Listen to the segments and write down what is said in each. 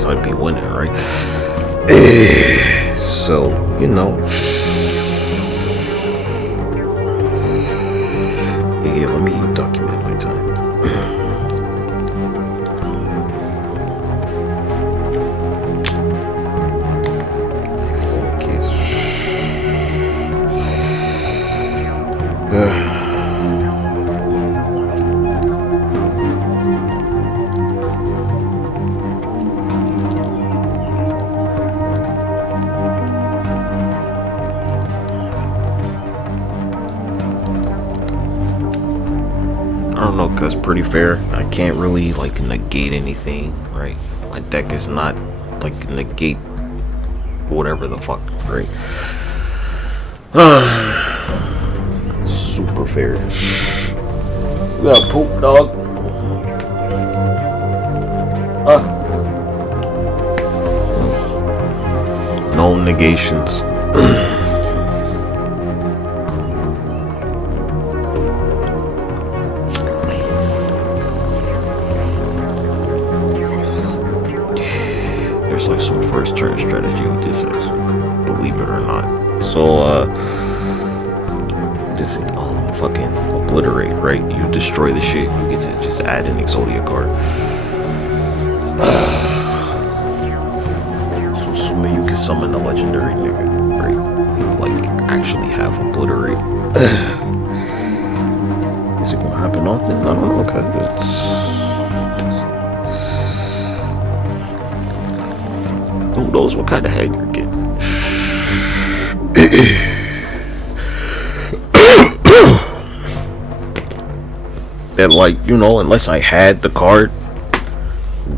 otherwise I'd be winning, right? So, you know. Yeah, let me document my time. Focus. I don't know, cause pretty fair. I can't really like negate anything, right? My deck is not like negate whatever the fuck, right? Super fair. You got poop, dog. No negations. There's like some first turn strategy with this, believe it or not. So this is fucking obliterate, right? You destroy the shit, you get to just add an Exodia card. So assuming you can summon a legendary nigga, right? You like actually have obliterate. Is it gonna happen often? I don't know, cause who knows what kind of head you're getting. That, like, you know, unless I had the card,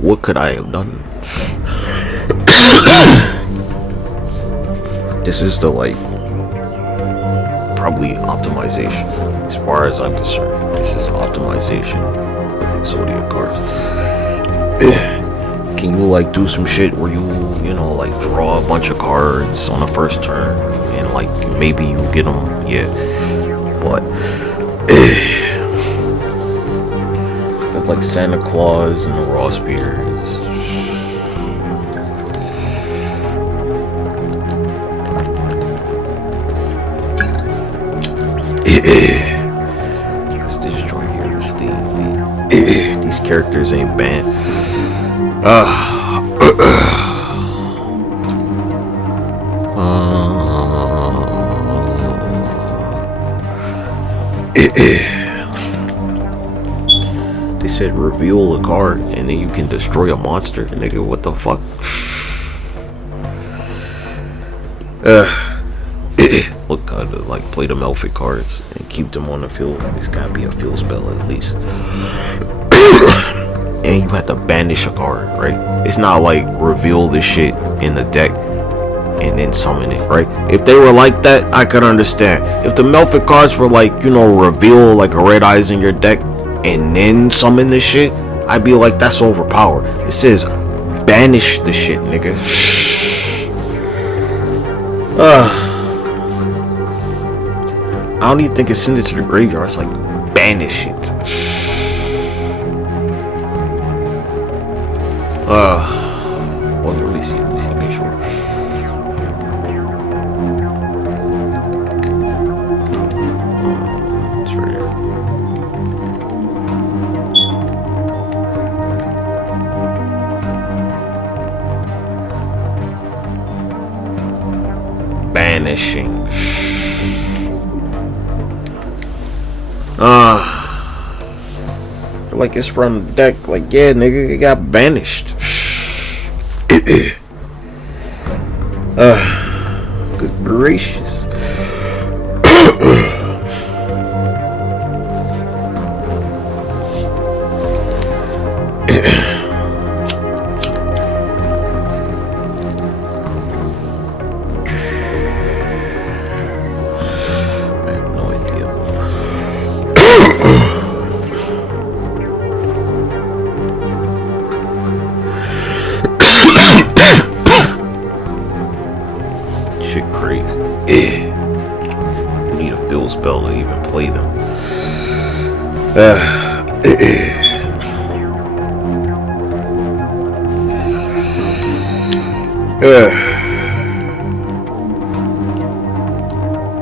what could I have done? This is the, like, probably optimization as far as I'm concerned. This is optimization with Exodia cards. Can you like do some shit where you know, like draw a bunch of cards on the first turn and like maybe you get them, yeah. But like Santa Claus and the Raw Spears. This joint here is Steve. These characters ain't banned. They said reveal a card and then you can destroy a monster. Nigga, what the fuck? What kind of like play them outfit cards and keep them on the field? It's gotta be a field spell at least. And you have to banish a card, right? It's not like reveal the shit in the deck and then summon it, right? If they were like that, I could understand. If the Melfit cards were like, you know, reveal like a red eyes in your deck and then summon this shit, I'd be like, that's overpowered. It says banish the shit, nigga. I don't even think it's send it to the graveyard. It's like banish it. Well, let me see, make sure. It's right here. Banishing. Like it's from the deck, like, yeah, nigga, it got banished. Good gracious. Shit crazy. You need a field spell to even play them.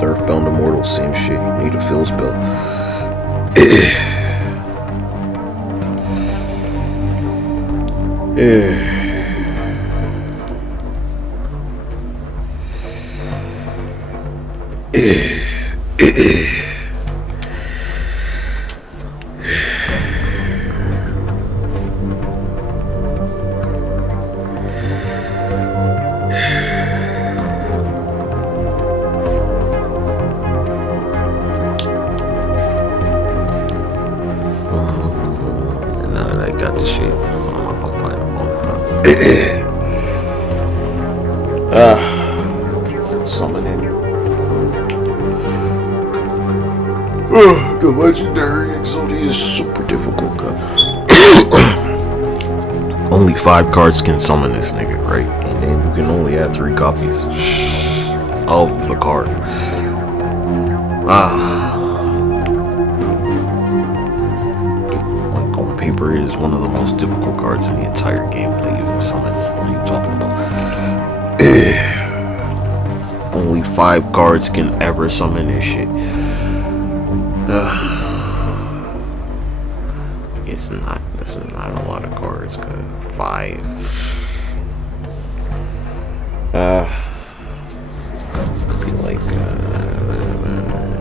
Earthbound Immortal, same shit. You need a fill spell. Now that I got the shit, I'm gonna find a summoning. The legendary Exodia is super difficult, cuz. Only 5 cards can summon this nigga, right? And then you can only add 3 copies of the card. Like on paper, it is one of the most difficult cards in the entire game that you can summon. What are you talking about? Only 5 cards can ever summon this shit. This is not a lot of cards, cuz 5. Be like,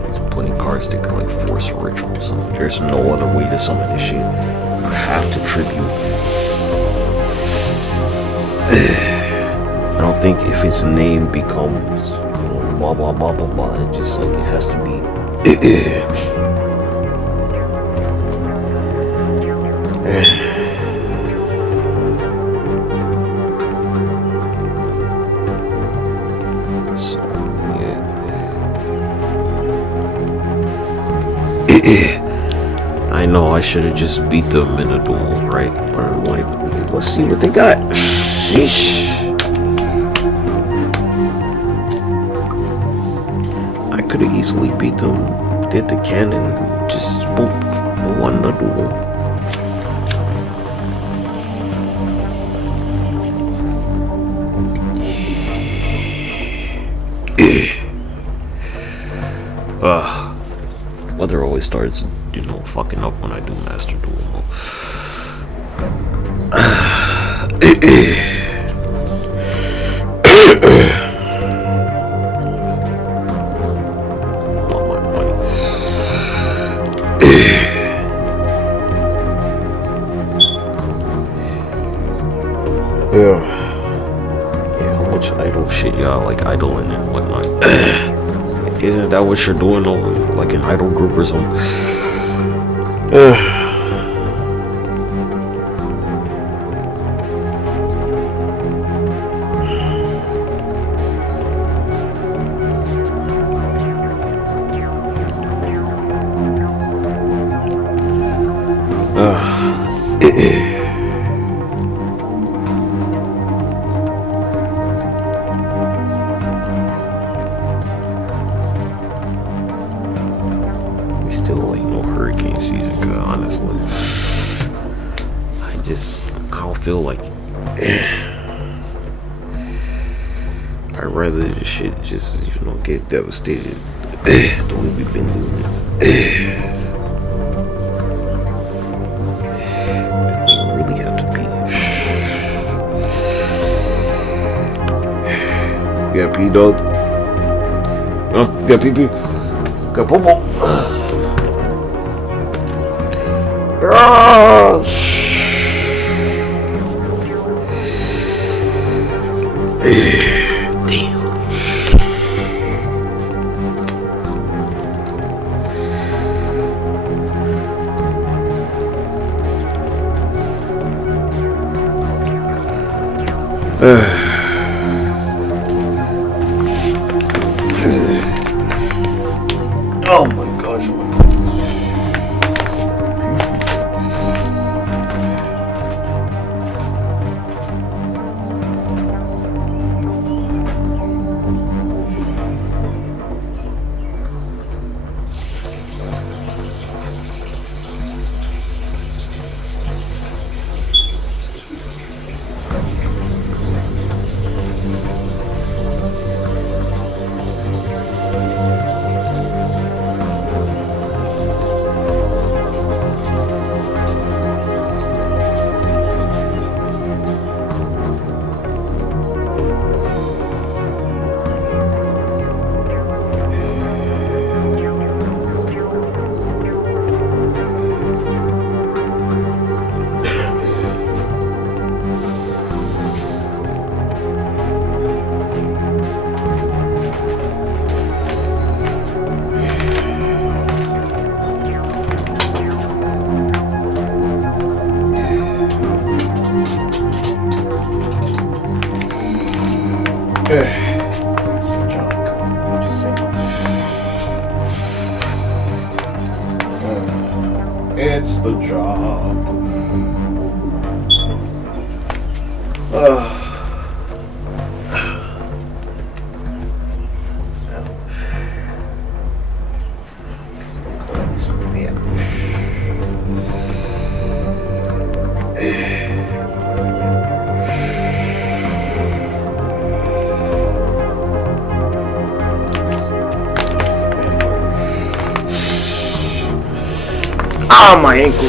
there's plenty of cards that can like force rituals. There's no other way to summon this shit. You have to tribute. I don't think if its name becomes, you know, blah blah blah blah blah, it just like it has to be. So yeah. I know I should have just beat them in a duel, right? But I'm like, let's see what they got. Sheesh. I could have easily beat them, did the cannon, just boop, won the duel. Weather always starts, you know, fucking up when I do Master Duel. Yeah, how much idle shit y'all like idling and whatnot. Isn't that what you're doing over like an idle group or something? Still ain't no hurricane season, cause honestly, I don't feel like I'd rather this shit just, you know, get devastated the way we've been doing it. I think we really have to be. You got pee, dog? Oh, you got pee pee? Got popo? Damn. Oh my gosh. It's the job. Ah, my ankle.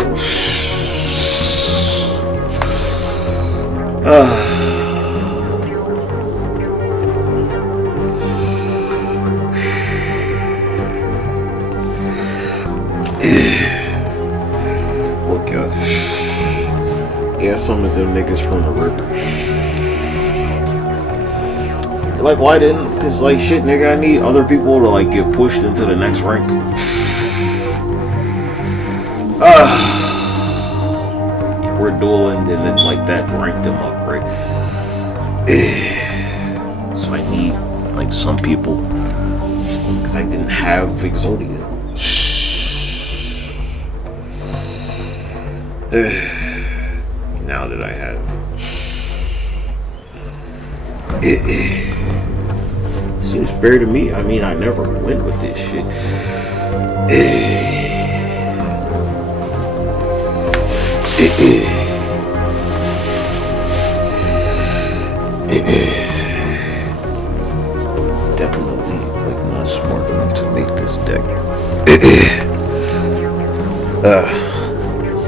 Look, yeah, some of them niggas from the river. Like, why didn't? Cause like shit, nigga, I need other people to like get pushed into the next rank. We're dueling, and then like that ranked them up, right? So I need like some people, because I didn't have Exodia. Now that I have it, seems fair to me. I mean, I never win with this shit. Definitely like not smart enough to make this deck.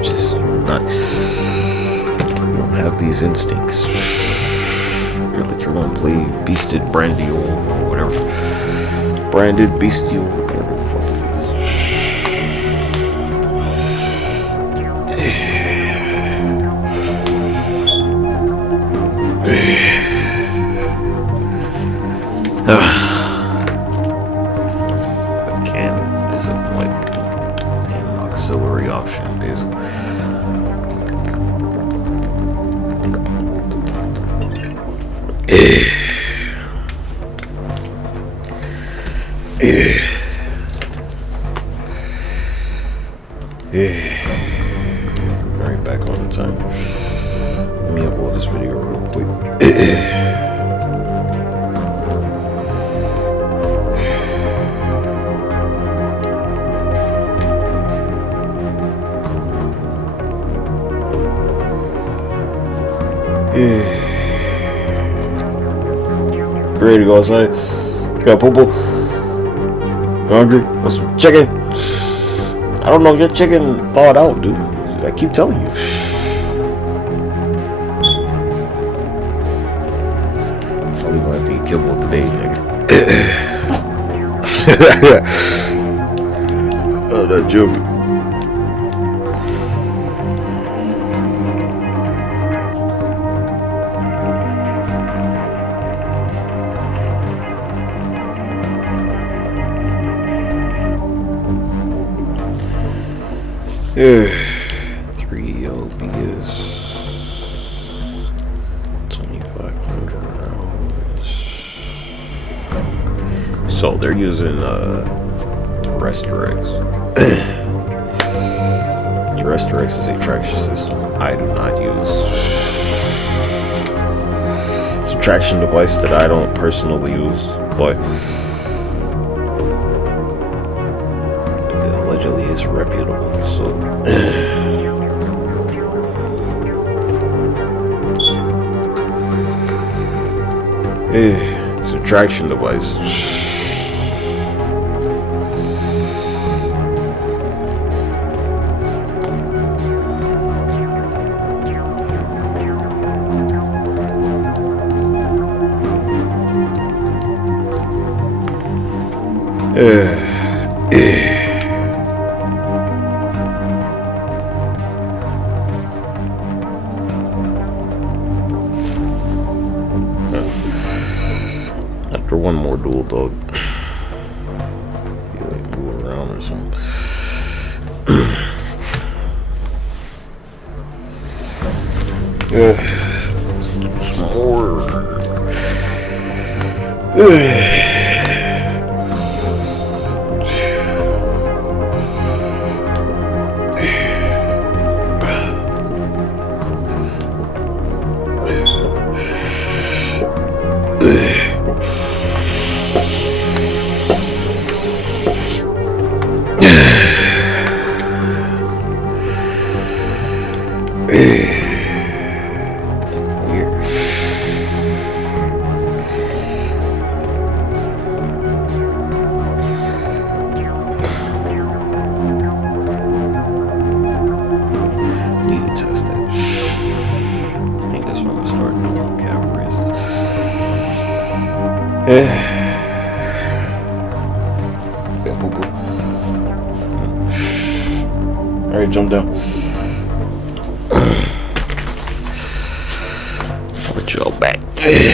Just not. You don't have these instincts. You're like you're gonna play Beasted Brandio or whatever. Branded Bestial, whatever the fuck it Cannon isn't like an auxiliary option, basically. Right back on the time. Let me upload this video real quick. Ready to go outside? Got poo-poo? Hungry? Want some chicken? I don't know, your chicken thawed out, dude. I keep telling you. Probably gonna have to eat kibble today, nigga. Oh, that joke. Yeah, 3 LBs, 2,500 hours. So they're using Restorex. Restorex is a traction system I do not use. It's a traction device that I don't personally use, but allegedly is reputable. So it's a traction device. After one more dual dog, you like move around or something. Let's do some more. boo boo. Alright, jump down. Put y'all back. Back.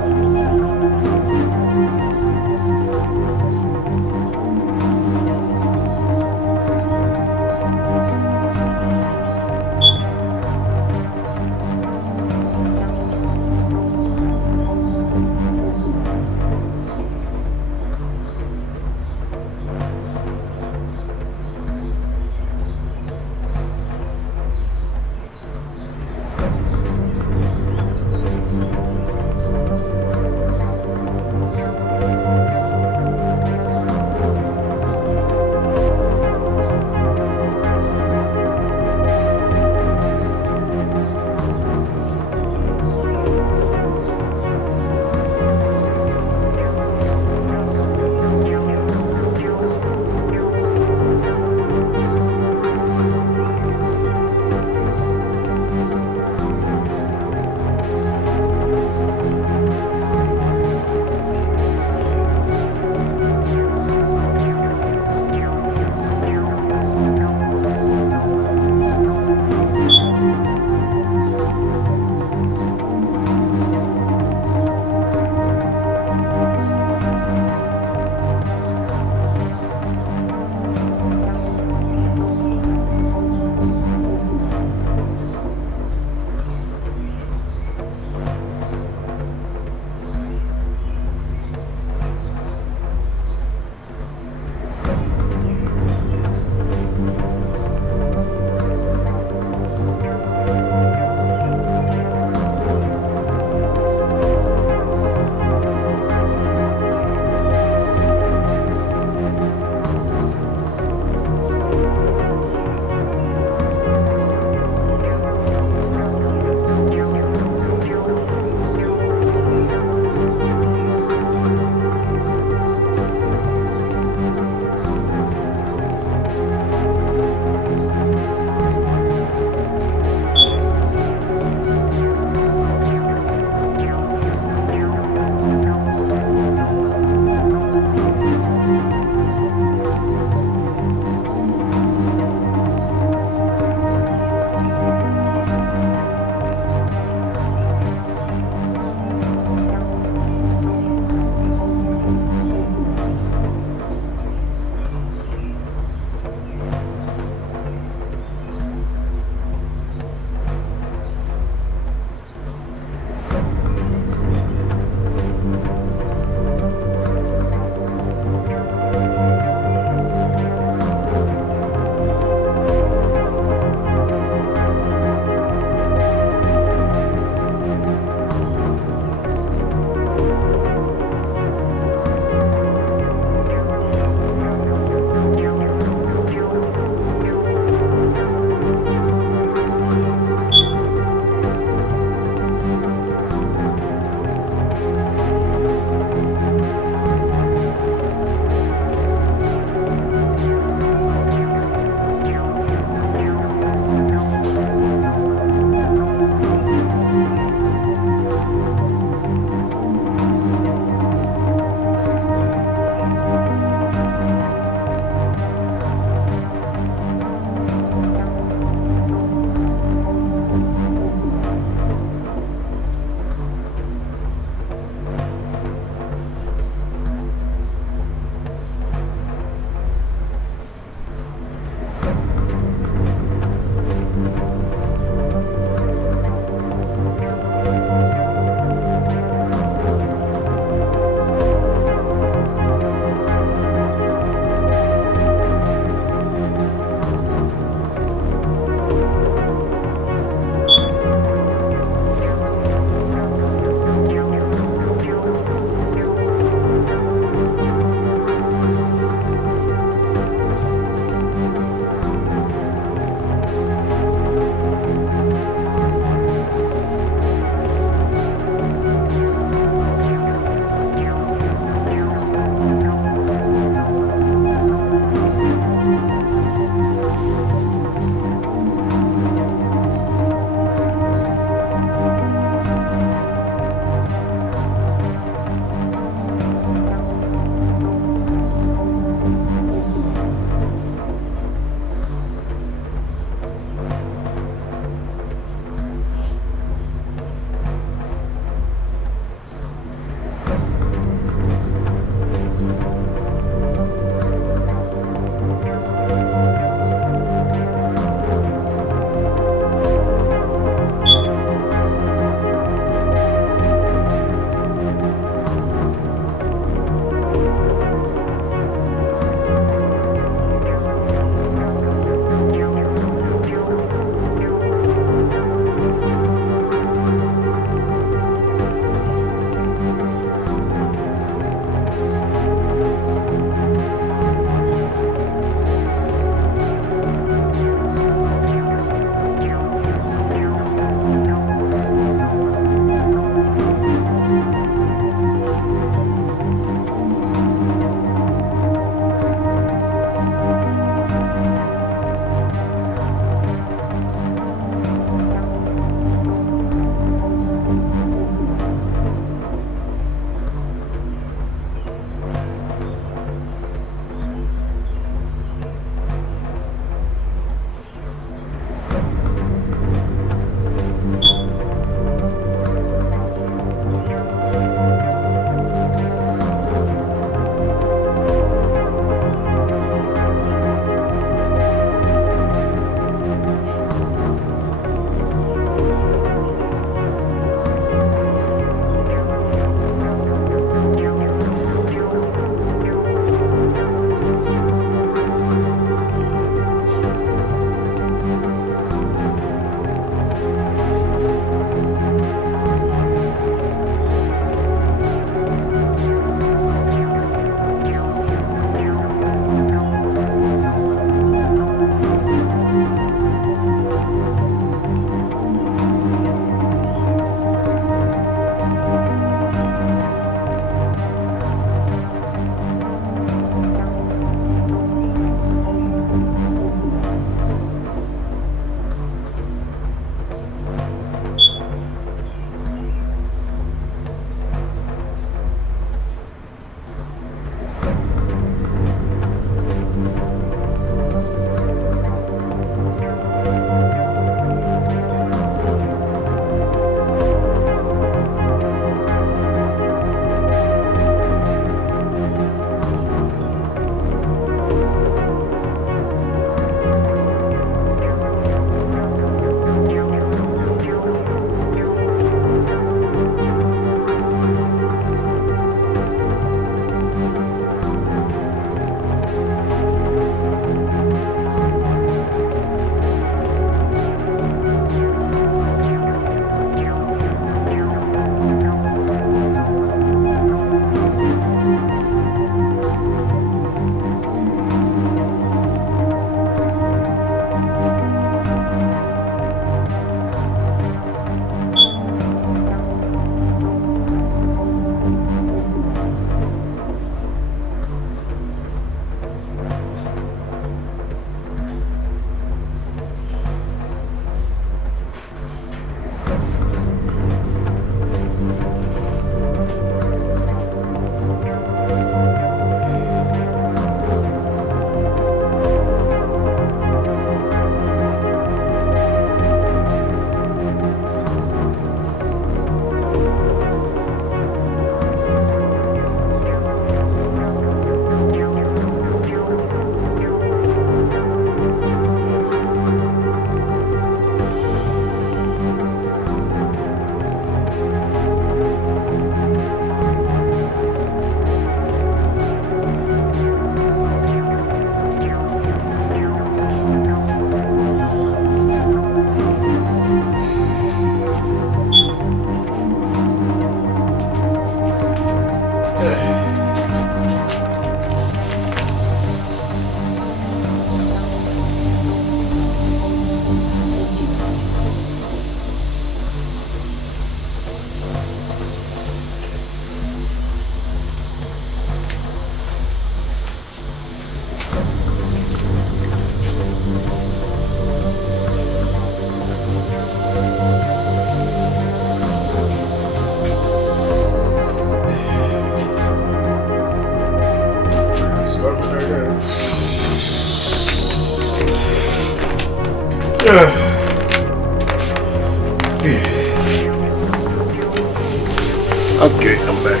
Okay, I'm back.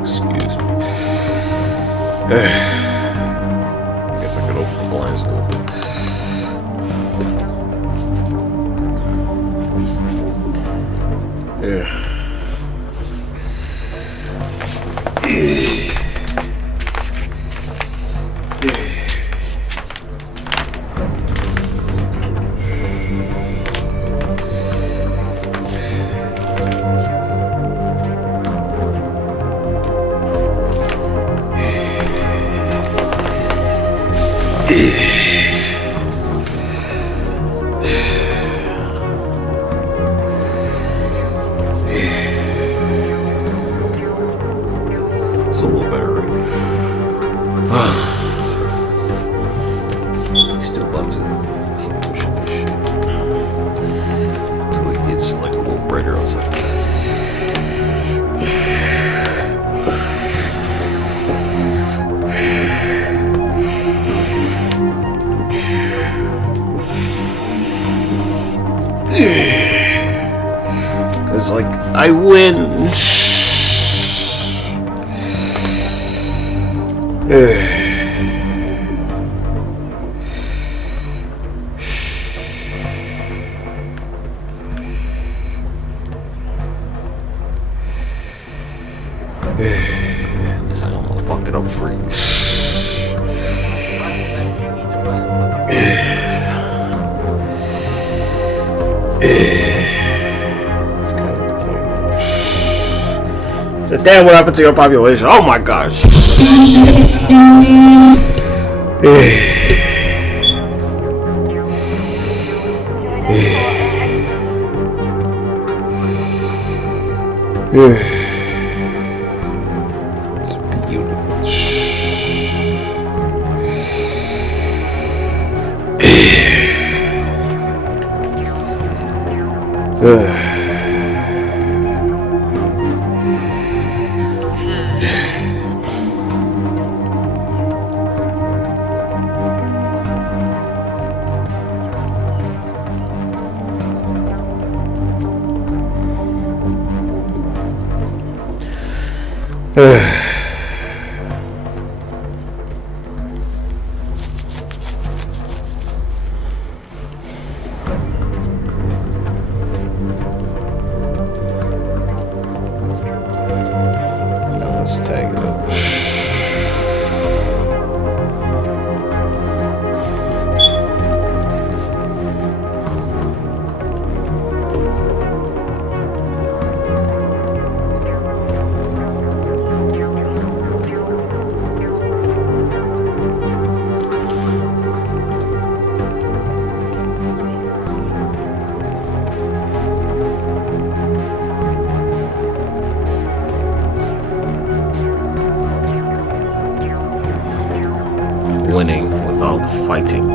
Excuse me. Guess I could open the blinds a little bit. It's a little better, right? Still about to keep pushing this shit until it gets like a little brighter outside. Cause like I win. At least I don't want to fuck it up for you. It's kind of like, so damn, what happened to your population? Oh my gosh. It's beautiful. Let's tag it up. Winning without fighting.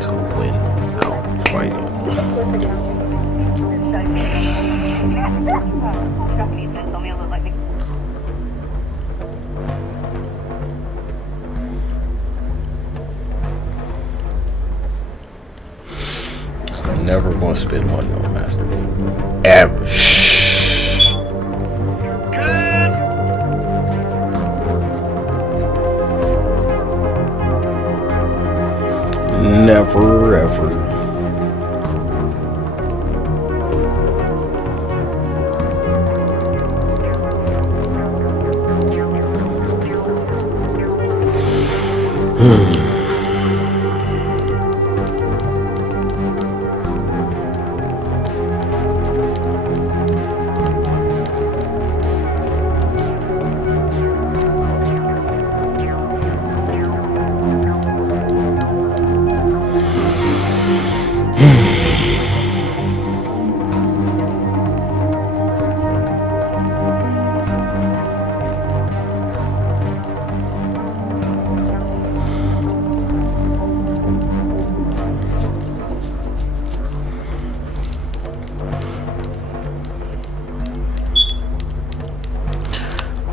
To win without fighting. Never gonna spend money on Master. Ever. Never ever.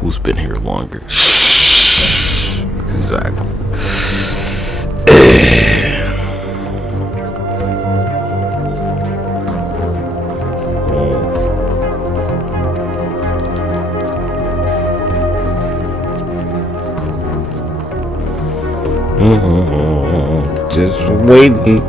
who's been here longer. Exactly. Just waiting.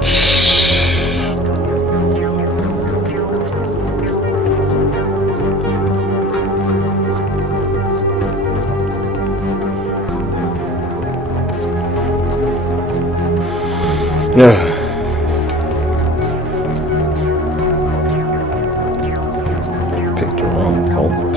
Picked the wrong phone.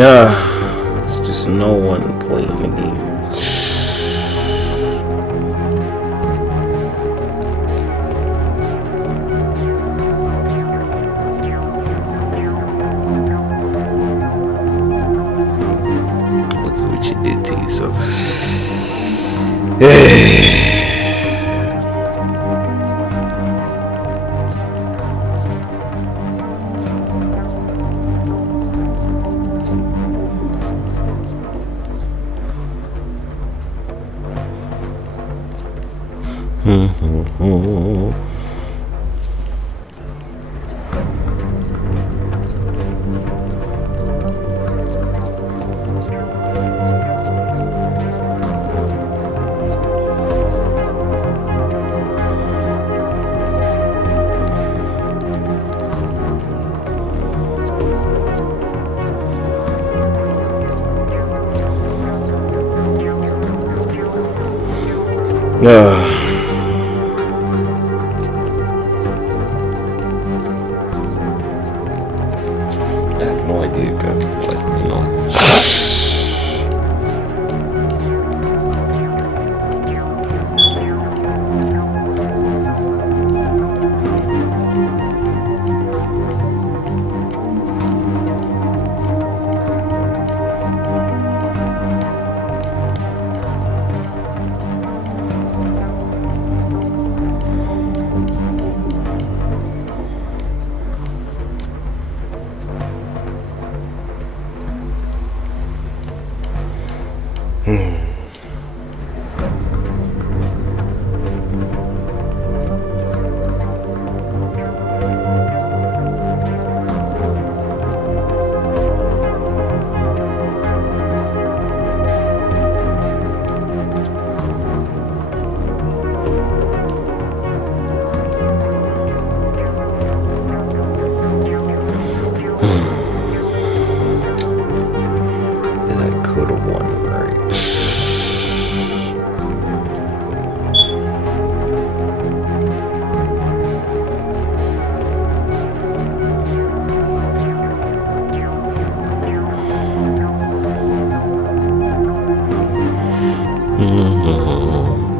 It's just no one playing the game. Look at what you did to yourself. I have no idea, but you know.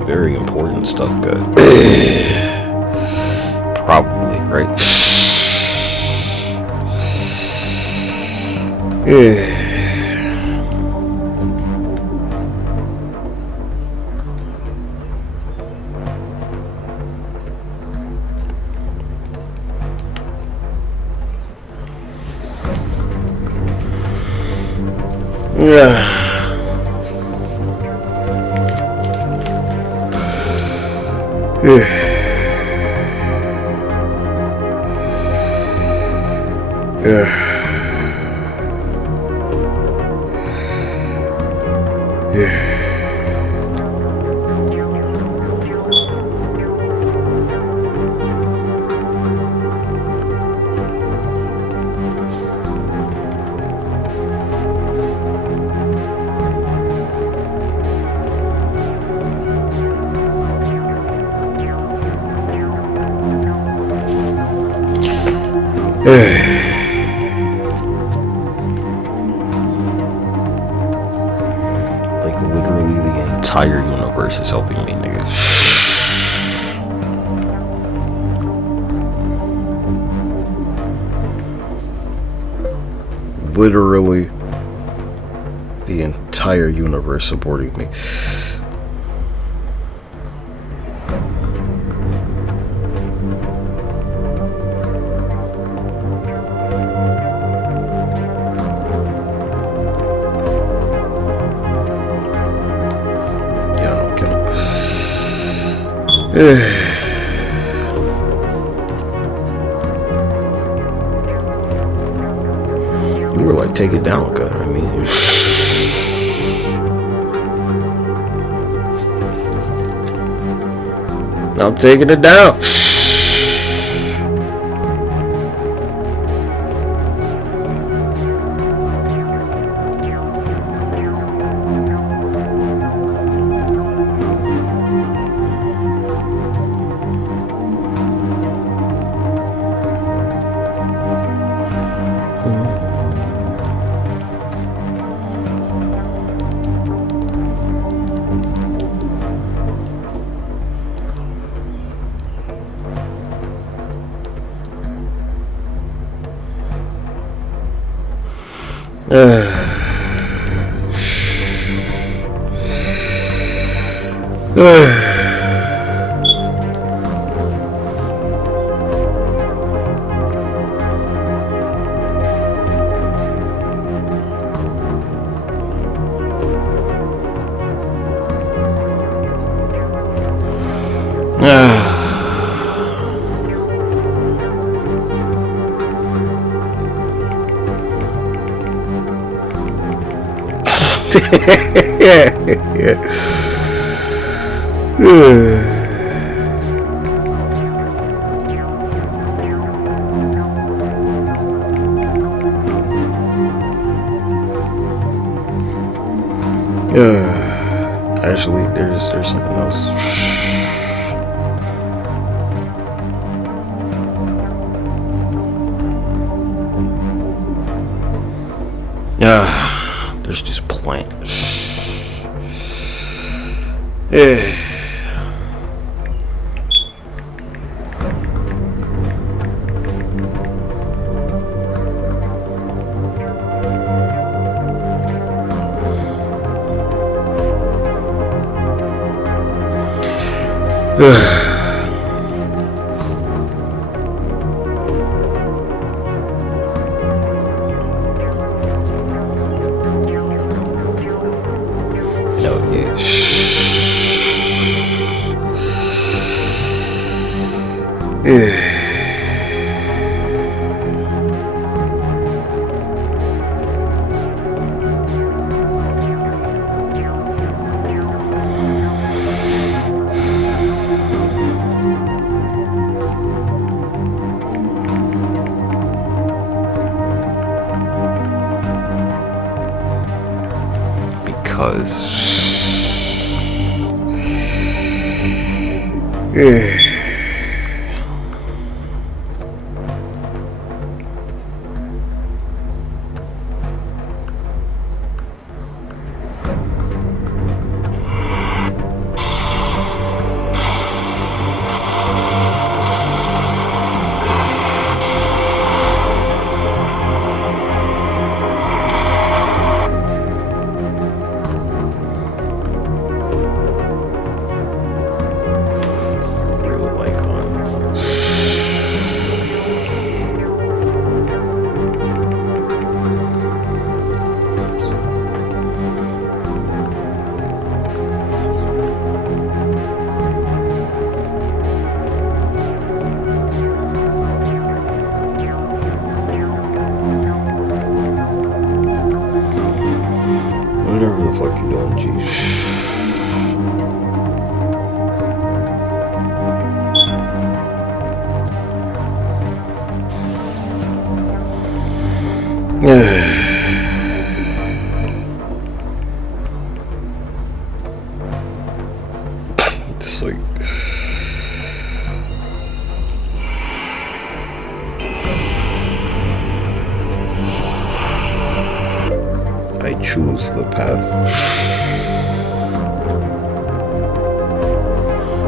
Very important stuff, good. Probably, right? Yeah. Like literally the entire universe is helping me, nigga. Literally the entire universe supporting me. You were like, take it down, cuz. I mean, I'm taking it down. Actually, there's something else. There's this plant. Whatever the fuck you doing, jeez. It's like I choose the path.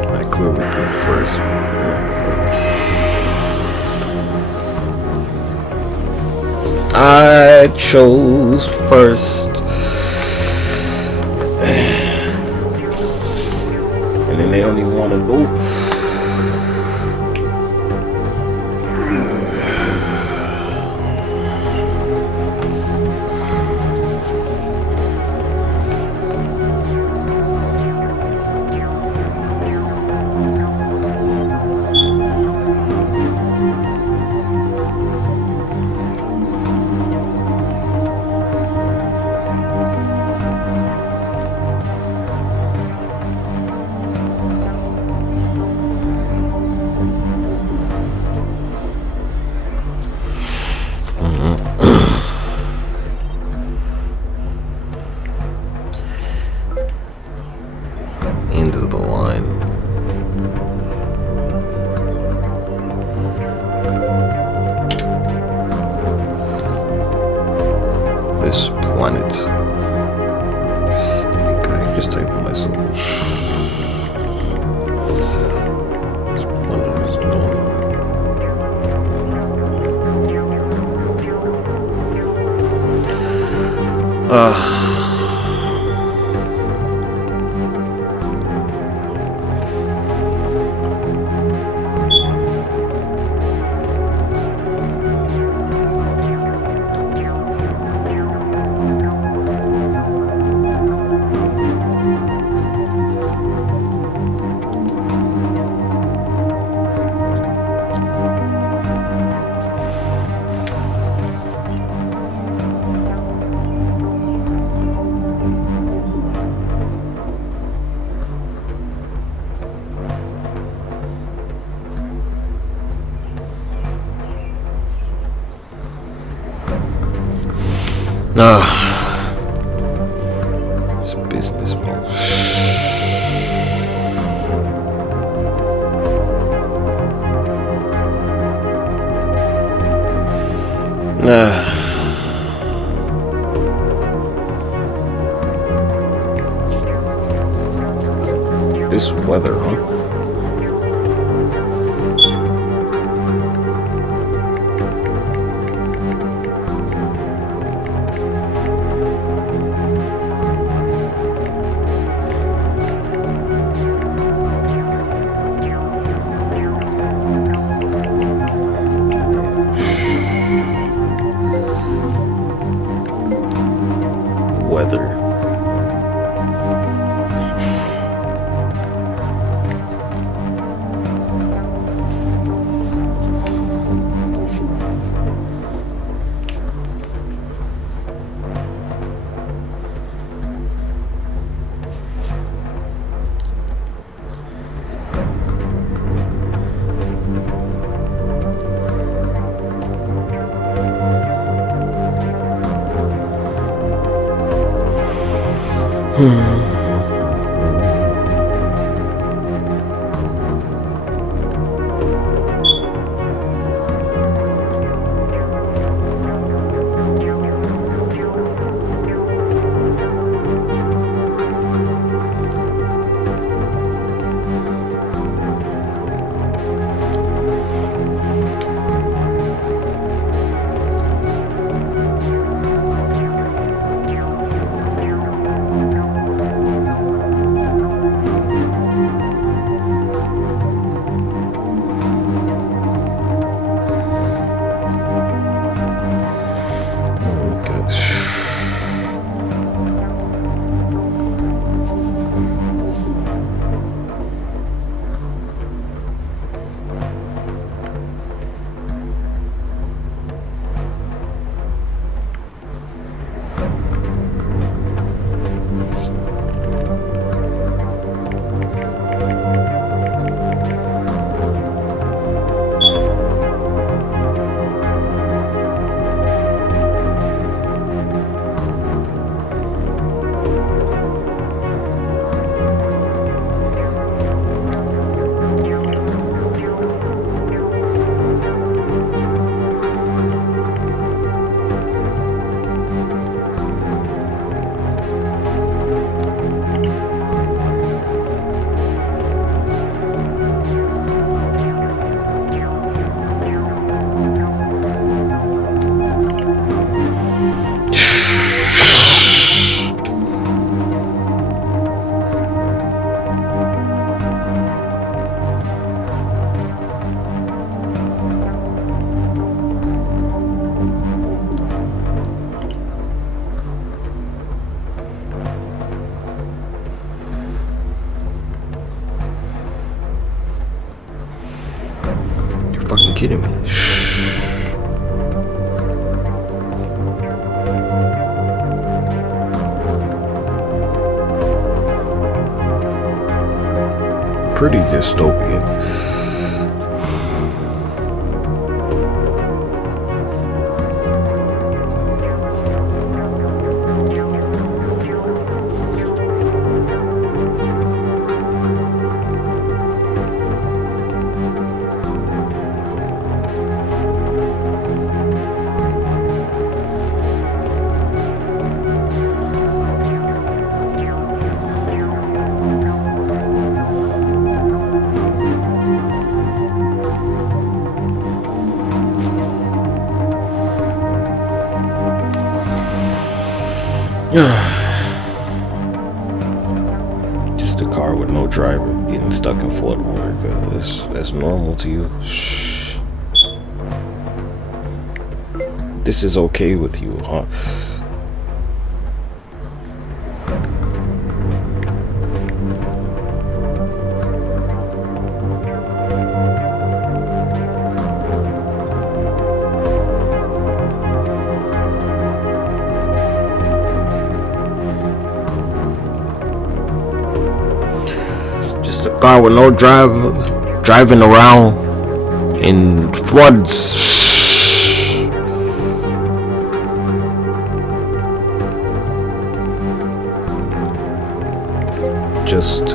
I clearly picked first. I chose first. And then they don't even want to go. End of the line. This planet. Okay, just type myself. This planet is done. It's business, man. This weather, huh? Weather. kidding me? Pretty dystopian. Just a car with no driver getting stuck in flood water. Cause that's normal to you. Shh. This is okay with you, huh? Car with no driver driving around in floods. Just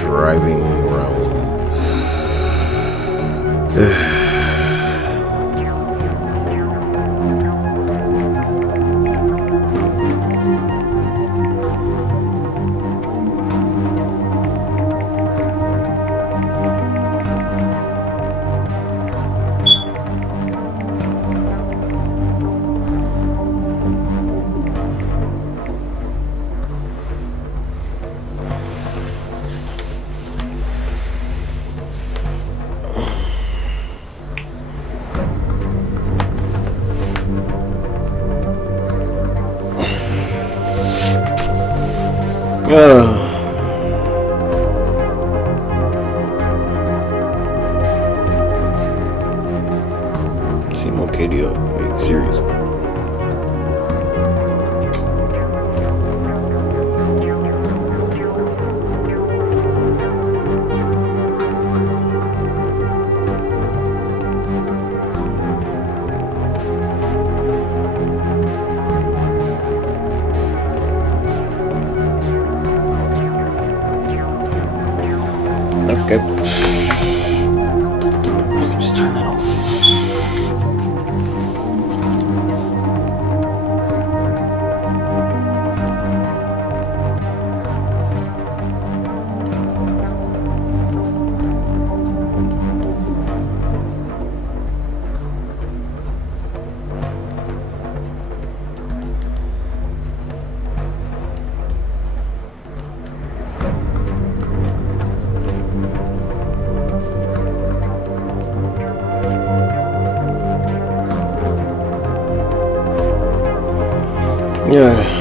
driving around. Seem okay to you? Like, serious. Okay. Just turn that off. Yeah.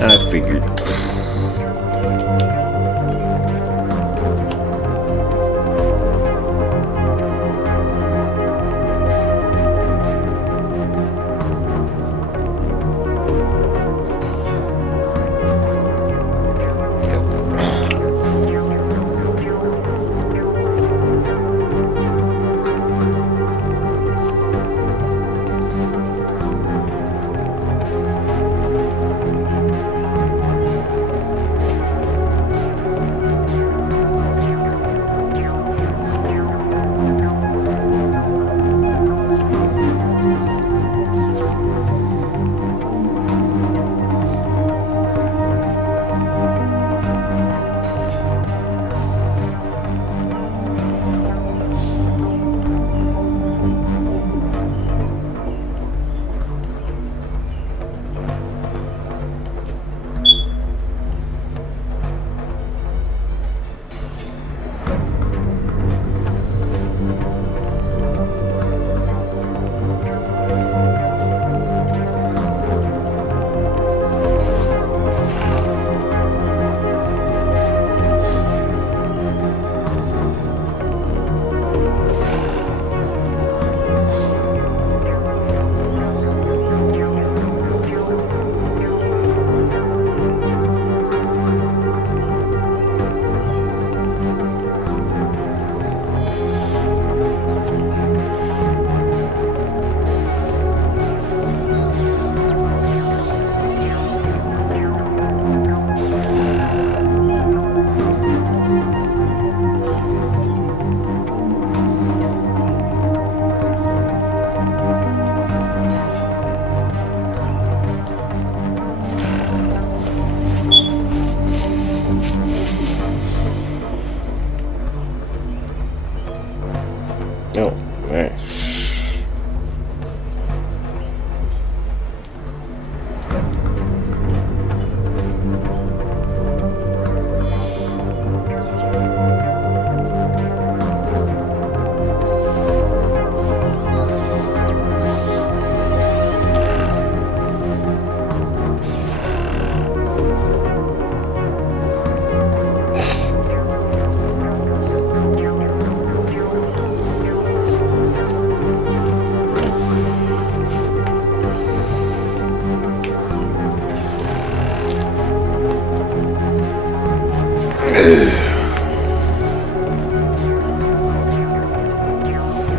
I figured.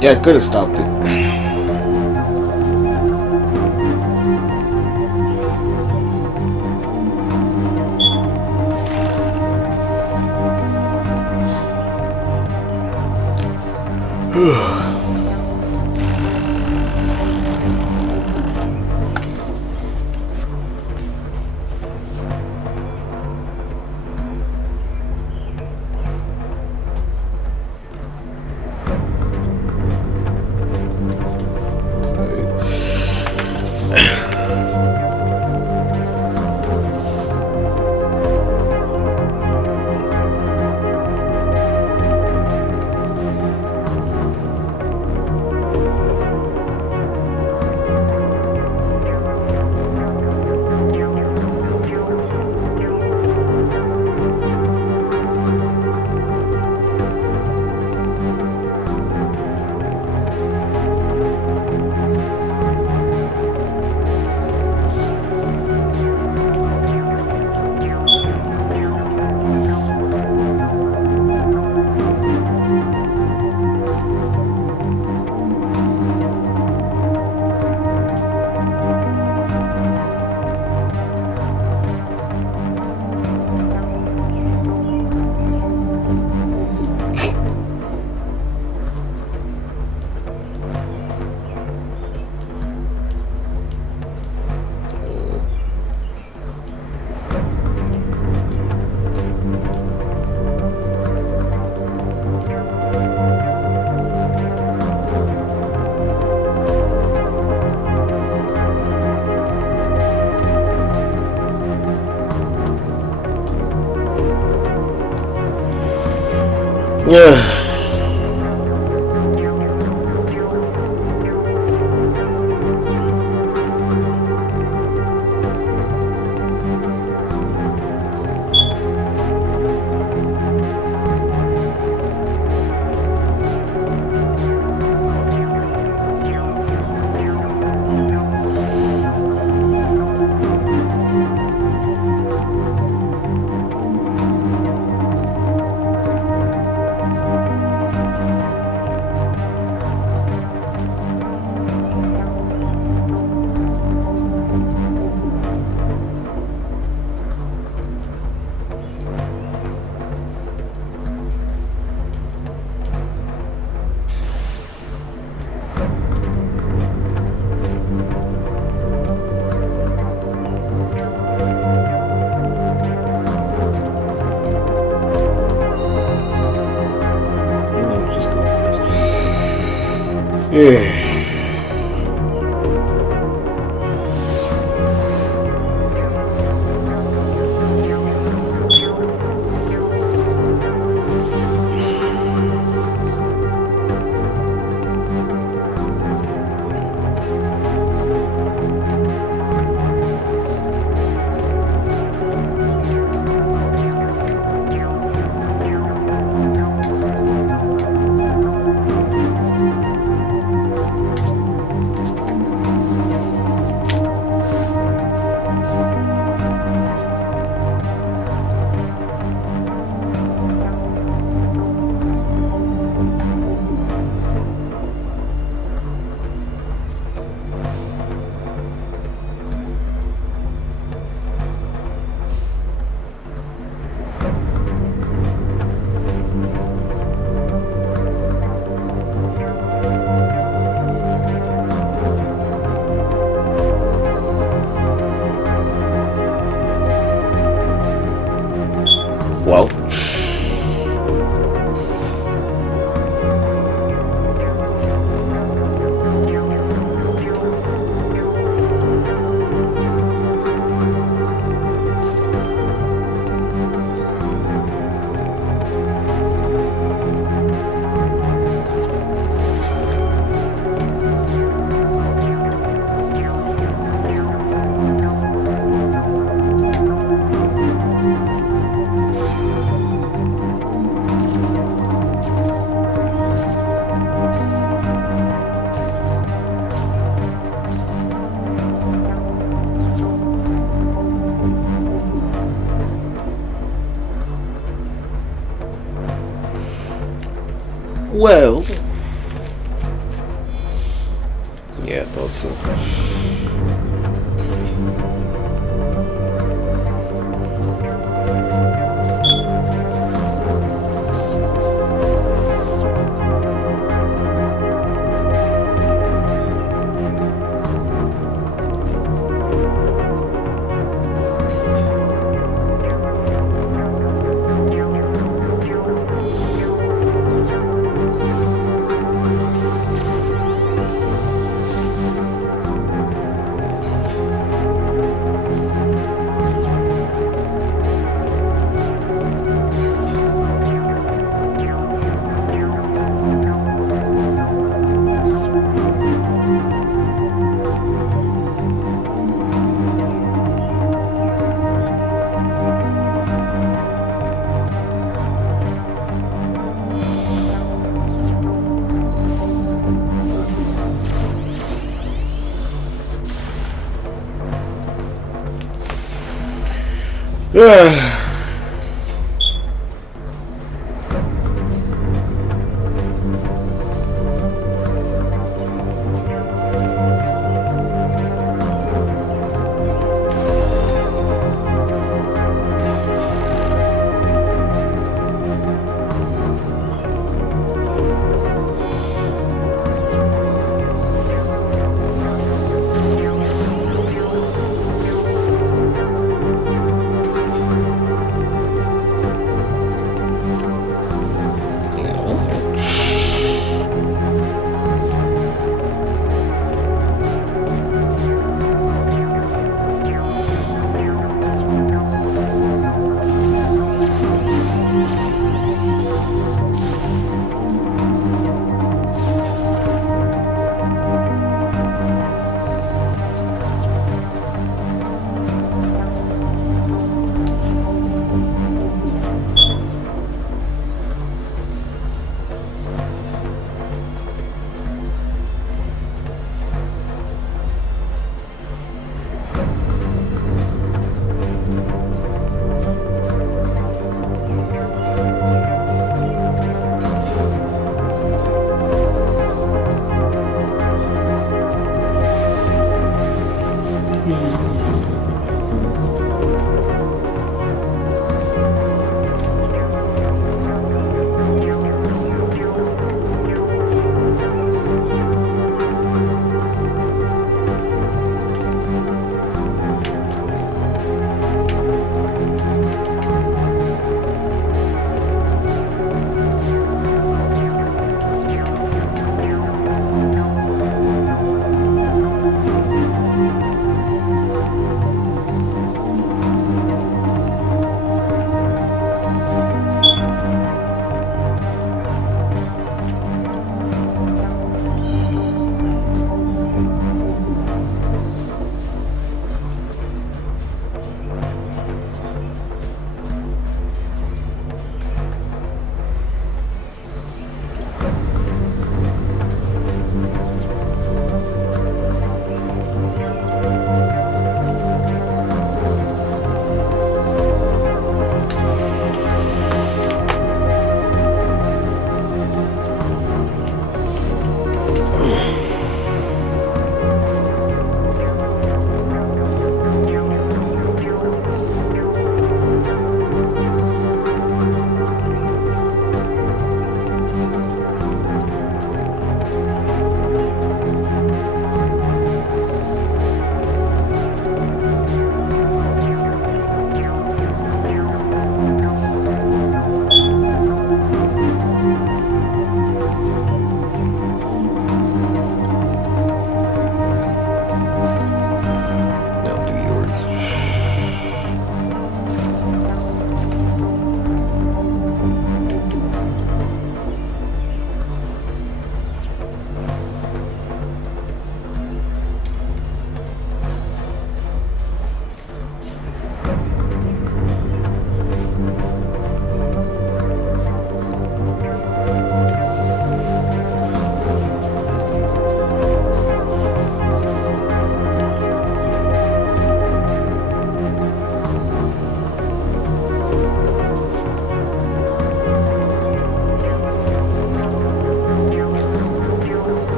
Yeah, I could have stopped it. Yeah. Yeah. Well, yeah, I thought so.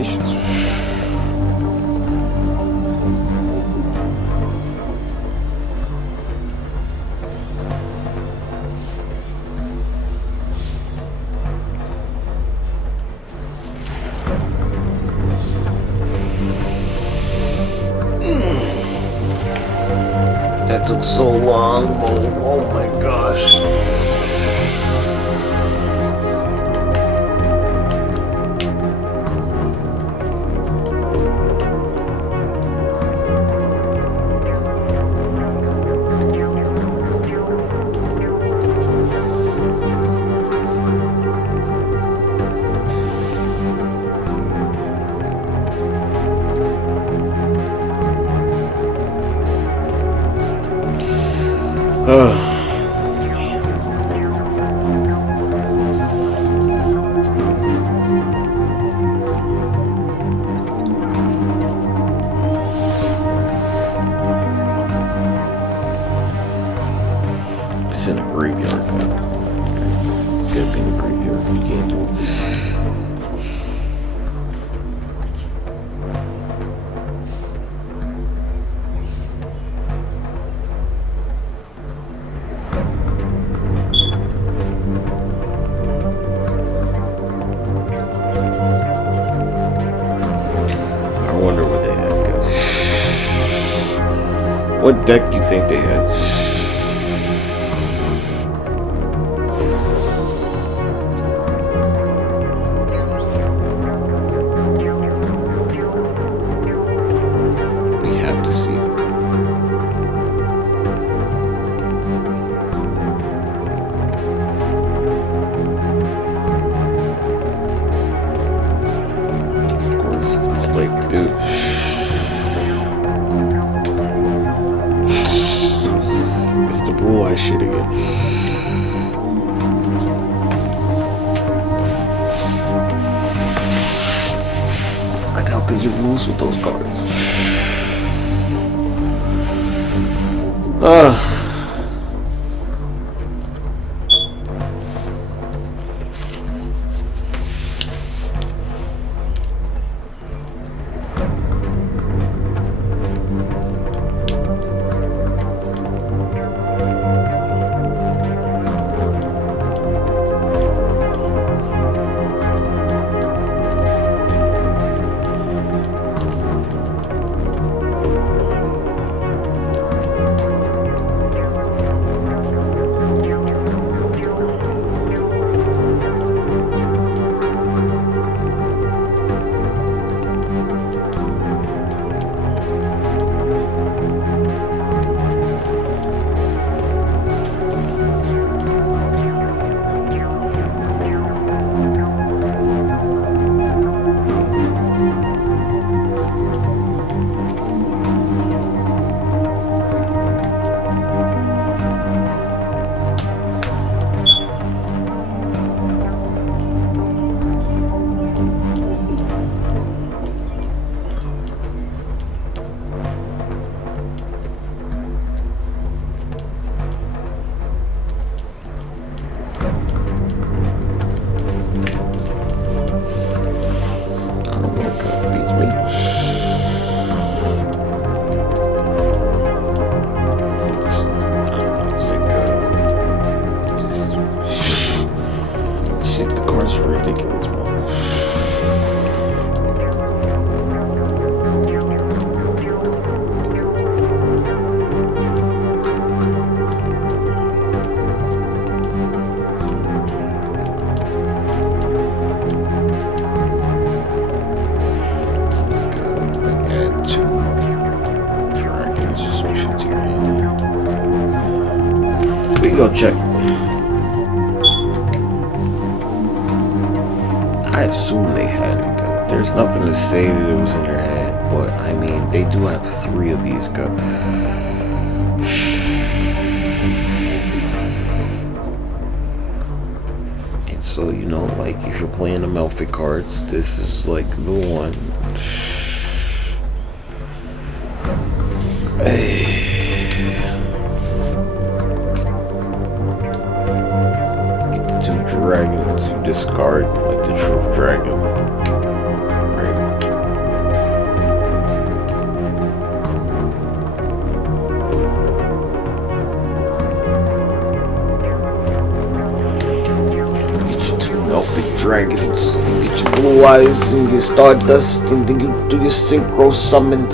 gracious. That took so long. Oh my gosh. It's in a graveyard. It's gotta be in a graveyard. You can't do it. What deck you think they had? We have to see. Of course, it's like, dude. Blue eye shit again. Like, how could you lose with those cards? Go check. I assume they had it. There's nothing to say that it was in their head, but I mean, they do have 3 of these. And so, you know, like if you're playing the Melfic cards, this is like the one. Hey. Dragons you discard, like the Truth Dragon, right? Otherwise, you get Stardust and then you do your synchro summon.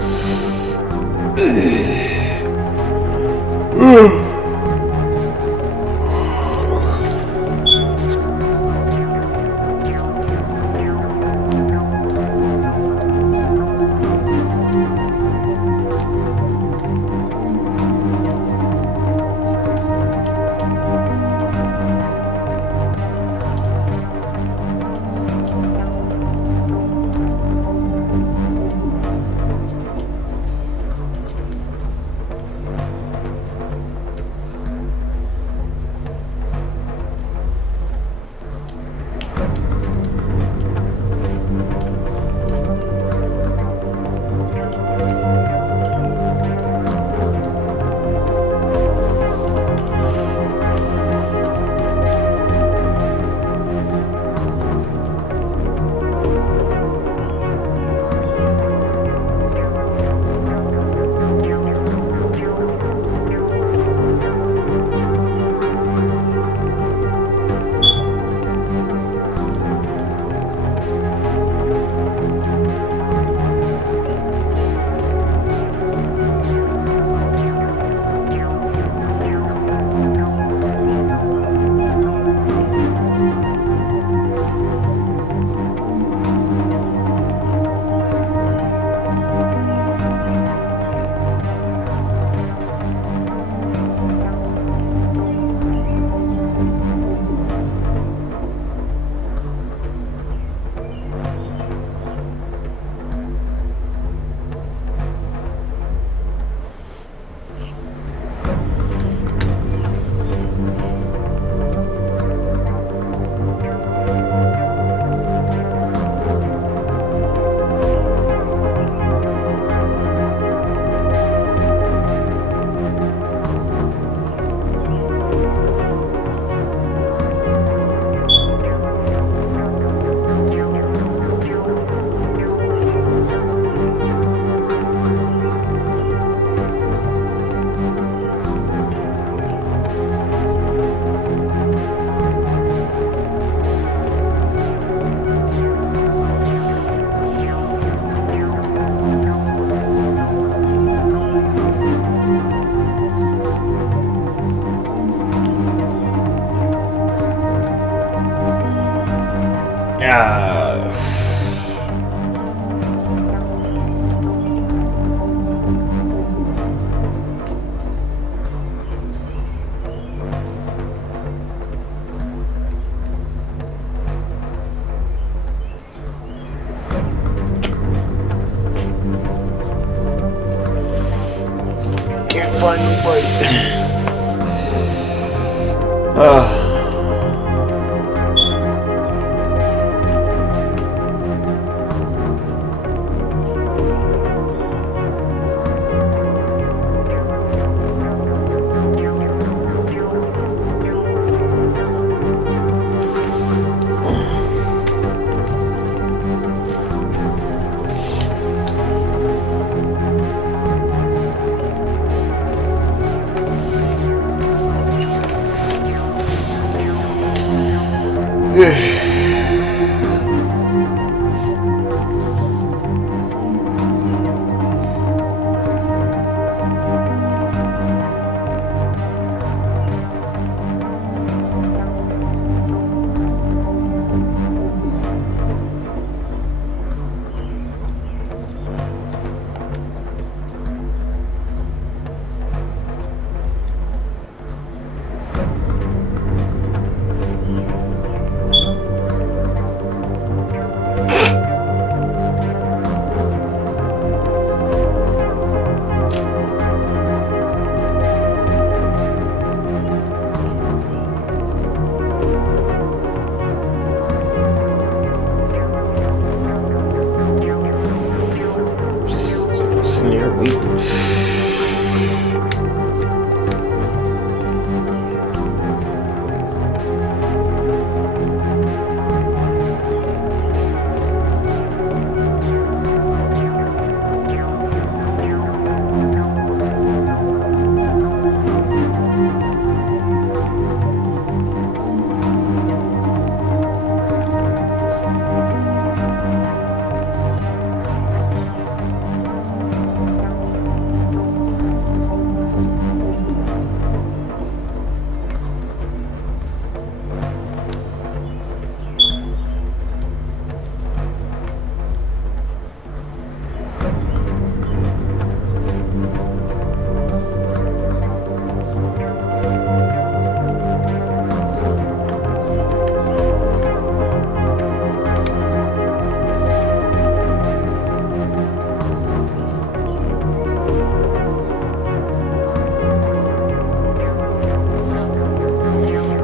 Can't find nobody.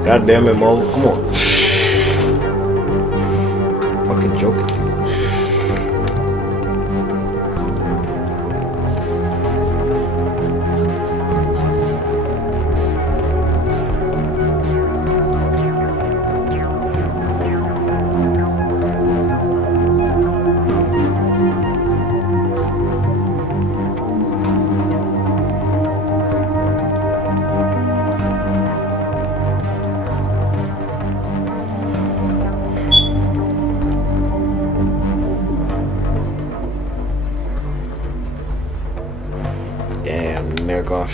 God damn it, Mo. Come on. Fucking joking. Damn, nigga.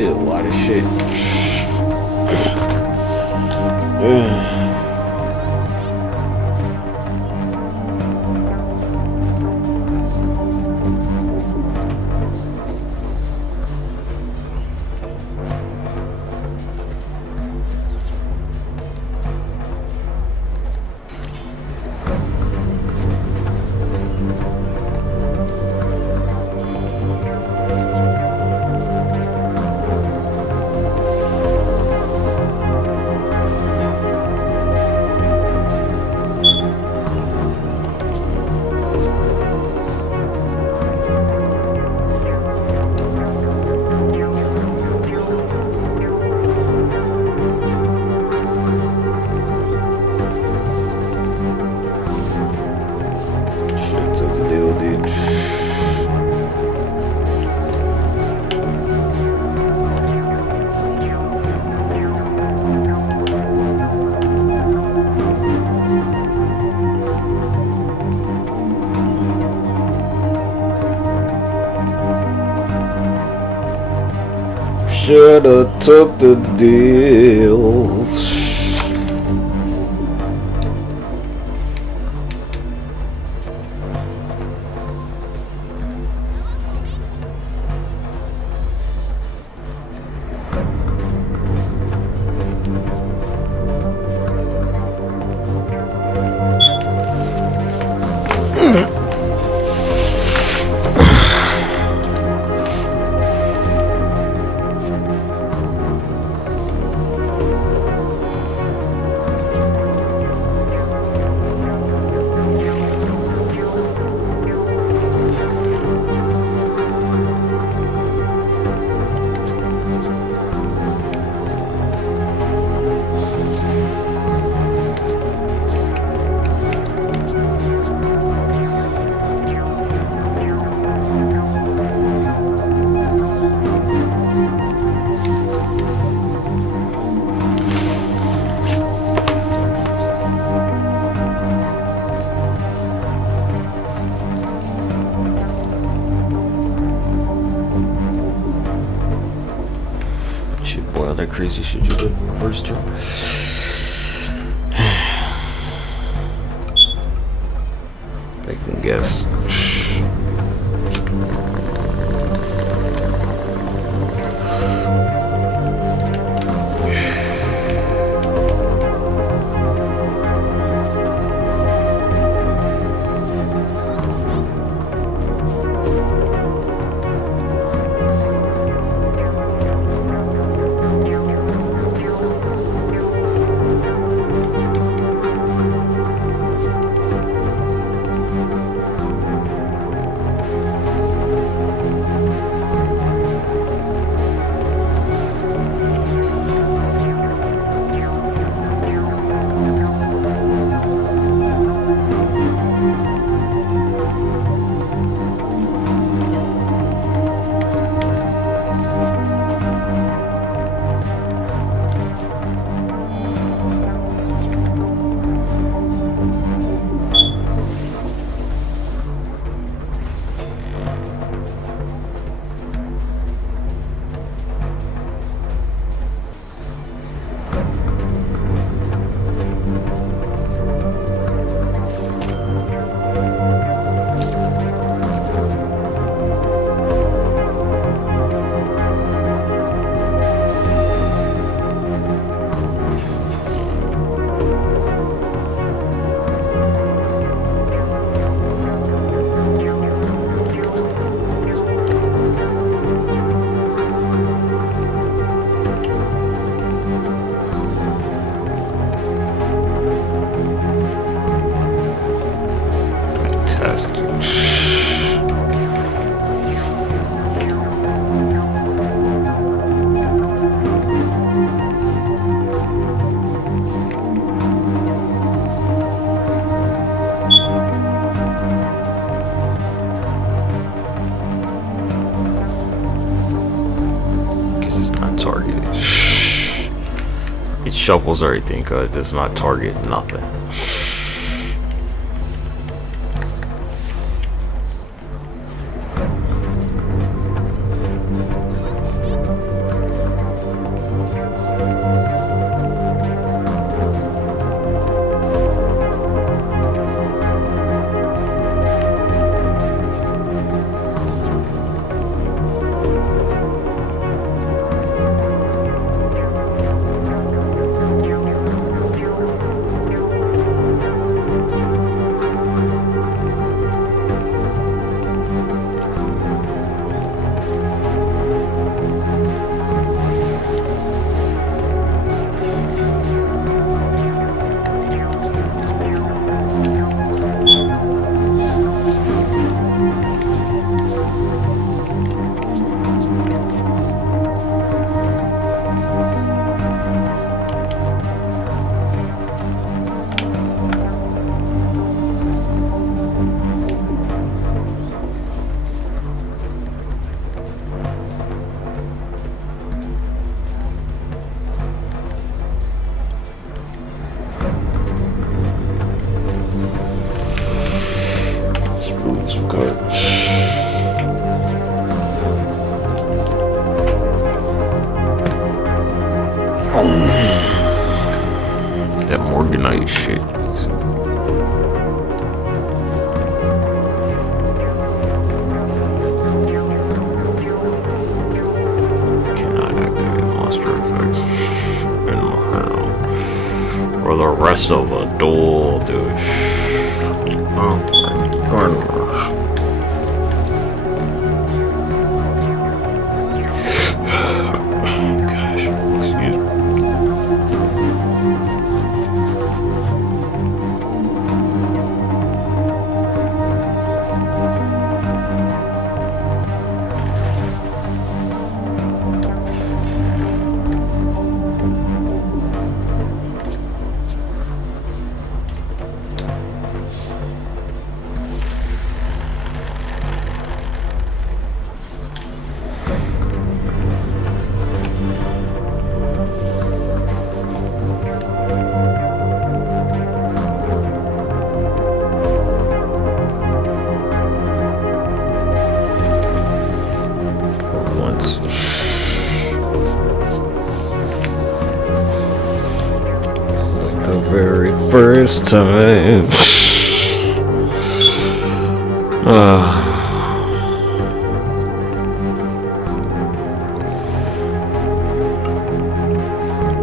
did a lot of shit. Shoulda took the deal. That crazy shit you did first term. They can guess. It shuffles everything because it does not target nothing. shit. Cannot activate monster effects in my room. Or the rest of a duel, dude. Oh my gosh. Excuse me. Very first time.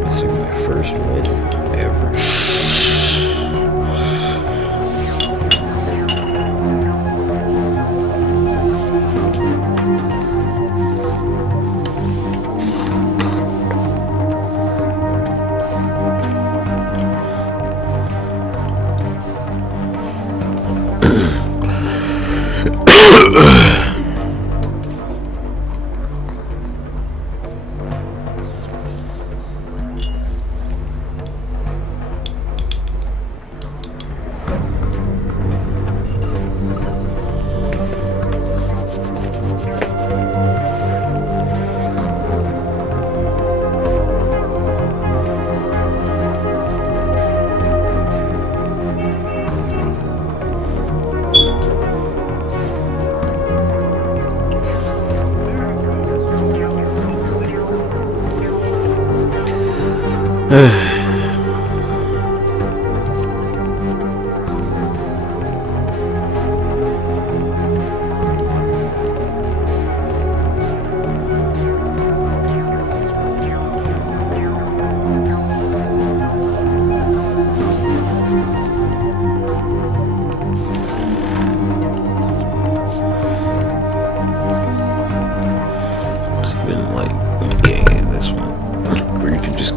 This is my first one ever.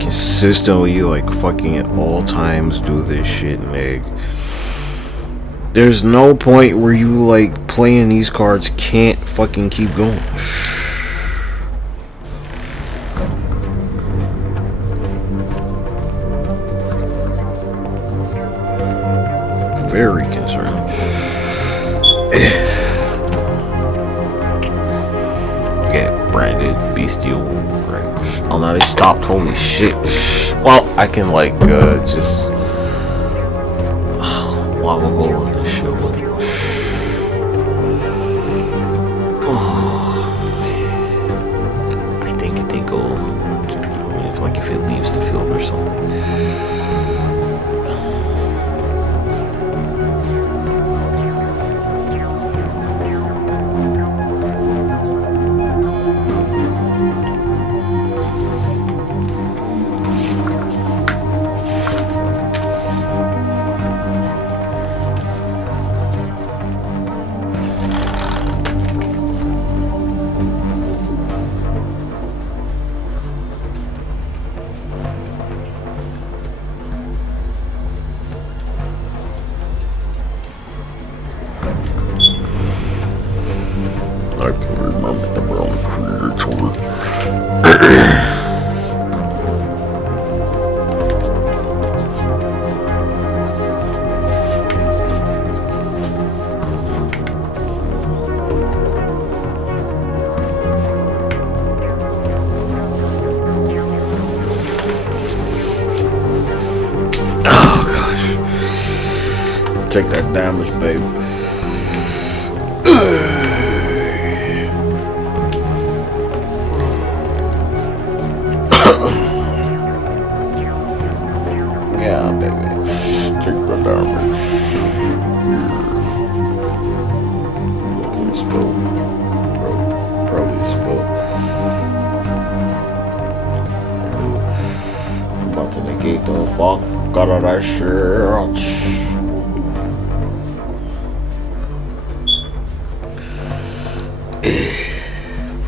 Consistently, like, fucking at all times do this shit, Meg. There's no point where you, like, playing these cards can't fucking keep going. Very concerning. Get branded bestial. Right. Oh, now they stopped. Holy shit. Well, I can like just while we're going to show. I think it'll, like, if it leaves the field or something. I can remember the wrong creator. Oh gosh. Take that damage, babe. Yeah, baby. fuck out of that shit.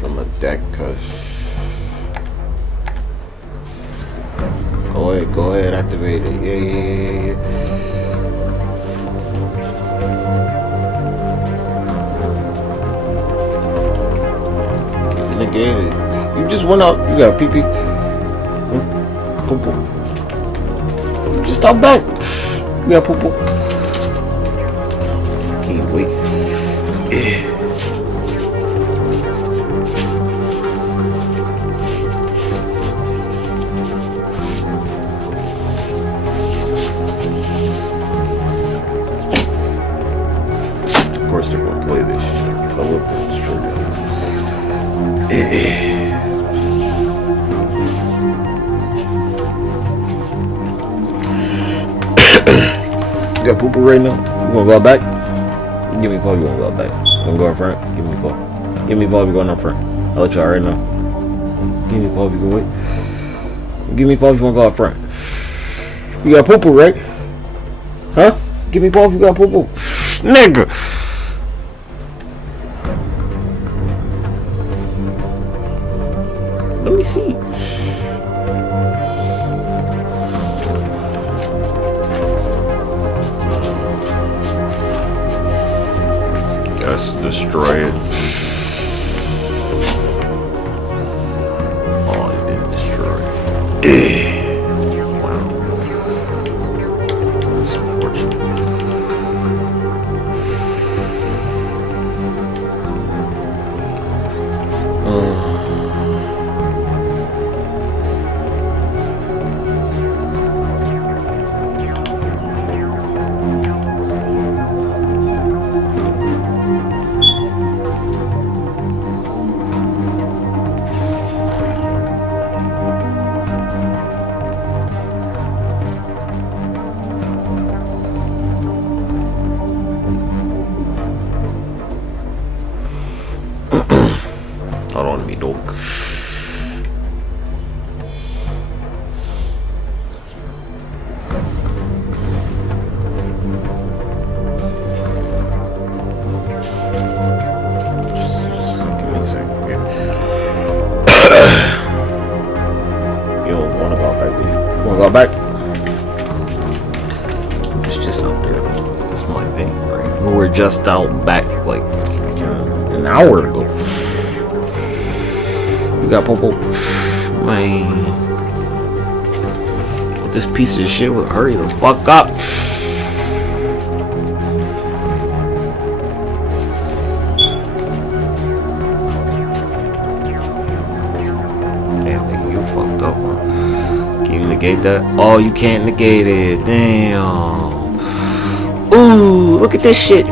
From a deck, cuz. Go ahead, activate it. Yeah. Nigga, you just went out. You got pee pee. Poo poo. Just stop back. You got poo poo. Can't wait. Of course they're gonna play this shit. So I looked at it straight up. You got poo-poo right now? You wanna go out back? Give me a call, you wanna go out back? You wanna go in front? Give me a call. Give me a call if you're going up front. I'll let you out right now. Give me a call if you can wait. Give me a call if you wanna go out front. You got poo-poo, right? Huh? Give me a call if you got poo-poo. Nigga! Let me see. Let's destroy it. Oh, I didn't destroy it. Wow. That's unfortunate. Hold on, me dog. Just give me a second. You don't want to go back, do you? Want to go back? It's just out there. That's my thing, right? We were just out back like an hour ago. You got popo. Man. This piece of shit will hurry the fuck up. Damn, nigga, you fucked up, huh? Can you negate that? Oh, you can't negate it. Damn. Ooh, look at this shit.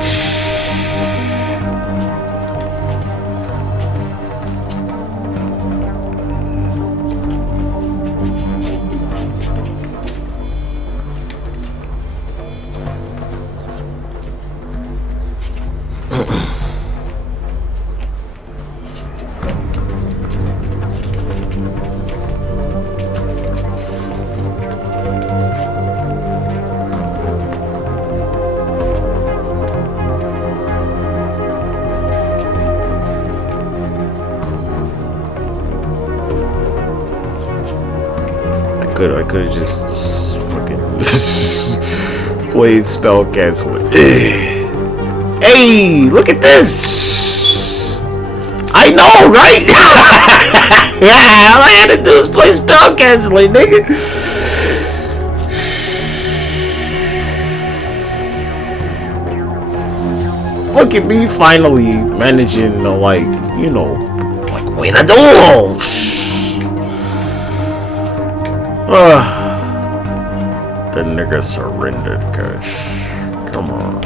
I could have just fucking played spell canceling. Hey, look at this! I know, right? Yeah, all I had to do is play spell canceling, nigga. Look at me finally managing to, like, you know, like win a duel. The nigga surrendered, cuz. Come on.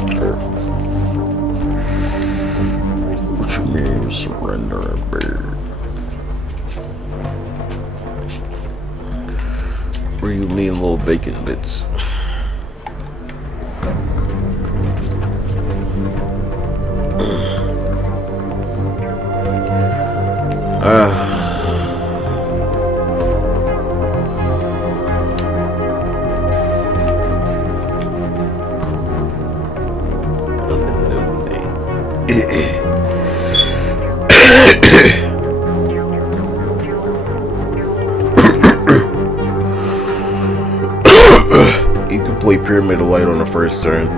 What you mean surrender, bird? What do you mean little bacon bits? You can play Pyramid of Light on the first turn.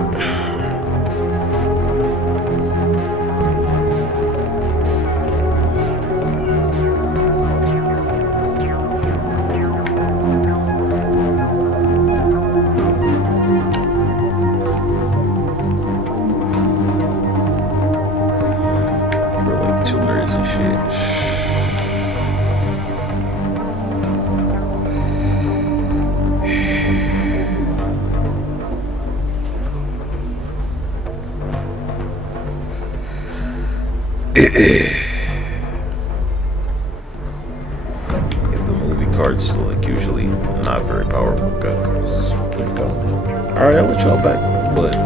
The movie cards like usually not very powerful guys. Alright, I'll let y'all back, but I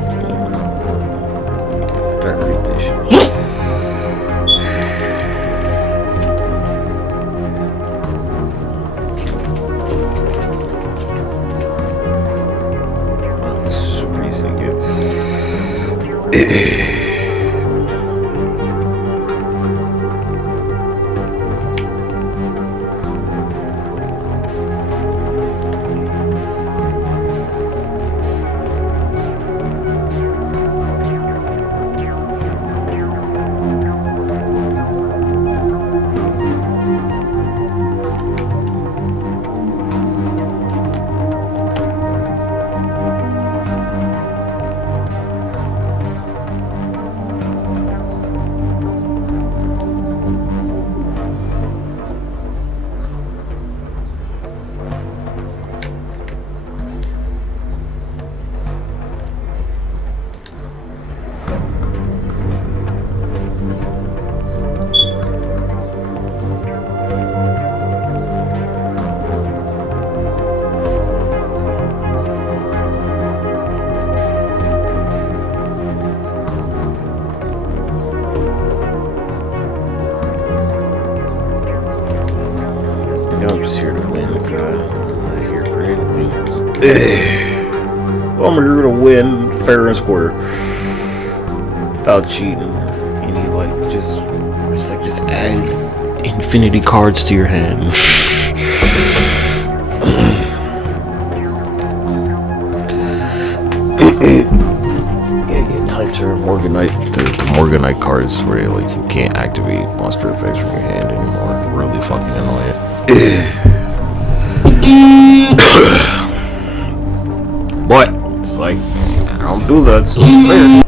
try to read this shit. This is super easy to get. I'm just here to win, God. I'm not here for anything else. Well, I'm here to win fair and square. Without cheating. Any, like, just add infinity cards to your hand. Yeah, get typed to Morganite, the Morganite cards where, like, you can't activate monster effects from your hand anymore. Really fucking annoying. But it's like I don't do that, so it's fair.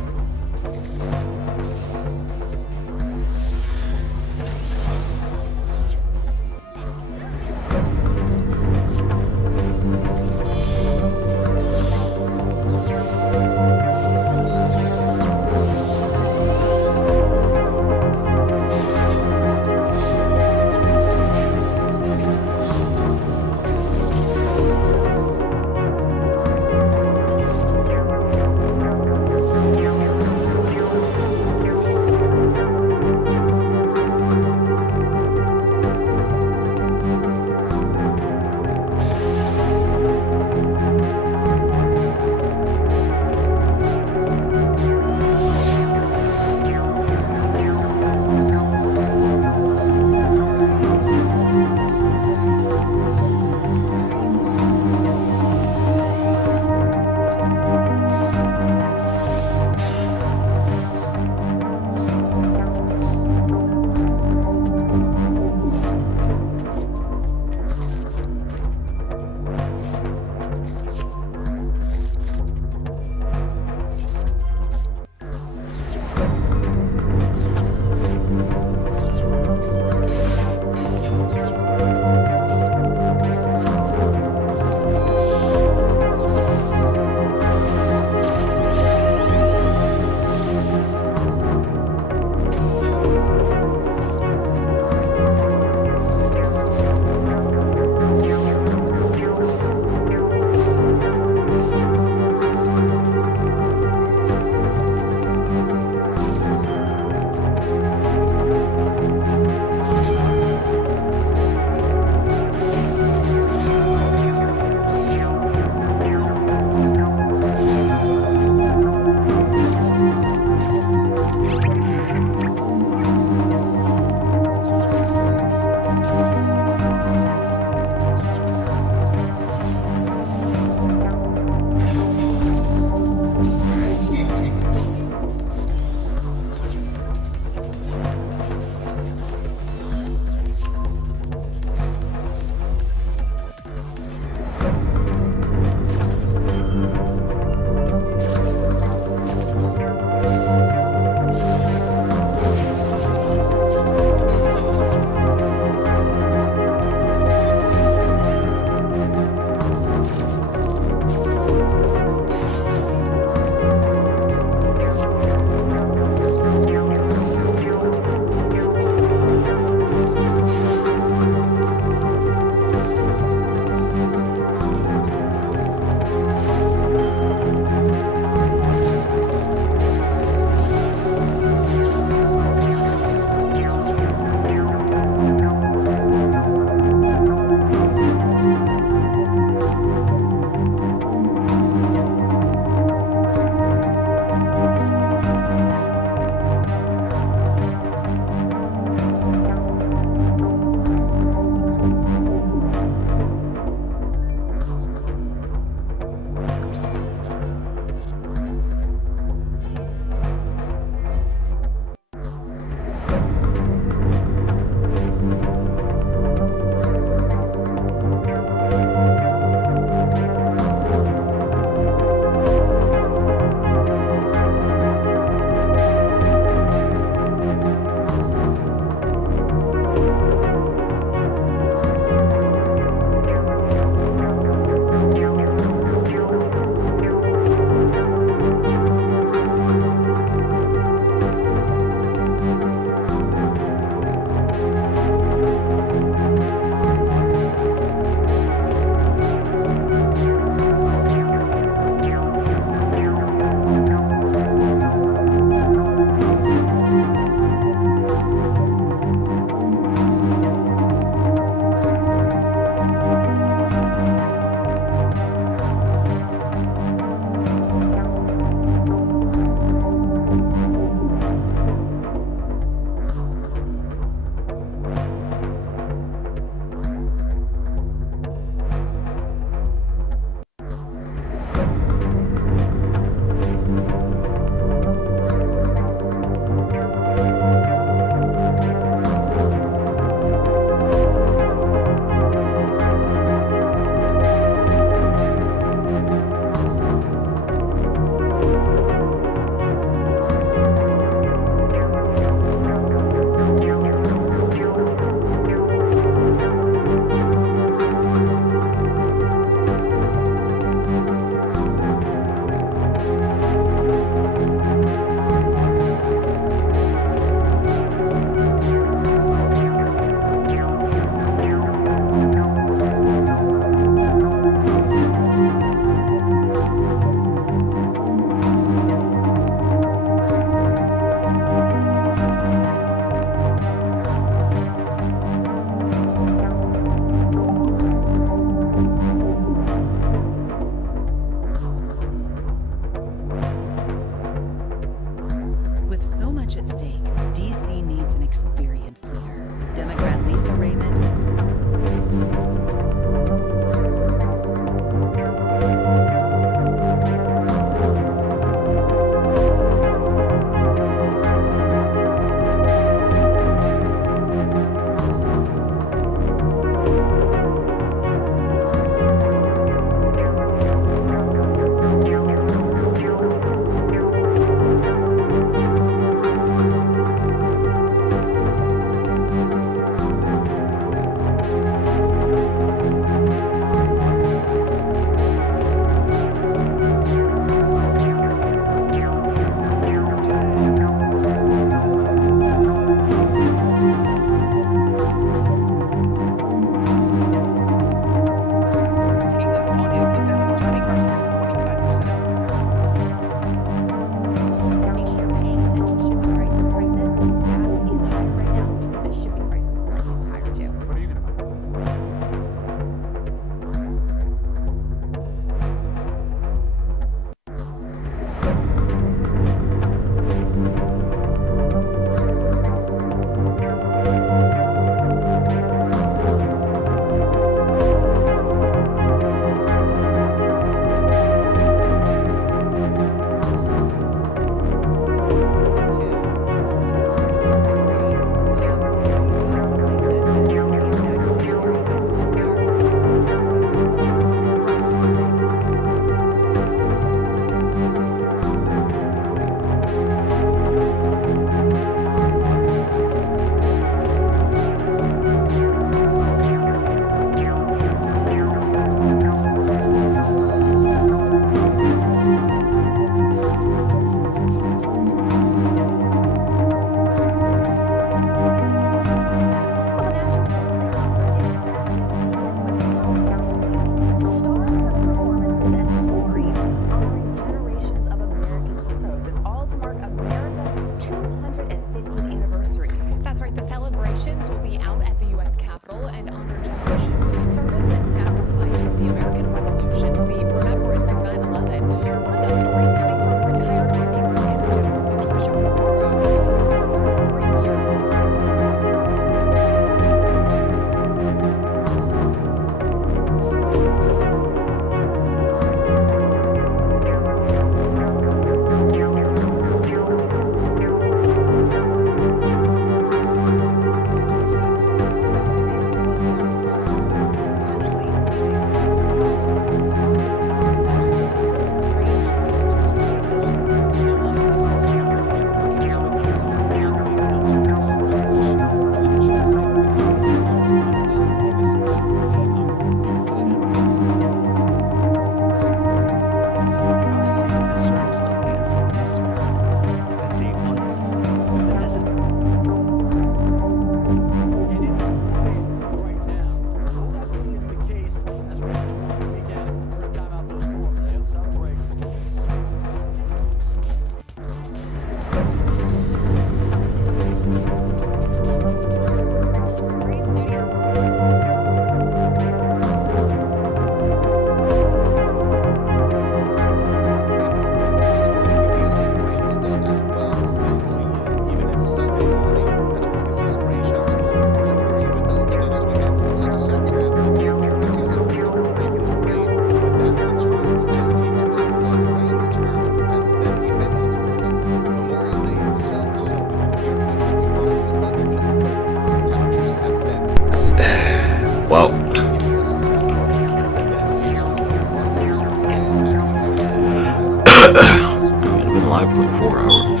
Like 4 hours.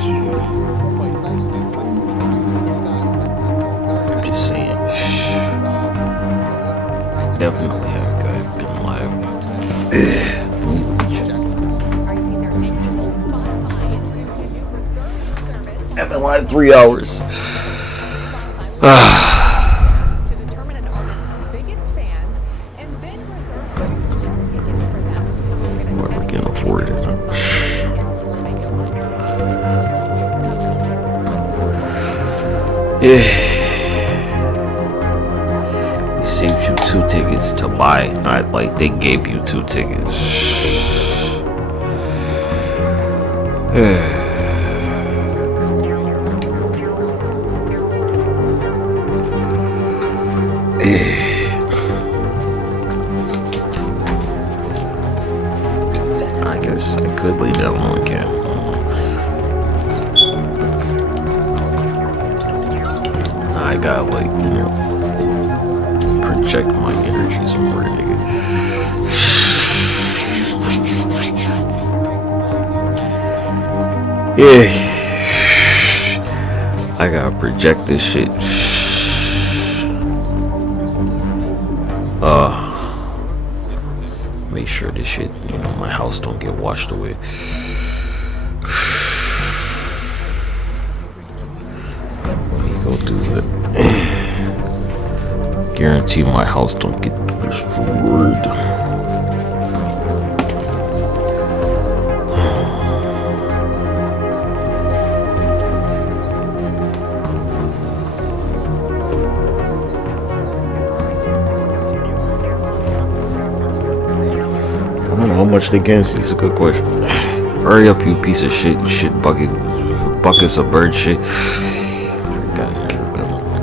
I'm just saying. Definitely have guys been live. I've been live 3 hours. Whoever can afford it. Yeah. They saved you 2 tickets to buy, not like they gave you 2 tickets. I guess I could lay down on camera. I got like, project my energy somewhere, nigga. Yeah. I gotta project this shit. Make sure this shit, my house don't get washed away. Let me go do that. Guarantee my house don't get destroyed. I don't know how much they can see. It's a good question. Hurry up, you piece of shit bucket. Buckets of bird shit.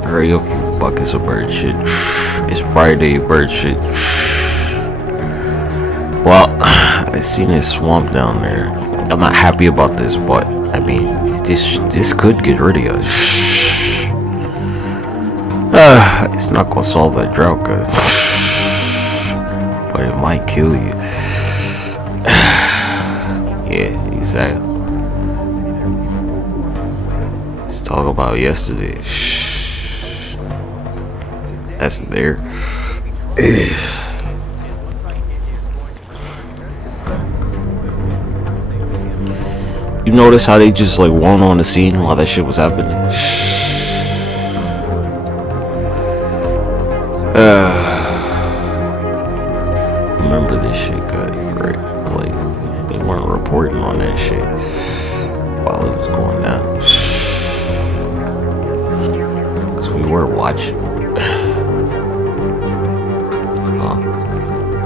Hurry up, you buckets of bird shit. It's Friday, bird shit. Well, I seen this swamp down there. I'm not happy about this, but I mean, this could get rid of us. It's not gonna solve that drought, guys. But it might kill you. Yeah, exactly. Let's talk about yesterday. That's there. You notice how they just like weren't on the scene while that shit was happening? Remember this shit, guys, right? Like, they weren't reporting on that shit while it was going down. Because we were watching.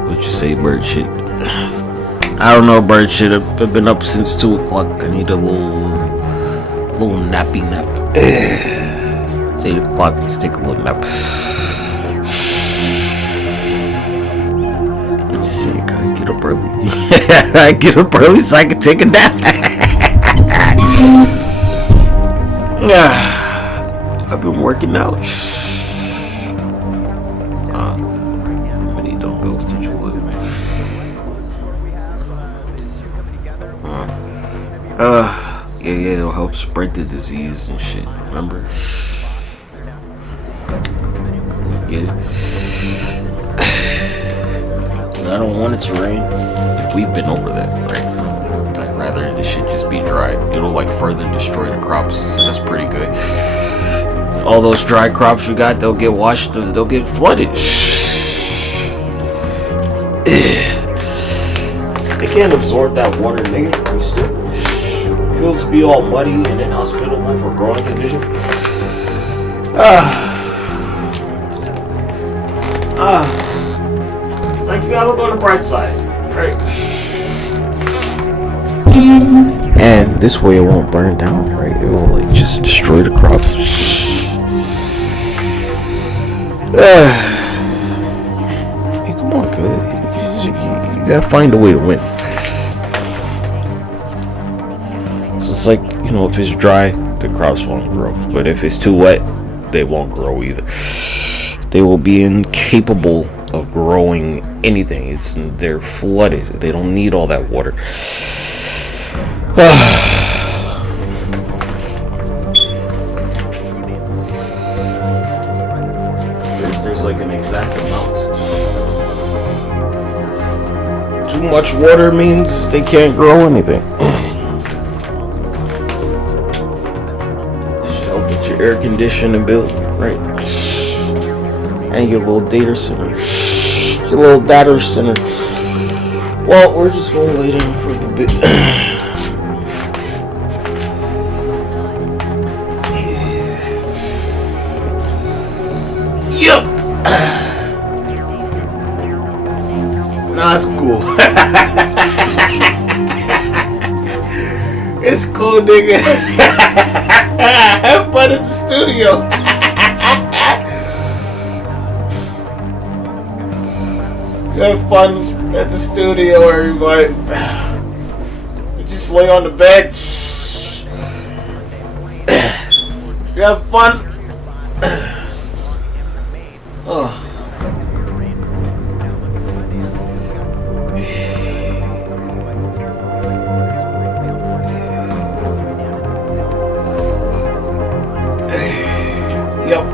What you say, bird shit? I don't know, bird shit. I've been up since 2 o'clock. I need a little nappy nap. It's 8 o'clock. Let's take a little nap. I just say, I get up early. I get up early so I can take a nap. I've been working out. How many dumbbells did you lift? Yeah, it'll help spread the disease and shit, remember? Get it? I don't want it to rain. We've been over that, right? I'd rather this shit just be dry. It'll like further destroy the crops, so that's pretty good. All those dry crops you got, they'll get washed, they'll get flooded. They can't absorb that water, nigga. You stupid. Fields be all muddy and inhospitable for growing conditions. It's like you gotta look on the bright side, right? And this way it won't burn down, right? It will like just destroy the crops. Hey, come on, kid. You gotta find a way to win. So it's like, if it's dry, the crops won't grow. But if it's too wet, they won't grow either. They will be incapable of growing anything. They're flooded. They don't need all that water. Too much water means they can't grow anything. This should help with your air conditioning bill, right? And your little data center. Your little data center. Well, we're just gonna lay down for a bit. Yep. Nah, it's cool. It's cool, nigga. Have fun at the studio. Have fun at the studio, everybody. You just lay on the bed. You have fun. Oh. Yep.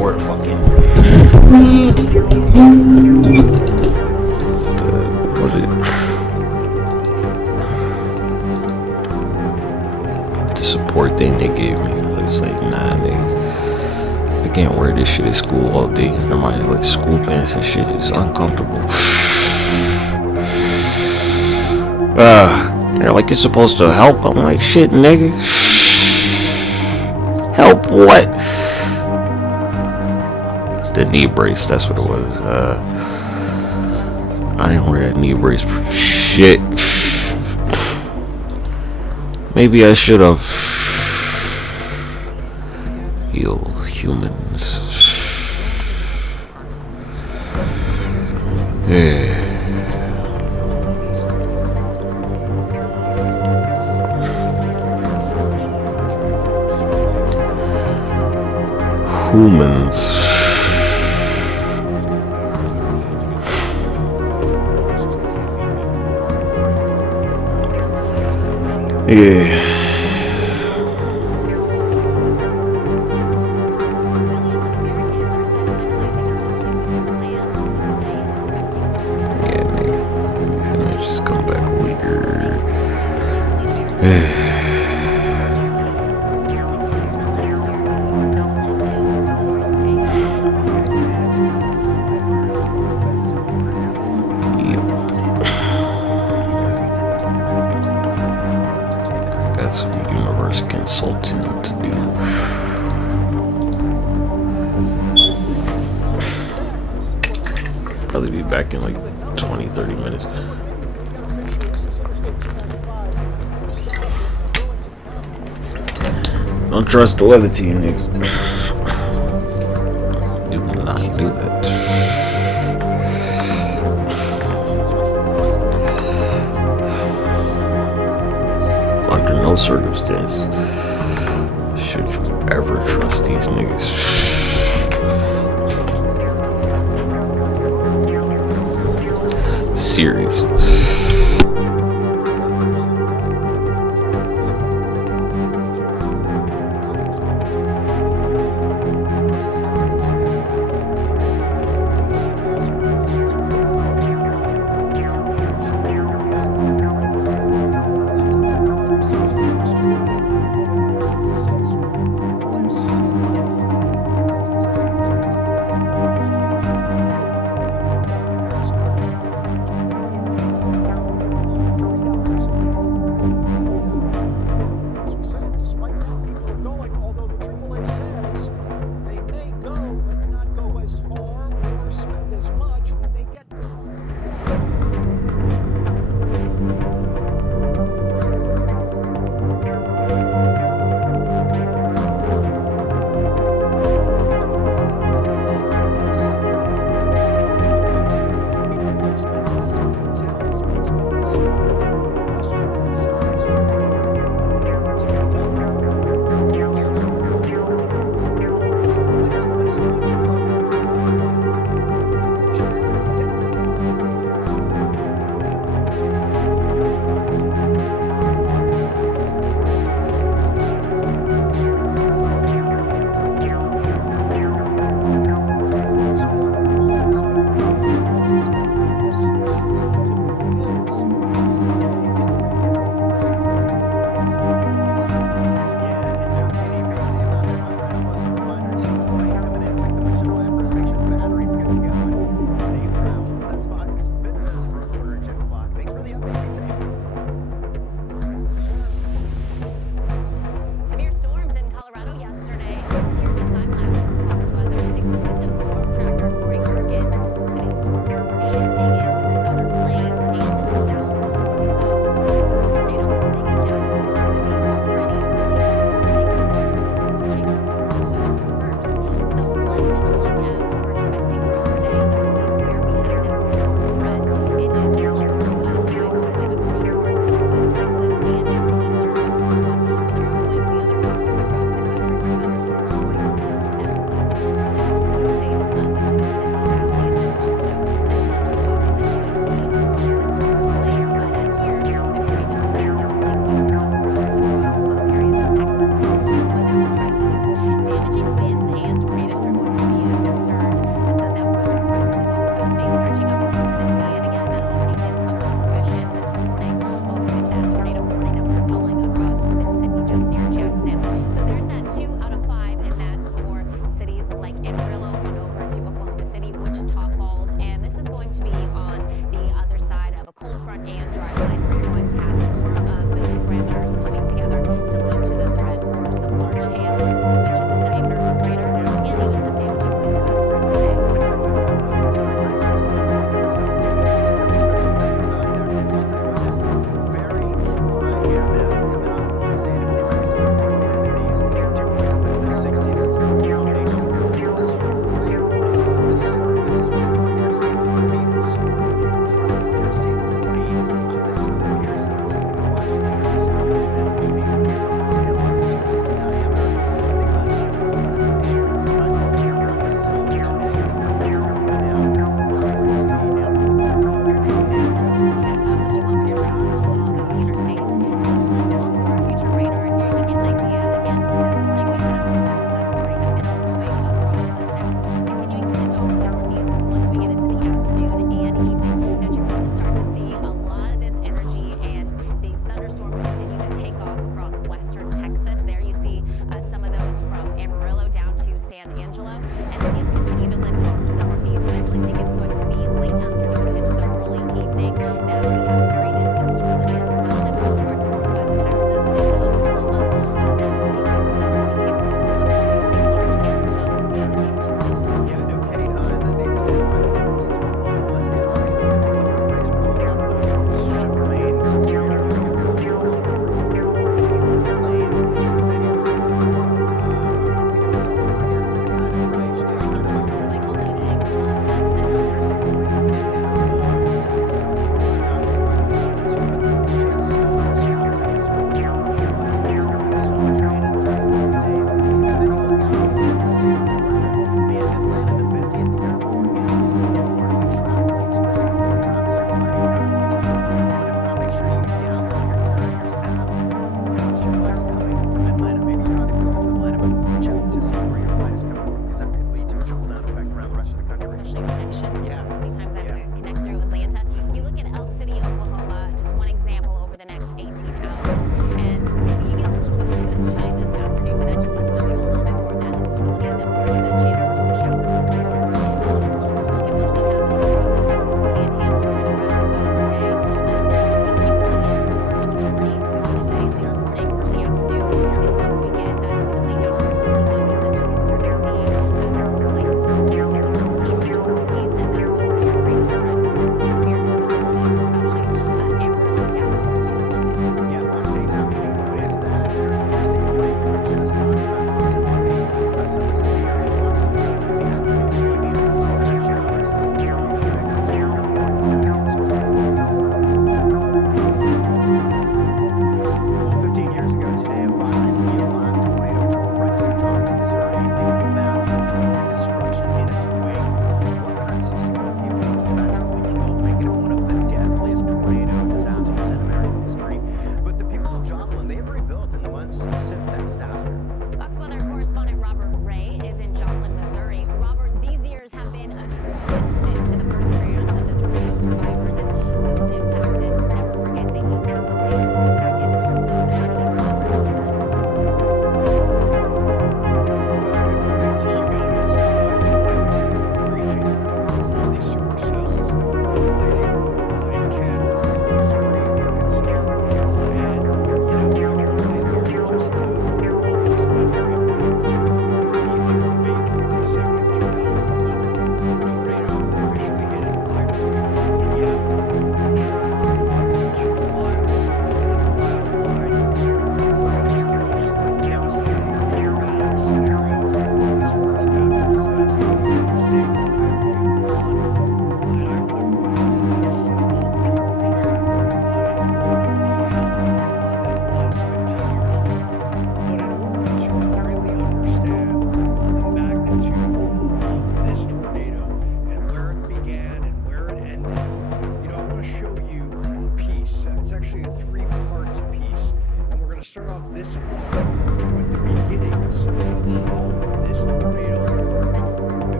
support fucking was it the support thing they gave me. But it's like, nah, I can't wear this shit at school all day. My like school pants and shit is uncomfortable. They're like, it's supposed to help. I'm like, shit, nigga. Help what? The knee brace, that's what it was. I didn't wear that knee brace for shit. Maybe I should have. Heal humans. Yeah. Humans. Yeah. Just come back later. Got some universe consulting to do. Probably be back in like 20-30 minutes. Don't trust the weather team, niggas. Do not do that. Under no circumstance should you ever trust these niggas. Serious.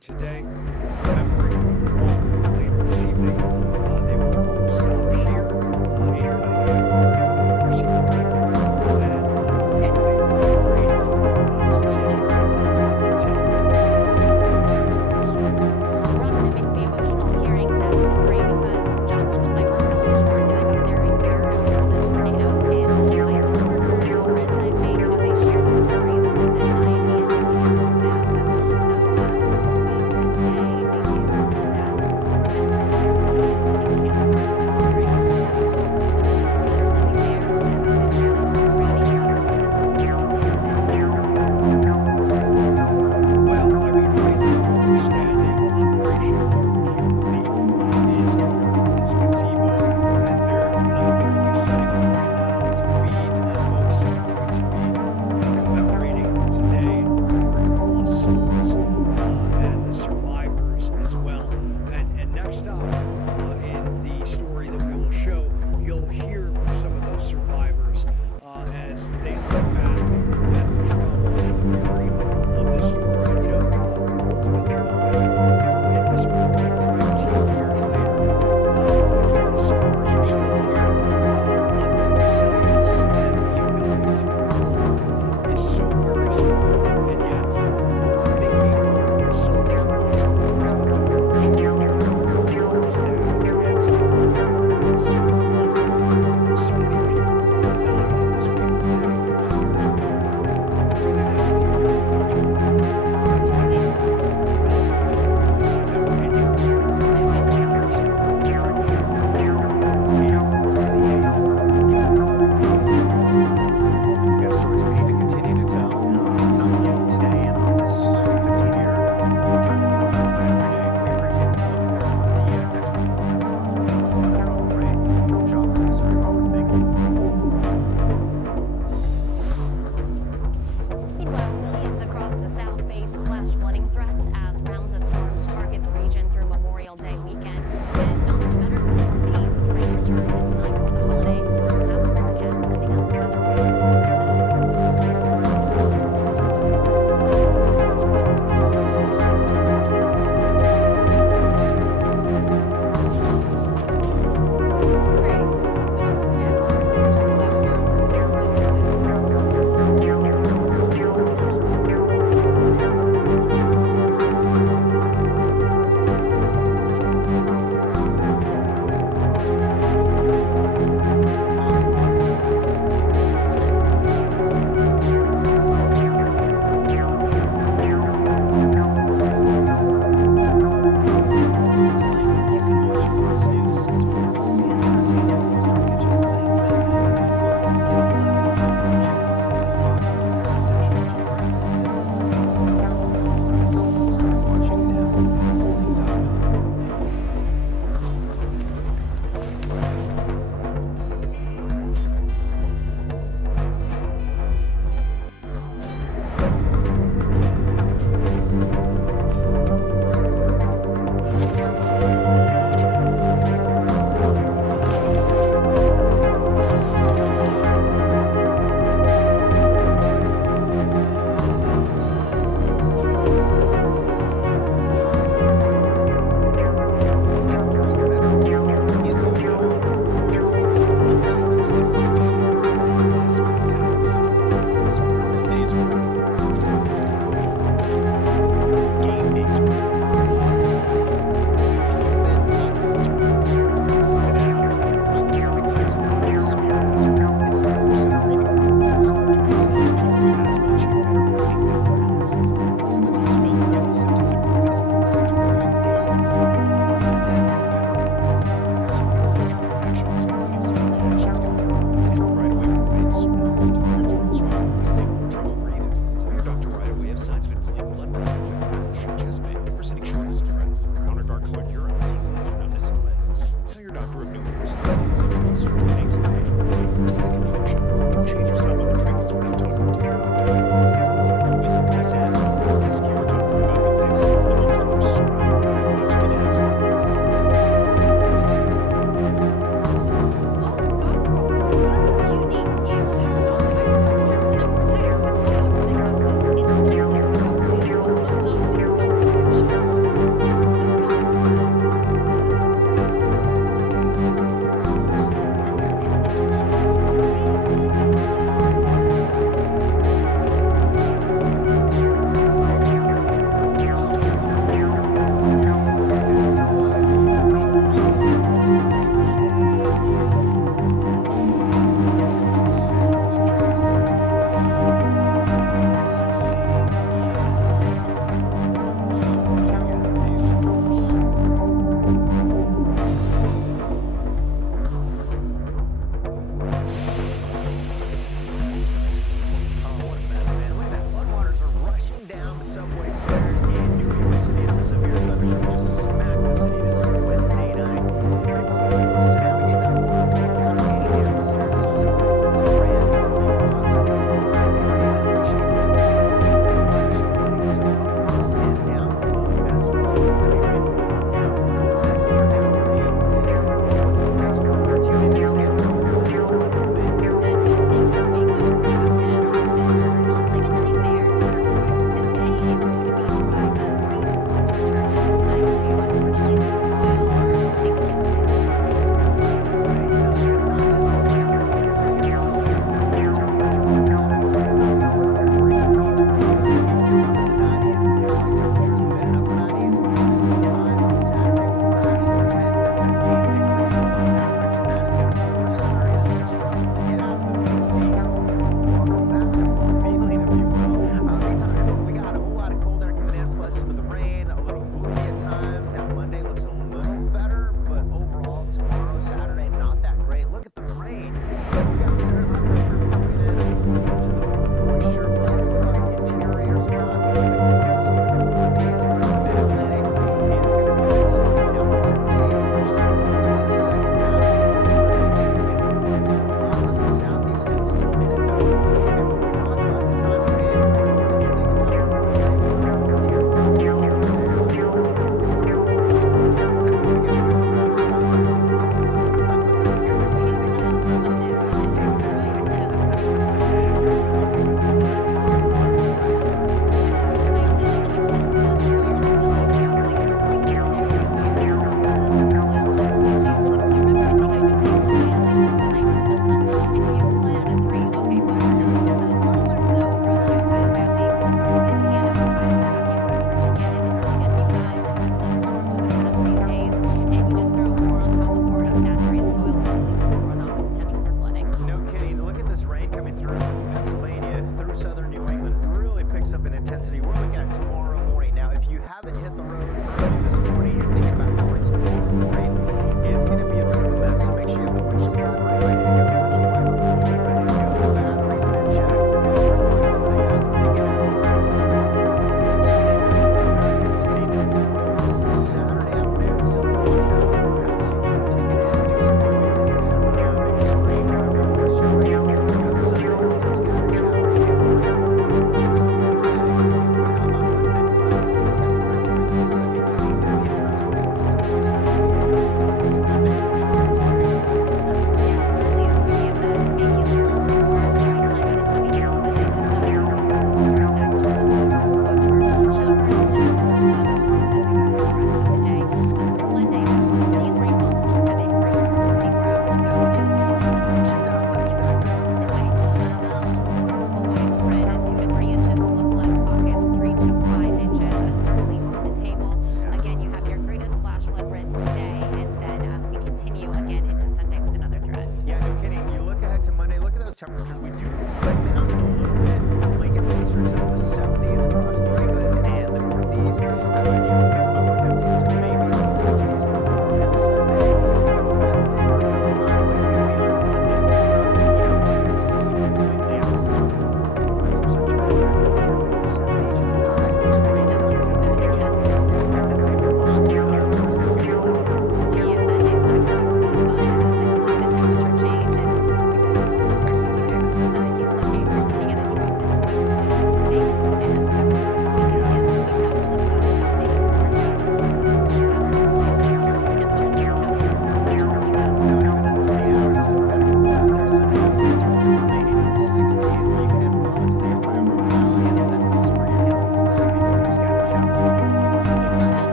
today. Memory walk later this evening. They will all stop here in Cunningham Park, Mercy Park, and unfortunately, the rain has been going on since yesterday. Robin, it makes me emotional hearing that story because John Glenn was my first television work that I got there a year after the tornado, and my coworkers, friends I've made, you know, they share their stories from that night and the after that. So it's always this day they do that remembrance ceremony and they have the person honoring having talked to the people that are living there and have been around. It was really hard because of the Well, I mean, right now we're standing Operation Barbecue Relief is under this gazebo, and they're literally setting up right now to feed folks that are going to be commemorating today and remembering the lost souls and the survivors as well. And next up in the story that we will show, you'll hear from some of those survivors as they look back at the trauma and the fury of this storm. And, you know, ultimately knowing at this point, 15 years later, again, the scars are still here, but the resilience and the ability to move forward is so very strong. And yet, thinking of all the souls lost, talking about children, moms, dads, aunts, uncles, grandparents, so many people that died on this fateful day 15 years ago. Really, that's the only victory. Not to mention the thousands of people that were injured, the first responders, frankly, from the ARBK to the AAPL. Yes, stories we need to continue to tell, not only today and on this 15-year time that we're on, but every day. We appreciate it. We look forward to the next one. That's Robert Ray, job producer. Robert, thank you. Meanwhile, millions across the South face flash flooding threats as rounds of storms target the region through Memorial Day weekend. And not much better for the Northeast. Rain returns in time for the holiday. We'll have the forecast coming up. Weather You can watch Fox News, sports, and entertainment starting at just $19.99 a month. Get 11 popular channels like Fox News, National Geographic, and more all for one price. Start watching now at sling.com. Thank you. if you haven't hit the road early this morning, you're thinking about going tomorrow morning, it's going to be a bit of a mess. So make sure you have the windshield wipers ready to go, windshield wiper fluid ready to go, the batteries been checked. The industry will tell you that's what they get out of those tomorrows. So keep an eye on Americans heading into the roads Saturday afternoon, still a washout. Perhaps you can take it in, do some movies, maybe stream whatever you want to stream. Come Sunday, still scattered showers here. Yeah,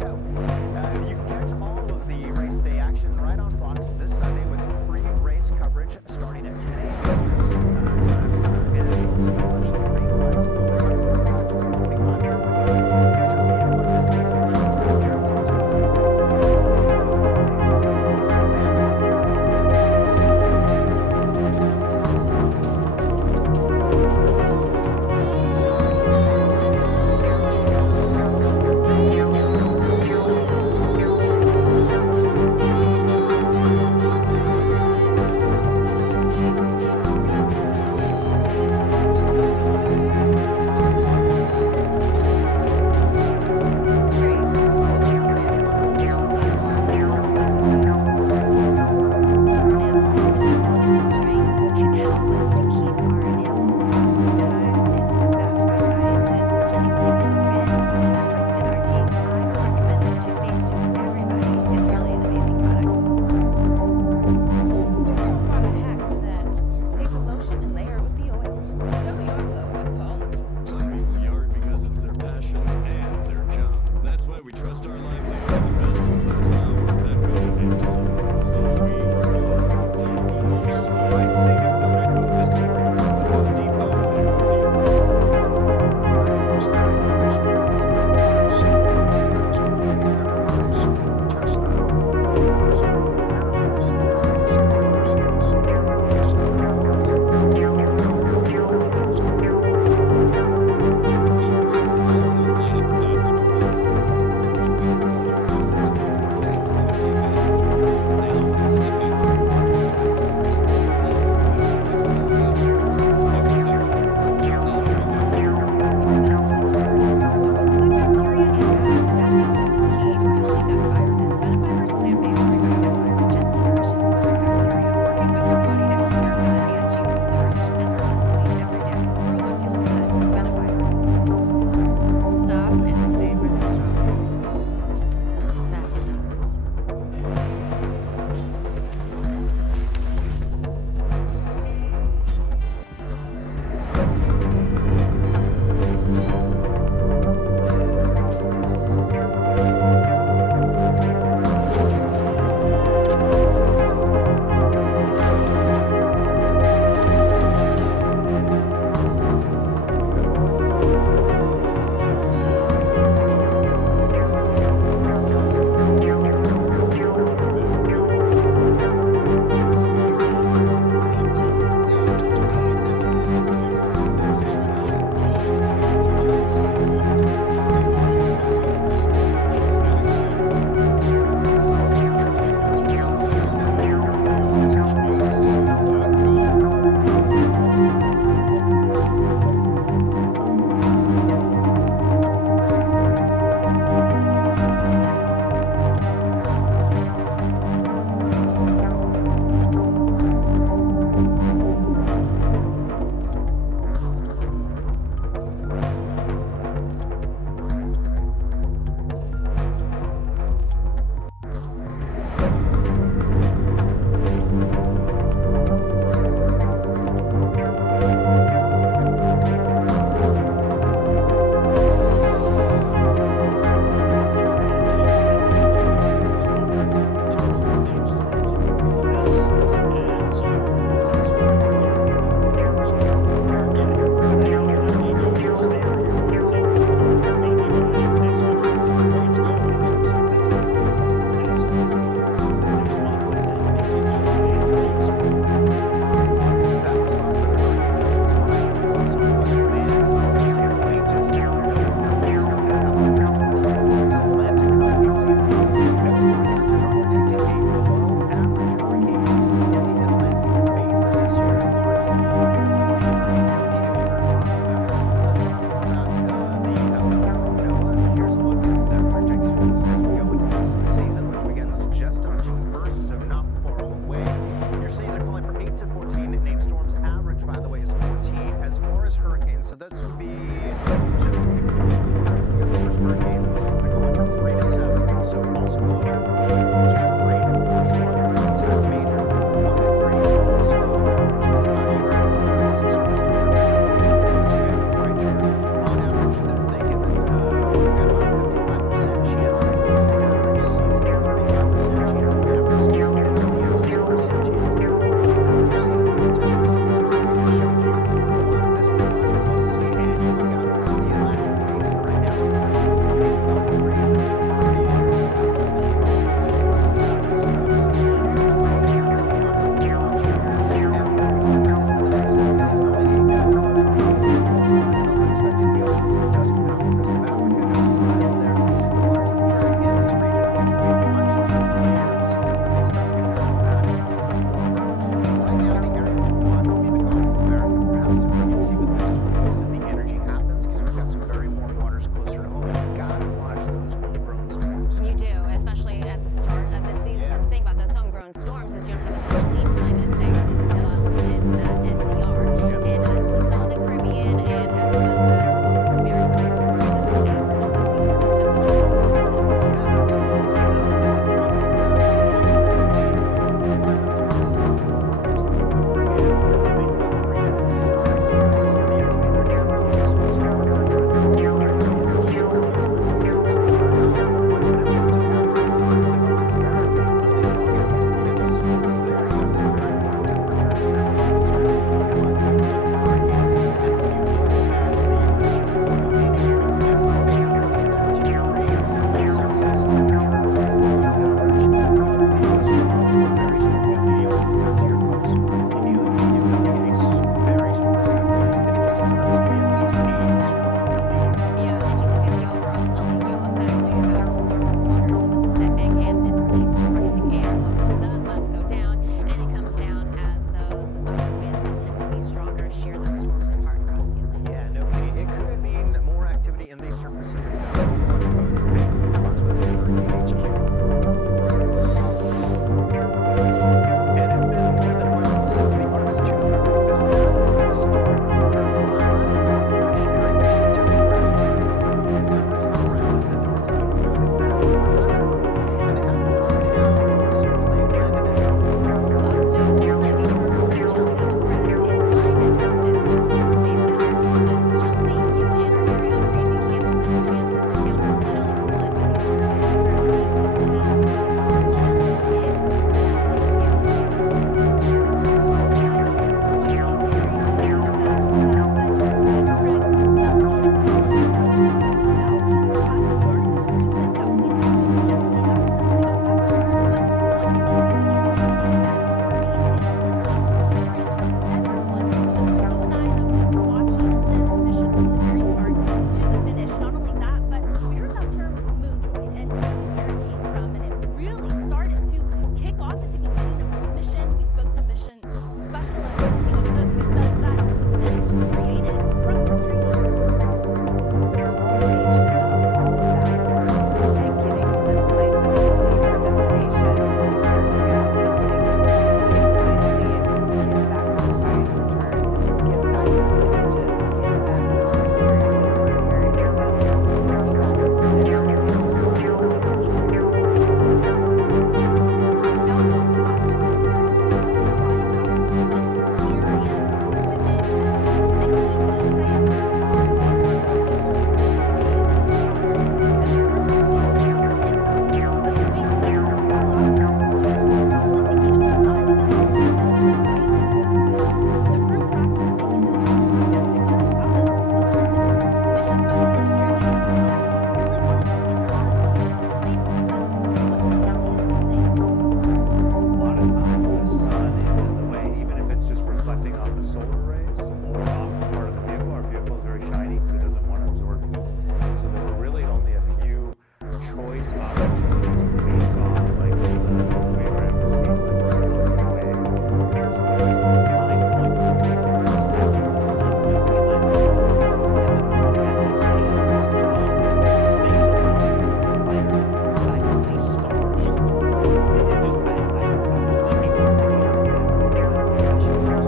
So, you can catch all of the race day action right on Fox this Sunday with pre-race coverage starting at 10 a.m. Eastern time. And also watch the green flags go at 12:45 here for catchers meeting 106. So, closest temperature average, which will lead to a strong to a very strong El Nino. Oftentimes here called super El Nino. That would be a very strong indications are this could be at least a strong El Nino. Yeah, and you look at the overall El Nino effect, so you have warmer waters in the Pacific, and this leads to rising air. What comes up must go down, and it comes down as those winds that tend to be stronger shear those storms apart across the Atlantic. Yeah, no kidding. It could mean more activity in the Eastern Pacific. So watch both basins, watch both the hurricane HQ. And it's been more than a month since the Artemis 2 crew got back from the historic lunar evolutionary mission to congratulate crew members around the dark side of the moon back in Florida. And they haven't slowed down since they landed in Fox News multimedia reporter Chelsea Torres is live at Houston's Trump Space Center.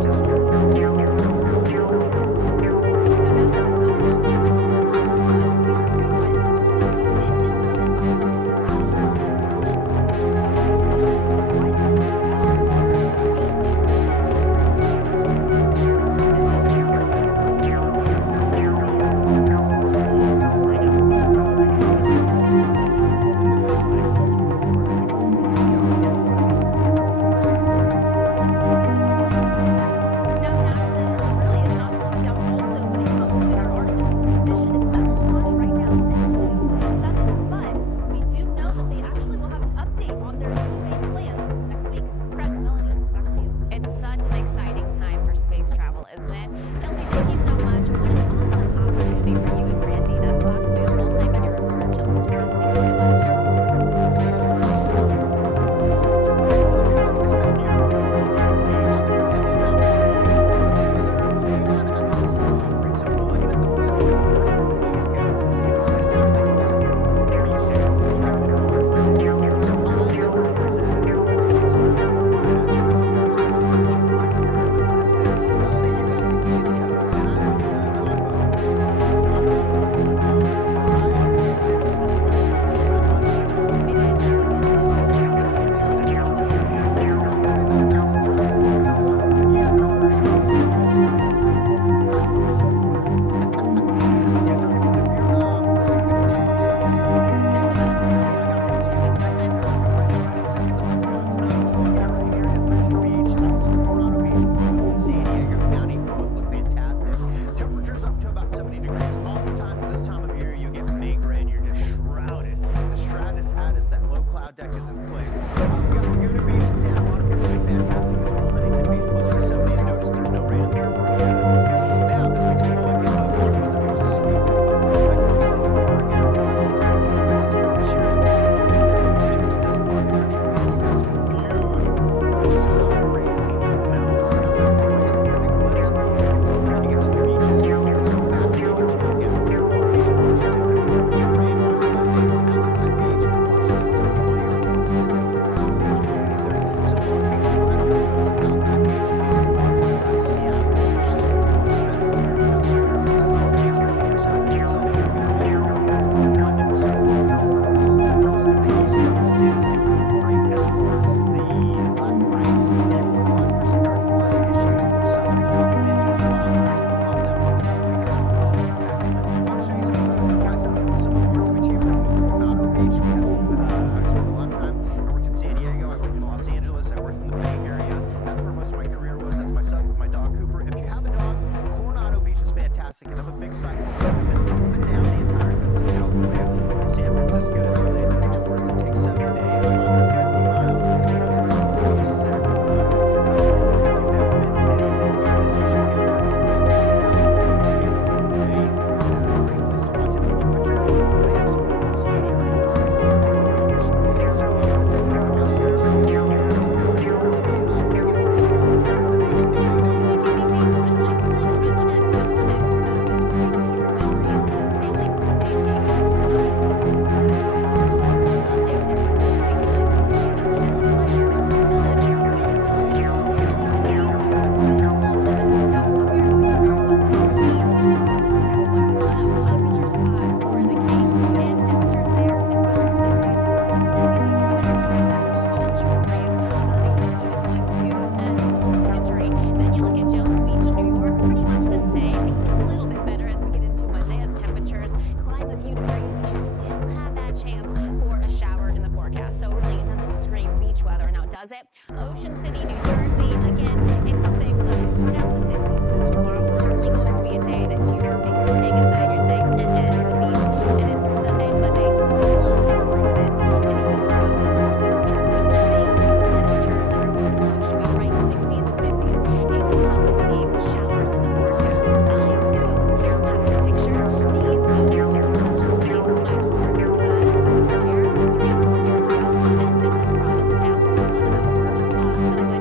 Chelsea, you and our very own Randy Campbell got a chance to sit down with not only one, but the owner of cloud deck is in place. We got Laguna Beach and Santa Monica doing fantastic as well. Huntington Beach closer to 70s. Notice there's no rain in the forecast. Now, as we take a look at a few other beaches, Oregon and Washington. This is Curtis here as well. Been to this part of the country, man, you guys are beautiful. Just high-raising mountains, granite cliffs, if you will. And then you get to the beaches. It's so fascinating to look at. Long Beach, Washington, 57-year rain. Alibi Beach in Washington, 71 year. What's the difference in the beach communities there? So Long Beach is right on the coast, and Alibi Beach is off of Seattle Beach, so it's more of a metro area. That's why you're in some days, you're Saturday and Sunday, you're going to be here, guys come on. So overall, most of the East Coast is doing great as far as the lack of rain. You will watch for some garden flooding issues for Southern California due to the wildfires, but a lot of that water is picking up all back in. I want to show you some photos of guys. Some of them are coming to you from Coronado Beach. We have some. I spent a lot of time. I worked in San Diego. I worked in Los Angeles. I worked in the Bay Area. That's where most of my career was. That's myself with my dog Cooper. If you have a dog, Coronado Beach is fantastic, and I'm a big cyclist. So I've been up and down the entire coast of California, from San Francisco to LA, doing tours that take 7 days, 150 miles. Those are cool beaches there in Coronado. And I'll tell you what, if you've never been to any of these beaches, you should go there. The hotel is amazing. Great place to watch it in the winter. They actually put a skating rink on the beach. So I want to send you across here. Let's go to Melanie. Take it to the East Coast. Ocean City, New Jersey, again, it's the same flow. We start out in the 50s, so tomorrow's certainly going to be a day that you make a mistake inside, you're saying, to the beach. And then through Sunday and Monday, some slow improvements. And it will go from larger beach day temperatures that are going to fluctuate right in the 60s and 50s. It's coming with showers in the forecast. I, too, have some pictures. The East Coast is a special place in my heart because I moved here 3 years ago, and this is Provincetown, so one of the first spots that I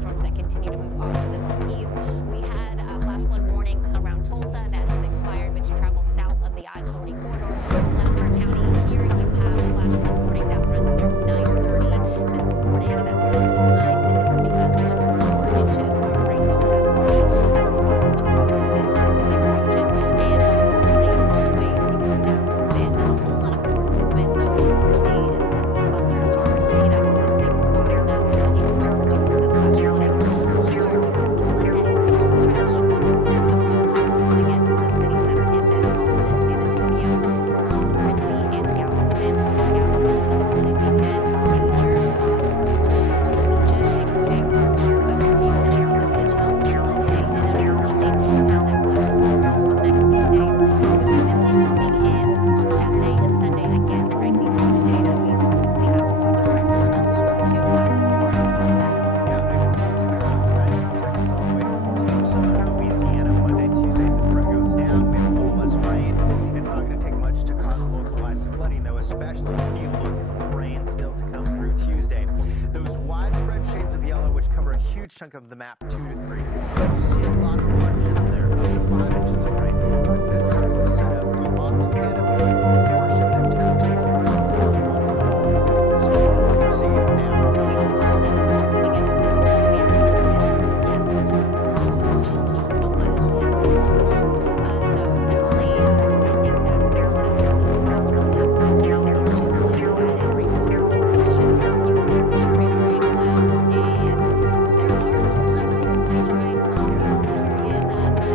thunderstorms that continue to move off to the northeast. We had a flash flood warning around Tulsa that has expired, but you travel south of the I-40 corridor. Latimer County, here you have a flash flood warning that runs through 9:30 this morning. That's Central Time, and this is because 1 to 4 inches of rainfall has already dropped across this specific region. And day on the way, so you can see that movement, a whole lot of forward movement. So really, this cluster starts to fade out of the same spot, potential to reduce the flash flooding. Flood alerts Monday, home stretch going forward across Texas. And again, some of the cities that are in this: Austin, San Antonio, Corpus Christi, and Galveston. Galveston for the holiday weekend. Major spot for people to go to the beaches, including Lars Bogaty heading to the beach house on Monday, and unfortunately has that weather forecast for the next few days. Specifically moving in on Saturday and Sunday again, Greg. These are the days that we specifically have to watch for. A level 2 out of 4 forecast. Yeah, it includes the coast range from Texas all the way to portions of southern Louisiana. Monday, Tuesday, the threat goes down. We have a little less rain. It's not going to take much to cause localized flooding, though, especially when you look at the rain still to come through Tuesday. Those widespread shades of yellow, which cover a huge chunk of the map, 2 to 3. You'll see a lot of orange in there, up to 5 inches of rain. With this type of setup, you often get a portion that tends to lower once all storm like we're seeing now. We have all that pressure coming in from both Maryland and so definitely, I think that we'll have some of those spots really have 5 to 8 inches isolated rainfall formation. You will get occasional rain clouds, and there are sometimes even pretty dry, periods of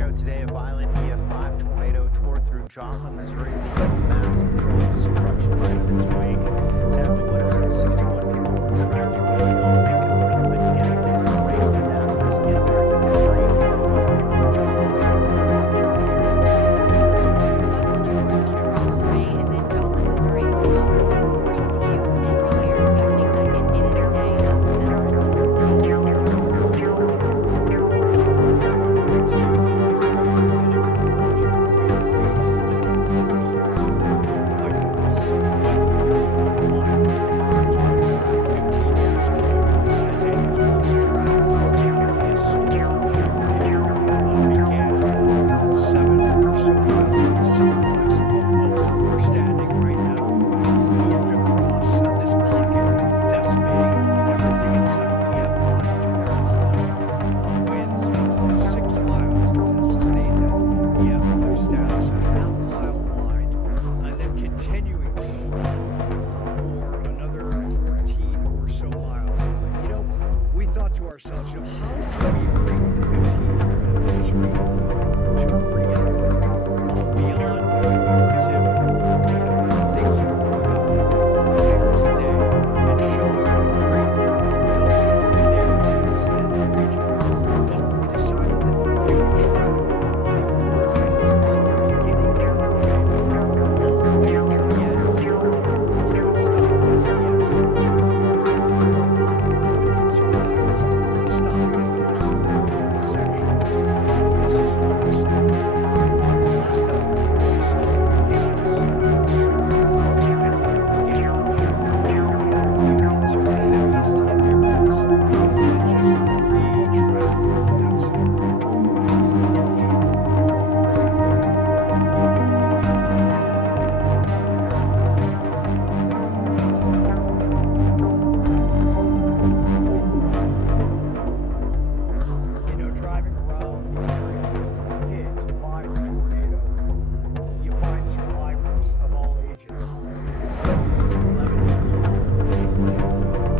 Blackout today, a violent EF5 tornado tore through Joplin, Missouri, leaving massive trail destruction right in its wake. Sadly, 161 people were tragically killed, making it one of the deadliest tornado disasters in American history. But the people of Joplin, they have been in years since that disaster. Fox Weather correspondent Robert Ray is in Joplin, Missouri. Robert, we report to you every year, May 22nd. It is a day of remembrance for the city. Ourselves, you know, how can we bring the 15-year anniversary to bring it beyond commemorative, things that are going on like all the players today, and showing the great work we're building in the neighborhoods and the region. Well, we decided that we would track the origins of the beginning of the tornado all the way to the end. It stopped as EF0. Stopping at the most important sections of this historic storm. Last time we saw the beginnings of the storm and where it began. Now we bring you into the heaviest hit areas and just retrack that scenario. Driving around these areas that were hit by the tornado, you find survivors of all ages. One was just 11 years old when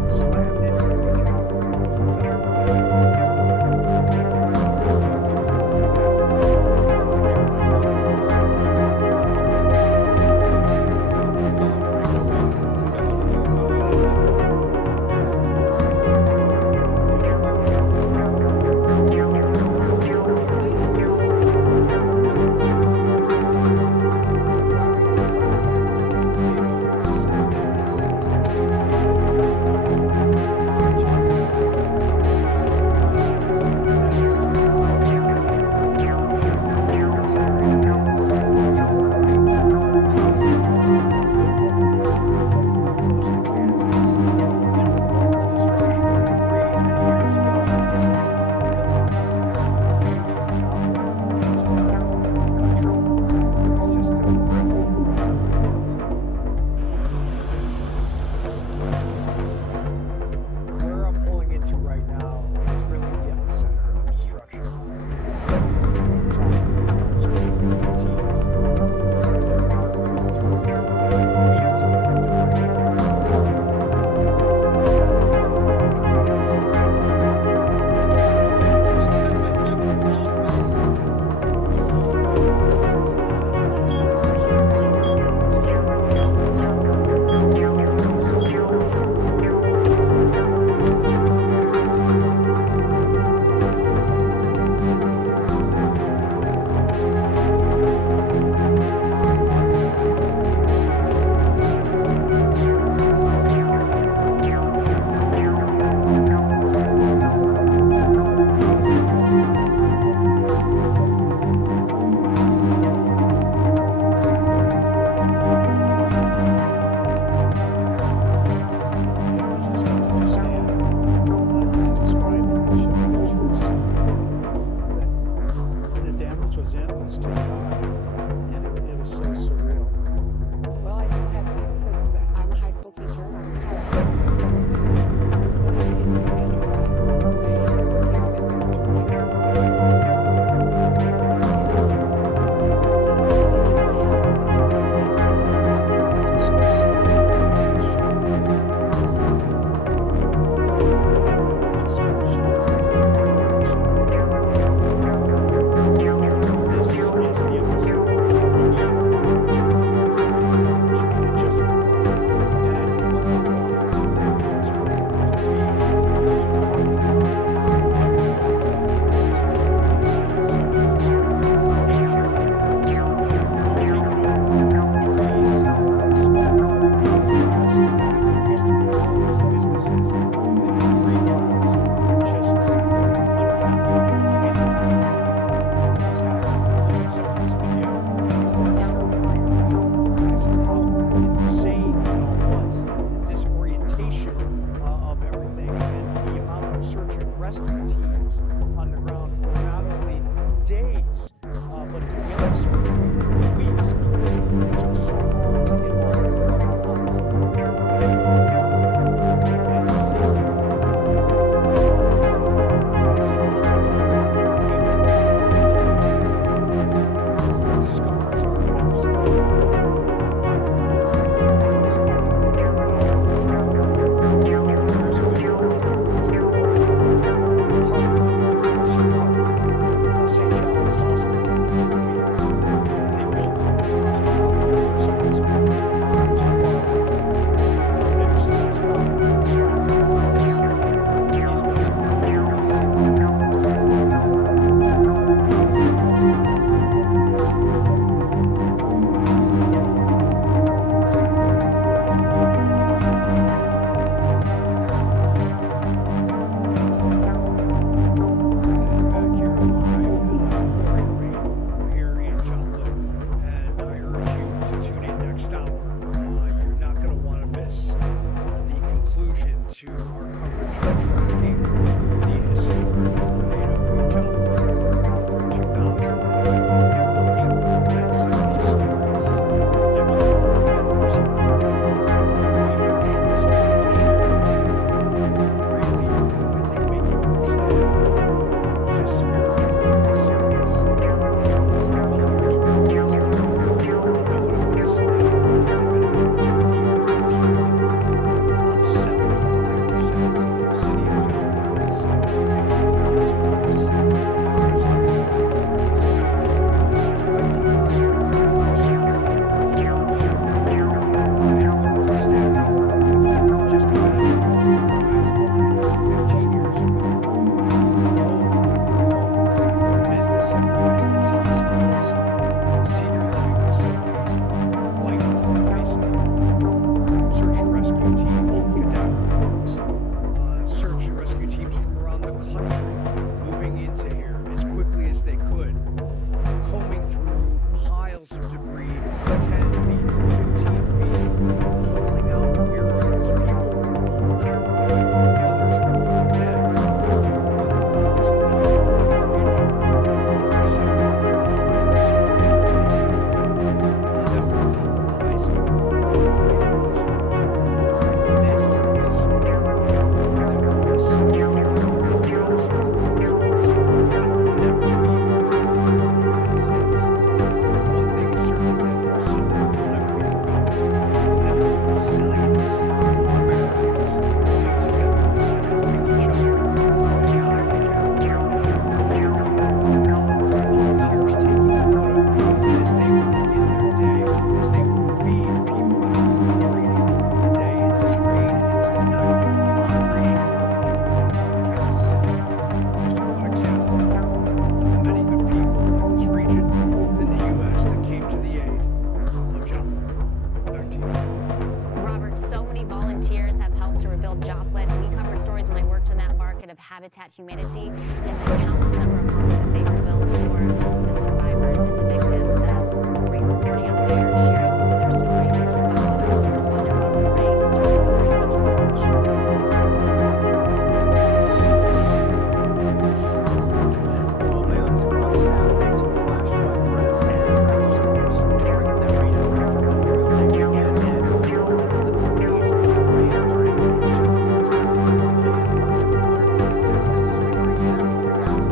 it slammed into the region. habitat humidity, and the countless number of homes that they rebuilt for the survivors and the victims reporting out there, sharing some of their stories. Correspondent Robert Ray and John Missouri, thank you so much. Maryland's across the south facing flash flood threats and tropical storms target that region right throughout Memorial Day weekend, and we're driving to the northeast with the rain returning just in time for the holiday and much cooler. Stay with us as we bring you that forecast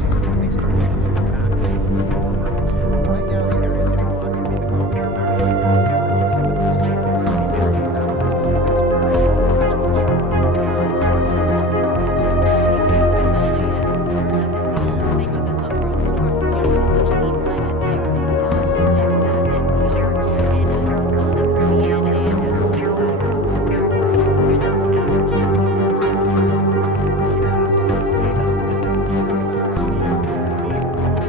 season when they start to get a little bit back to a little bit warmer. Right now, the areas to watch would be the Gulf of America. So for me, some of this is where most of the energy happens because we've got some very large low surrounding large storms. Me too, especially in this season. The thing about those homegrown storms is you don't have as much lead time as say when it was like that NDR and all the Caribbean and that's all the Gulf of America where that's an average sea surface temperature. Yeah, absolutely. And then when you think about El Nino,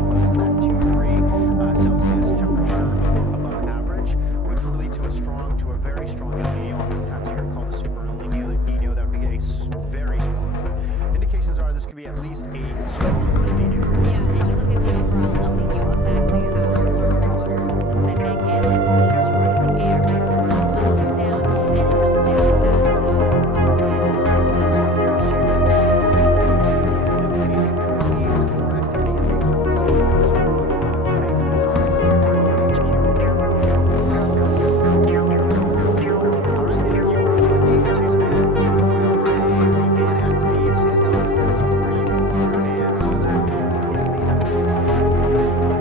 what does that mean? Celsius temperature above average, which will lead to a very strong El Nino. Oftentimes you hear it called a super El Nino. That would be a very strong one. Indications are this could be at least a strong El Nino. Yeah, and you look at the overall El Nino effect, so you have warmer waters in the Pacific and this leads to rising air. Once that does go down, and it comes down as the stronger Yeah, no kidding. It could be more activity in these storms. So much both the basins as well as the HQ. All right, if you are looking to spend the Memorial Day weekend at the beach, it all depends on where you are and whether it may not be.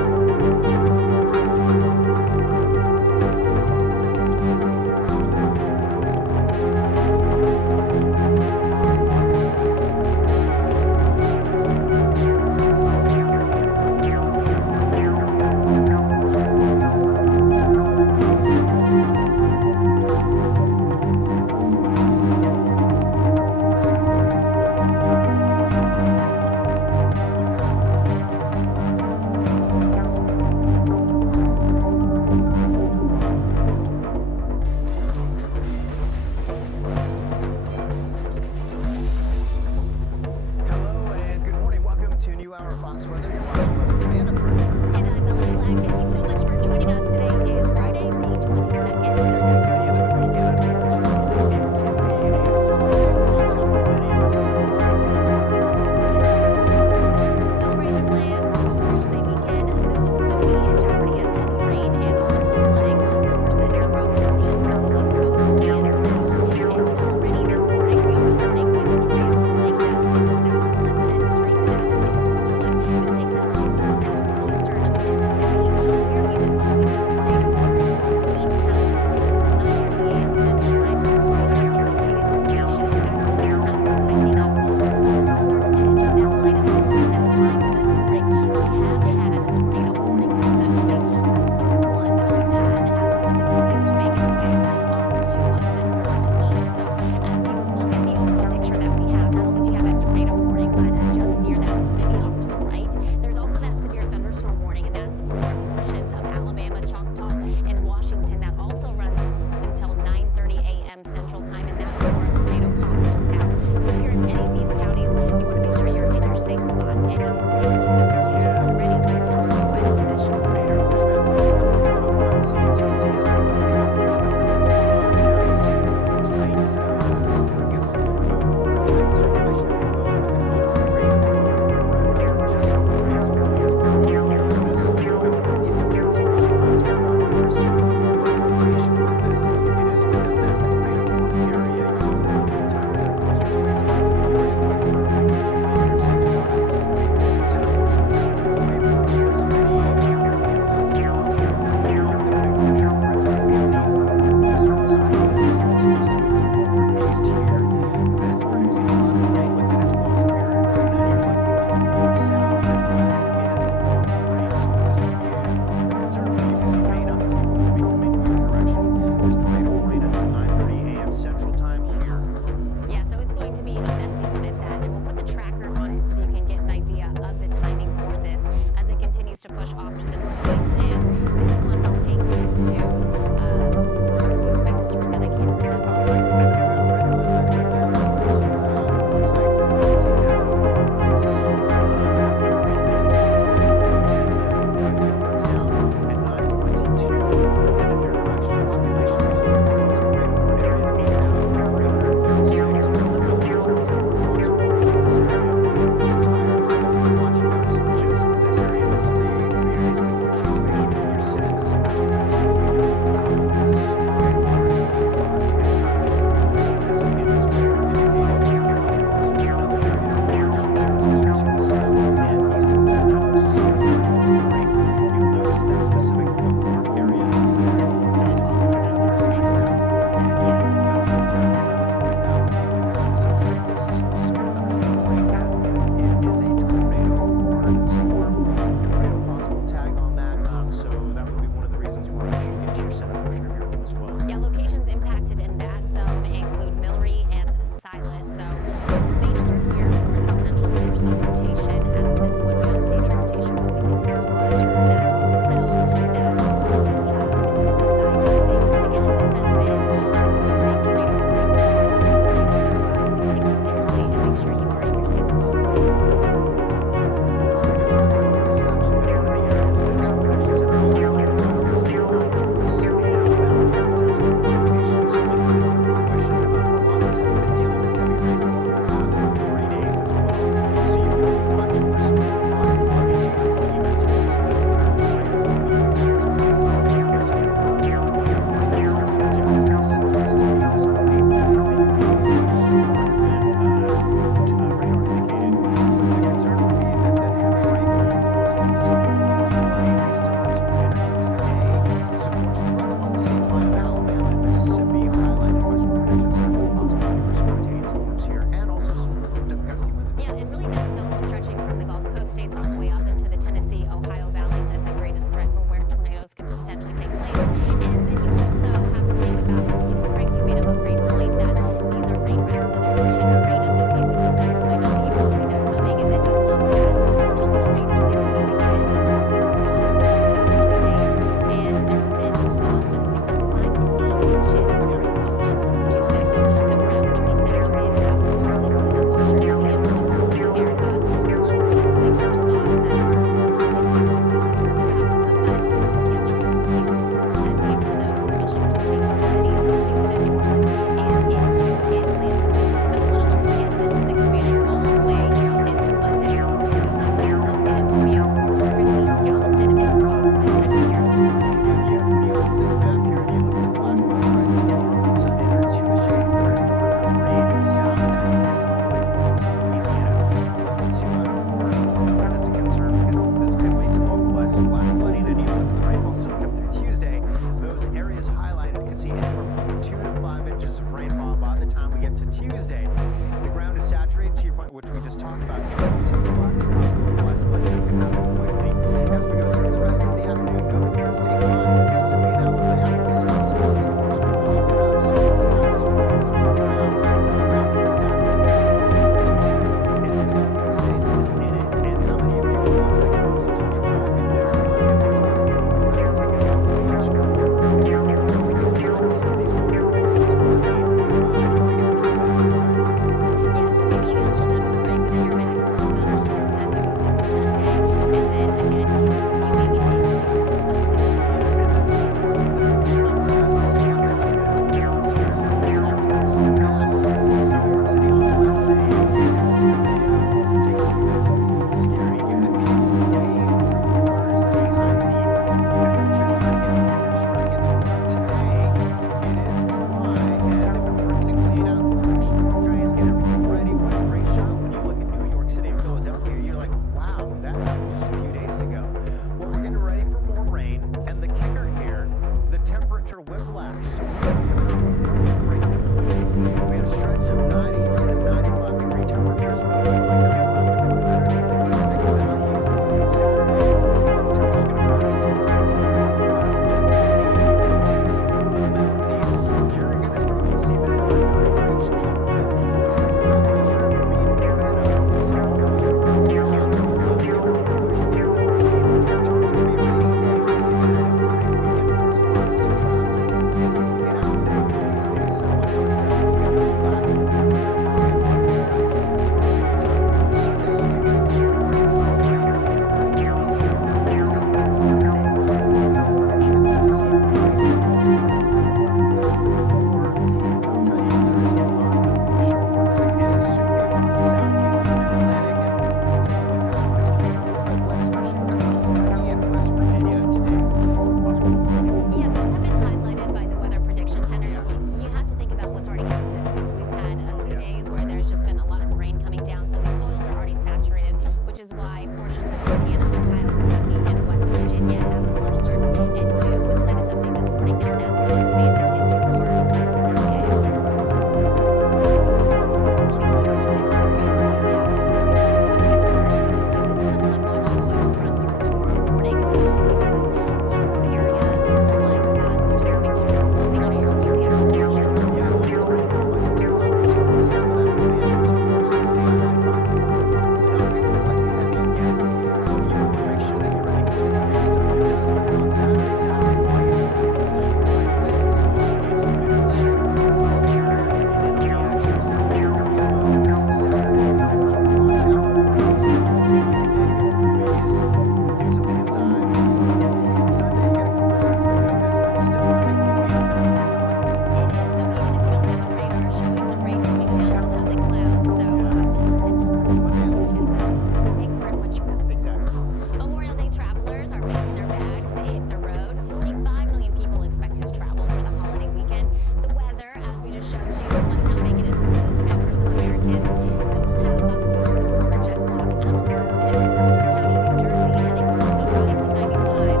shoved you, might not make it a smooth trip for some Americans. So we'll have Fox News reporter Jeff Locke out on the road in Mercer County, New Jersey, heading north on I-295. We'll check with him after the break.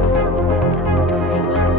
But the fans are right now.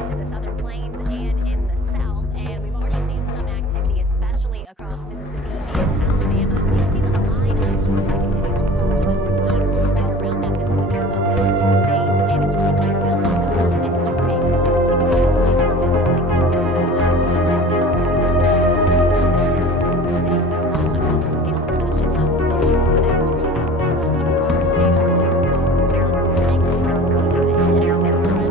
into the southern plains and in the south, and we've already seen some activity, especially across Mississippi and Alabama. So you can see the line of storms that continues to crawl to the northeast and around that vicinity of those two states, and it's really going to be on the southern edge of things. Typically, when you find a mist like this that sets up, and that's where we could see some rotation, and that's what we're seeing. So a cause of scale discussion has been issued for the next 3 hours on a road tornado or two possible this morning. You can see out ahead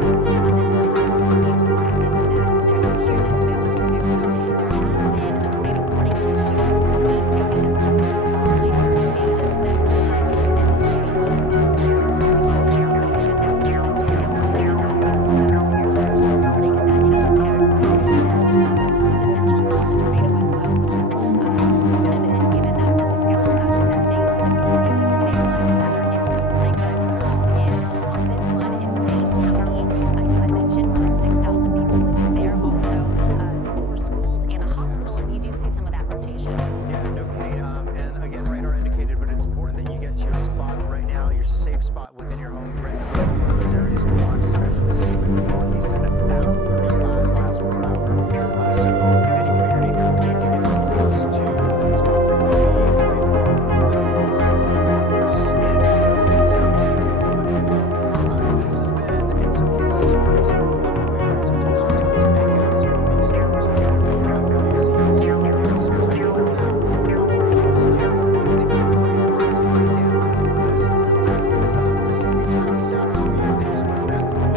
of that front, we have a moist and unstable environment. So that line is going to be able to tap into that. There's some shear that's available too. So there has been a tornado warning issued for the county this morning. It's until 9:30 a.m. Central Time, and this is because of the rotation that we had just downstream of that. We also have a severe thunderstorm warning, and that has attacked that potential for the tornado as well, which is and given that mesoscale discussion that things could continue to stabilize further into the morning. But I want to call in on this one in Wayne County. You had mentioned more than 6,000 people living there, also 4 schools and a hospital, and you do see some of that rotation. Yeah, no kidding. And again, radar indicated, but it's important that you get to your spot right now, your safe spot within your home. Right now, one of those areas to watch, especially as this is moving northeast at about 35 miles per hour. So any community here will need to get close to that spot where you want to be away from without walls, of course, and because of the sound issue, if you will. This has been, in some cases, pretty slow along the way, right? So it's also tough to make out some of these storms out there when you're out. We do see some maybe some tightening of that. Watch it closely. Look at the amount of rainfall that's coming down with this. I will reach out this out for you. Thanks so much, Matt.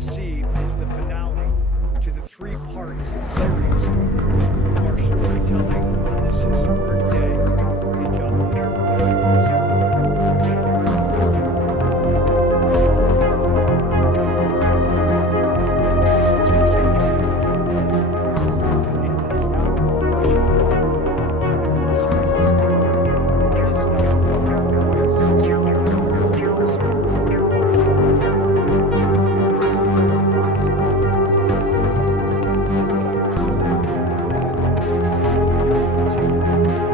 to see is the finale to the three-part series of our storytelling on this historic day in John Lennon. This is from St. John's, Missouri, and it is now called Mercy Hall. Mercy High School is not too far away to 6 particular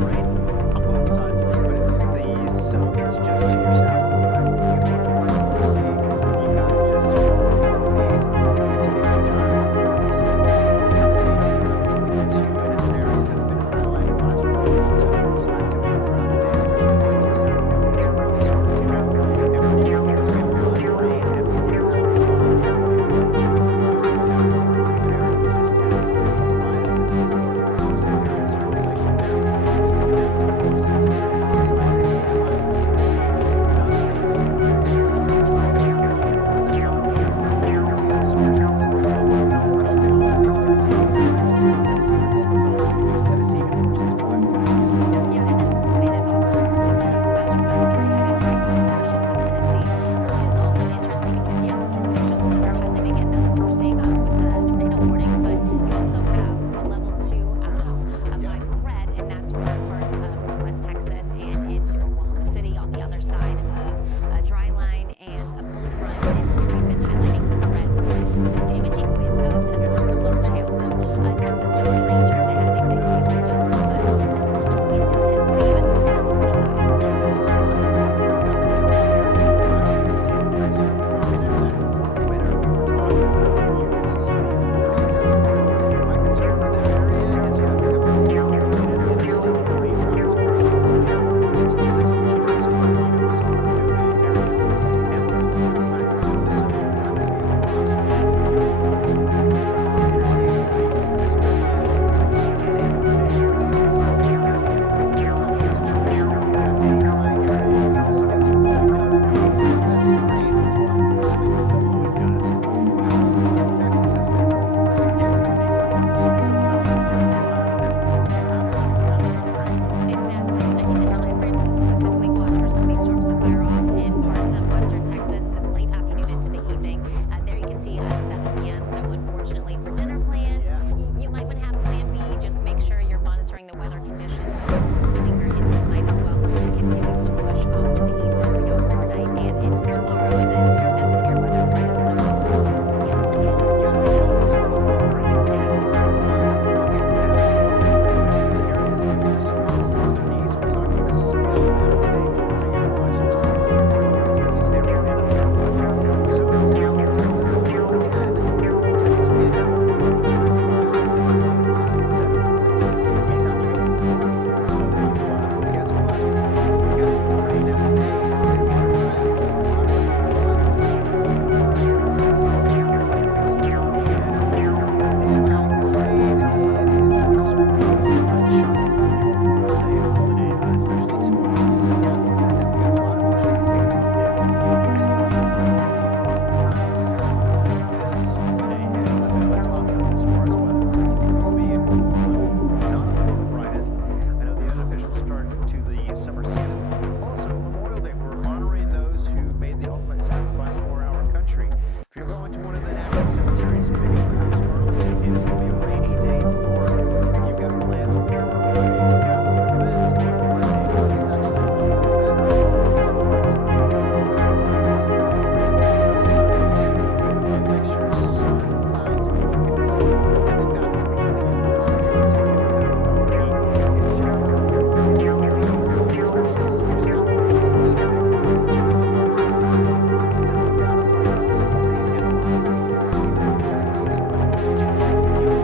right? On both sides of you, but it's the cell that's just to your southwest that you want to watch closely, because when you've got just to your northeast, continues to track to the northeast as well. Kind of seeing a trend between the two, and it's an area that's been highlighted by strong condition center for some activity throughout the day, especially later this afternoon when it's an early start to it. And when you look at this, we have a lot of rain, and we do have a lot in the way of light. That warm, humid air has just been pushed right up into the north and most of the area of circulation there. This extends, of course, into Tennessee, so I'd say stand by with Tennessee. Not saying that you're going to see these tornadoes being able to that level. You can see some severe storms that could level. I should say all the same Tennessee as well. Actually, not Tennessee, but this goes all the way to East Tennessee and portions of West Tennessee as well. Yeah, and that movement is often northeast too, so that trajectory headed right to portions of Tennessee, which is also interesting because yes, the storm prediction center highlighting it. That's what we're seeing with the tornado warnings, but you also have a level 2 of 5 threat, and that's for parts of Northwest Texas and into Oklahoma City on the other side of a dry line and a cold front. And here we've been highlighting the threat for some damaging wind gusts as well as some large hail. So Texas no stranger to having big hailstones, but definitely potential wind intensity, but that's pretty high. Yeah, this is a lot of things that we've got that dry air right over the state of New Mexico, right into that warm, humid air we were talking about, and you can see some of these pretty intense winds. My concern for that area is you have heavily populated Interstate 40 travels parallel to the 66, which you guys know, the SONY, the areas, and we're right smack in the middle, so that would be a crosswind if you're portions that you travel on Interstate 40, especially along the Texas Panhandle today. Please be careful with that, because in this type of situation, if you have any dry area, you can also get some blowing dust. Now, we have had some rain, which will help limit the blowing dust. However, West Texas has been getting some of these storms, so it's not like you're dry, then you have to get rain. Exactly. I think the time frame to specifically watch for some of these storms to fire off in parts of western Texas is late afternoon into the evening. There you can see 7 p.m. So unfortunately for dinner plans, you might want to have a plan B. Just make sure you're monitoring the weather conditions. It's going to linger into tonight as well. Continues to push off to the east as we go overnight and into tomorrow. And then that severe weather threat is going to come yet again. Yeah, we'll throw it again. We'll look at Georgia. This is areas moving just a little further east. We're talking Mississippi, Alabama today, Georgia, you're watching Northwest area and Atlanta. So is south of Texas, and once again, the Texas Panhandle is watching another trials and another classic setup for us. Meantime, you go towards these spots, and guess what? We got some more rain now today, and it's going to be dry for a lot less than the weather, especially for the north to the rain will start again. Stand by, this rain, it is going to spoil a chunk of your Memorial Day holiday, especially tomorrow. So that being said, that we got a lot of oceans to take a look at. Anyone who lives in the Northeast, oftentimes this holiday is a bit of a toss-up as far as weather. It can be gloomy and cool and not always the brightest. I know the unofficial start to the summer season. Also, Memorial Day, we're honoring those who made the ultimate sacrifice for our country. If you're going to one of the national cemeteries, maybe perhaps Arlington, it is going to be a rainy day tomorrow. You've got plans for parades or outdoor events on Monday, but it's actually a little bit better as far as getting around the there's going to have rain, also sunny, and a good mixture of sun, clouds, cooler conditions. I think that's going to be something you notice for sure too if you haven't already. It's just how cool it's going to be, especially since we just got through this heat index values that we took over the 90s. There's no doubt on the radar this morning, and a lot of this is extending from Kentucky to West Virginia. It was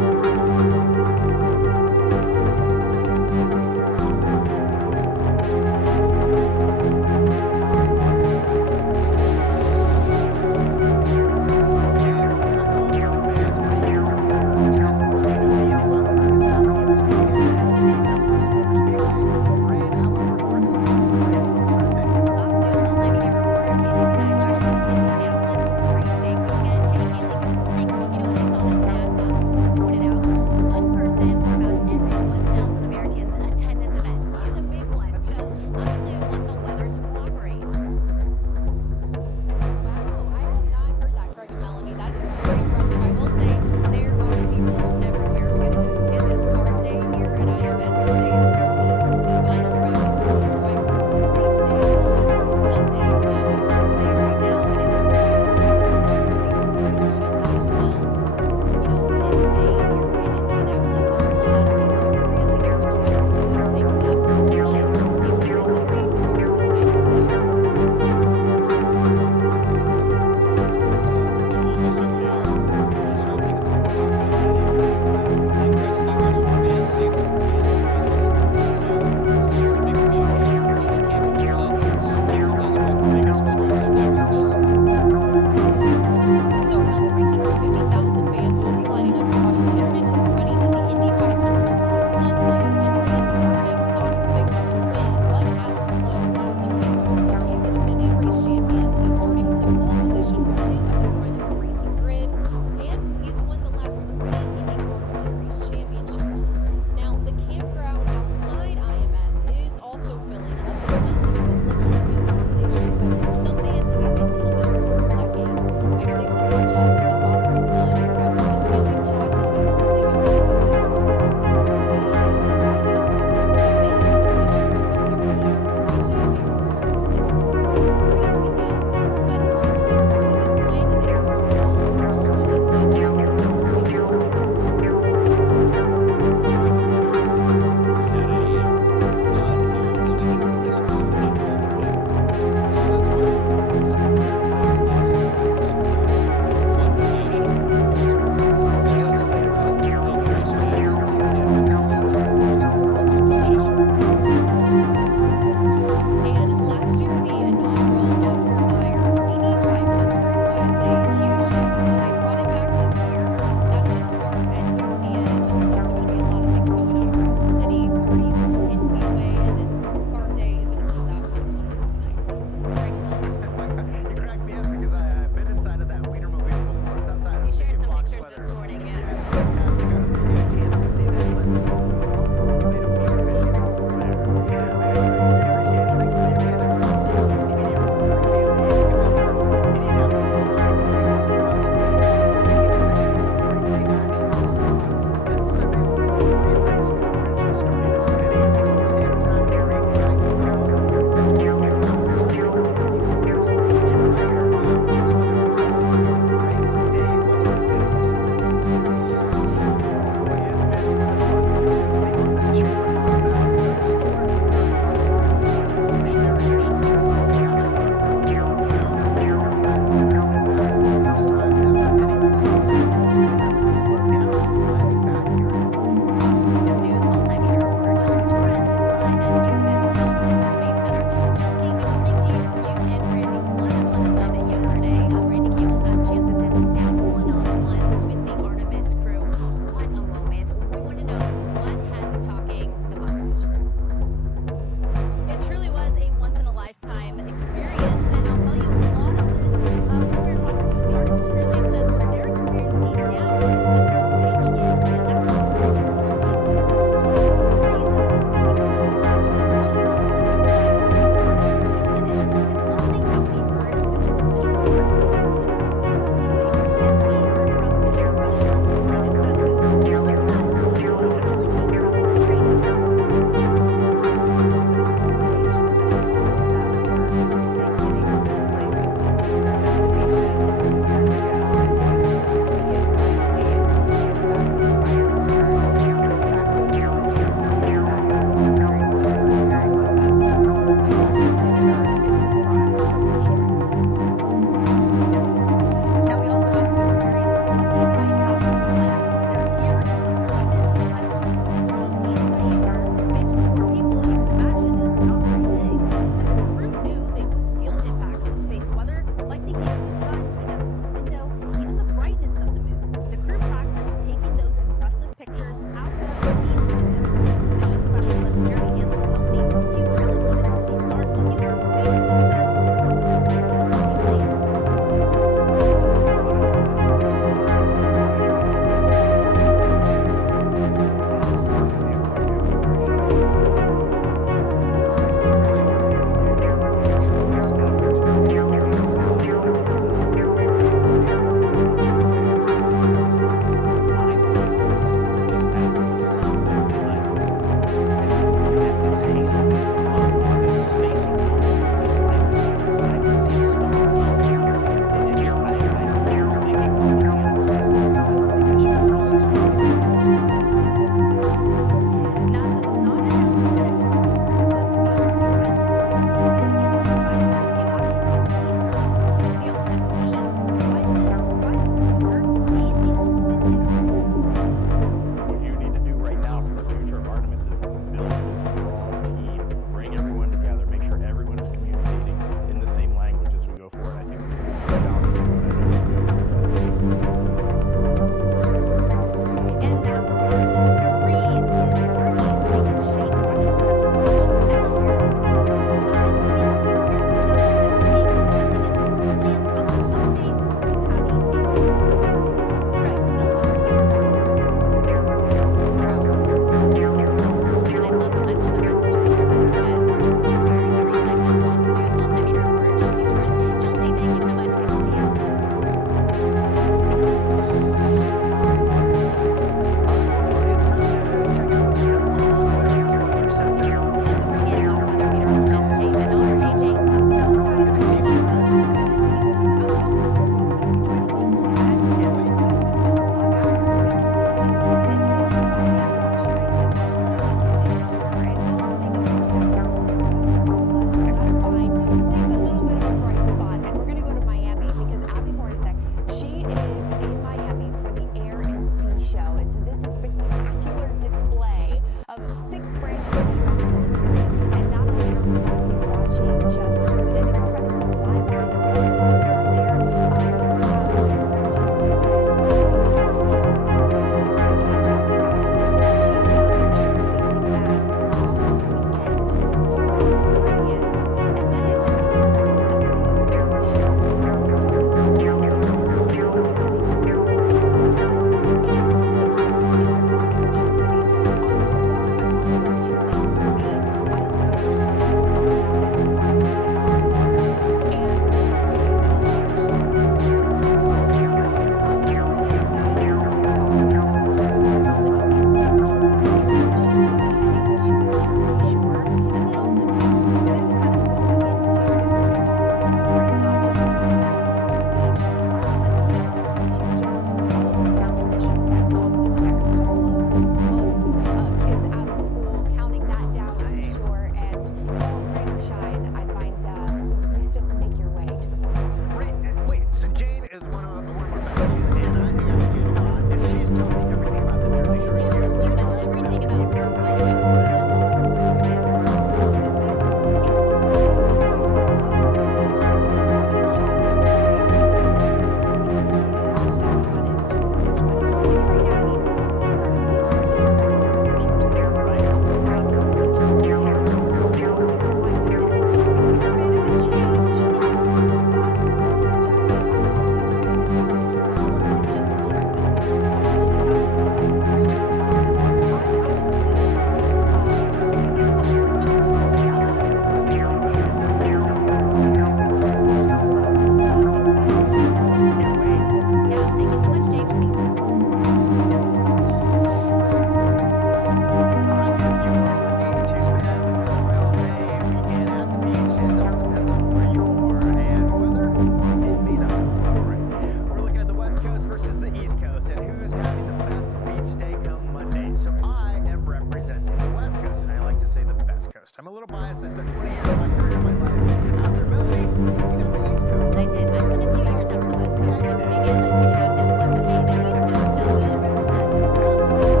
I'm a little biased. I spent 20 years of my career, of my life out there. Melanie, you got the East Coast. I did. I spent a few years out on the West Coast. Yeah, you did. Maybe I'll let you have that one, but hey, the East Coast still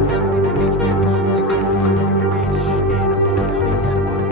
good. Beach in Ocean County, Santa Monica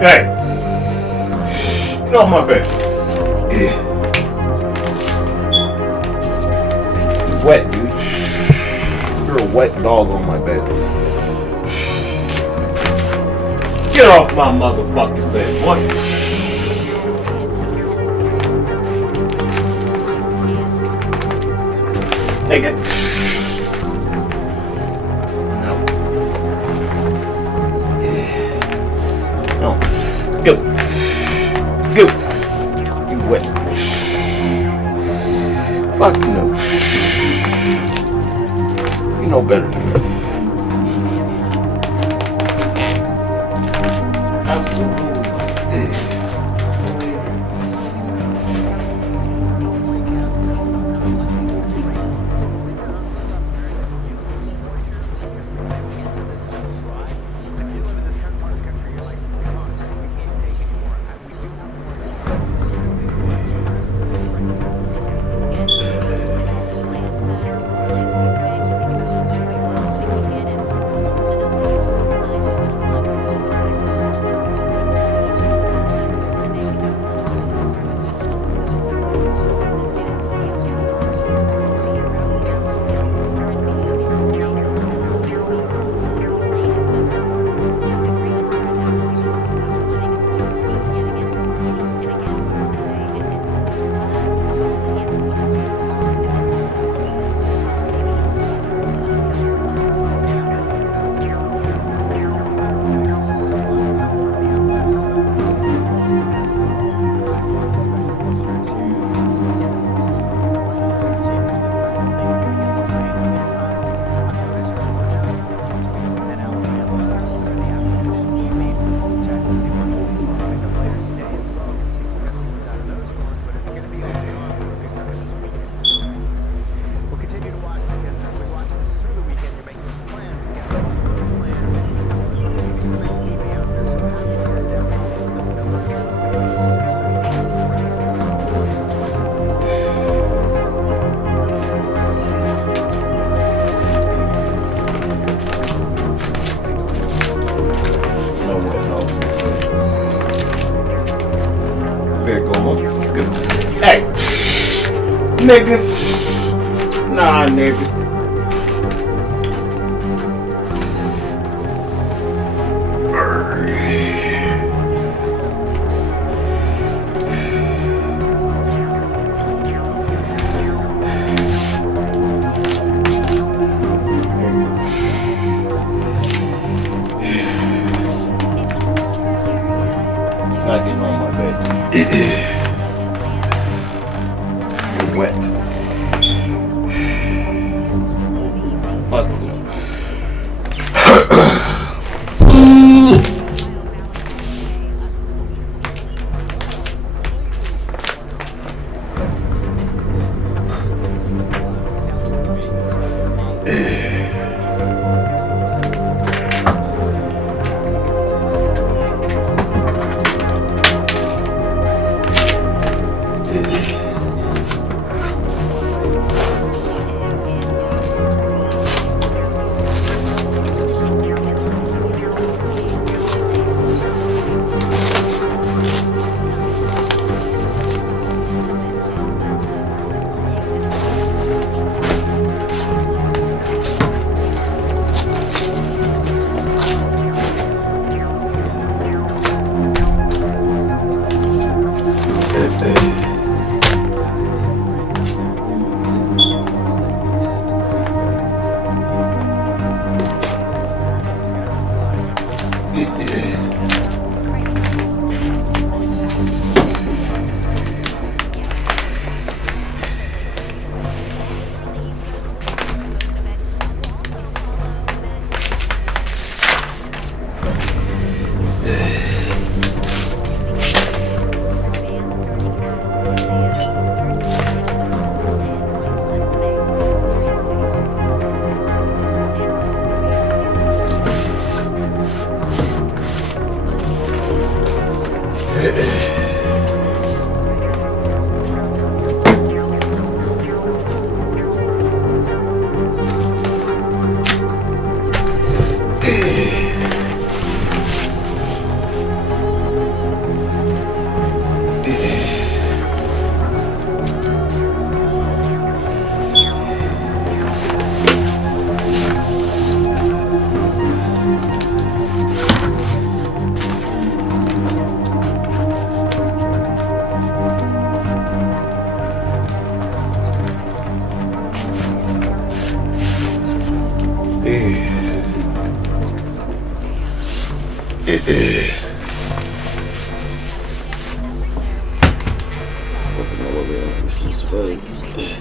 Hey, get off my bed. You're wet, dude. You're a wet dog on my bed. Get off my motherfucking bed, what? Take it. No. Go. Go. You wet. Fuck no. You know better than me. Absolutely. Hey, nigga. Nah, nigga. It's not getting on my bed. You're wet. Fuck you.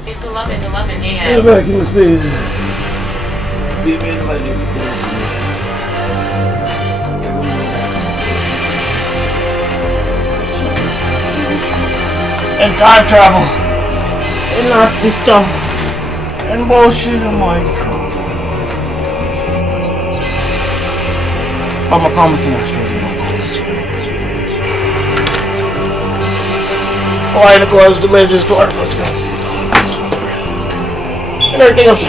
It's 11, yeah. Yeah, back in the space. Be made like it. And time travel. And Nazi stuff. And bullshit and mind control. But my promising Astros are not why the gloves, the measures, the articles, guys. And everything else.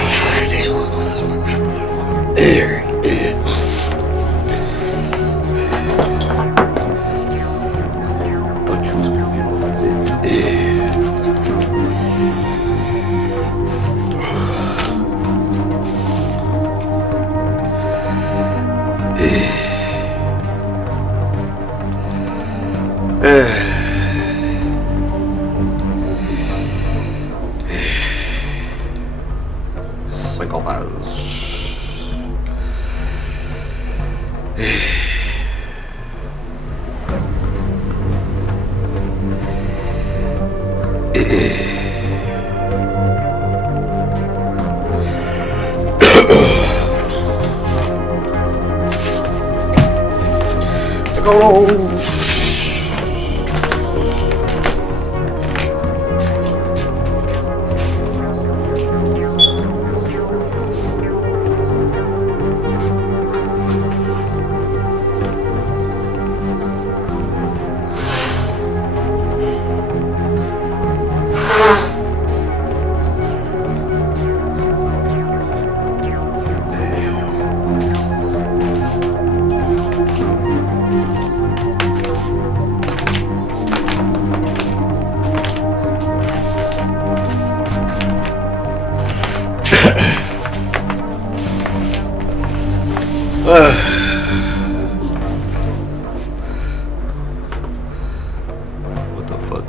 What the fuck?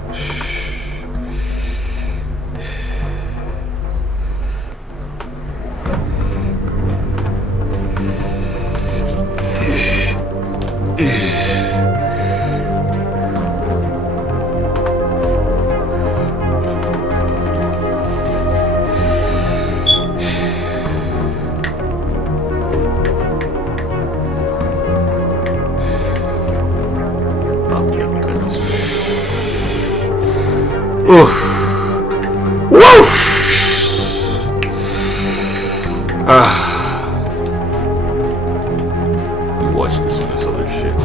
Oof. Woof. You watch this one, this other shit.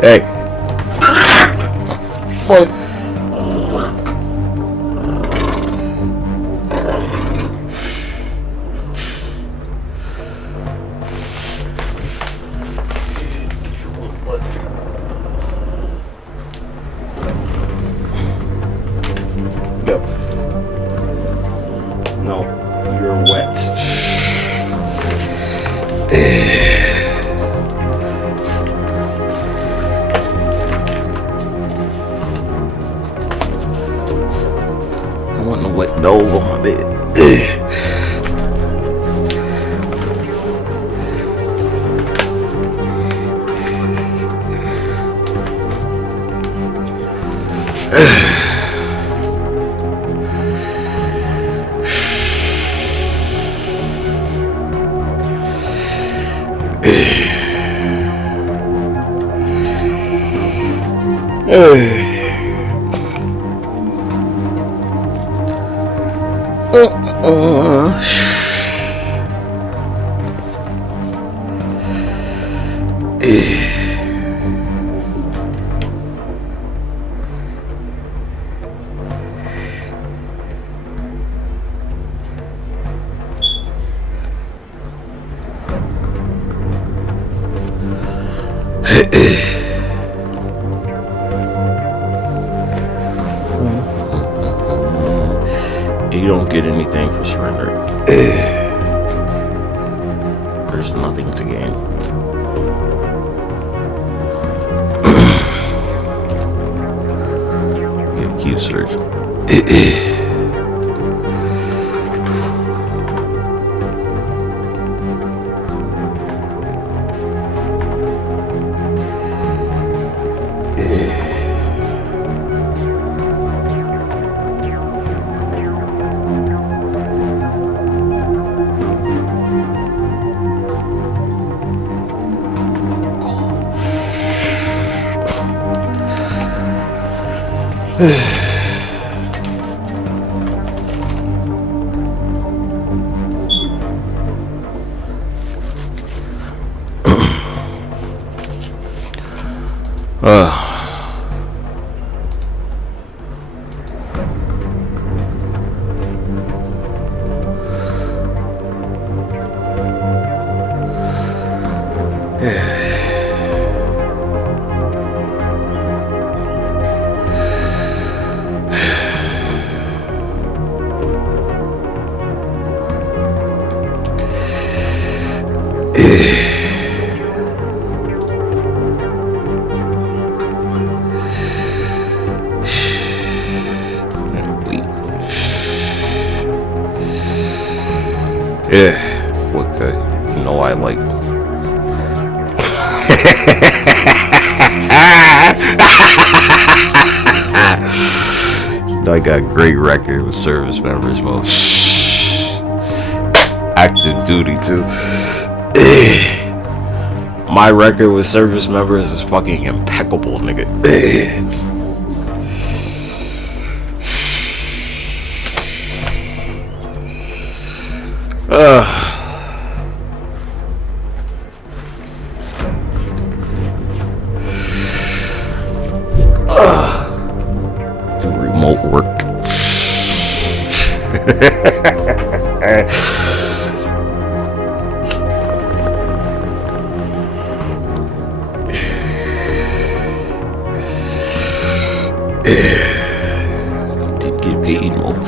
Hey. What? No, you're wet. bend over my bed. You don't get anything for surrender. There's nothing to gain. Yeah, keep searching. Yeah, okay. You know I like. I got a great record with service members, bro. Active duty too. My record with service members is fucking impeccable, nigga. Do remote work. Did get paid more.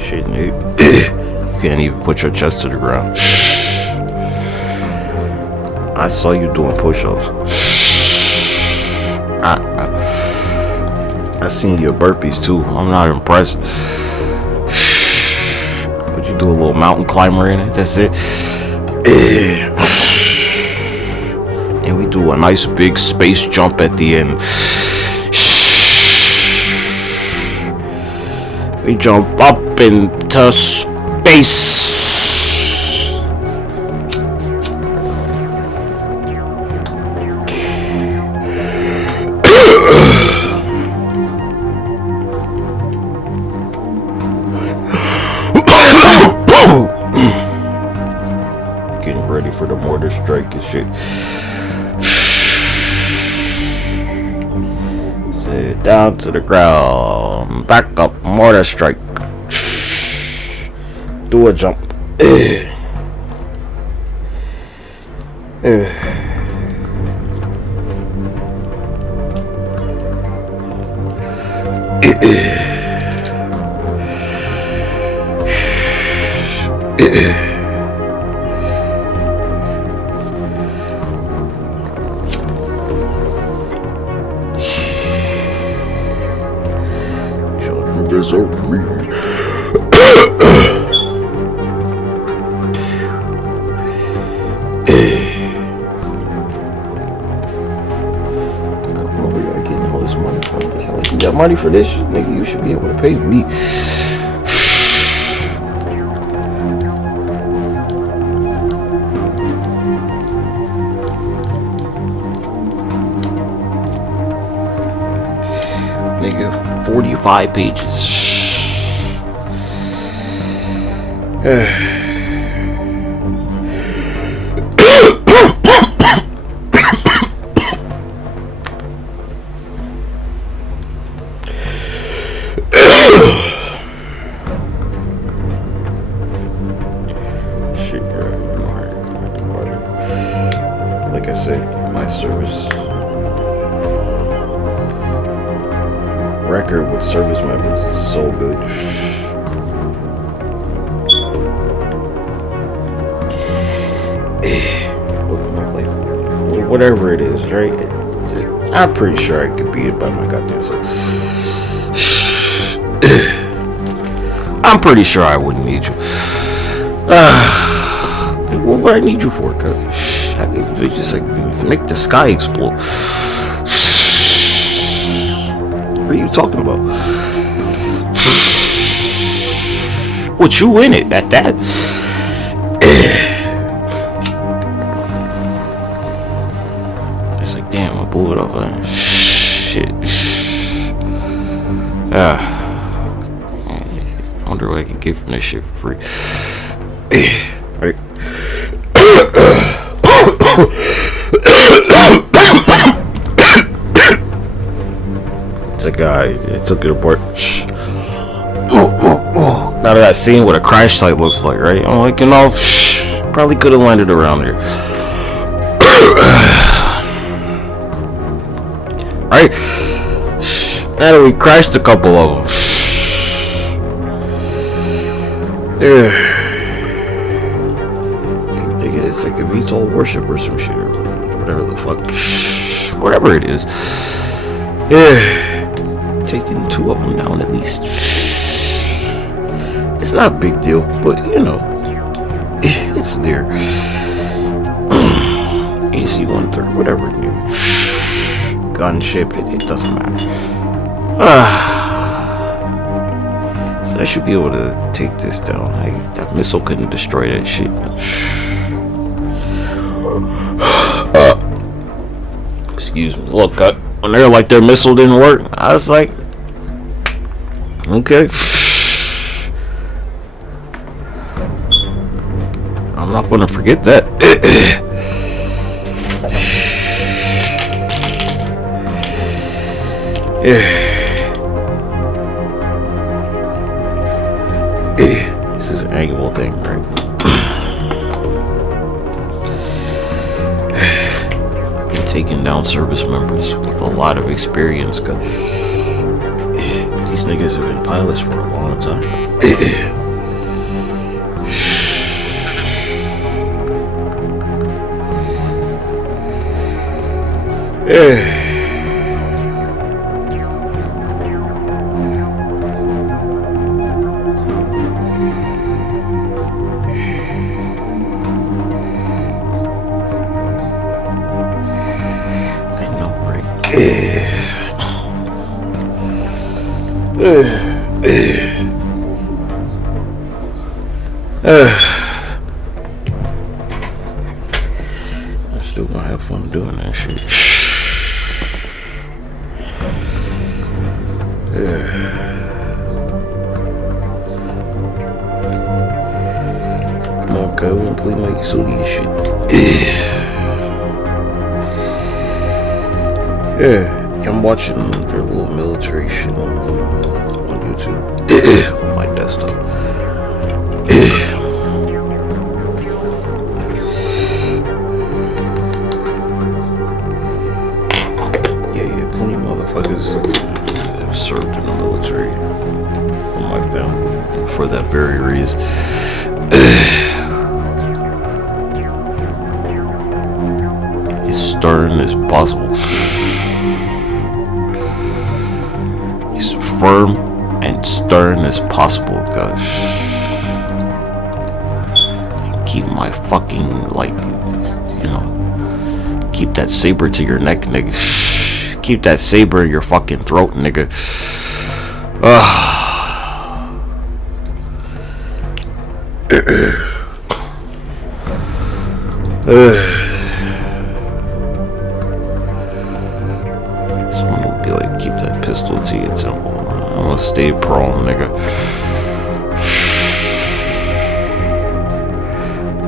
Shit, dude. You can't even put your chest to the ground. I saw you doing push-ups. I seen your burpees too. I'm not impressed. But you do a little mountain climber in it. That's it. And we do a nice big space jump at the end. We jump up into space. mortar strike and shit. Sit down to the ground. Back up, mortar strike. Do a jump. Shoulders over me. You got money for this shit, nigga, you should be able to pay me. Nigga, 45 pages. Like I said, my service record with service members is so good. Like, whatever it is, right? I'm pretty sure I could beat it by my goddamn self. I'm pretty sure I wouldn't need you. What would I need you for? Cause I could just like make the sky explode. What are you talking about? What, you in it at that? It's like, damn, I blew it up. Shit. I wonder what I can get from this shit for free. Right. It's a guy. It took it apart. Now that I seen what a crash site looks like, right? I'm like, you know, probably could have landed around here. Right? Now that we crashed a couple of them. It's like a VTOL worship or some shit or whatever the fuck. Whatever it is. Taking 2 of them down at least. It's not a big deal, but you know, it's there. AC-130, whatever. Gunship, it doesn't matter. So I should be able to take this down. That missile couldn't destroy that shit. Excuse me. Look, when they're like their missile didn't work, I was like, okay. I'm not gonna forget that. This is an annual thing, right? Taking down service members with a lot of experience. These niggas have been pilots for a long time. I'm still gonna have fun doing that shit. Come on, go and play my Yusui shit. Yeah, I'm watching their little military shit on YouTube on my desktop. Yeah, plenty of motherfuckers have served in the military for my family for that very reason. As stern as possible. As firm and stern as possible, gosh. Keep my fucking, like, you know, keep that saber to your neck, nigga. Keep that saber in your fucking throat, nigga. Someone will be like, keep that pistol to your temple. I'm gonna stay prone, nigga.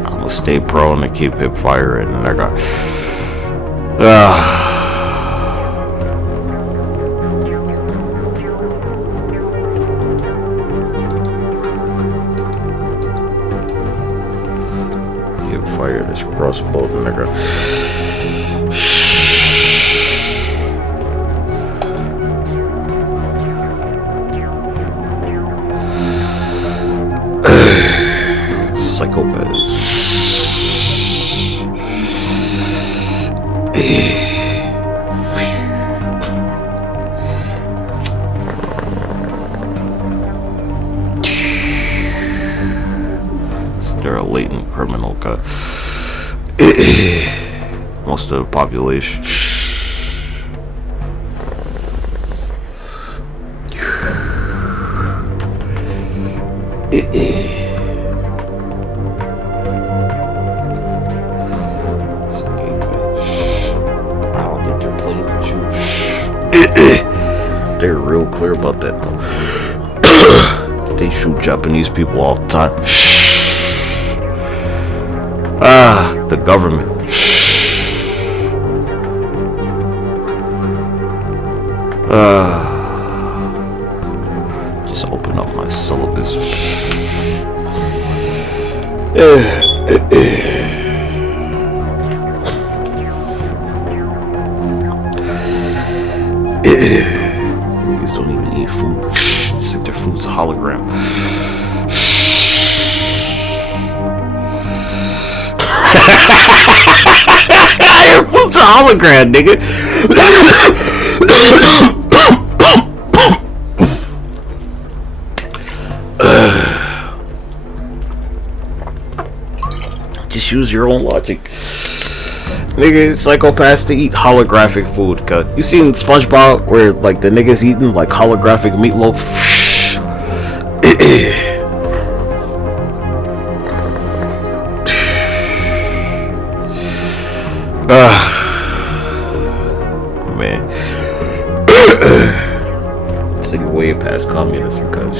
I'm gonna stay prone and keep hip firing, nigga. Hip fire this crossbow, nigga. Psychopaths. So they're a latent criminal cut. Most of the population. They're real clear about that. They shoot Japanese people all the time. The government. Just open up my syllabus. Niggas don't even eat food. It's like their food's a hologram. Your food's a hologram, nigga. Just use your own logic. Nigga, psychopaths to eat holographic food. Cause you seen SpongeBob where like the niggas eating like holographic meatloaf? Man. It's like way past communism, cause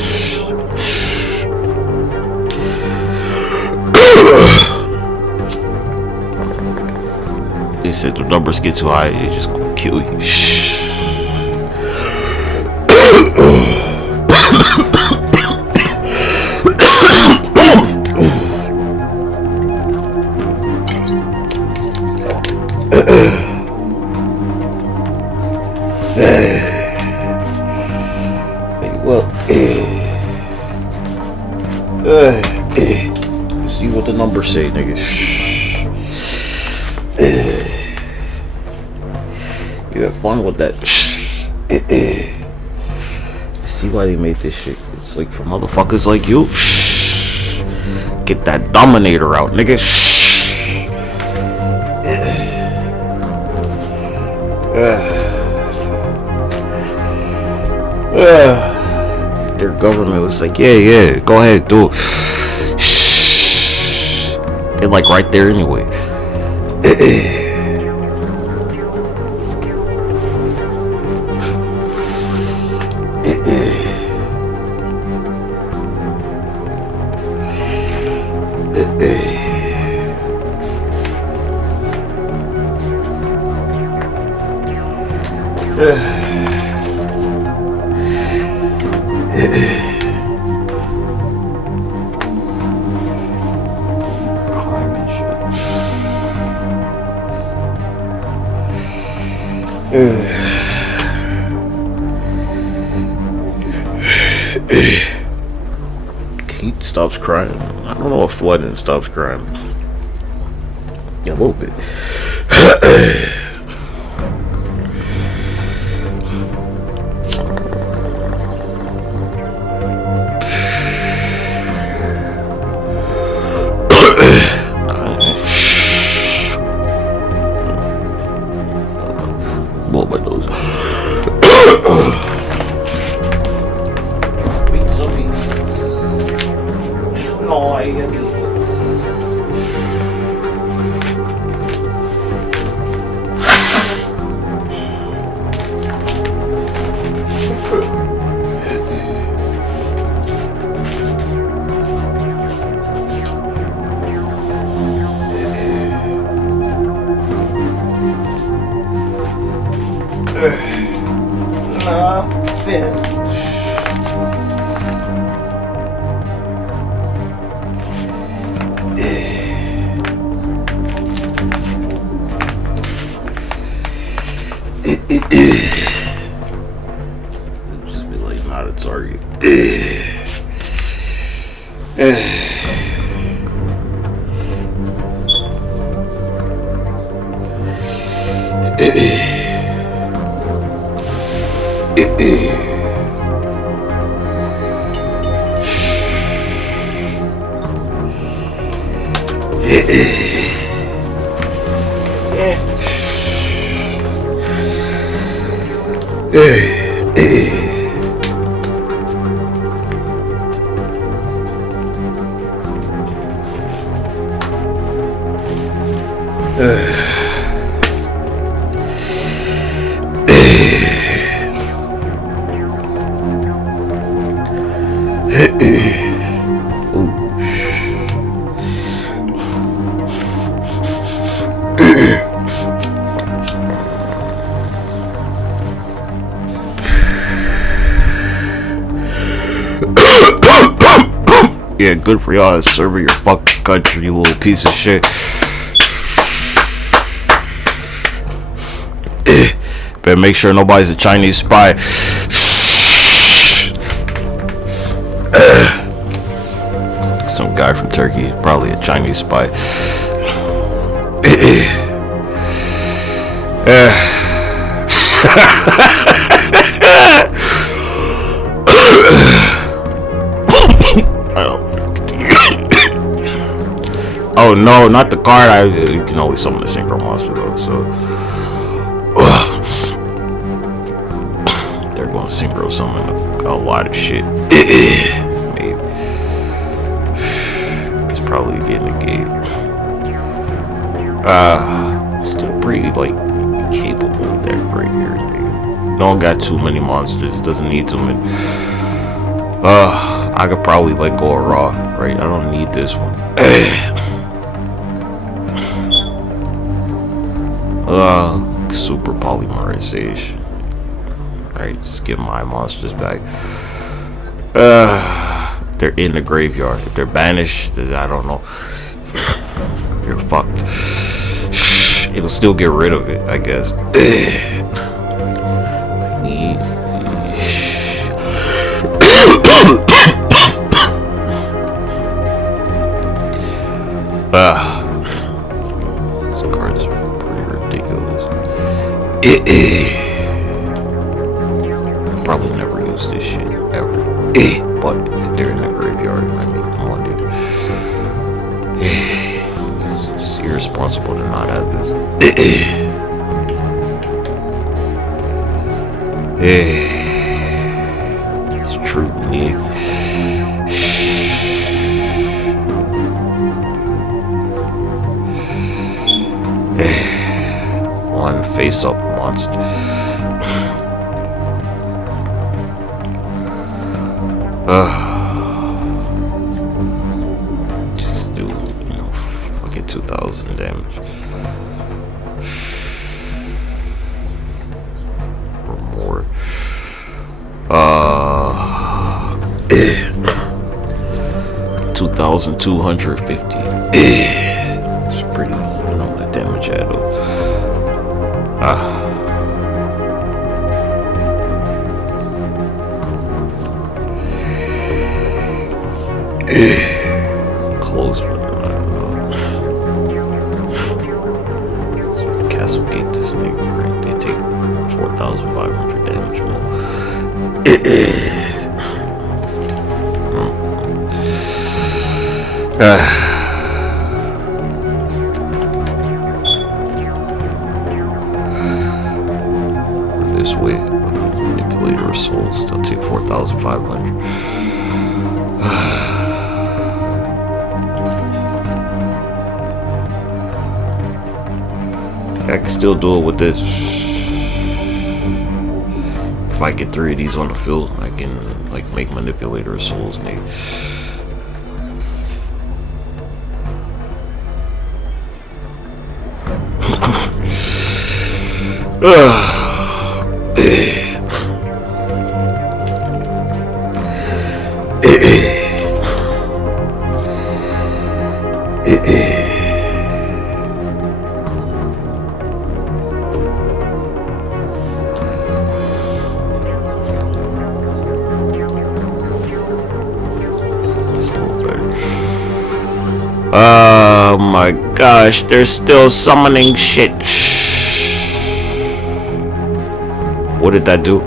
they said the numbers get too high, they just gonna kill you. See what the numbers say, nigga. You have fun with that. See why they made this shit. It's like for motherfuckers like you. Get that dominator out, nigga. Their government was like, yeah, go ahead, do it. They're like right there anyway. Heat stops crying. I don't know if flooding stops crying. Yeah, a little bit. Blow my nose. No, I ain't gonna nothing. Just be like, not a target. Yeah, good for y'all serving your fucking country, you little piece of shit. Better make sure nobody's a Chinese spy. Some guy from Turkey, probably a Chinese spy. Oh no, not the card. You can always summon the synchro monster though, so they're going to synchro summon a lot of shit. Maybe it's probably getting a gate. Still pretty like capable deck right here. Nigga. Don't got too many monsters. It doesn't need too many. I could probably let go of Raw, right? I don't need this one. Super polymerization. Alright, just give my monsters back. They're in the graveyard. If they're banished, I don't know. You're fucked. It'll still get rid of it, I guess. I need. This card's pretty ridiculous. Probably never use this shit ever. But they're in the graveyard. I mean, come on, dude. It's irresponsible to not have this. It's true, Nick. One face-up monster. Just do, fucking 2,000 damage. 4,250. It's pretty, the damage I had though. Close, but I don't know. Castlegate this nigga, right? They take 4,500 damage more. This way, manipulator of souls, they'll take 4,500. I can still do it with this. If I get 3 of these on the field, I can like make manipulator of souls, nigga. Oh my gosh, they're still summoning shit. What did that do?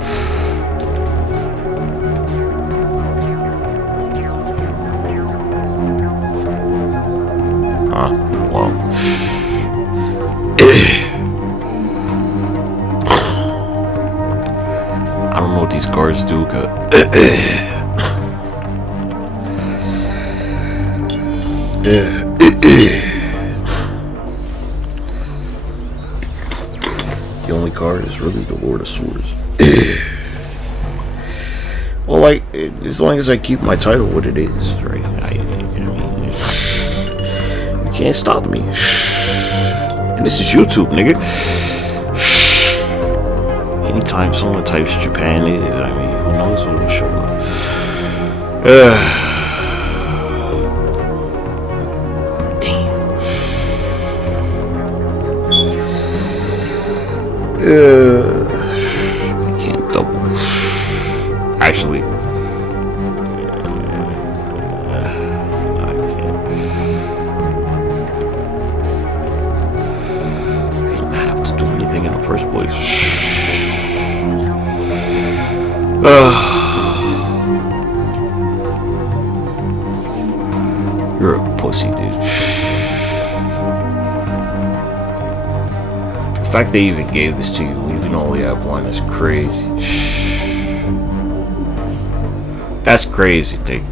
Well. I don't know what these cards do, the only card is really the Lord of Swords. Well, like, as long as I keep my title what it is, right? I mean, you can't stop me. And this is YouTube, nigga. Anytime someone types Japan is, I mean, who knows what will show up. I can't double. Actually, I can't. I didn't have to do anything in the first place. You're a pussy, dude. The fact they even gave this to you, we even only have one, is crazy. That's crazy, dude.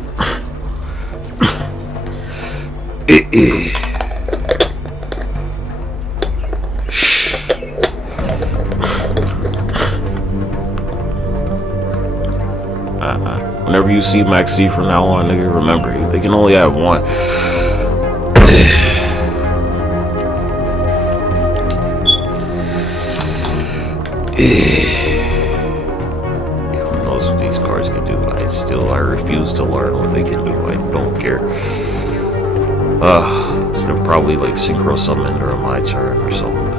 Whenever you see Maxi from now on, nigga, remember, they can only have one. Who knows what these cards can do? I refuse to learn what they can do. I don't care. So they're probably like synchro summon during my turn or something.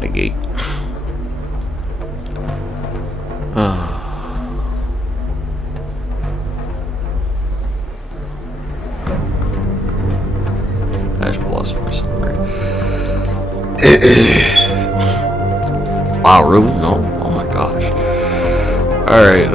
Negate. Ash Blossom or something, right? Wow, really? No? Oh my gosh. Alright,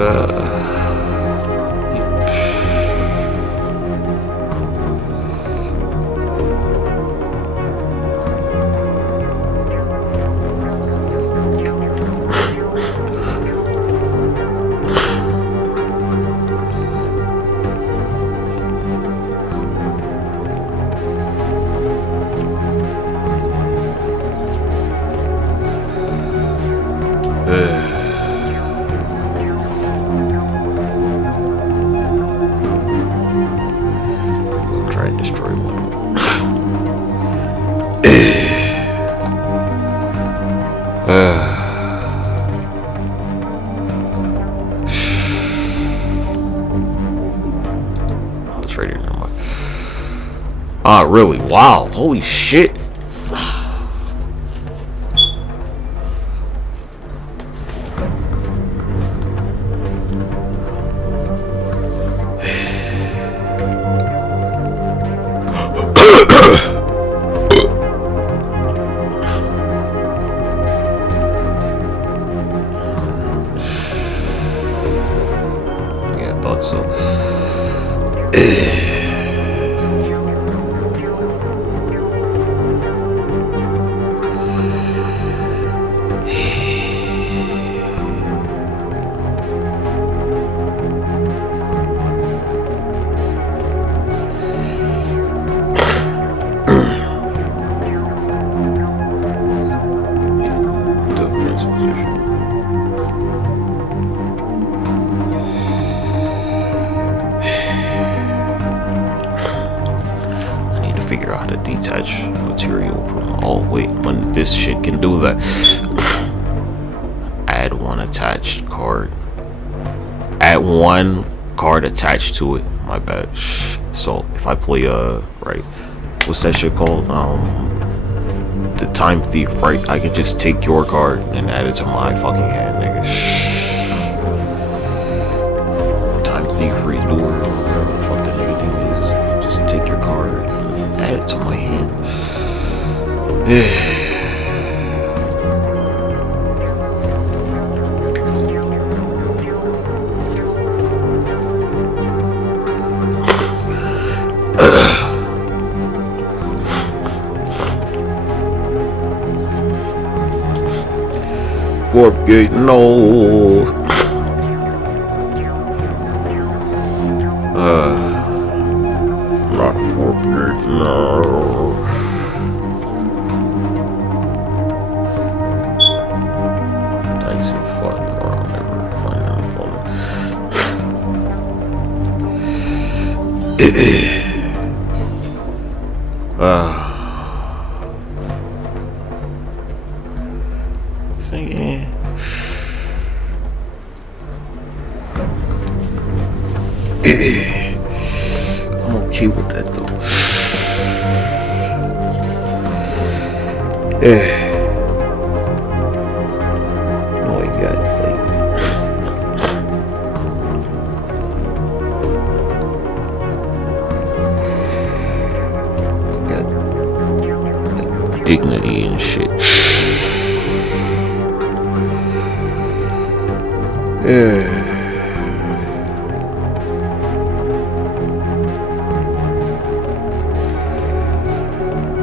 We'll try and destroy one. Oh, it's right here. Never mind. Ah, really? Wow. Holy shit. Yeah, I thought so. The next position. I need to figure out how to detach material from. Oh wait, when this shit can do that. Add one attached card. Add one card attached to it. My bad. So if I play right, what's that shit called? The Time Thief, right? I can just take your card and add it to my fucking hand, nigga. Time Thief Redoer, whatever the fuck that nigga name is. Just take your card and add it to my hand. Forgate, no. Not Forgate, no. Dice are fun, or I'll never find an opponent. Singing. I'm okay with that though. No, I got like dignity and shit.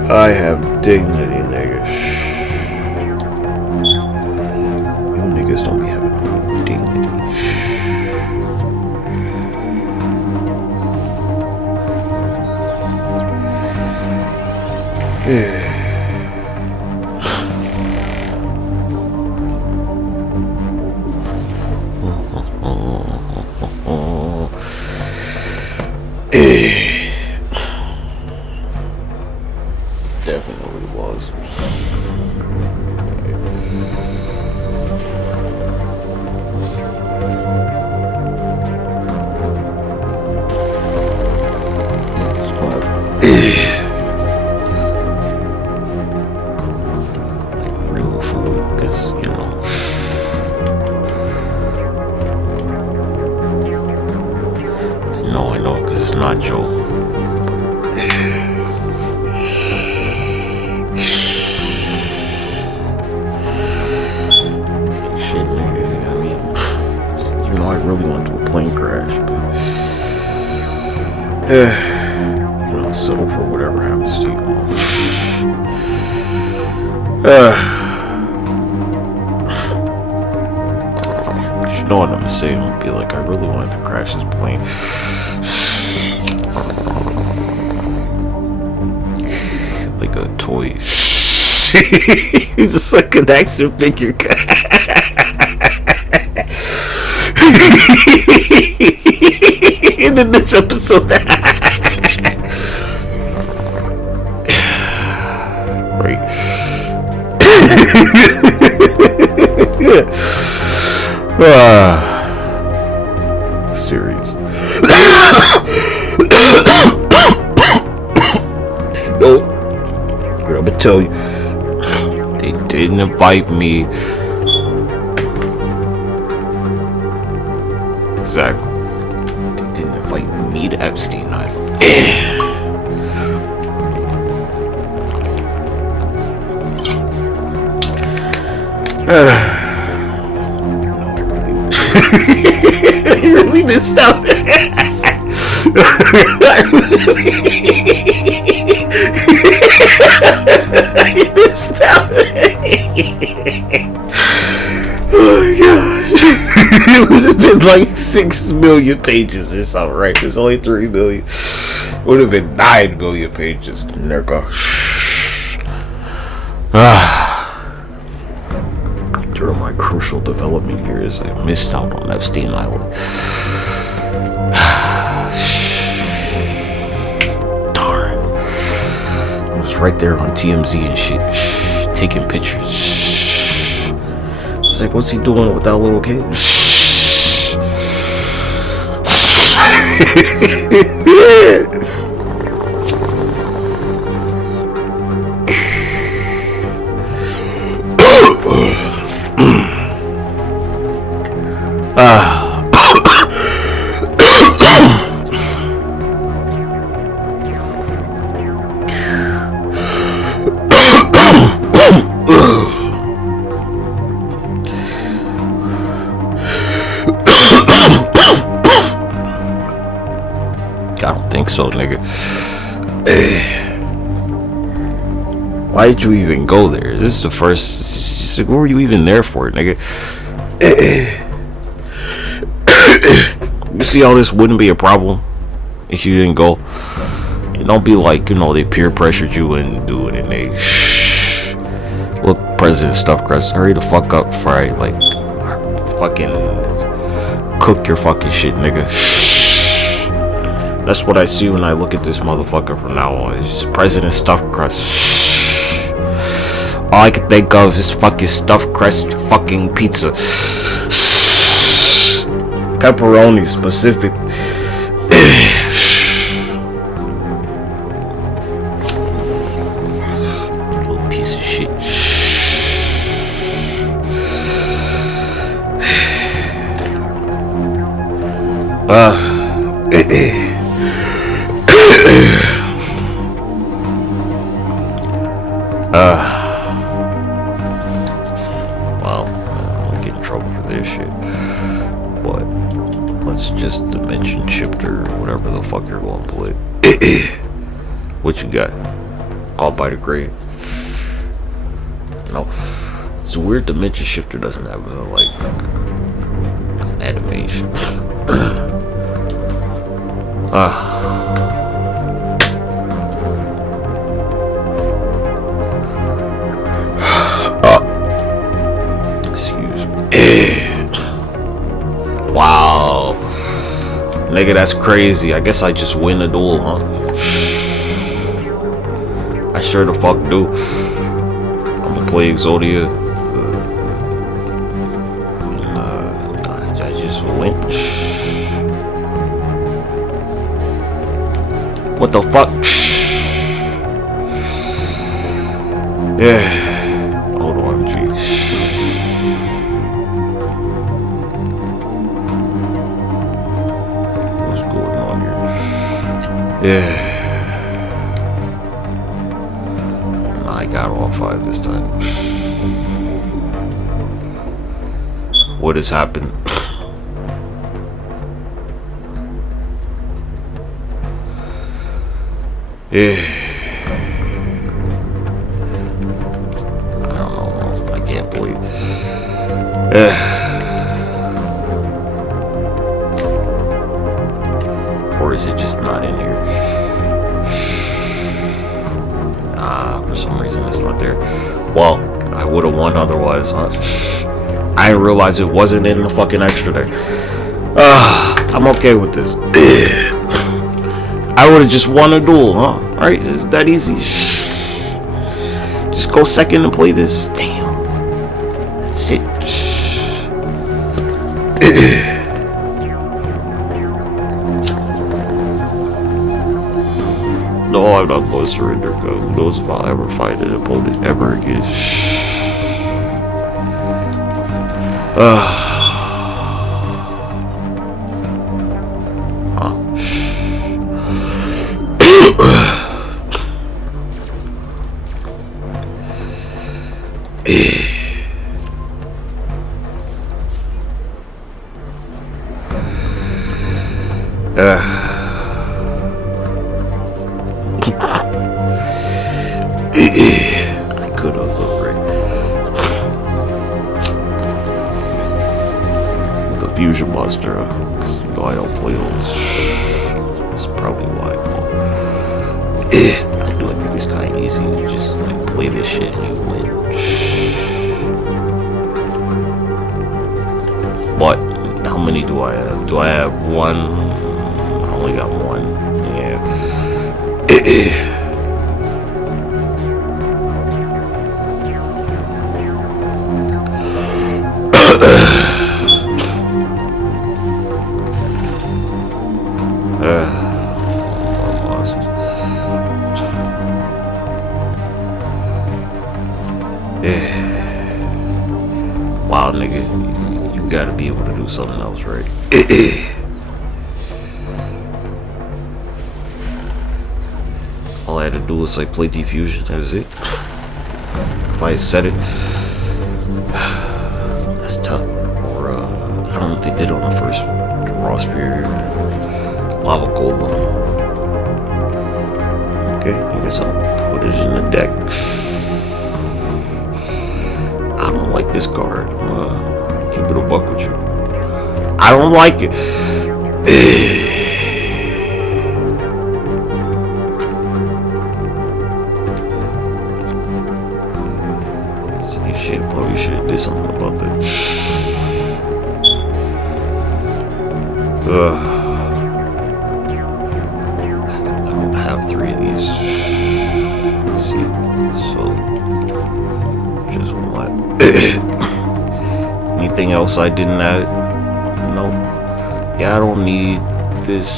I have dignity, niggas. You niggas don't be having no dignity. Definitely was. Like real food, cause you know. I know, cause it's not Joe. I really went to a plane crash, but I'll settle for whatever happens to you. You know what I'm saying? I'll be like, I really wanted to crash this plane. Like a toy. He's just like an action figure guy. And in this episode, right? Serious. No, I'm gonna tell you, they didn't invite me. Exactly. They didn't invite me to Epstein Island. You really missed out. You missed out. Oh my gosh. It would have been like 6 million pages or something, right? There's only 3 million. It would have been 9 million pages. There goes. During my crucial development years, I missed out on Epstein Island. Darn. I was right there on TMZ and shit, taking pictures. It's like, what's he doing with that little kid? I don't think so, nigga. Why did you even go there? This is the first. It's just like, what were you even there for, nigga? You see how this wouldn't be a problem if you didn't go? And don't be like, you know, they peer pressured you into doing it and they look, President Stuffcrust, hurry the fuck up before I like fucking cook your fucking shit, nigga. That's what I see when I look at this motherfucker from now on. It's just President Stuffed Crust. All I can think of is fucking stuffed crust fucking pizza. Pepperoni specific. Little piece of shit. Well, I'll get in trouble for this shit. But let's just dimension shifter or whatever the fuck you're going to play. What you got? Called by the grade. No, it's a weird dimension shifter doesn't have a like animation. Excuse me. Wow. Nigga, that's crazy. I guess I just win the duel, huh? I sure the fuck do. I'm gonna play Exodia. I just win. What the fuck? Yeah. Hold on, jeez. What's going on here? Yeah. I got all 5 this time. What has happened? Yeah. I don't know. I can't believe. Or is it just not in here? For some reason it's not there. one otherwise, huh? I didn't realize it wasn't in the fucking extra there. I'm okay with this. I would have just won a duel, huh? Right? It's that easy. Just go second and play this. Damn. That's it. No, I'm not going to surrender, because who knows if I'll ever fight an opponent ever again. I could have, right? With the Fusion Monster, because you know I don't play those. That's probably why I call. I think it's kind of easy. You just like, play this shit and you win. But how many do I have? Do I have one? I only got one. Yeah. Lost. Wow, nigga, you gotta be able to do something else, right? All I had to do was like play diffusion. That was it. If I said it, that's tough. Or I don't know what they did on the first raw spear, lava golem. Okay, I guess I'll put it in the deck. I don't like this card. Keep it a buck with you. I don't like it. Probably should have did something about that. I don't have 3 of these. Let's see, so just one. Anything else I didn't add? Nope. Yeah, I don't need this.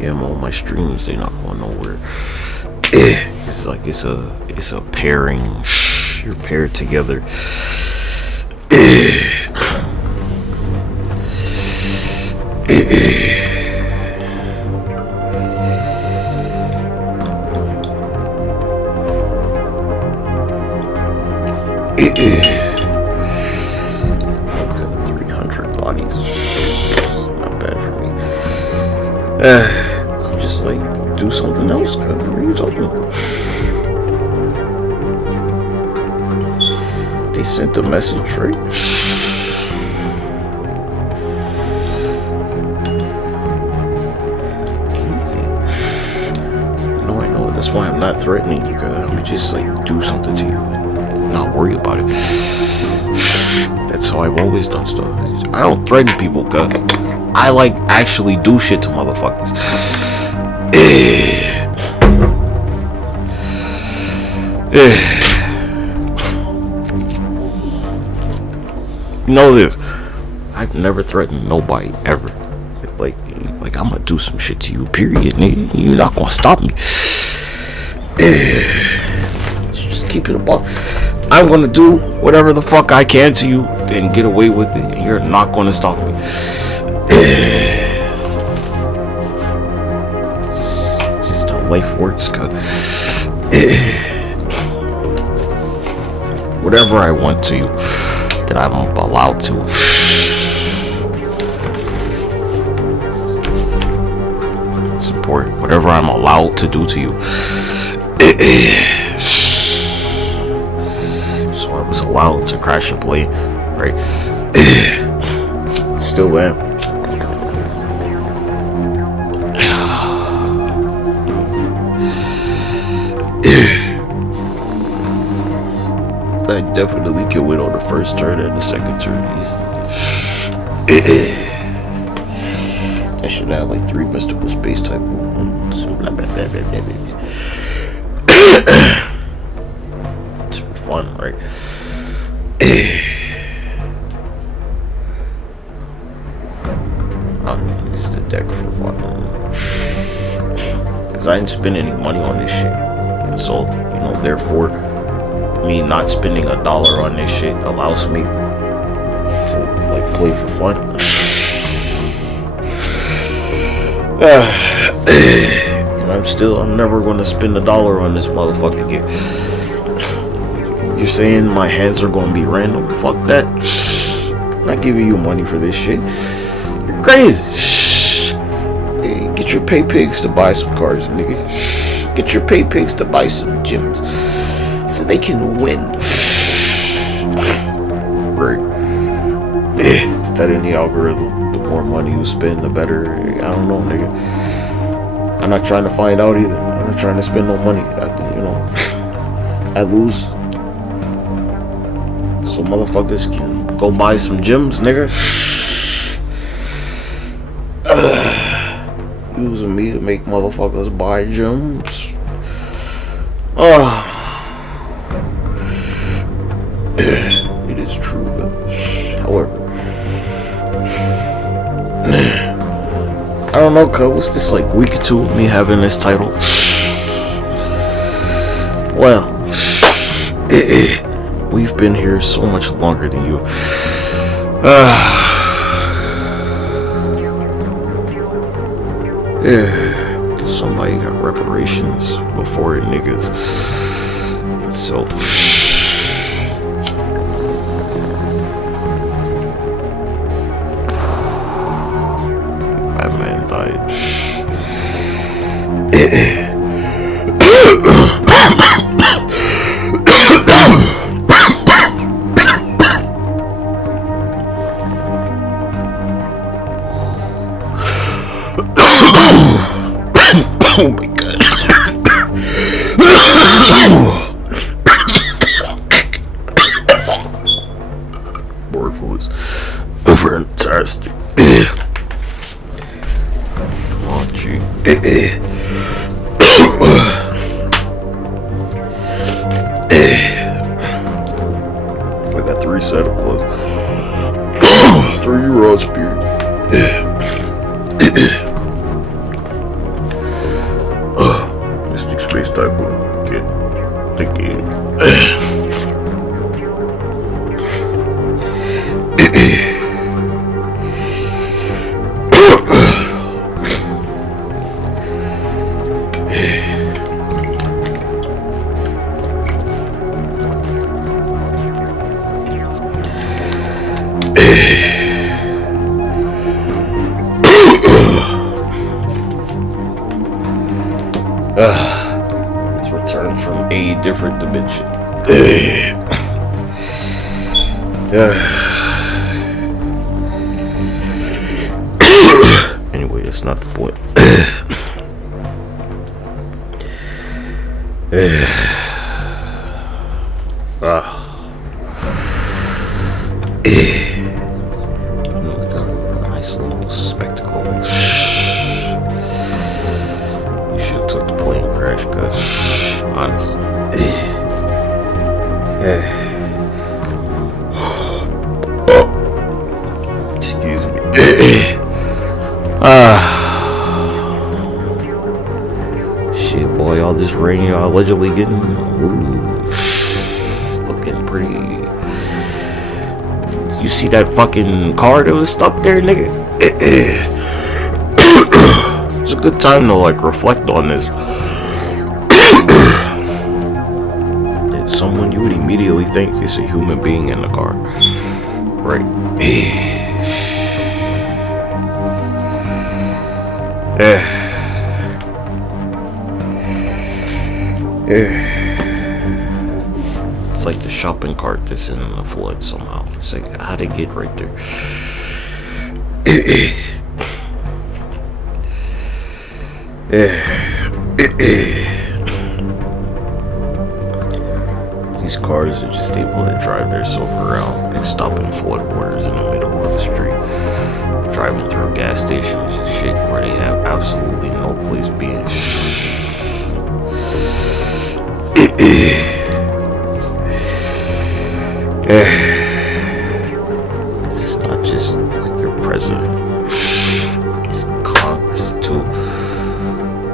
Yeah, I'm on my streams. They're not going nowhere. It's like it's a pairing. You're paired together. Got 300 bodies. It's not bad for me. I'll just like do something else, cuz. What are you talking about? They sent a message, right? Anything. I know. That's why I'm not threatening you, cuz. I'm just like do something to you and not worry about it. That's how I've always done stuff. I don't threaten people, cuz. I like actually do shit to motherfuckers. Know this. I've never threatened nobody ever. Like I'm gonna do some shit to you, period, nigga. You're not gonna stop me. Just keep it above. I'm gonna do whatever the fuck I can to you and get away with it, and you're not gonna stop me. Just how life works, cuz. Whatever I want to you, that I'm allowed to. It's important. Whatever I'm allowed to do to you. So I was allowed to crash and play, right? Still am. I definitely can win on the first turn and the second turn easily. I should have like 3 mystical space type ones. Blah, blah, blah, blah, blah, blah. It's for fun, right? It's the deck for fun. Cause I didn't spend any money on this shit. And so, you know, therefore, me not spending $1 on this shit allows me to like play for fun. And I'm never gonna spend $1 on this motherfucking game. You're saying my hands are gonna be random? Fuck that. I'm not giving you money for this shit. You're crazy. Hey, get your pay pigs to buy some cards, nigga. Get your pay pigs to buy some gems so they can win. Right. Is that in the algorithm? The more money you spend, the better. I don't know, nigga. I'm not trying to find out either. I'm not trying to spend no money. I lose. So motherfuckers can go buy some gems, nigga. Using me to make motherfuckers buy gems. It is true though. However, I don't know, cuz what's this, like week or 2 of me having this title? Well, we've been here so much longer than you. Somebody got reparations before it, niggas. And so that man died. Oh my god. Board was over an entire street. Oh gee. I got 3 set of clothes. 3 raw spirit. Mystic space type one. Get the game. It's returned from a different dimension. Anyway, that's not the point. Nice little spectacles. You should have took the plane crash, cause honestly. Excuse me. Shit, boy, all this rain y'all allegedly getting, looking pretty. You see that fucking car that was stuck there, nigga? It's a good time to like reflect on this. It's someone you would immediately think is a human being in the car, right? It's like the shopping cart that's in the flood somehow. It's like, how'd it get right there? these cars are just able to drive themselves around and stop in floodwaters in the middle of the street, driving through gas stations and shit where they have absolutely no place being. This is not just like your president, it's Congress too.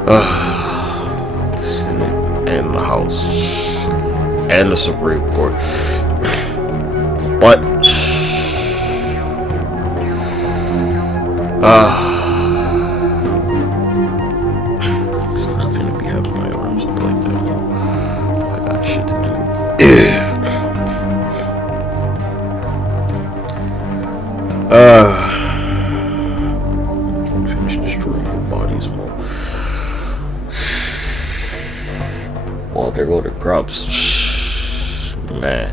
The Senate and the House and the Supreme Court. But it's not gonna be having my arms up like that. I got shit to do. Finish destroying your bodies more. Well, there go the crops. Man.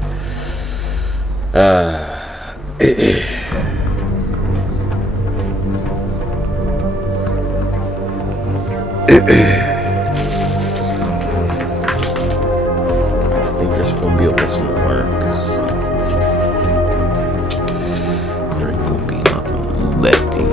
I don't think there's gonna be a lesson to learn. There ain't gonna be nothing lefty.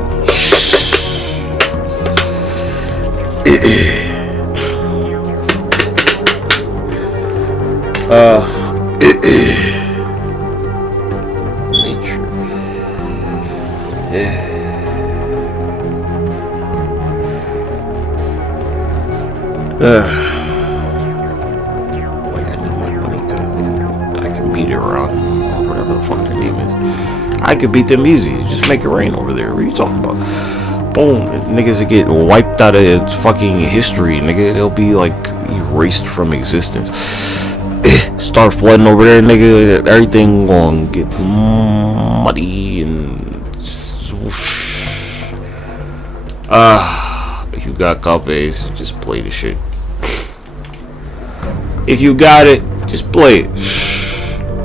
Nature. Like I need my money good. I can beat it around, whatever the fuck their name is. I could beat them easy. Just make it rain over there. What are you talking about? Boom. Niggas will get wiped out of fucking history, nigga. They'll be like erased from existence. Start flooding over there, nigga. Everything gonna get muddy and just. If you got copies, just play the shit. If you got it, just play it.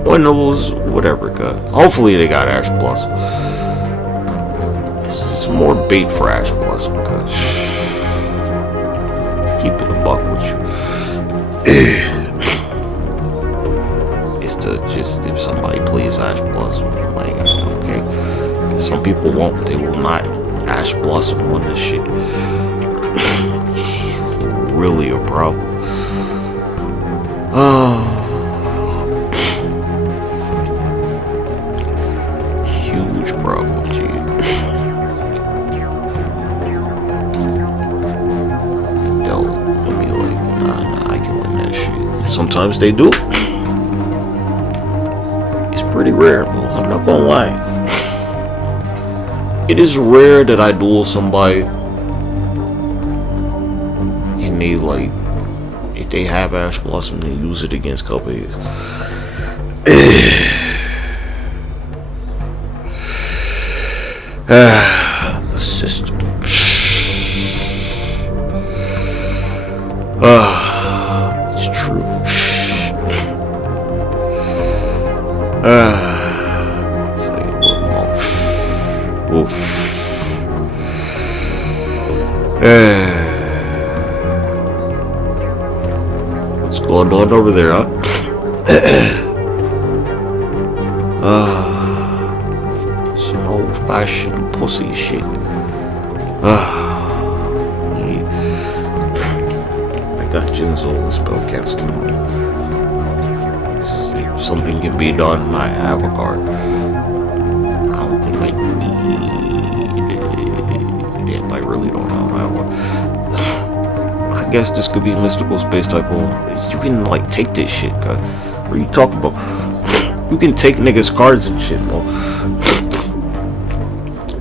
Win those, whatever, God. Hopefully they got Ash Blossom. This is more bait for Ash Blossom, God. Keep it a buck with you. It's to just, if somebody plays Ash Blossom, like, okay. Some people won't, they will not Ash Blossom on this shit. It's really a problem. Huge problem, G. They'll be like, nah, I can win that shit. Sometimes they do. It's pretty rare, bro. I'm not gonna lie. It is rare that I duel somebody and they like, if they have Ash Blossom, they use it against Cupheads. The system. It's true. It's like, oof. What's going on over there, huh? Some old-fashioned pussy shit. Yeah. I got Jinzo and spell cancel. See if something can be done. I have a card. I don't think I need it. Damn, I really don't know. I have one. I guess this could be a mystical space type hole. You can like take this shit, cuz. What are you talking about? You can take niggas' cards and shit, bro.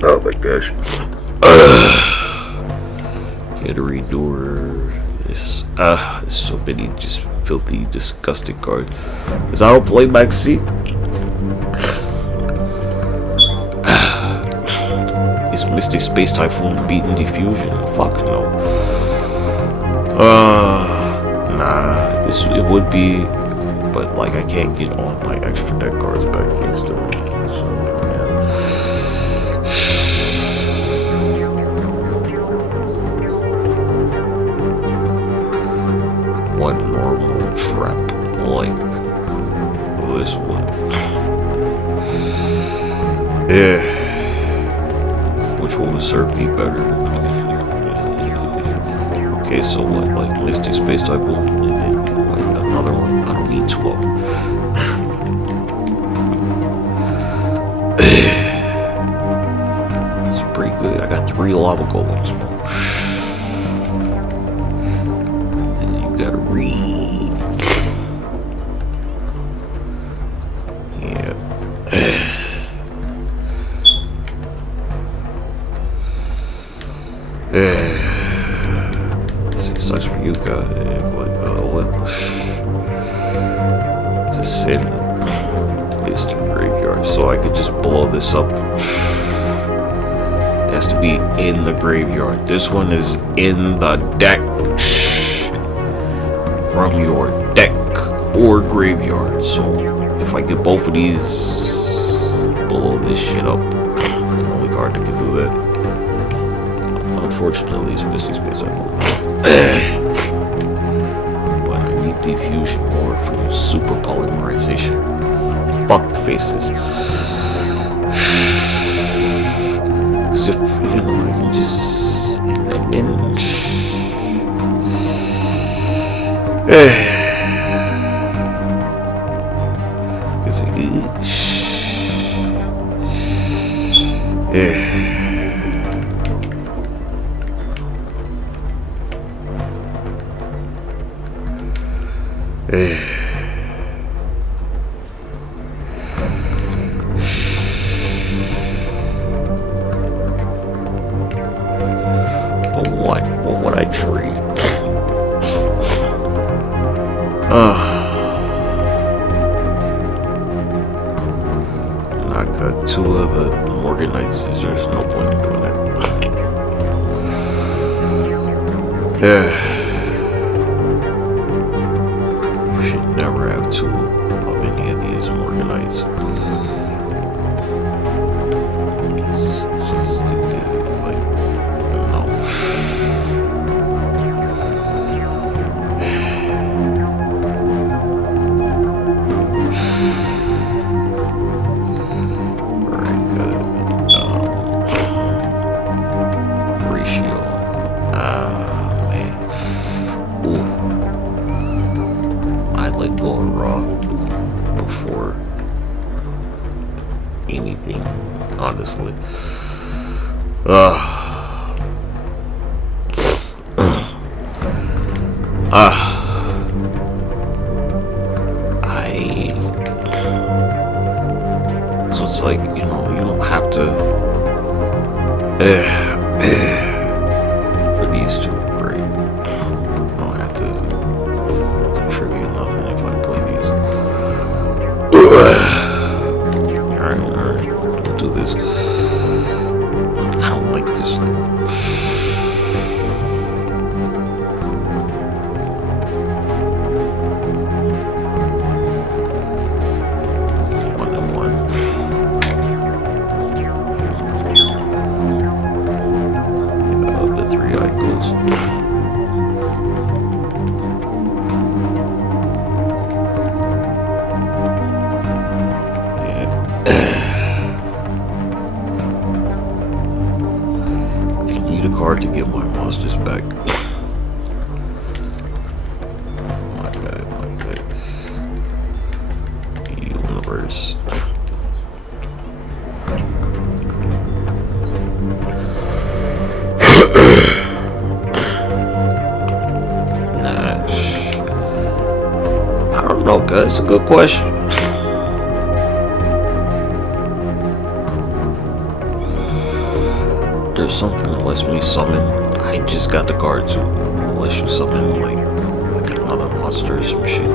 Oh my gosh. Get a redoer. This so many just filthy, disgusting cards. Is our playback seat? Is Mystic Space Typhoon beating Diffusion? Fuck no. Nah, it would be, but like I can't get all my extra deck cards back instantly. So yeah. One normal trap, like this one. Yeah. Which one would serve me better? Okay, so what? Like Mystic Space type one, and then like another one. I don't need two of them. It's pretty good. I got 3 lava golems. Then you gotta read. Yeah. See, it sucks for you guys. But well, just send this to the graveyard so I could just blow this up. It has to be in the graveyard. This one is in the deck. From your deck or graveyard. So if I get both of these, blow this shit up. The only card that can do that. Unfortunately, it's Mystic Space Idol. But I need diffusion more for super polymerization. Fuck faces. Cause if, you know, I can just... And then... Is it good? But what would I trade? I got 2 of the Morganites. There's no point in doing that. Yeah. You should never have 2 of any of these Morganites. It's just like, no. Ratio. Man. Ooh. I'd let go of raw before anything, honestly. So it's like, you know, you don't have to for these 2, great. I don't have to contribute nothing if I play these. Alright, let's do this. I don't like this thing. To get my monsters back. My bad. Universe. Nah. I don't know, guys. It's a good question. There's something that lets me summon. I just got the card to let you summon like another monster or some shit.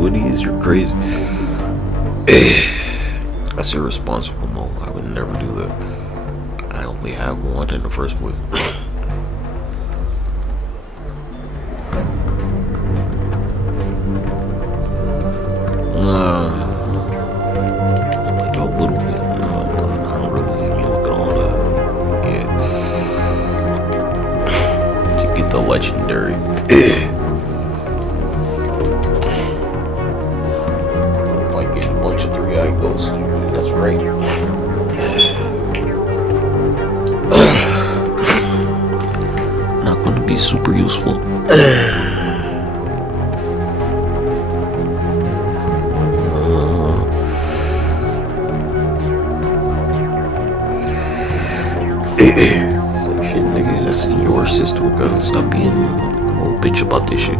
what it is, you're crazy. That's irresponsible, Mo. I would never do that. I only have one in the first place. Like a little bit. Not really. I mean, look at all that. Yeah. To get the legendary. If I get a bunch of 3-eye ghosts, that's right. Not going to be super useful. So shit, nigga, that's in your system, cause stop being a little bitch about this shit.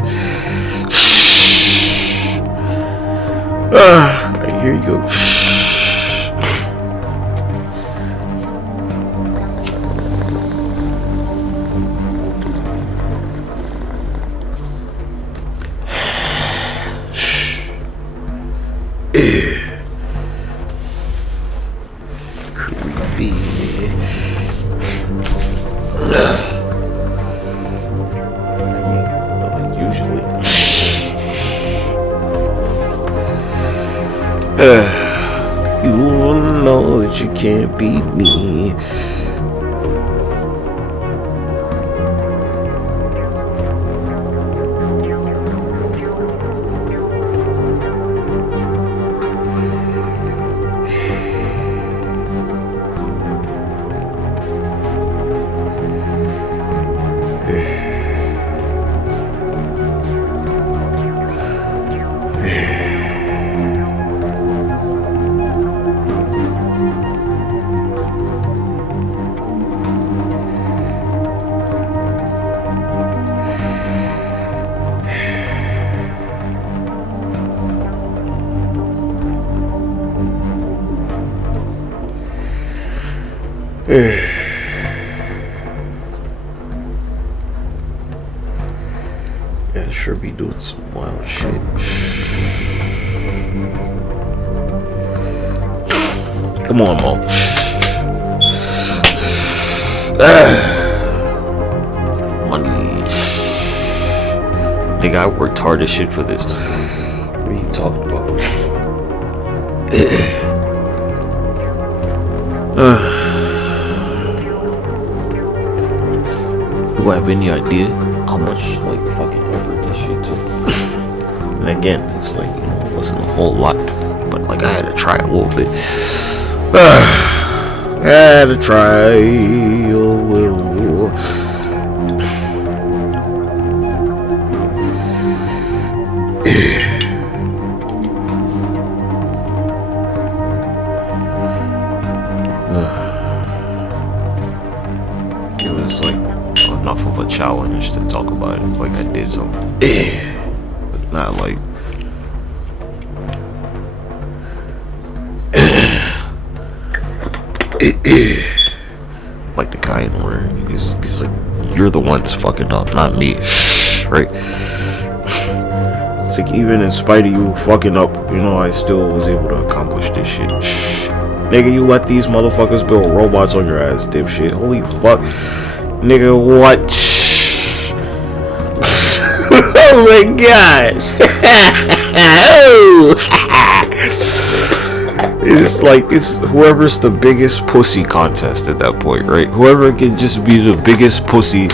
Alright, here you go. Creepy. Like usually. You know that you can't beat me. Yeah, sure be doing some wild shit. Come on, Mo. Money. Nigga, I worked hard as shit for this. What are you talking about? Do I have any idea how much like fucking effort this shit took? And again, it's like, you know, it wasn't a whole lot, but like I had to try a little bit. I had to try a little. It was like enough of a challenge to talk about it. Like I did something, but not like. Like the kind where he's like, you're the ones fucking up, not me. Right? It's like even in spite of you fucking up, you know, I still was able to accomplish this shit. Nigga, you let these motherfuckers build robots on your ass, dipshit. Holy fuck. Nigga, what? Oh my gosh. It's like, it's whoever's the biggest pussy contest at that point, right? Whoever can just be the biggest pussy.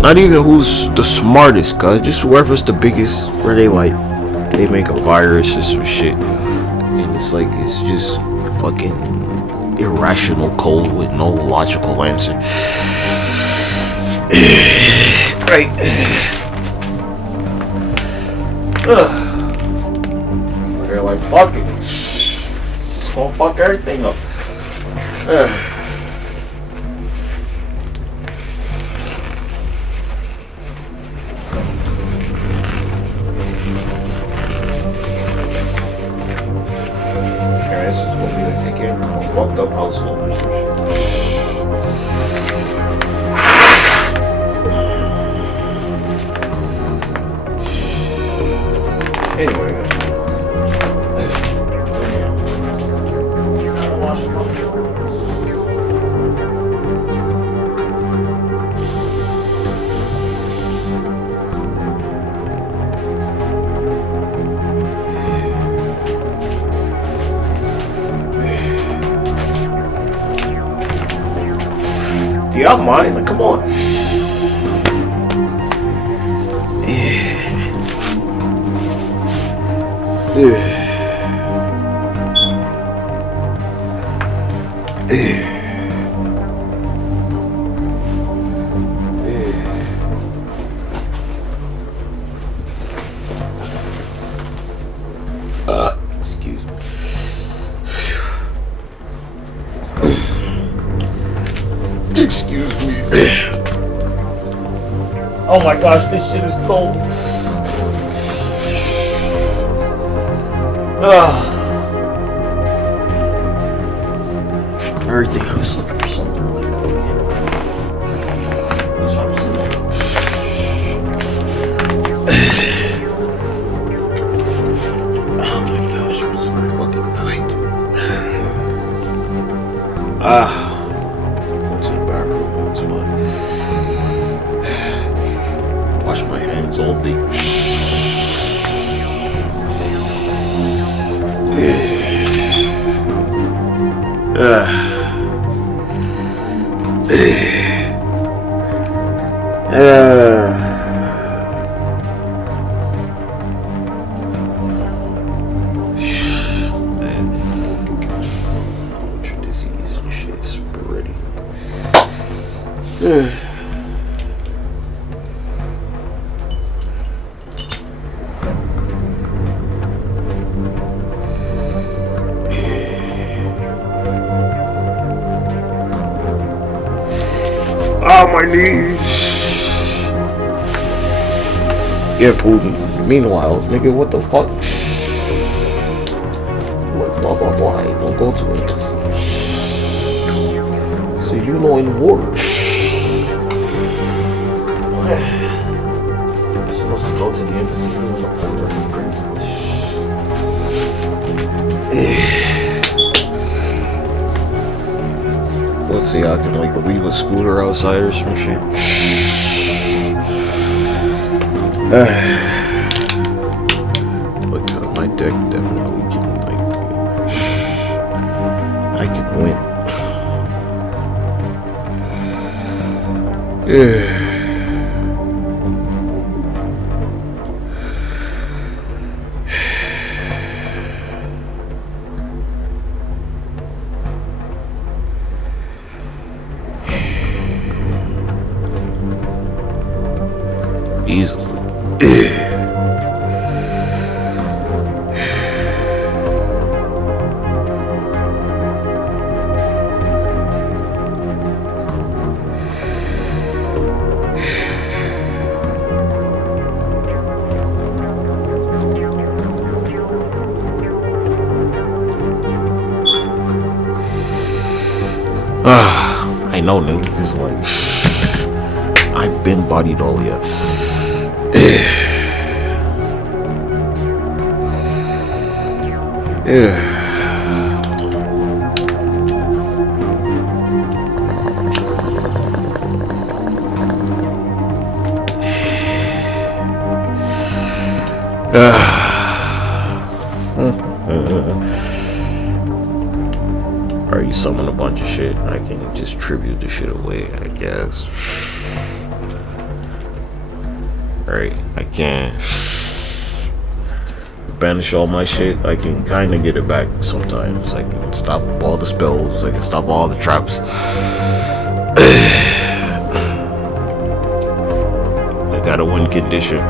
Not even who's the smartest, cuz just whoever's the biggest, where they like, they make a virus or some shit. And it's like, it's just fucking irrational code with no logical answer. Right. They're like, fuck it. Just gonna fuck everything up. This is gonna be like, they came from a fucked up household or some shit. Yeah, I'm mine. Like, come on. Excuse me. Excuse me. Oh my gosh, this shit is cold. Everything I was looking for something like that. That's what I'm saying. Oh my gosh, what's my fucking night, dude? What's in the bathroom? That's fine. Wash my hands all day. Man, ultra disease and shit spreading. Oh, my knees. Yeah, Putin. Meanwhile, nigga, what the fuck? Like, blah, blah, blah. I ain't gonna go to it. So, you know, in war. You're supposed to go to the embassy for the order. Let's see, I can like leave a scooter outside or some shit. But my deck definitely can like I can win. Easily. I know, nigga. It's like I've been bodied all yet. Yeah. Or you summon a bunch of shit, I can just tribute the shit away, I guess. Right, I can banish all my shit. I can kind of get it back sometimes. I can stop all the spells. I can stop all the traps. I got a win condition.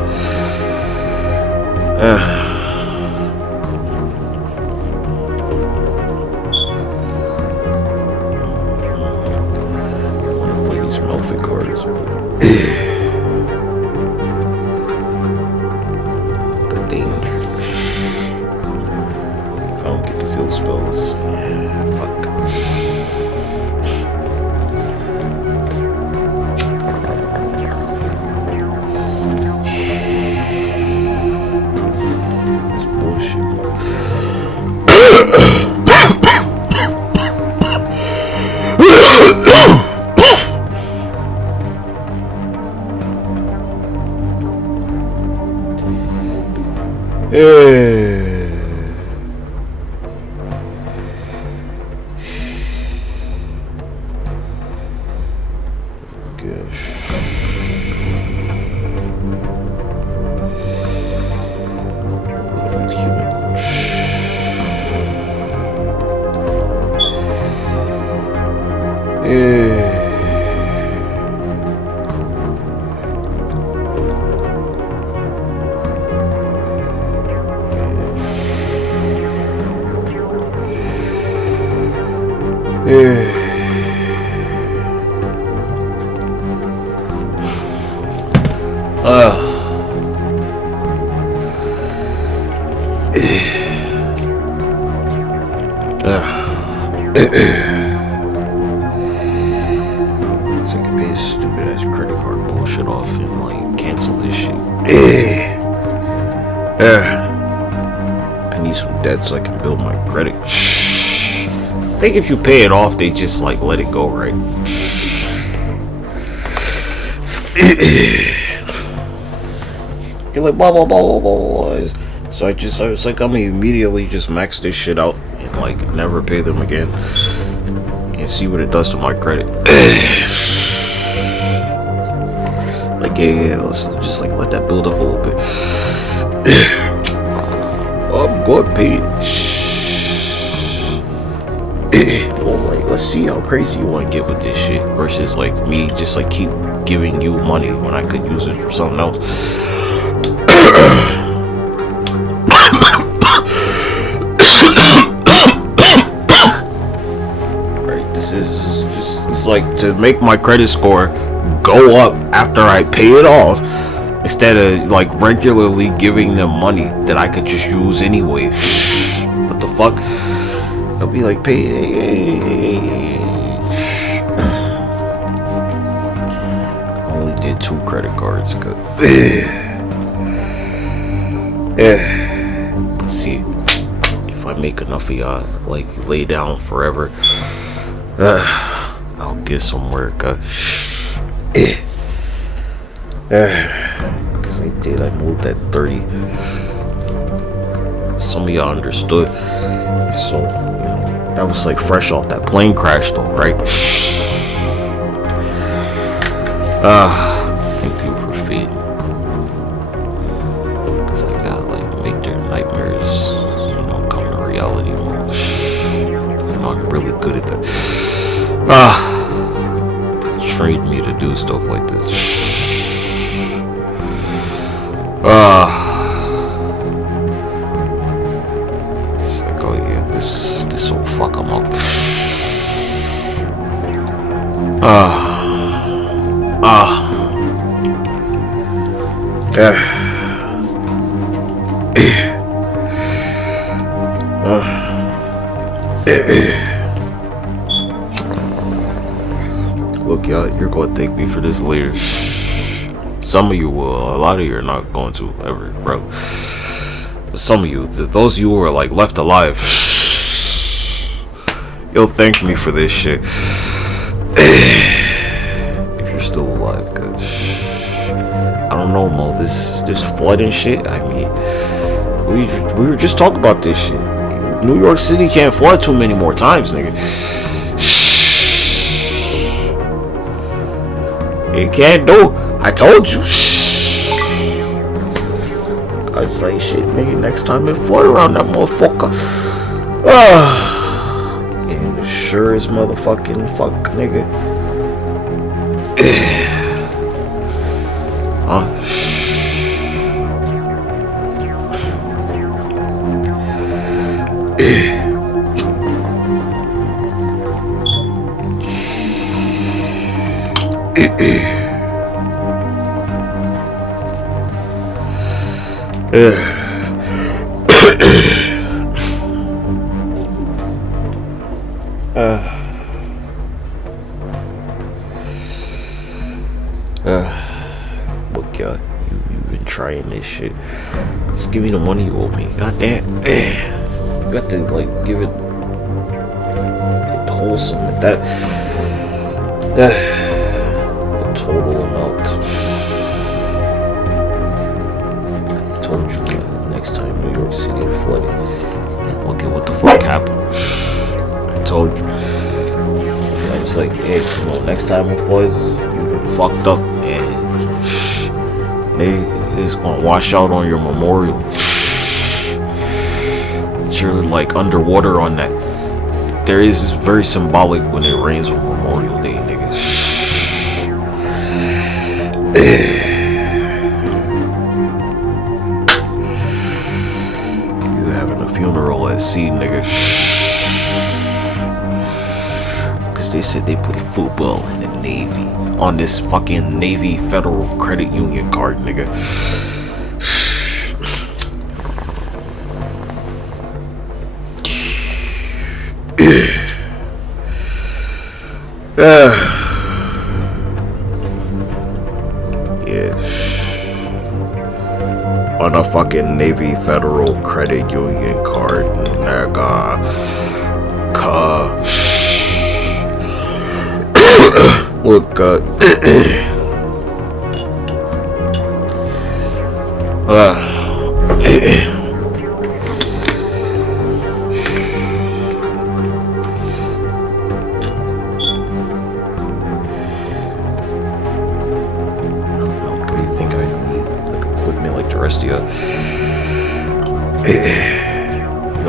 gosh. So I can pay this stupid ass credit card bullshit off and like cancel this shit. I need some debt so I can build my credit. I think if you pay it off, they just like let it go, right? You're like blah blah blah blah blah blah. So I was like, I'm gonna immediately just max this shit out and like never pay them again and see what it does to my credit. Like yeah, let's just like let that build up a little bit. I'm going to pay it. Well, like let's see how crazy you want to get with this shit versus like me just like keep giving you money when I could use it for something else. Right, this is just it's like to make my credit score go up after I pay it off instead of like regularly giving them money that I could just use anyway. What the fuck? I'll be like pay. I only did 2 credit cards. Good. Let's see if I make enough of y'all like lay down forever. I'll get somewhere. Cause I moved at 30. Some of y'all understood. So that was like fresh off that plane crash though, right? Thank you for feeding. Cause I gotta like make their nightmares, come to reality mode. I'm really good at that. Trained me to do stuff like this. It's like, oh yeah, this will fuck them up. Look, y'all, you're gonna thank me for this later. Some of you will. A lot of you are not going to ever, bro. But some of you, those of you who are like left alive, you'll thank me for this shit. If you're still alive, cause I don't know, Mo. This flooding shit. I mean, we were just talking about this shit. New York City can't flood too many more times, nigga. It can't do. I told you. I was like, shit, nigga, next time it flood around that motherfucker. And the sure as motherfucking fuck, nigga. Look, y'all, you've been trying this shit. Just give me the money you owe me. God damn. You got to like give it wholesome at that. The total amount. I told you next time New York City flooded. And look at what the fuck happened. I told you. I was like, hey, come on, next time it floods, you're gonna fucked up, and it's gonna wash out on your memorial. You're like underwater on that. There is this very symbolic when it rains on Memorial Day, niggas. You having a funeral at sea, nigga. Cause they said they play football in the Navy on this fucking Navy Federal Credit Union card, nigga. Yeah. On a fucking Navy Federal Credit Union card, nigga. Look,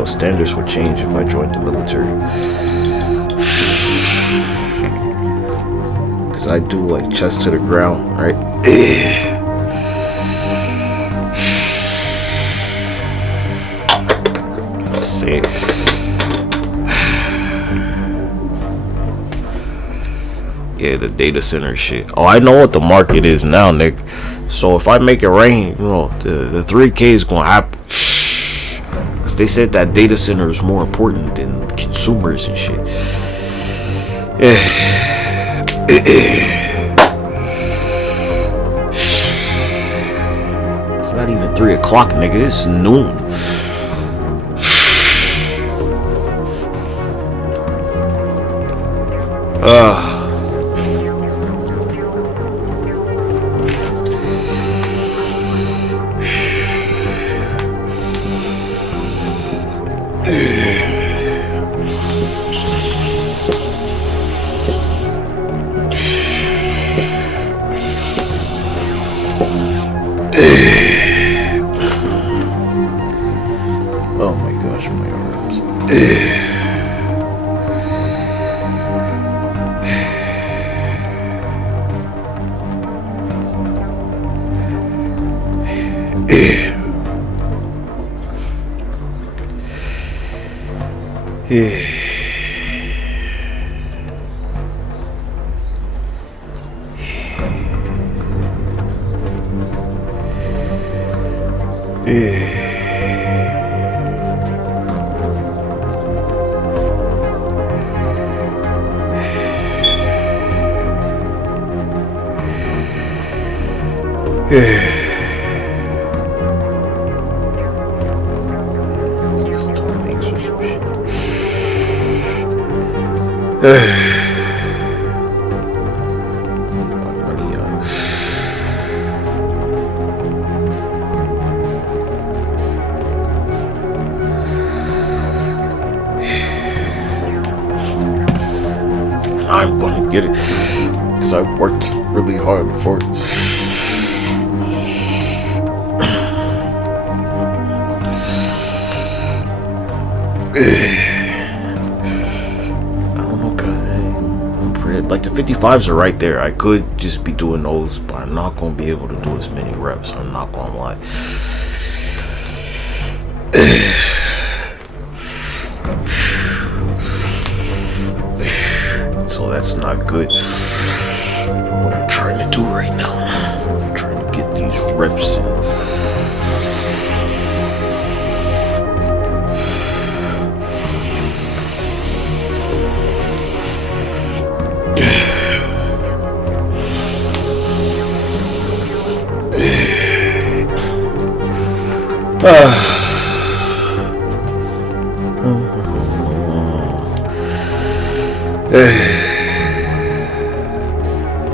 standards would change if I joined the military. Cause I do like chest to the ground, right? Just say it. Yeah, the data center shit. Oh, I know what the market is now, Nick. So if I make it rain, you know, the 3K is gonna happen. They said that data center is more important than consumers and shit. It's not even 3 o'clock, nigga. It's noon. Oh my gosh, my arms. Just tonics or some shit. My money on. I'm gonna get it because I worked really hard for it. I don't know, cause like the 55s are right there. I could just be doing those, but I'm not gonna be able to do as many reps. I'm not gonna lie. So that's not good. What I'm trying to do right now, I'm trying to get these reps in.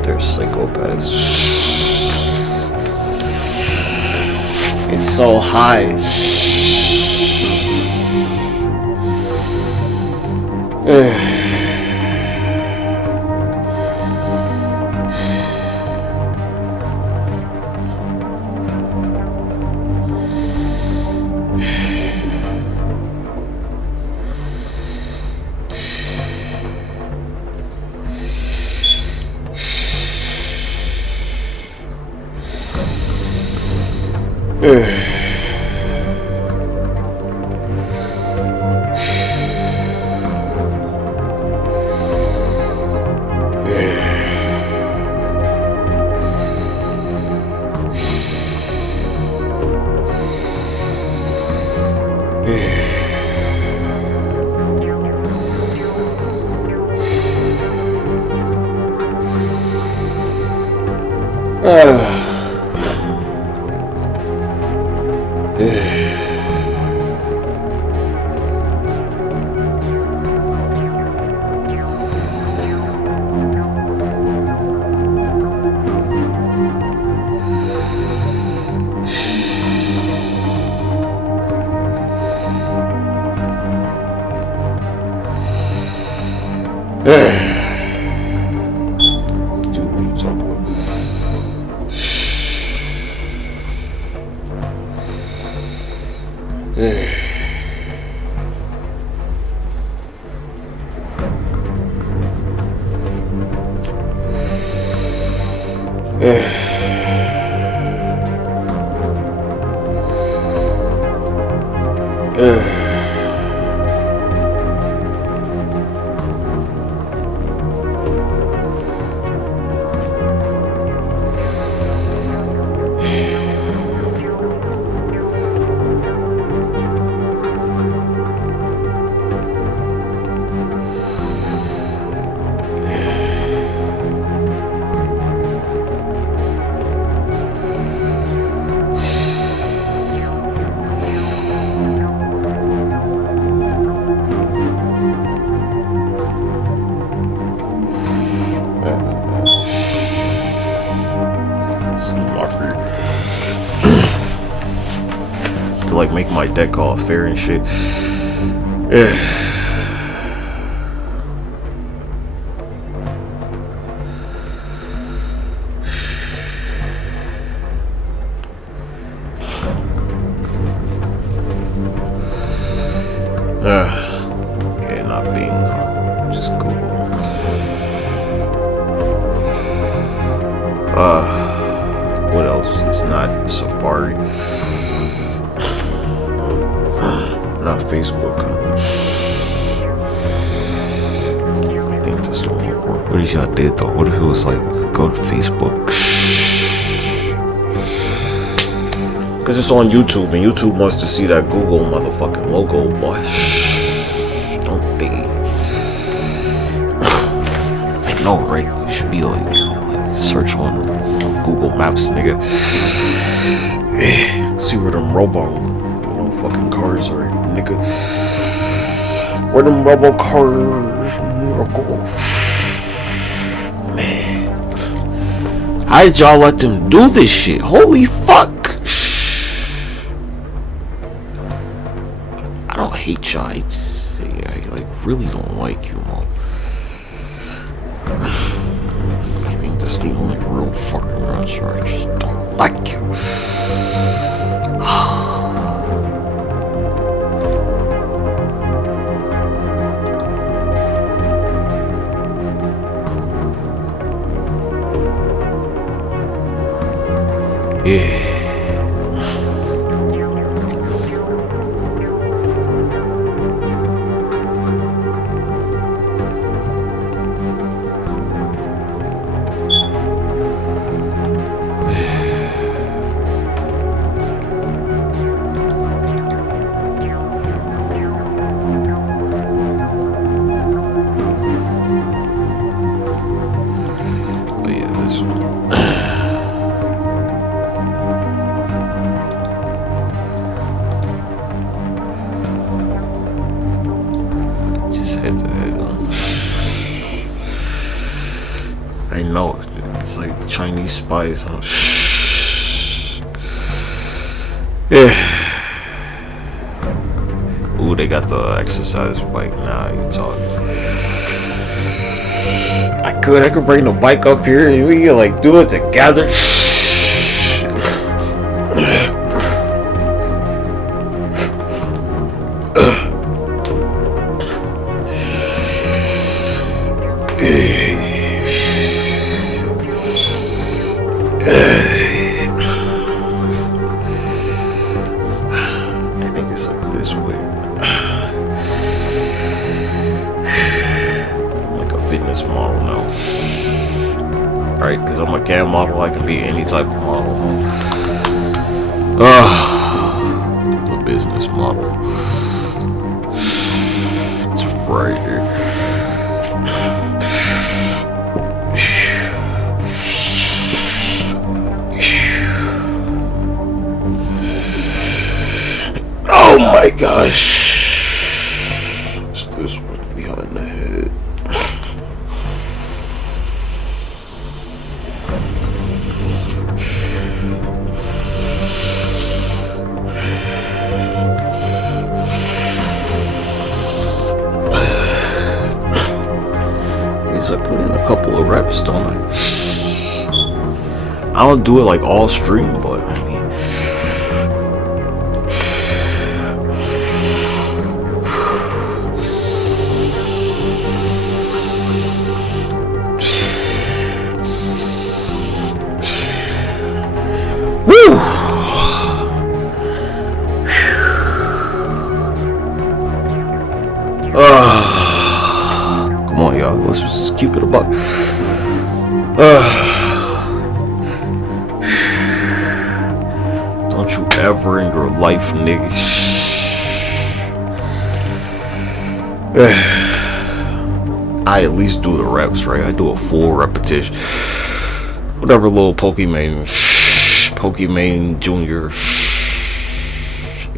They're psychopaths. It's so high. To like make my deck all fair and shit. Yeah. Yeah, not being just Google. What else? It's not Safari. Not Facebook. I think that's the only one. What if y'all did though? What if it was like go to Facebook? Cause it's on YouTube and YouTube wants to see that Google motherfucking logo, boy. Don't they? I know, right? You should be like search on Google Maps, nigga. See where them fucking cars are, nigga. Where them robo cars, nigga. Man, how did y'all let them do this shit? Holy fuck! I don't hate y'all. I like really don't like you, mom. I think that's the only real fucking answer. I just don't like you. Yeah. I know, it's like Chinese spies, huh? Yeah. Ooh, they got the exercise bike. Nah, you talking. I could bring the bike up here and we can like do it together. right? Because I'm a CAM model, I can be any type of model. The business model. It's Friday. Oh my gosh. It's this one behind the head. I put in a couple of reps, don't I? I don't do it like all stream, but I mean, woo! Come on, y'all. Let's just keep it a buck. Don't you ever in your life, nigga. I at least do the reps, right? I do a full repetition. Whatever little Pokemon Junior.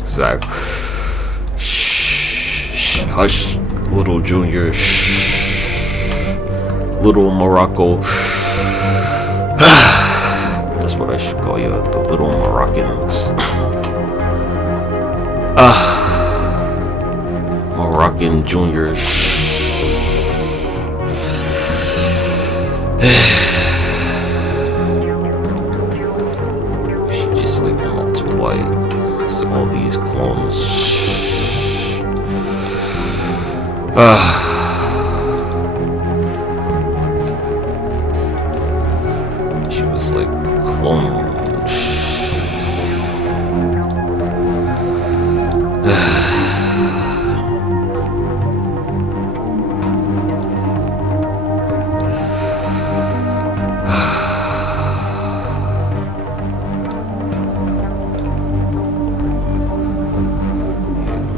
Exactly. Hush, little Junior. Little Morocco. That's what I should call you, the little Moroccans. Moroccan Juniors. She just like multiply all these clones. She was like clone.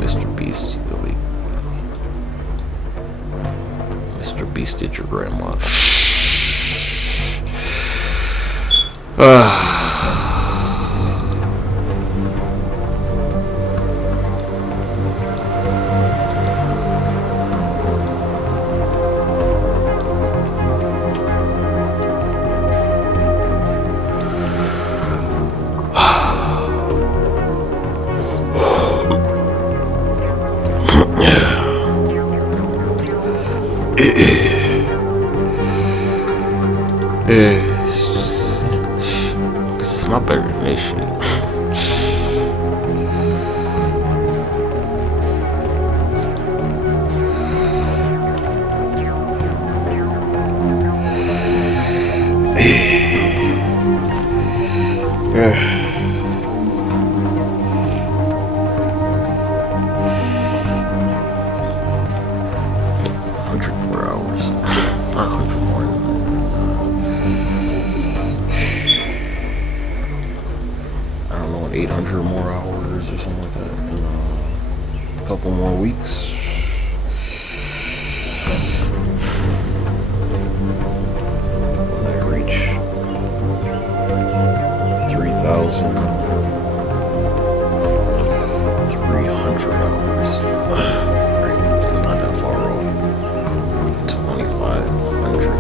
Mr. Beast, wait. Mr. Beast did your grandma. Cause it's not better than this shit. Yeah. 100 more hours. Not 100 more than that. I don't know, 800 more hours or something like that in a couple more weeks. When I reach 3,300 hours. Right, not that far off. 2,500.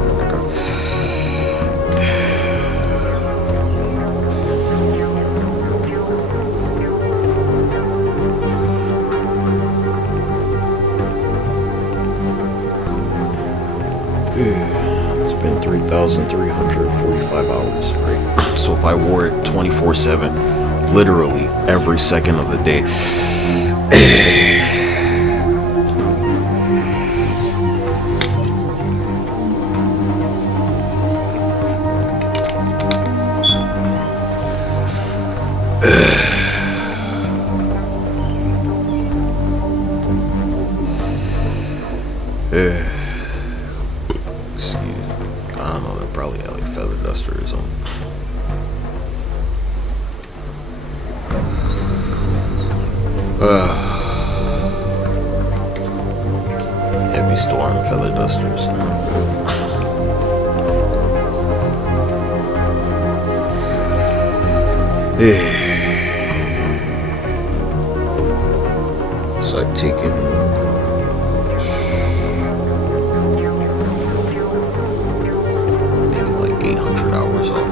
It's been 3,345 hours, right? So if I wore it 24/7, literally every second of the day. I don't know, they're probably had like feather Heavy storm, feather dusters. So I take it. Maybe like 800 hours off.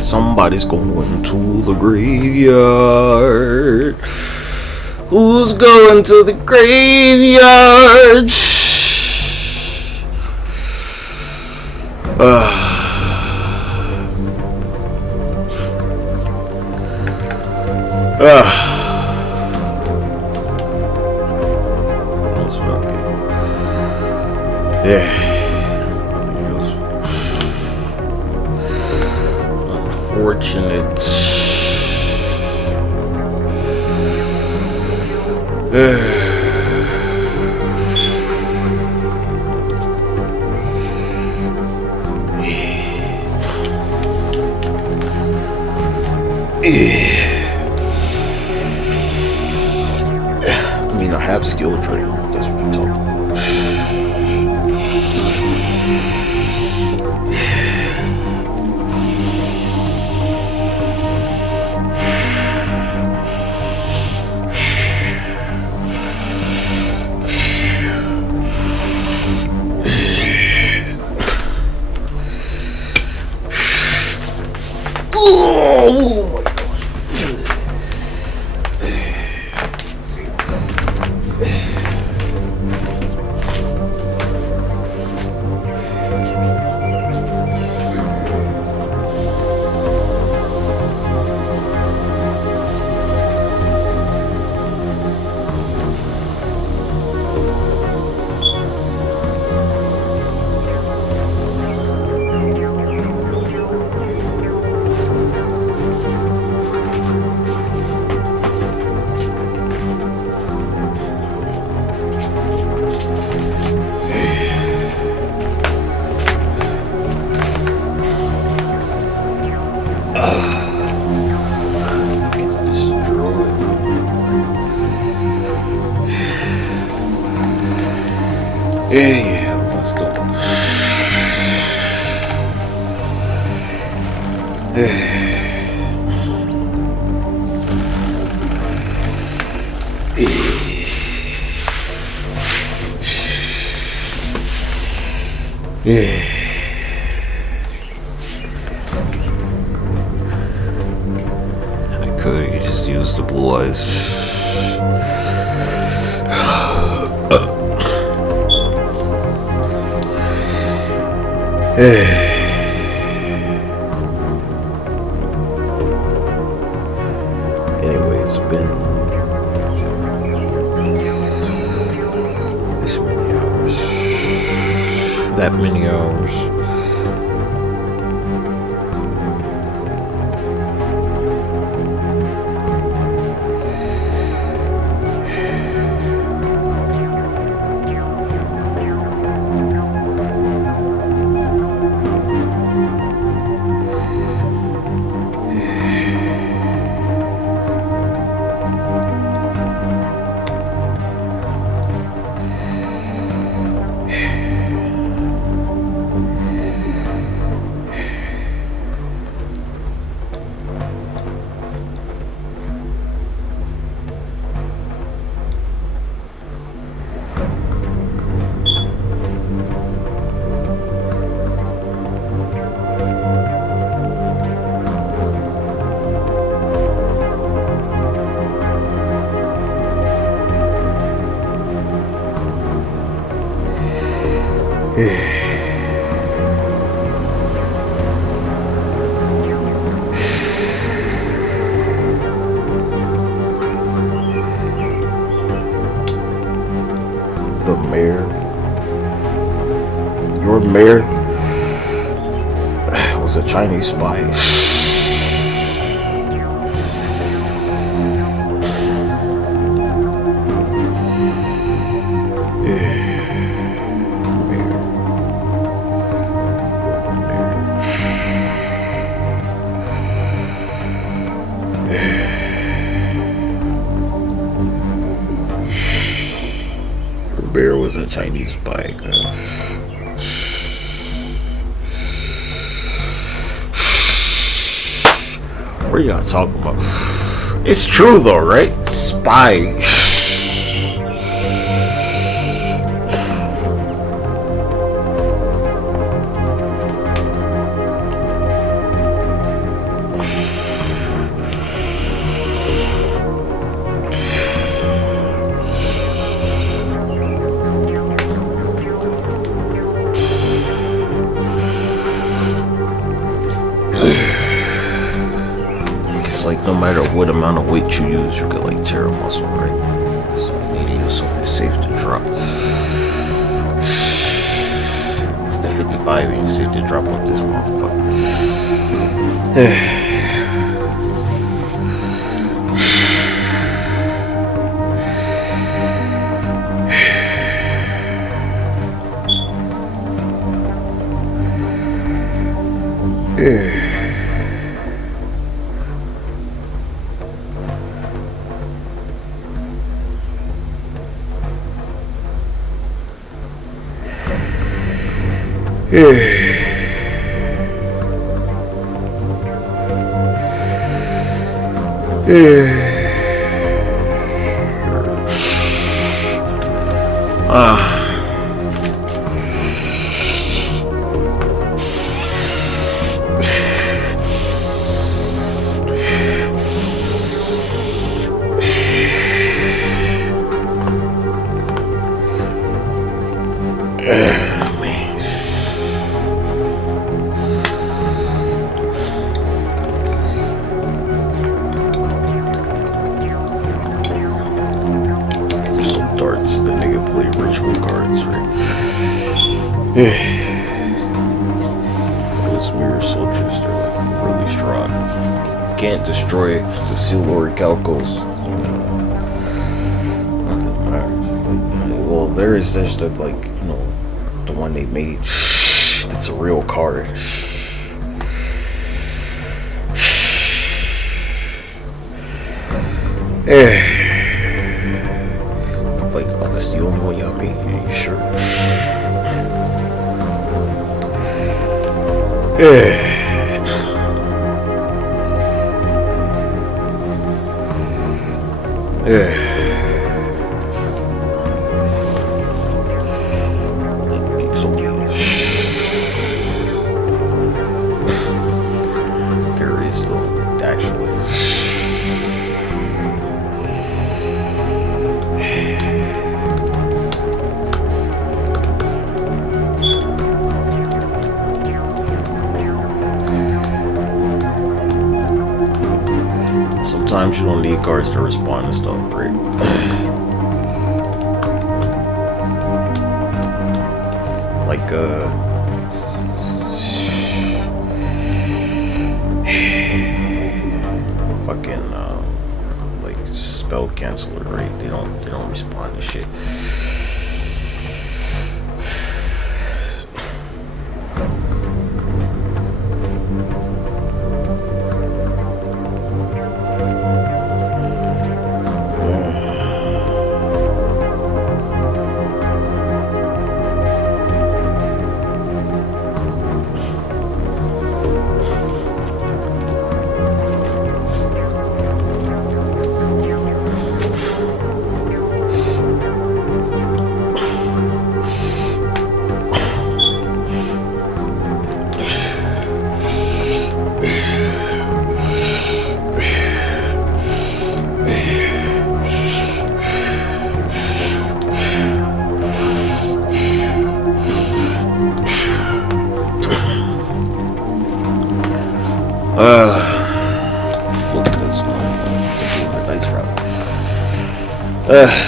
Somebody's going to the graveyard. Who's going to the graveyard? Yeah. Unfortunate. I mean, I have skill training. That's what you're talking about. Yeah, let's go. Yeah. I could just use the blue eyes. Anyway, it's been this many hours. That many hours. The mayor, your mayor, was a Chinese spy. Bear was a Chinese spy, guys. What are y'all talking about? It's true though, right? Spy. Like no matter what amount of weight you use, you can like tear a muscle, right? So you need to use something safe to drop. It's the 55 ain't safe to drop on this motherfucker. Darts, the nigga play ritual cards, right? Those mirror soldiers, they're like really strong. Can't destroy the seal orichalcos. Nothing matters. Well, there's that, like, you know, the one they made. That's a real card. Like, oh, that's the only one y'all made? Are you sure? There is no actually. Sometimes you don't need cards to respond to stuff, right? Like, fucking, like, spell canceller, right? They don't respond to shit. Yeah.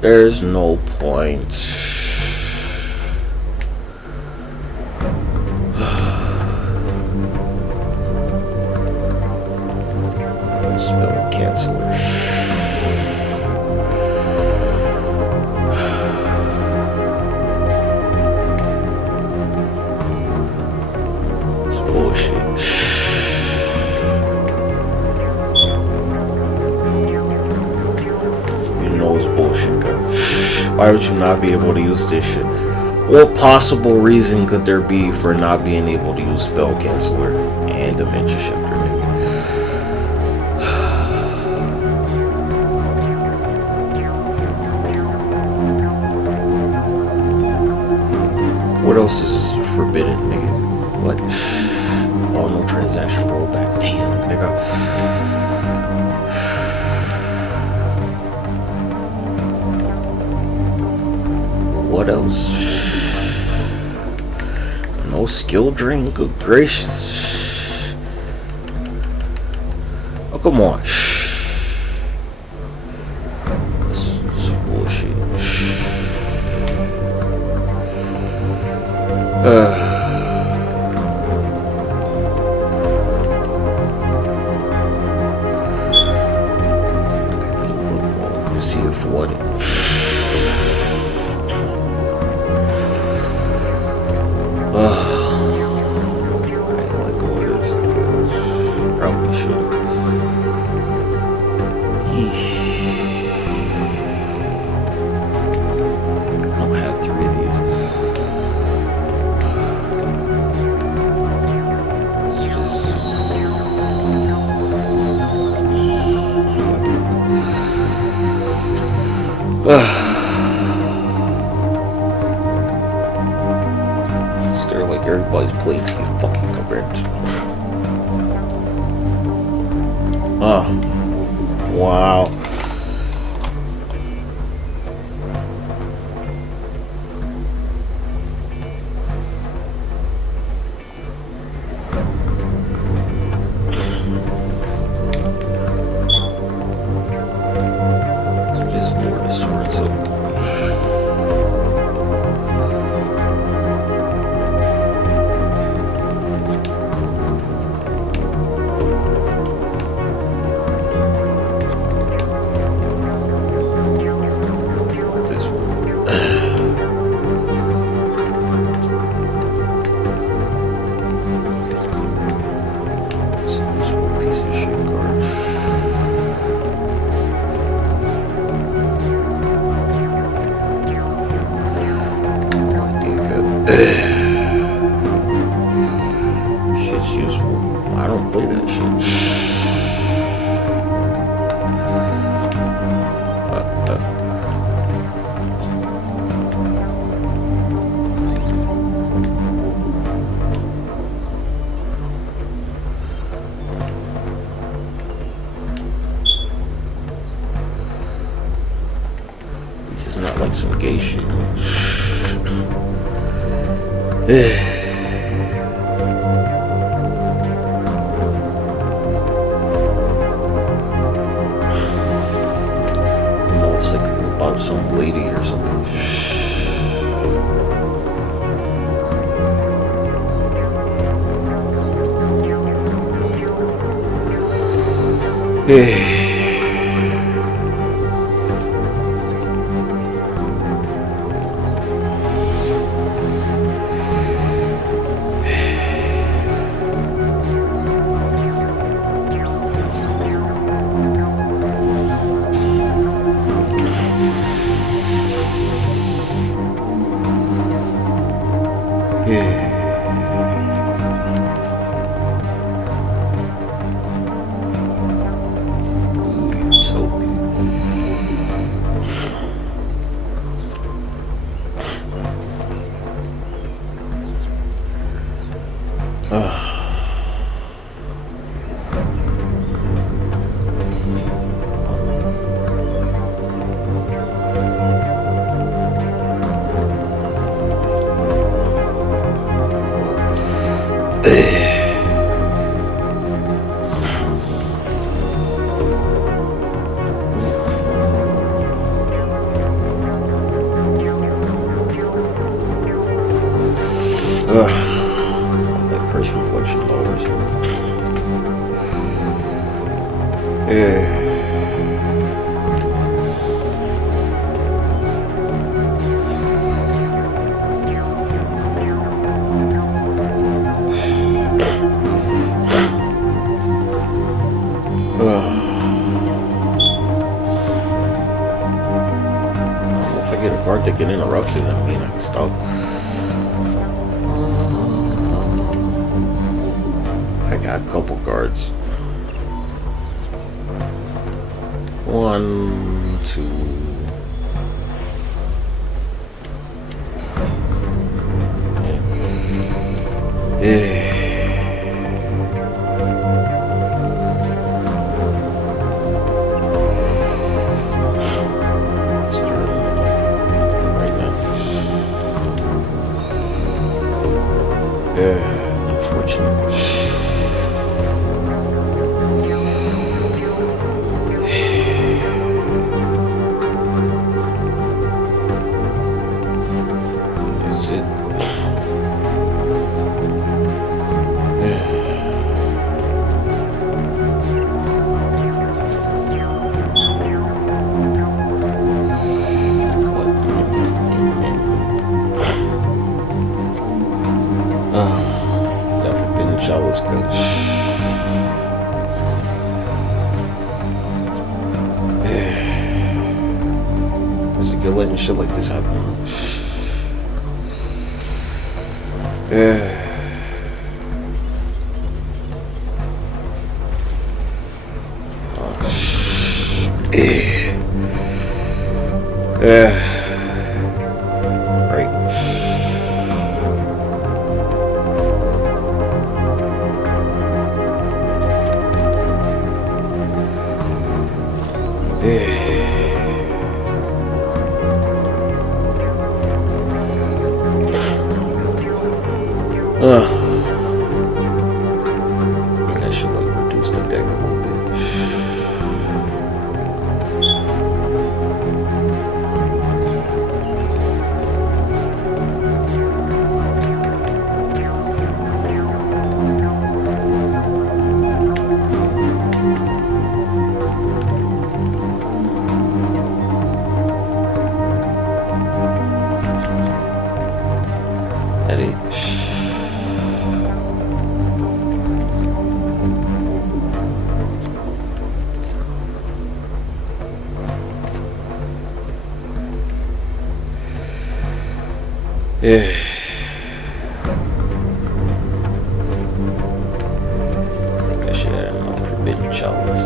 There's no point. Spell canceler. It's bullshit. You know it's bullshit, guys. Why would you not be able to use this shit? What possible reason could there be for not being able to use spell canceler and dementia shifter? What else is forbidden, nigga? What? Oh, no transaction rollback. Damn, nigga. What else? No skill drain? Good gracious. Oh, come on. This is bullshit. You see it flooded. I ain't like all this. Probably should. I don't have 3 of these. It's just they're like everybody's playing these fucking conventions. Wow. Just Lord of Swords up. Shit's useful. I don't play that shit. This is not like some gay shit. It's like about some lady or something. If I get a card that get interrupted, I mean I can stop. I got a couple cards. 1, 2. Yeah. Unfortunate. Is it? That forbidden chalice good. So you're letting shit like this happen. Right. I think I should like reduce the deck a little bit. Eddie. Yeah. I think I should add another forbidden chalice.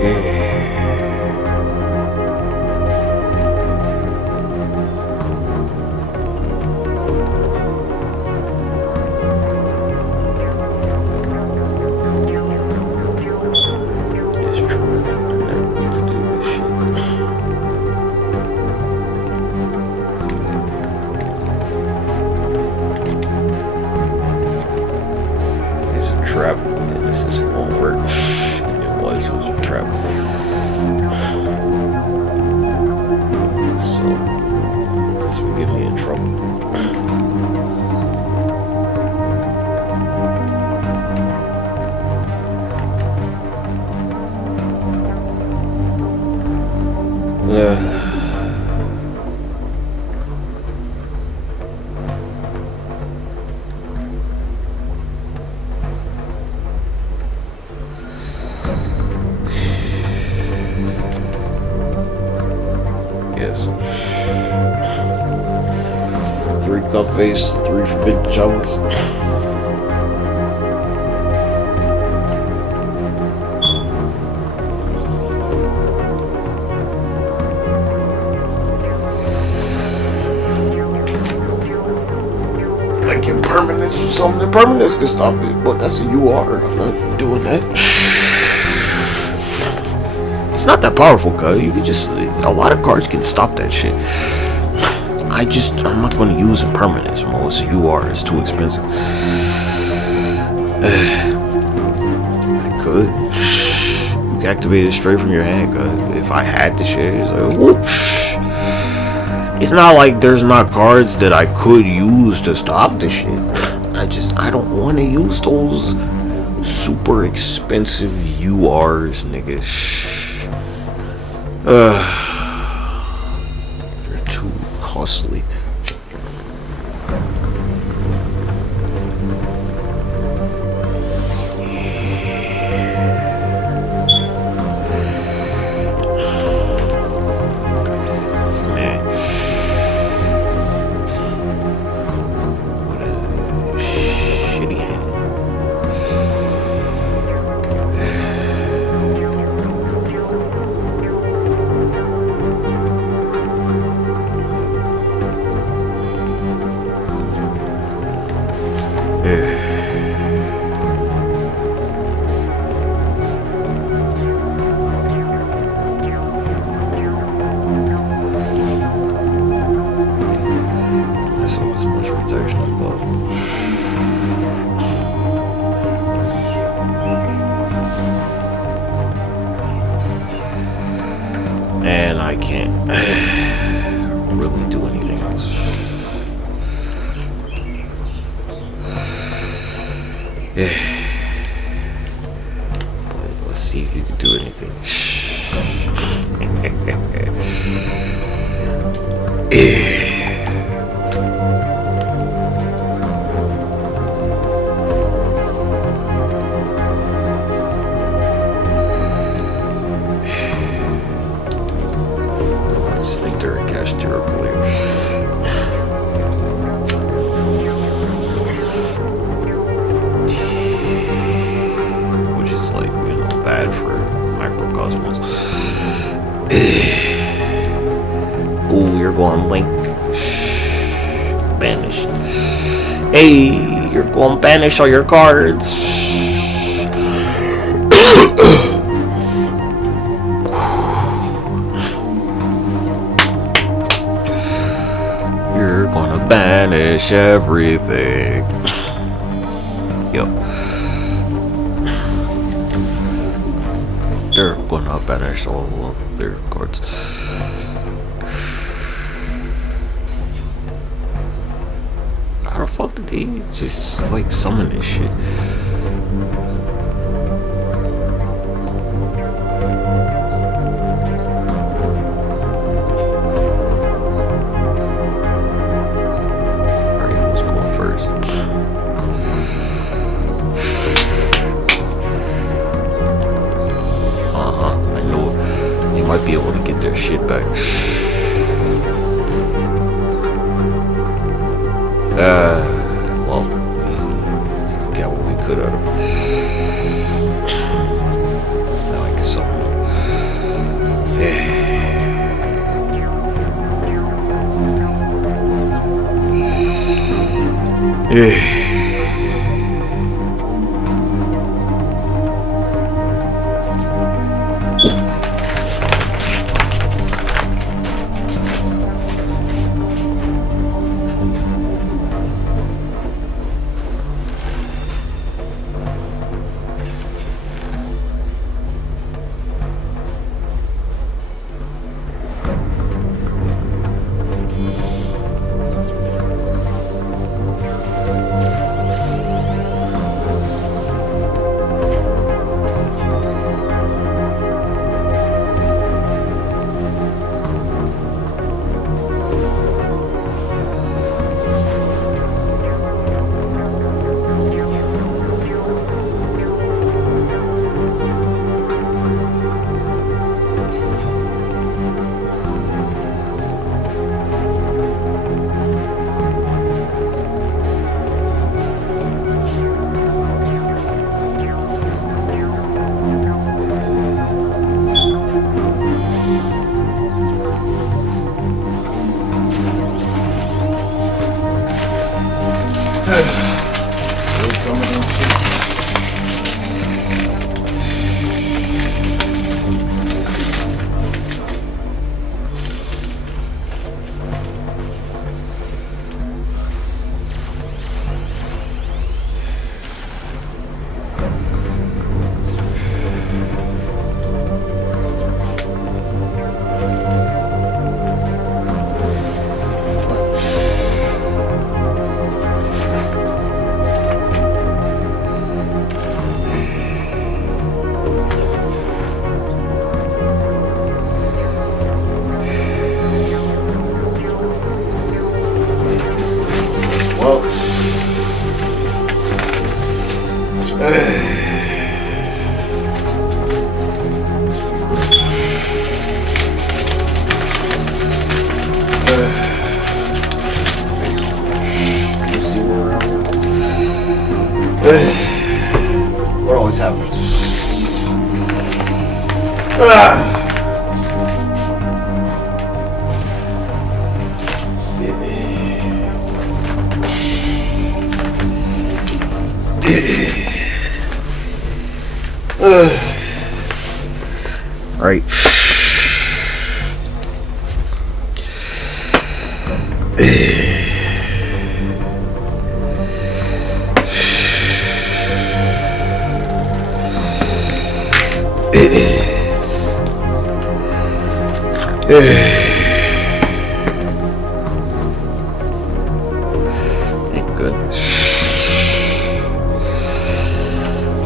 Yeah. It's true. I never get to do this shit. Trap, and this is won't work. It was a trap. So this will get me in trouble. Yes. 3 cup face, 3 forbidden chalice. Like impermanence or something. Impermanence can stop it, but that's a UR. I'm not doing that. It's not that powerful, cuz you can just, a lot of cards can stop that shit. I'm not going to use impermanence mode. It's a UR, it's too expensive. I could. You can activate it straight from your hand, cuz if I had the shit, it's like, whoop. It's not like there's not cards that I could use to stop the shit. I don't want to use those super expensive URs, nigga. They're too costly. And I can't really do anything else. Yeah. But let's see if you can do anything. Ooh, you're going link. Banish. Hey, you're going banish all your cards. You're gonna banish everything. Yep. They're gonna banish all of their cards. How the fuck did they just like summon this shit? Alright, who's going first? I know they might be able to get their shit back. Well, we got what we could out of it. I like something. Yeah. What always happens? Right. Ain't good.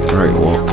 Alright, well.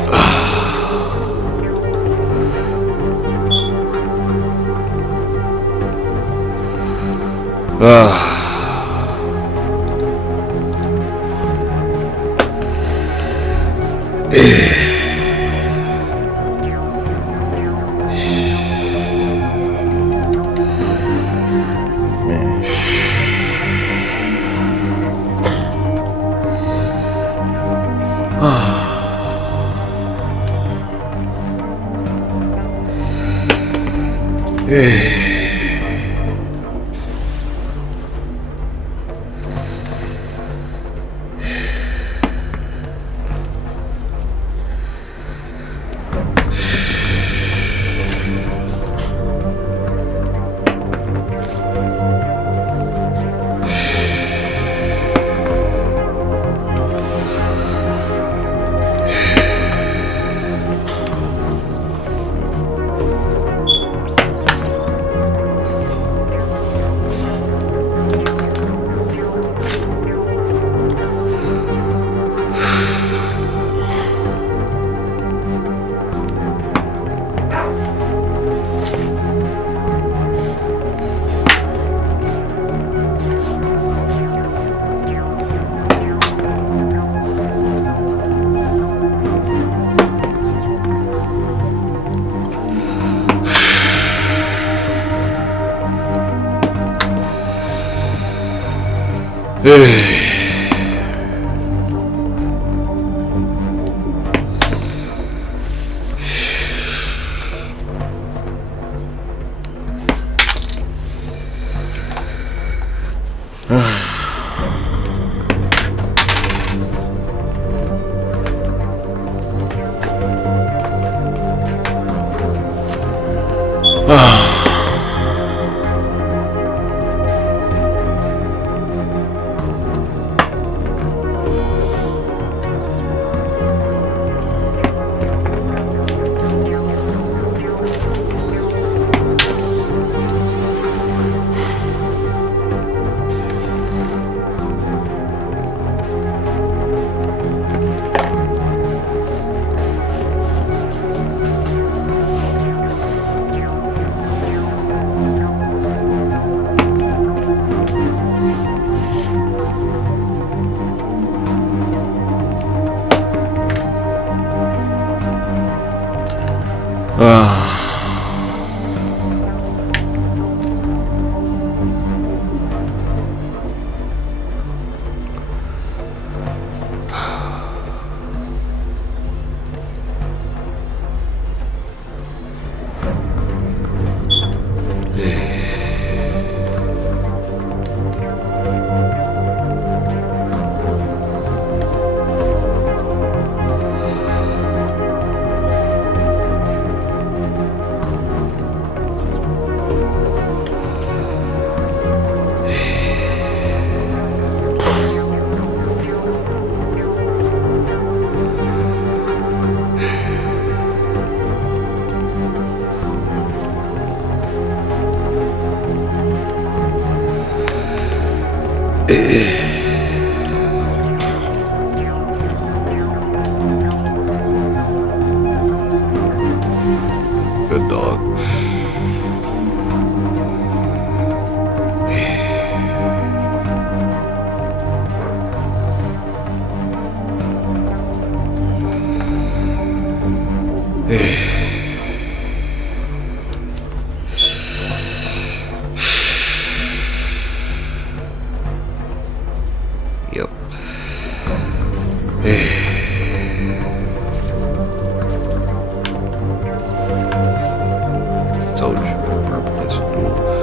Good dog. Yep. Told you, purple is dual.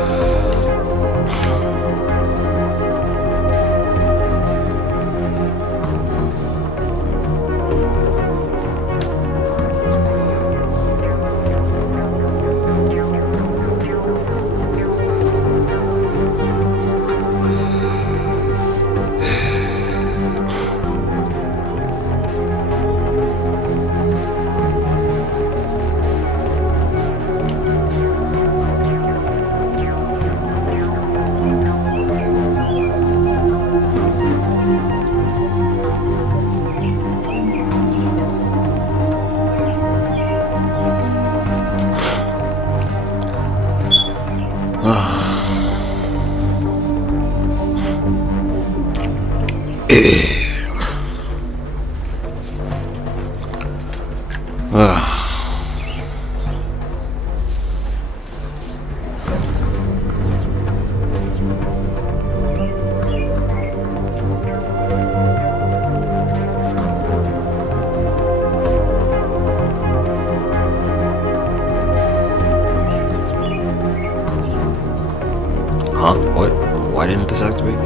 Huh? What? Why didn't this activate?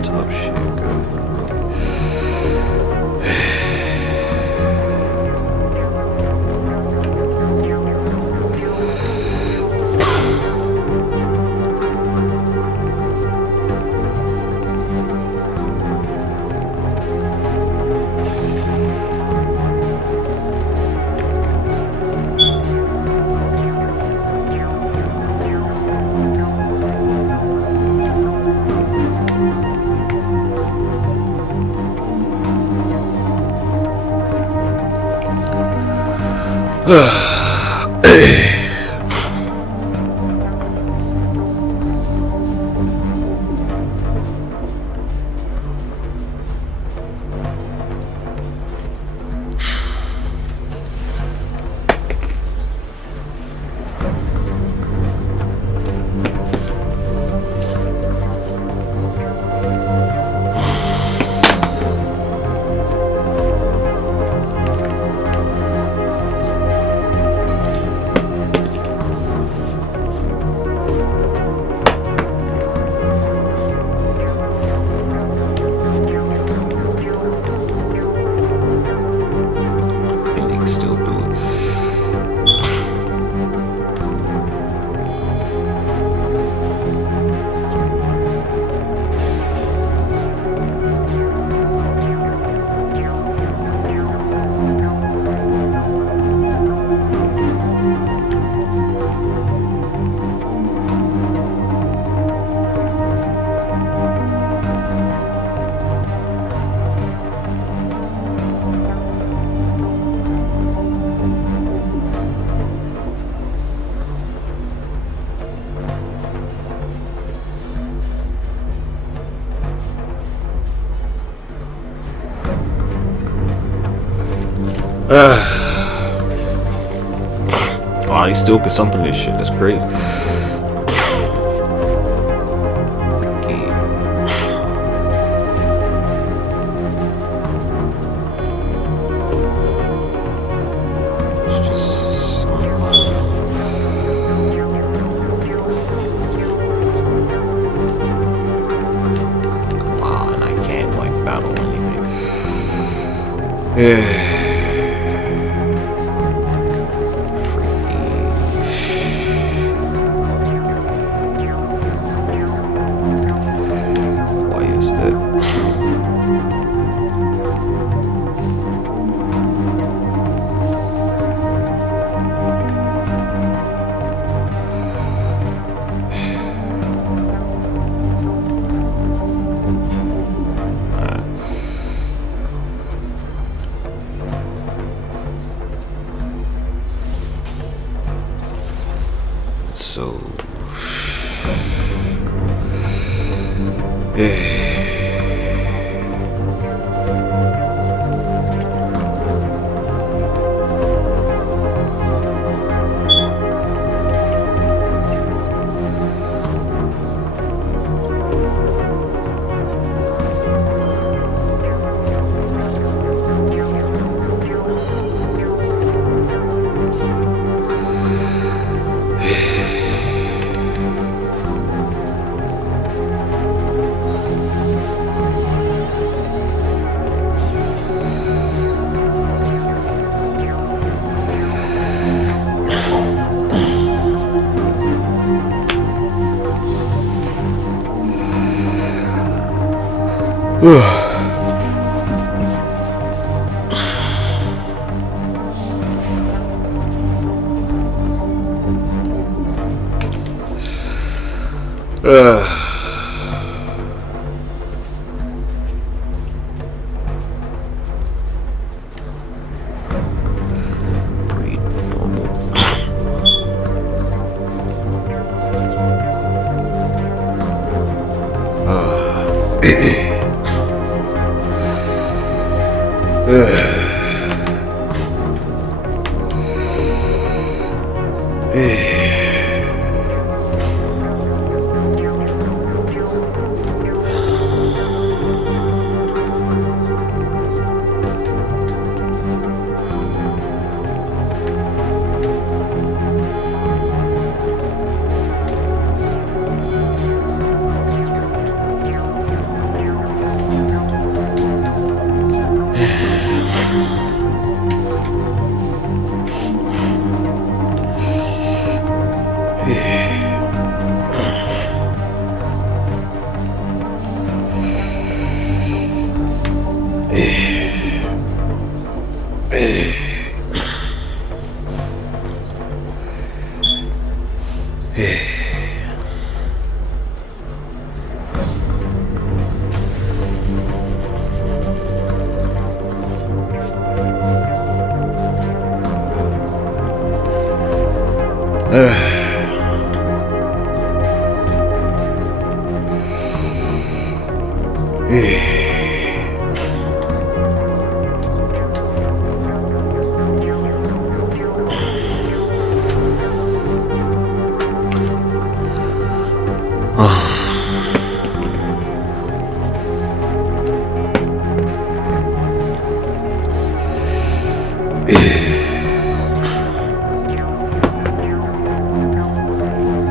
Tough shit, good. think they can still do it. Wow, they still can something this shit. That's crazy. Freaky. Why is that? So, read normal.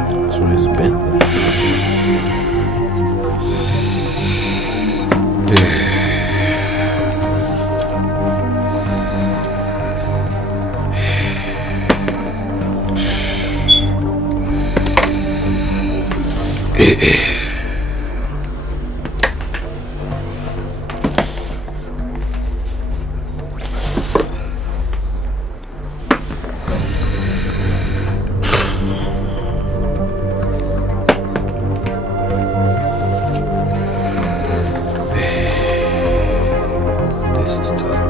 That's what it's been. This is tough.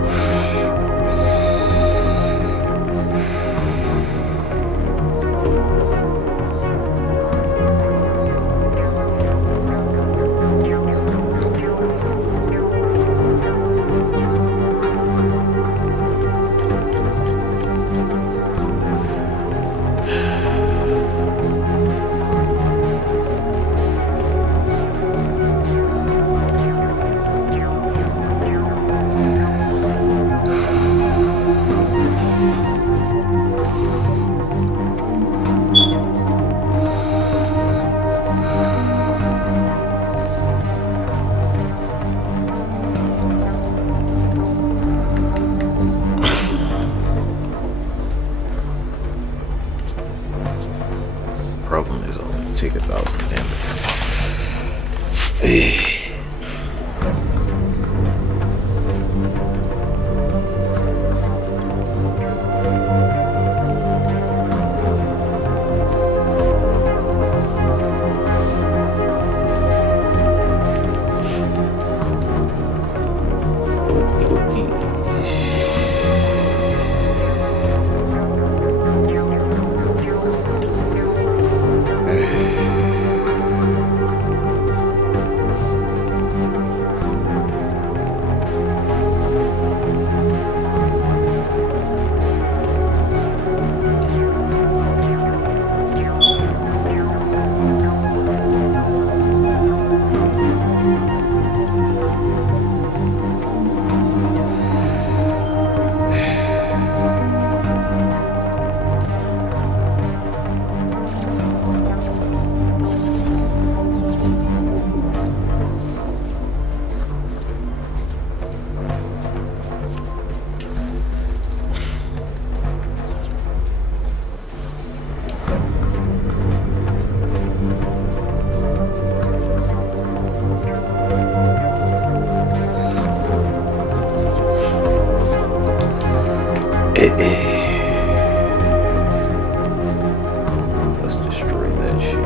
Let's destroy that shit.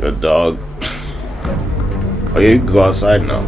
Good dog. Oh yeah, you can go outside now.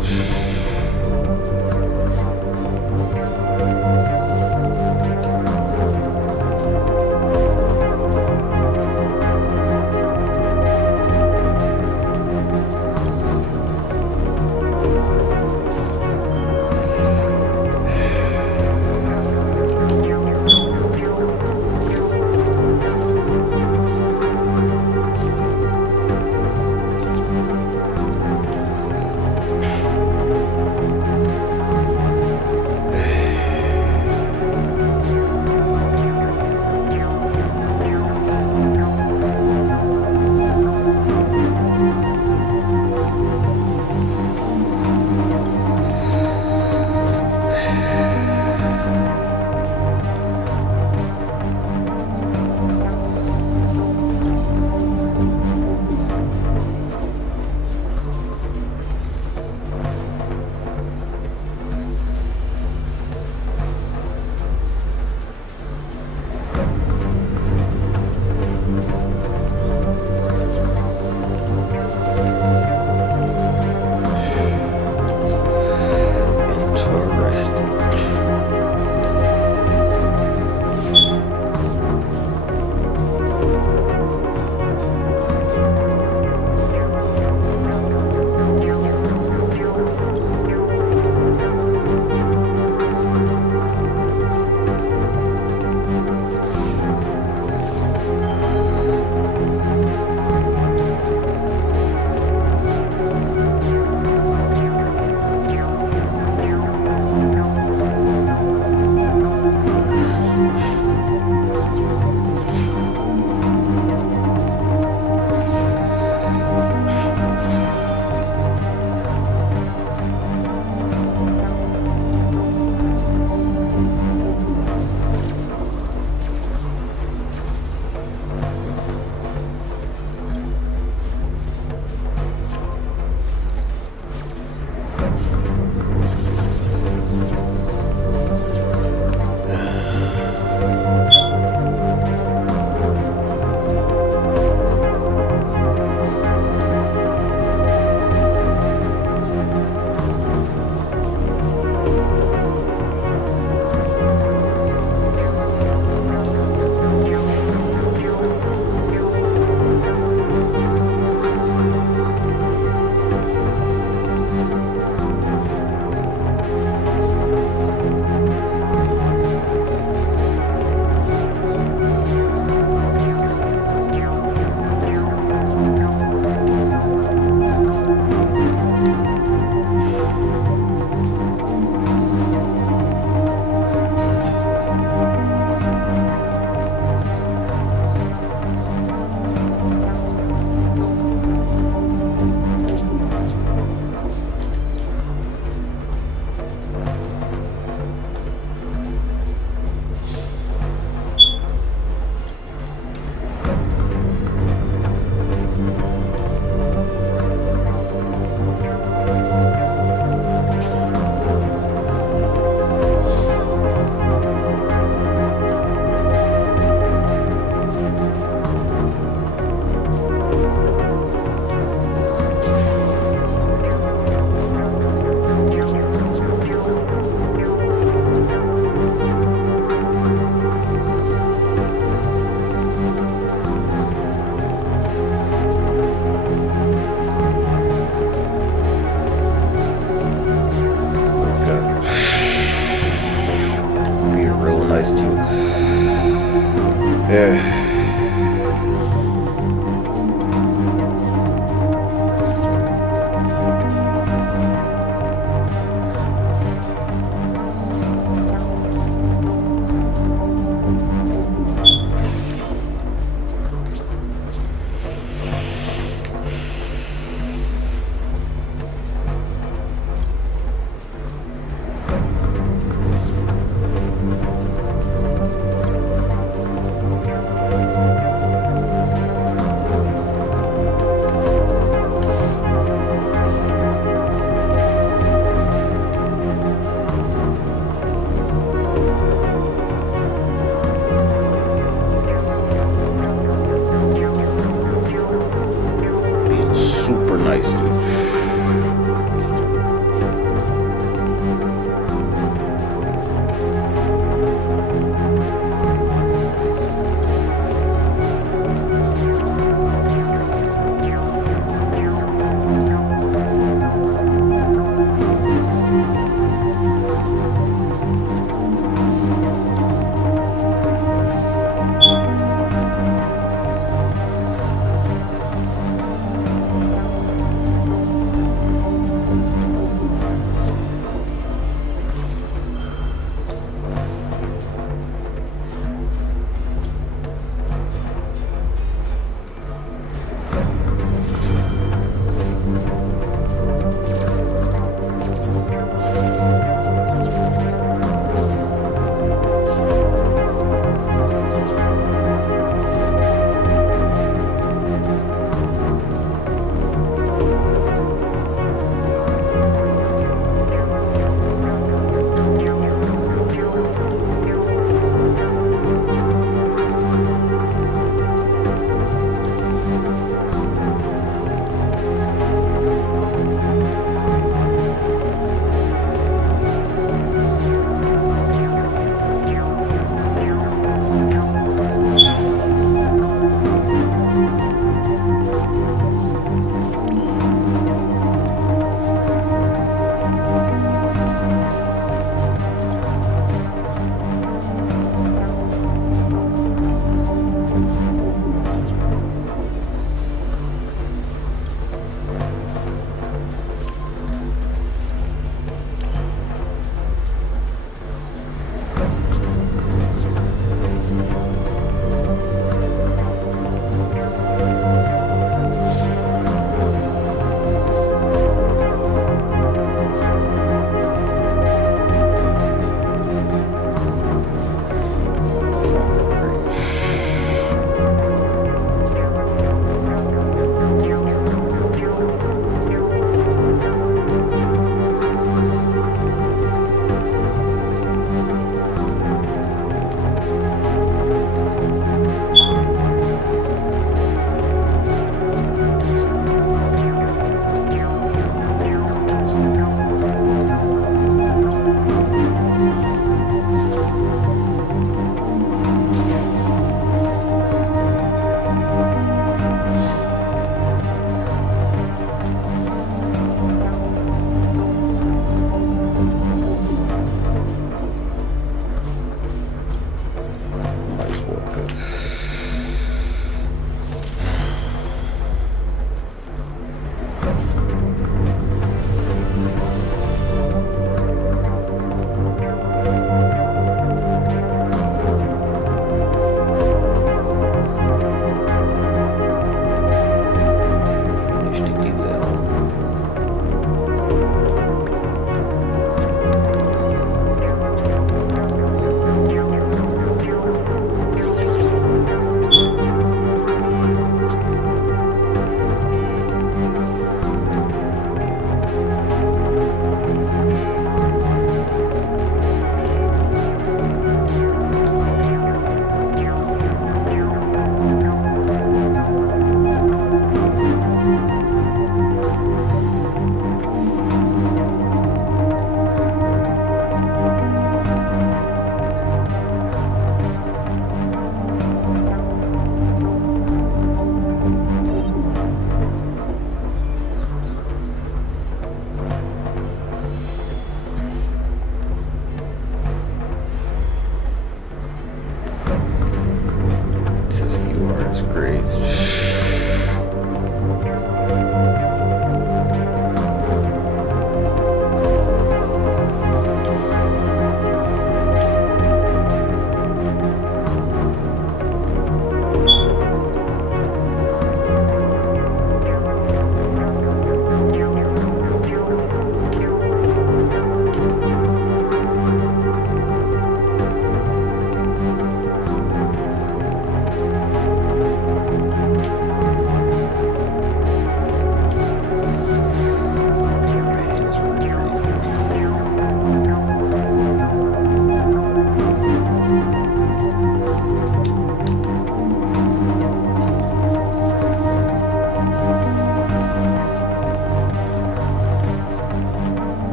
nice, dude.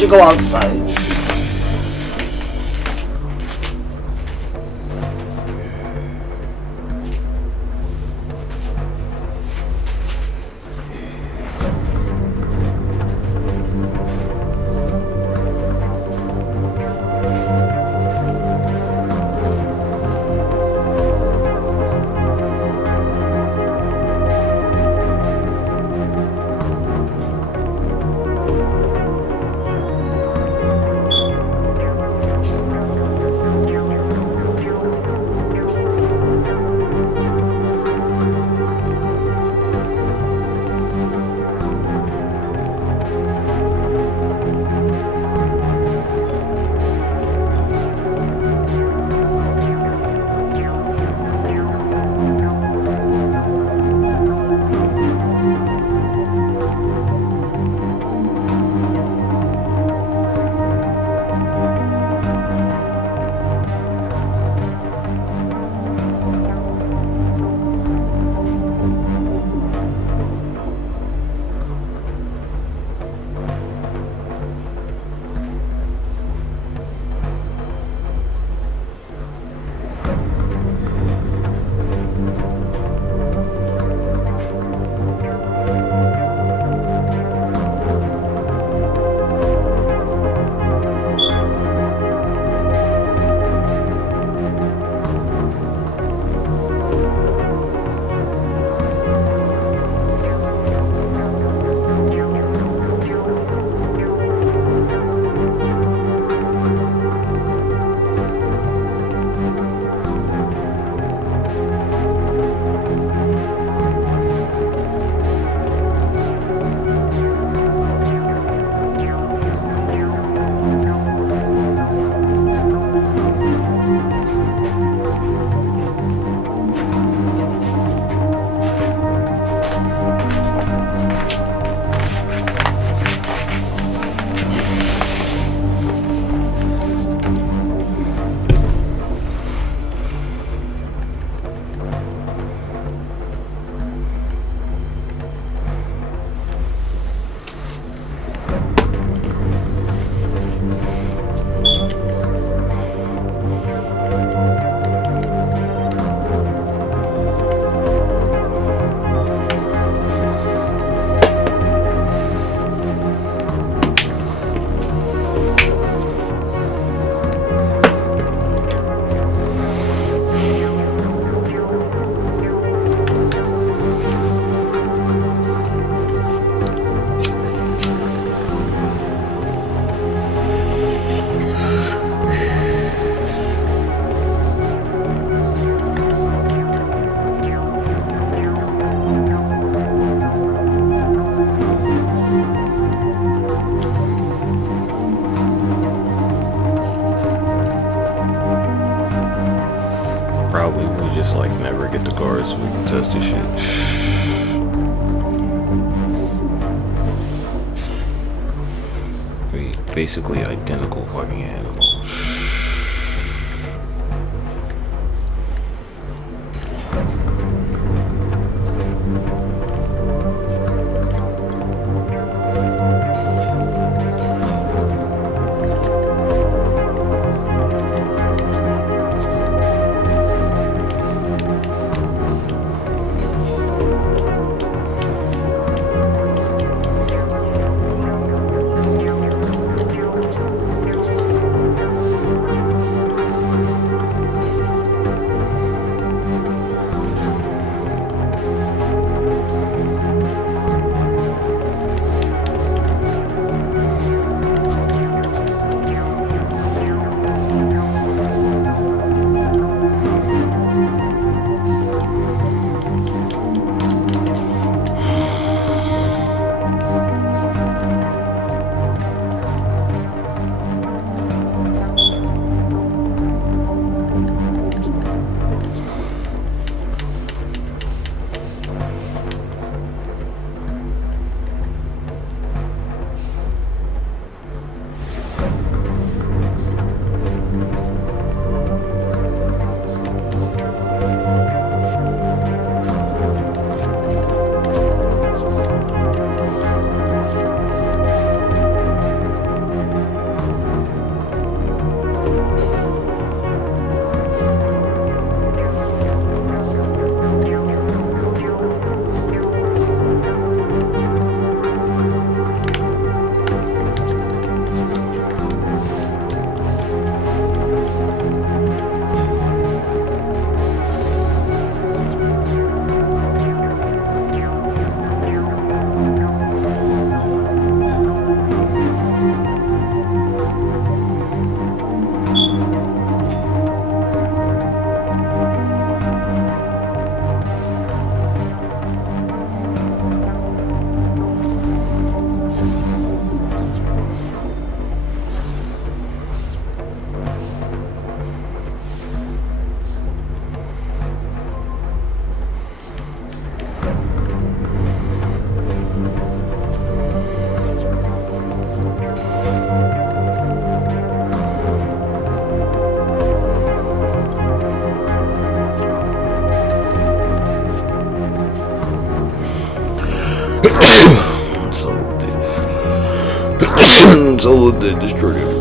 don't you go outside? Probably we just like never get the cards so we can test this shit. We basically identical fucking animals. someone that destroyed it.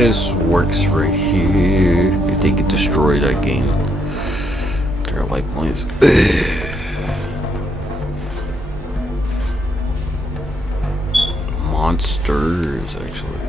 this works right here. If they could destroy that game, their life points. Monsters, actually.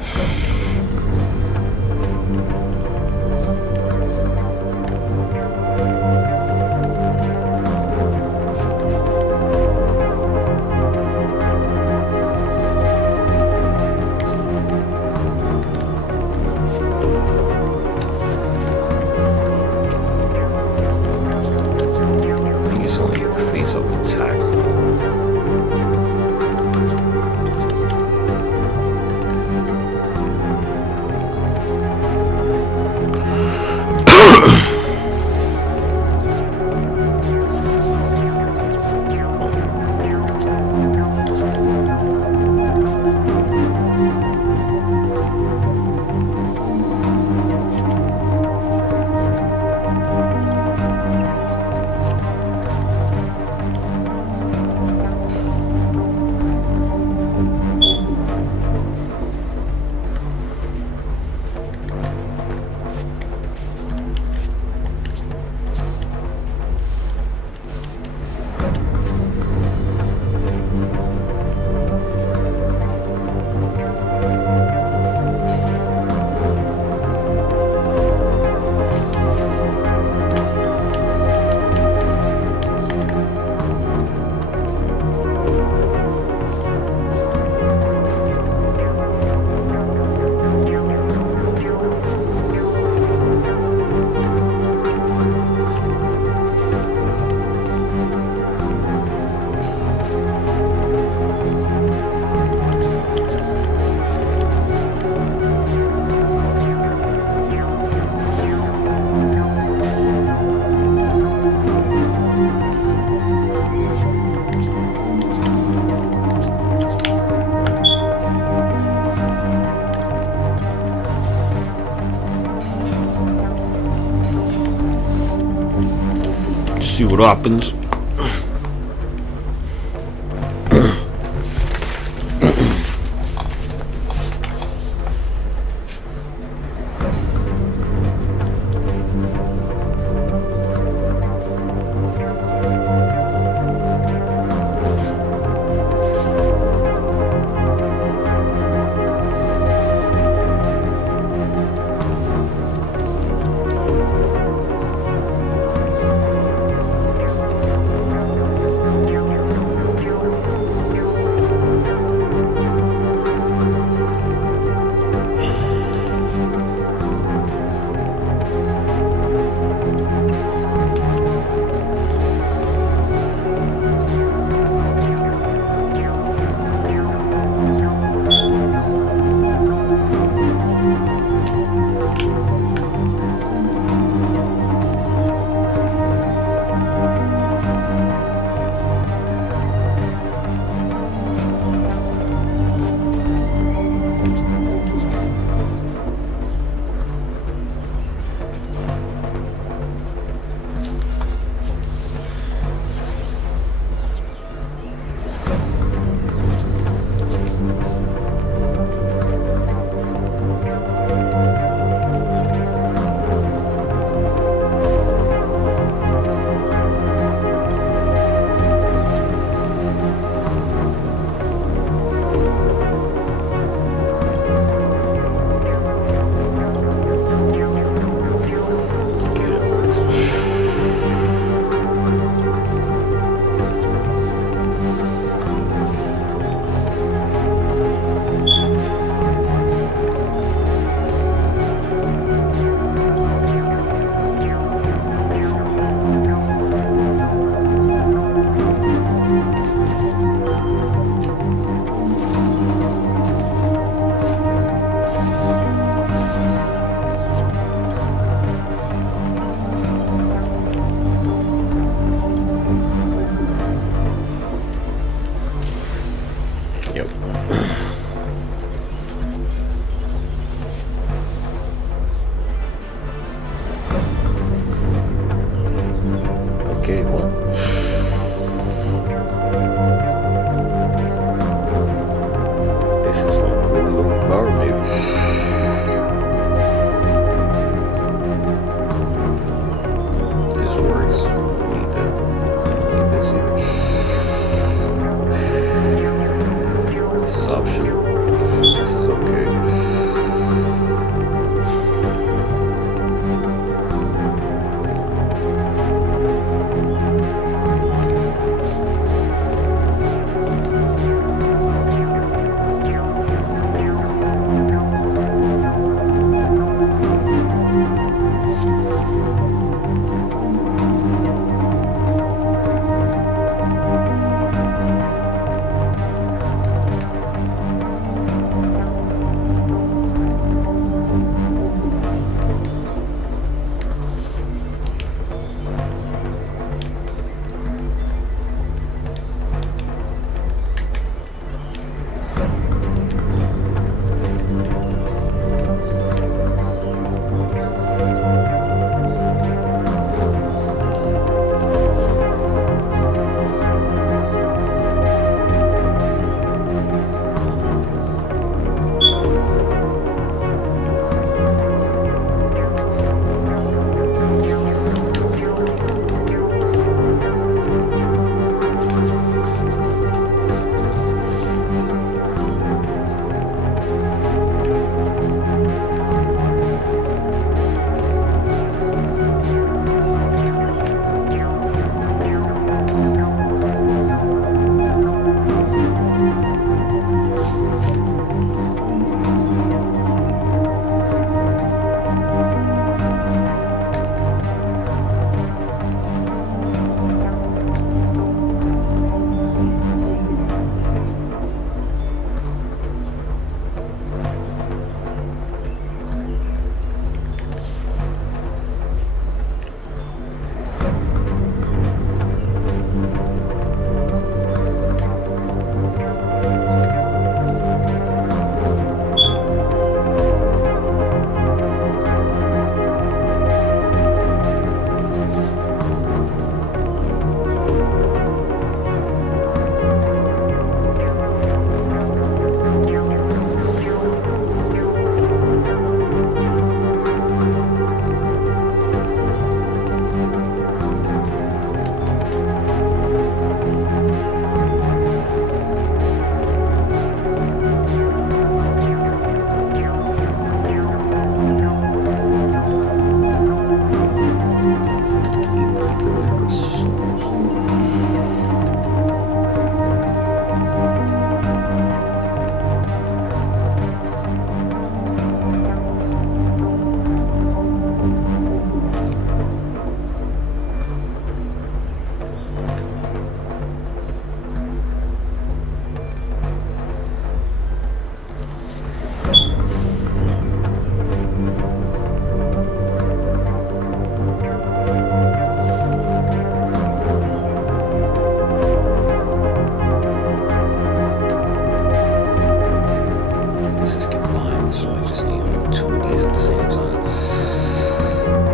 See what happens.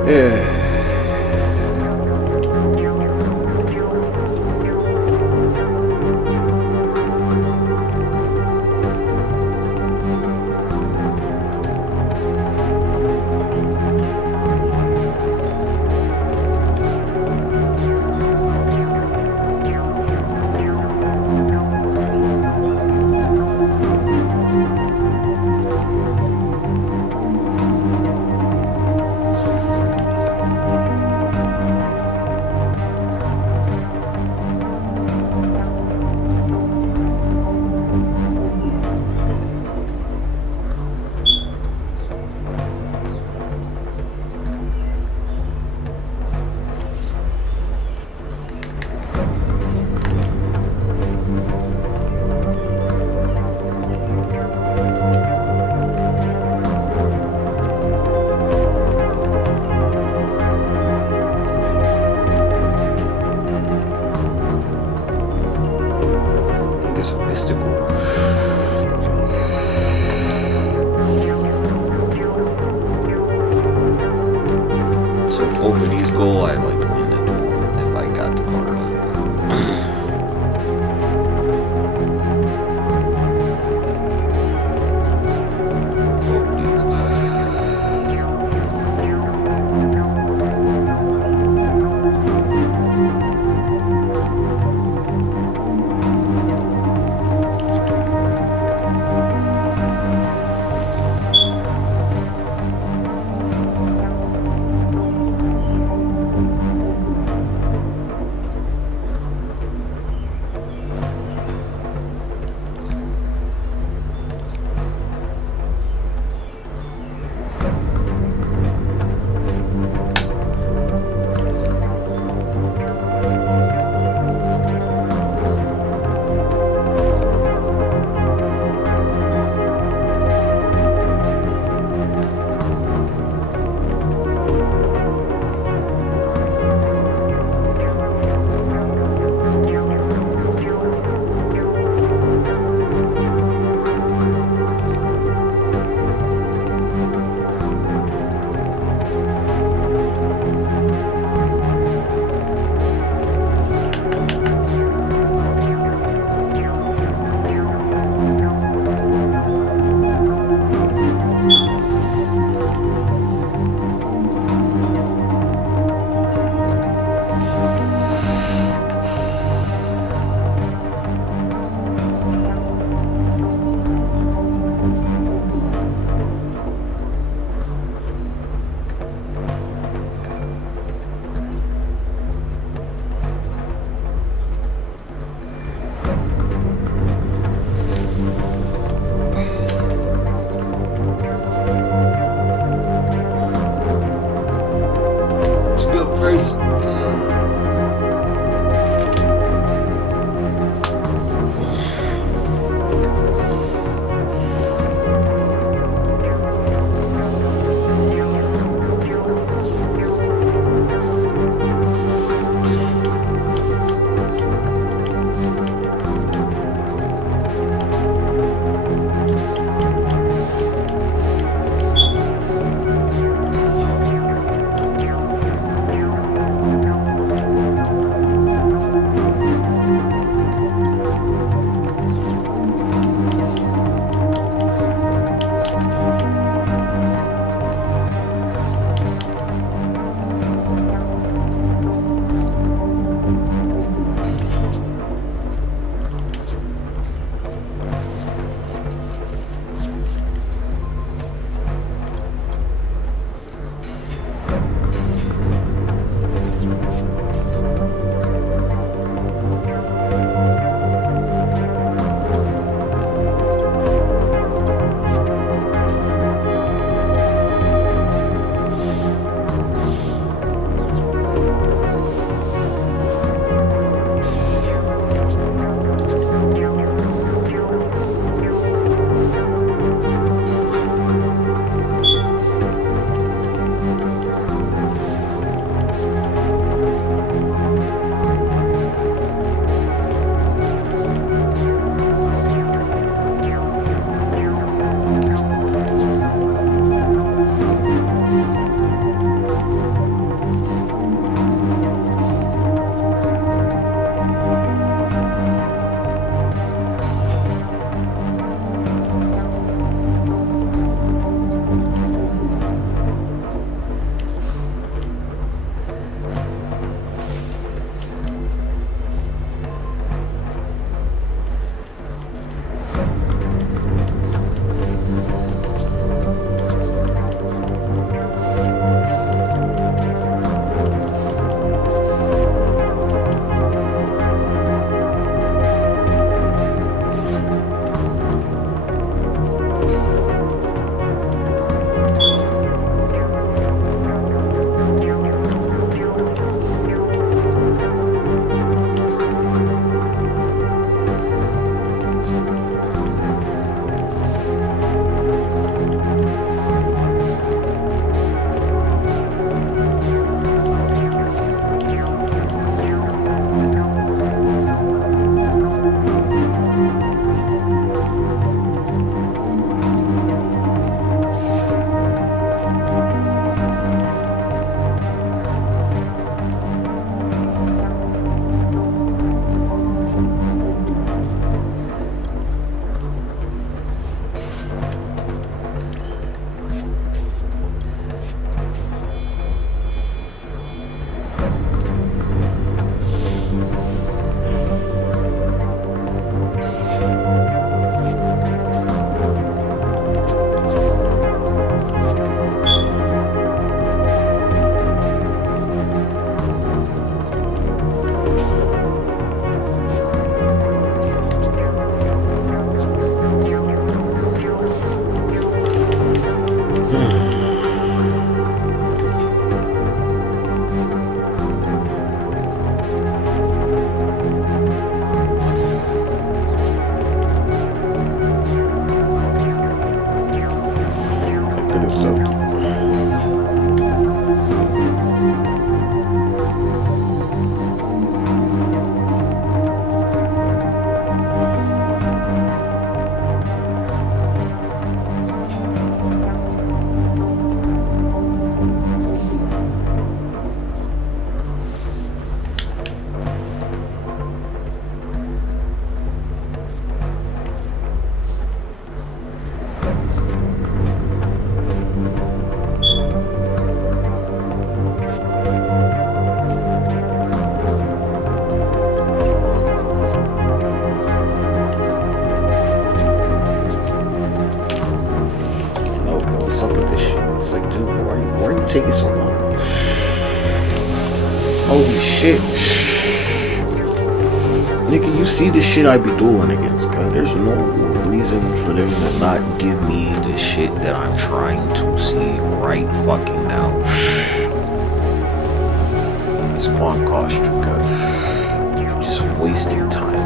Yeah. It's mystical. So over these goal, I like win the duel if I got the card. you taking so long? Holy shit. Nigga, you see the shit I be doing against God. There's no reason for them to not give me the shit that I'm trying to see right fucking now. It's gonna cost you, cuz. You're just wasting time.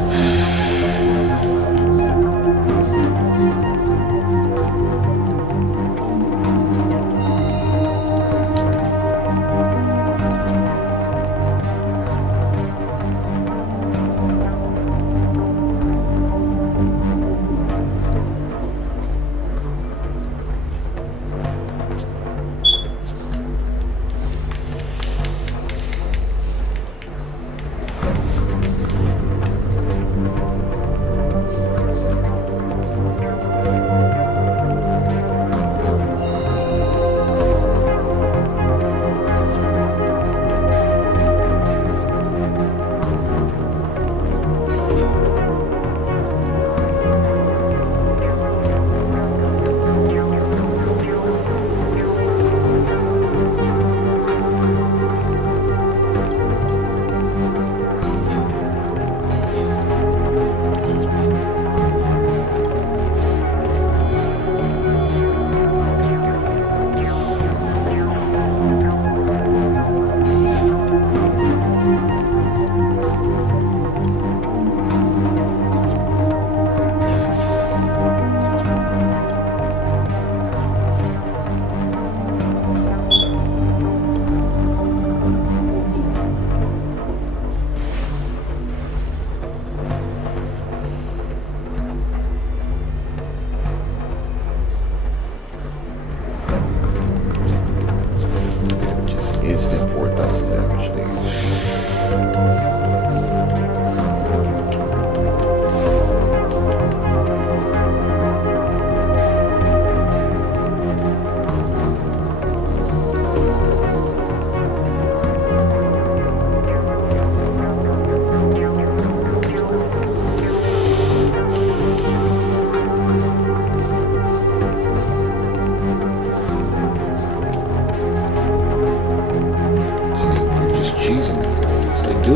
Instant 4,000 damage, nigga. You're just cheesing me, guys. I do.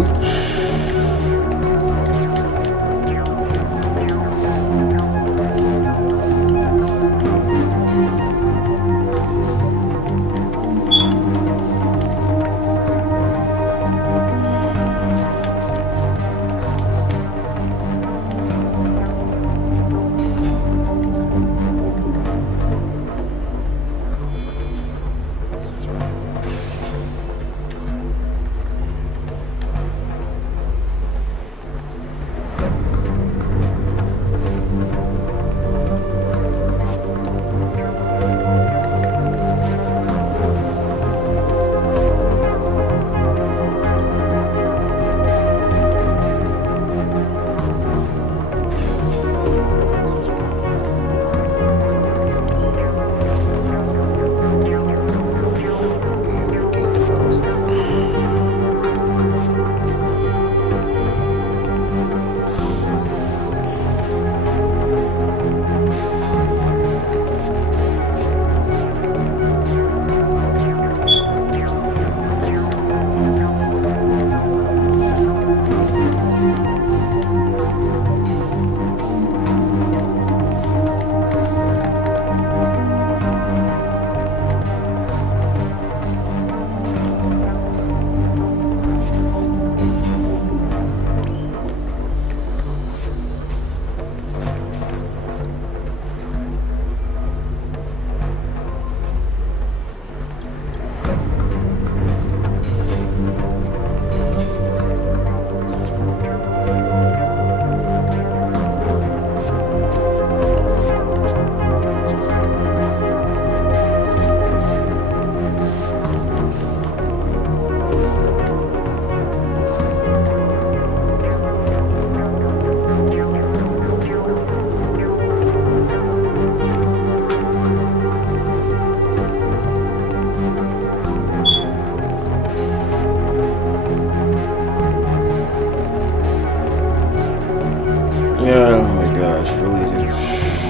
Yeah, oh my gosh, really dude. Sheesh.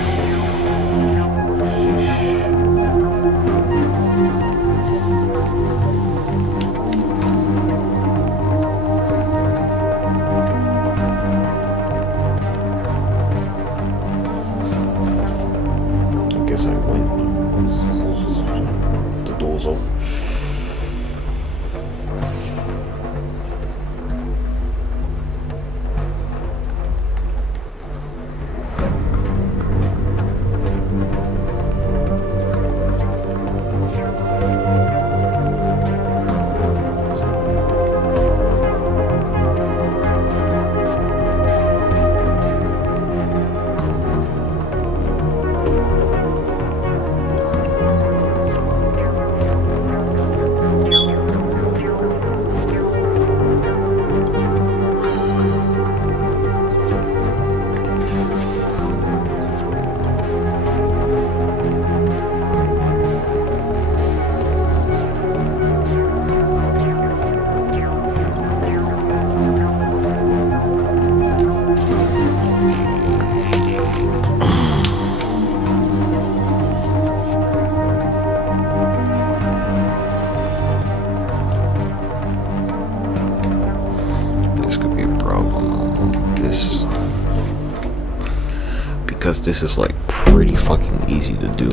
because this is like pretty fucking easy to do.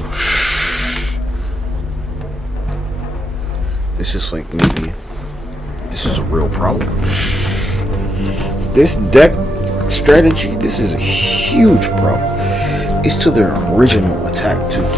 This is like maybe this is a real problem. This deck strategy, this is a huge problem. It's to their original attack too.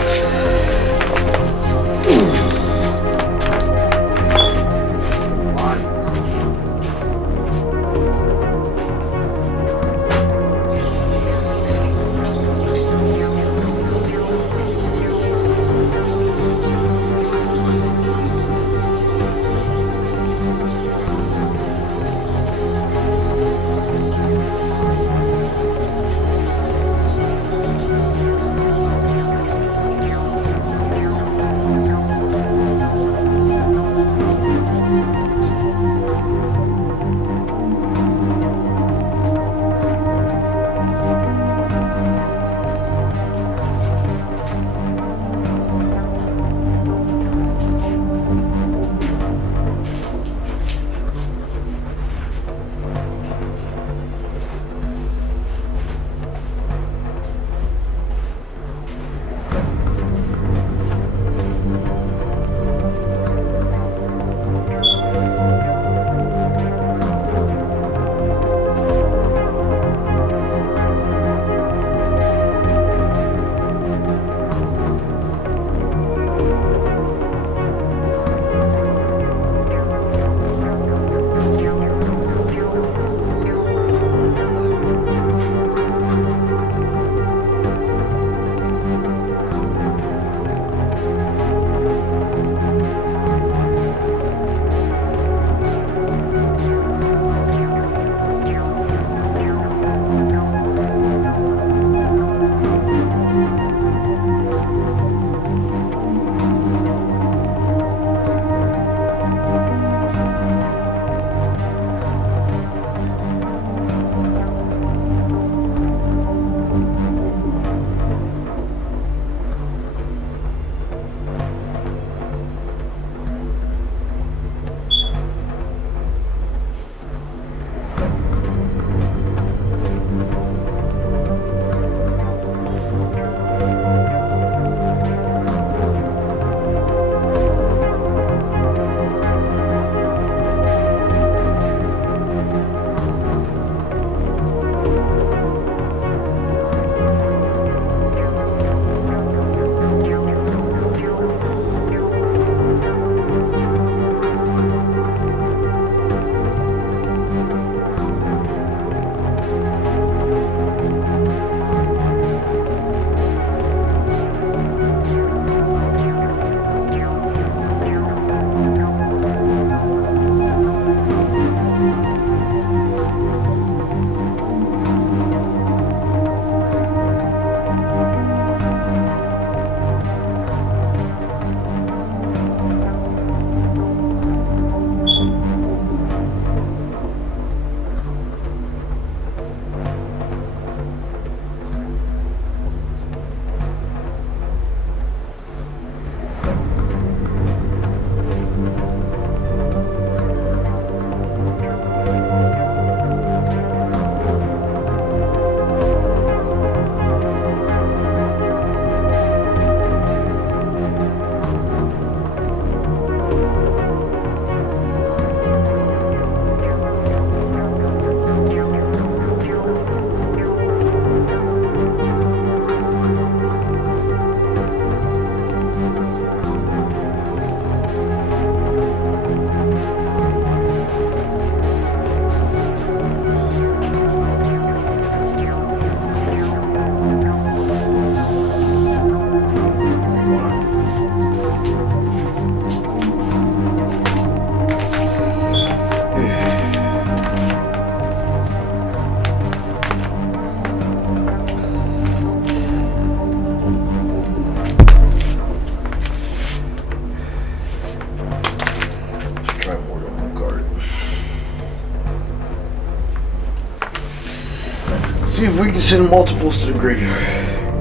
See if we can send multiples to the graveyard.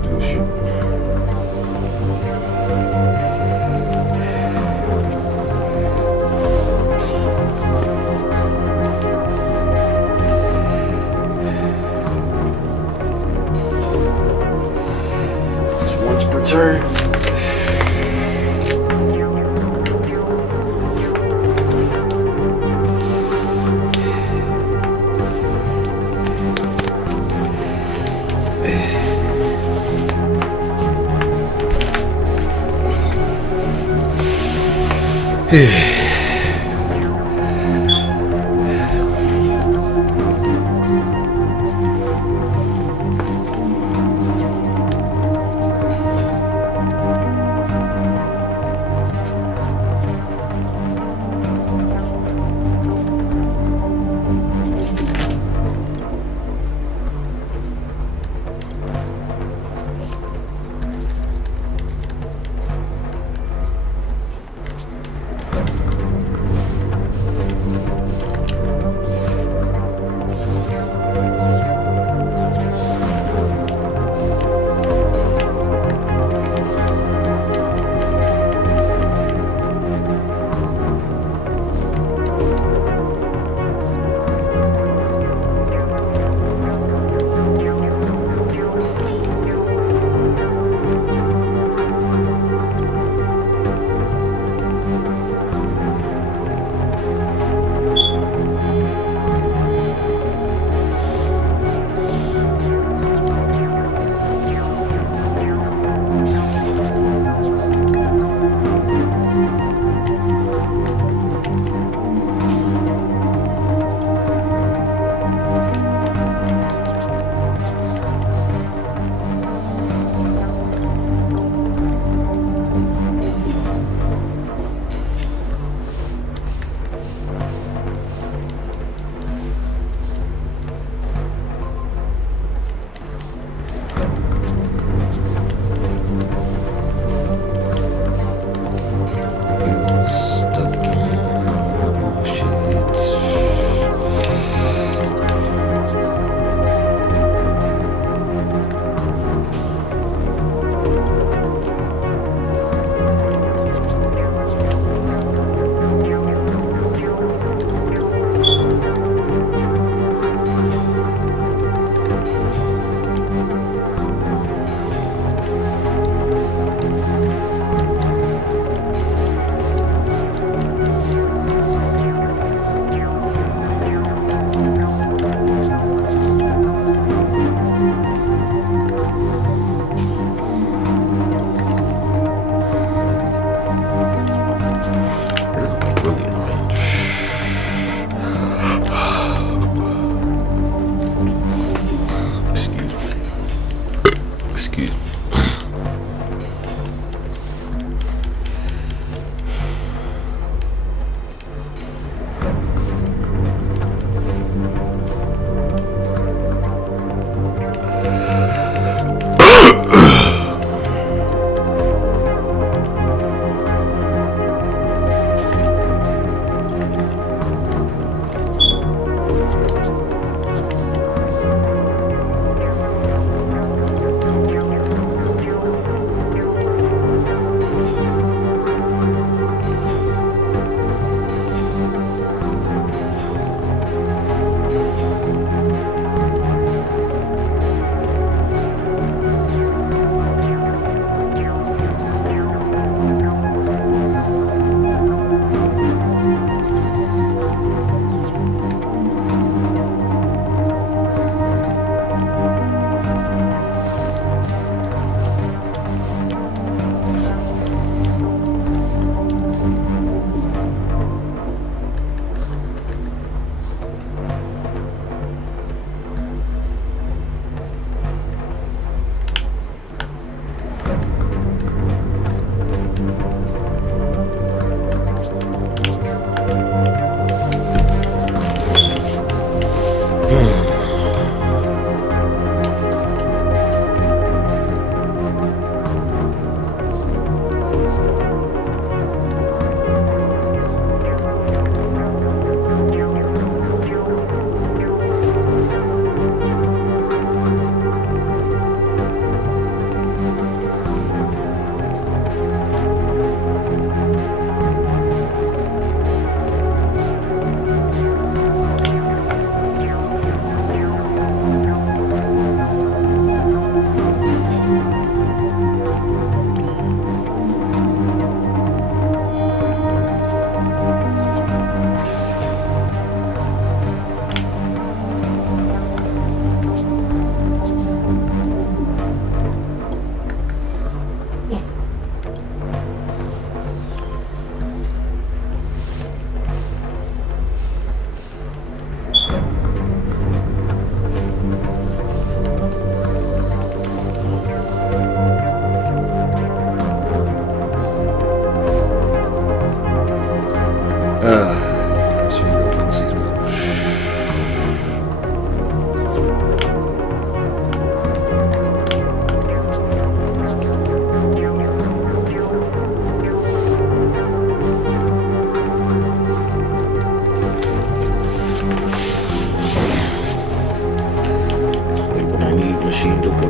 Do a shit. return.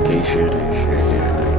location and shit. Yeah, I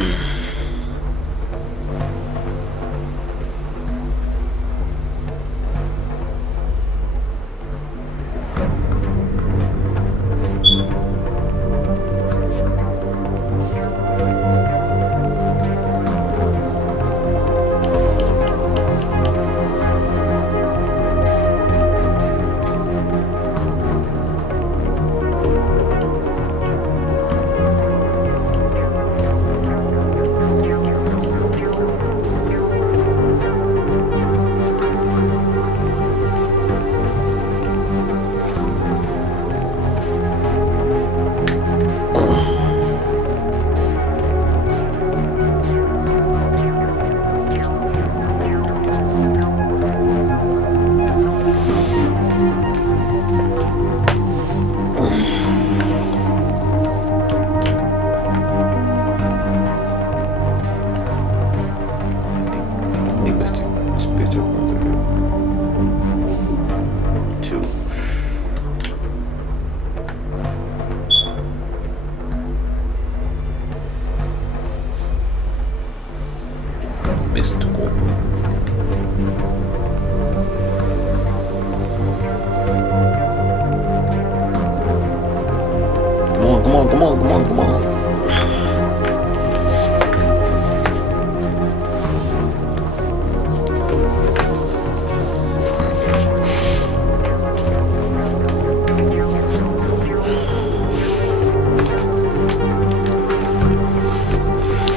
Come on.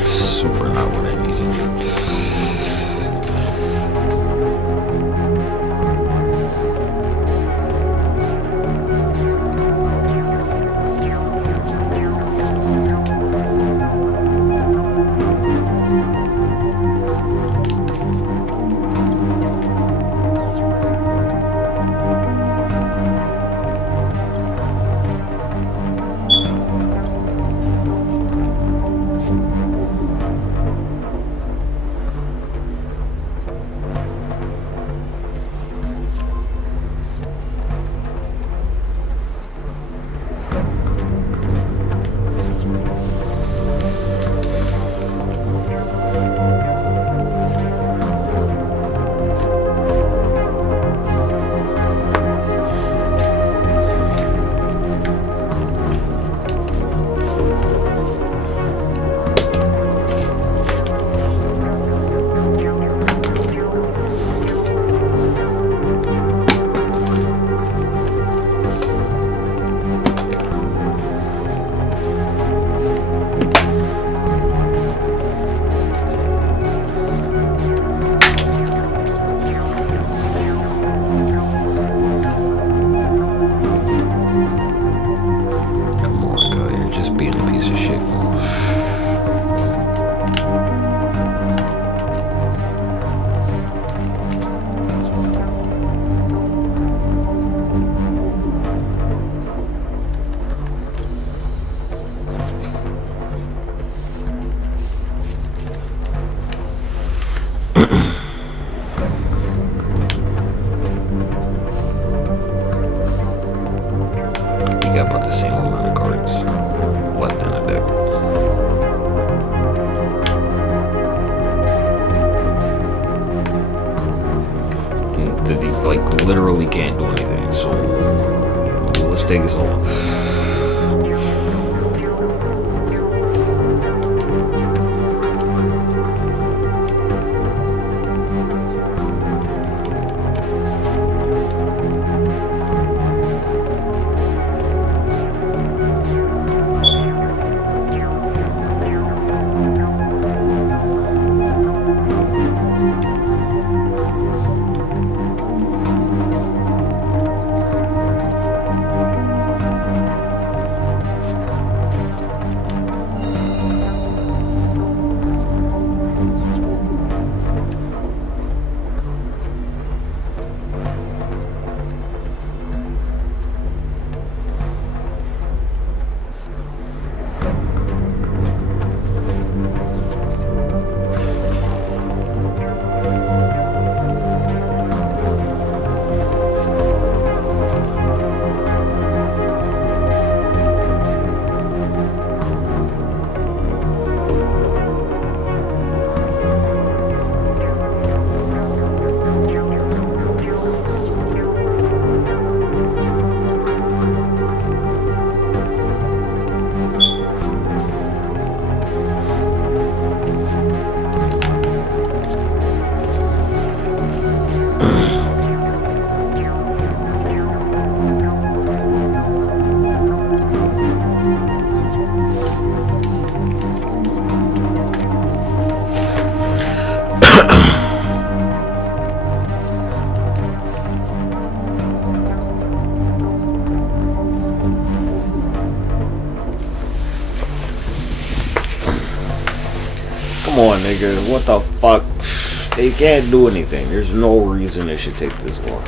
Super not what I needed. Got about the same amount of cards left in the deck. That he like literally can't do anything. So let's take his all. Come on, nigga. What the fuck? They can't do anything. There's no reason it should take this long.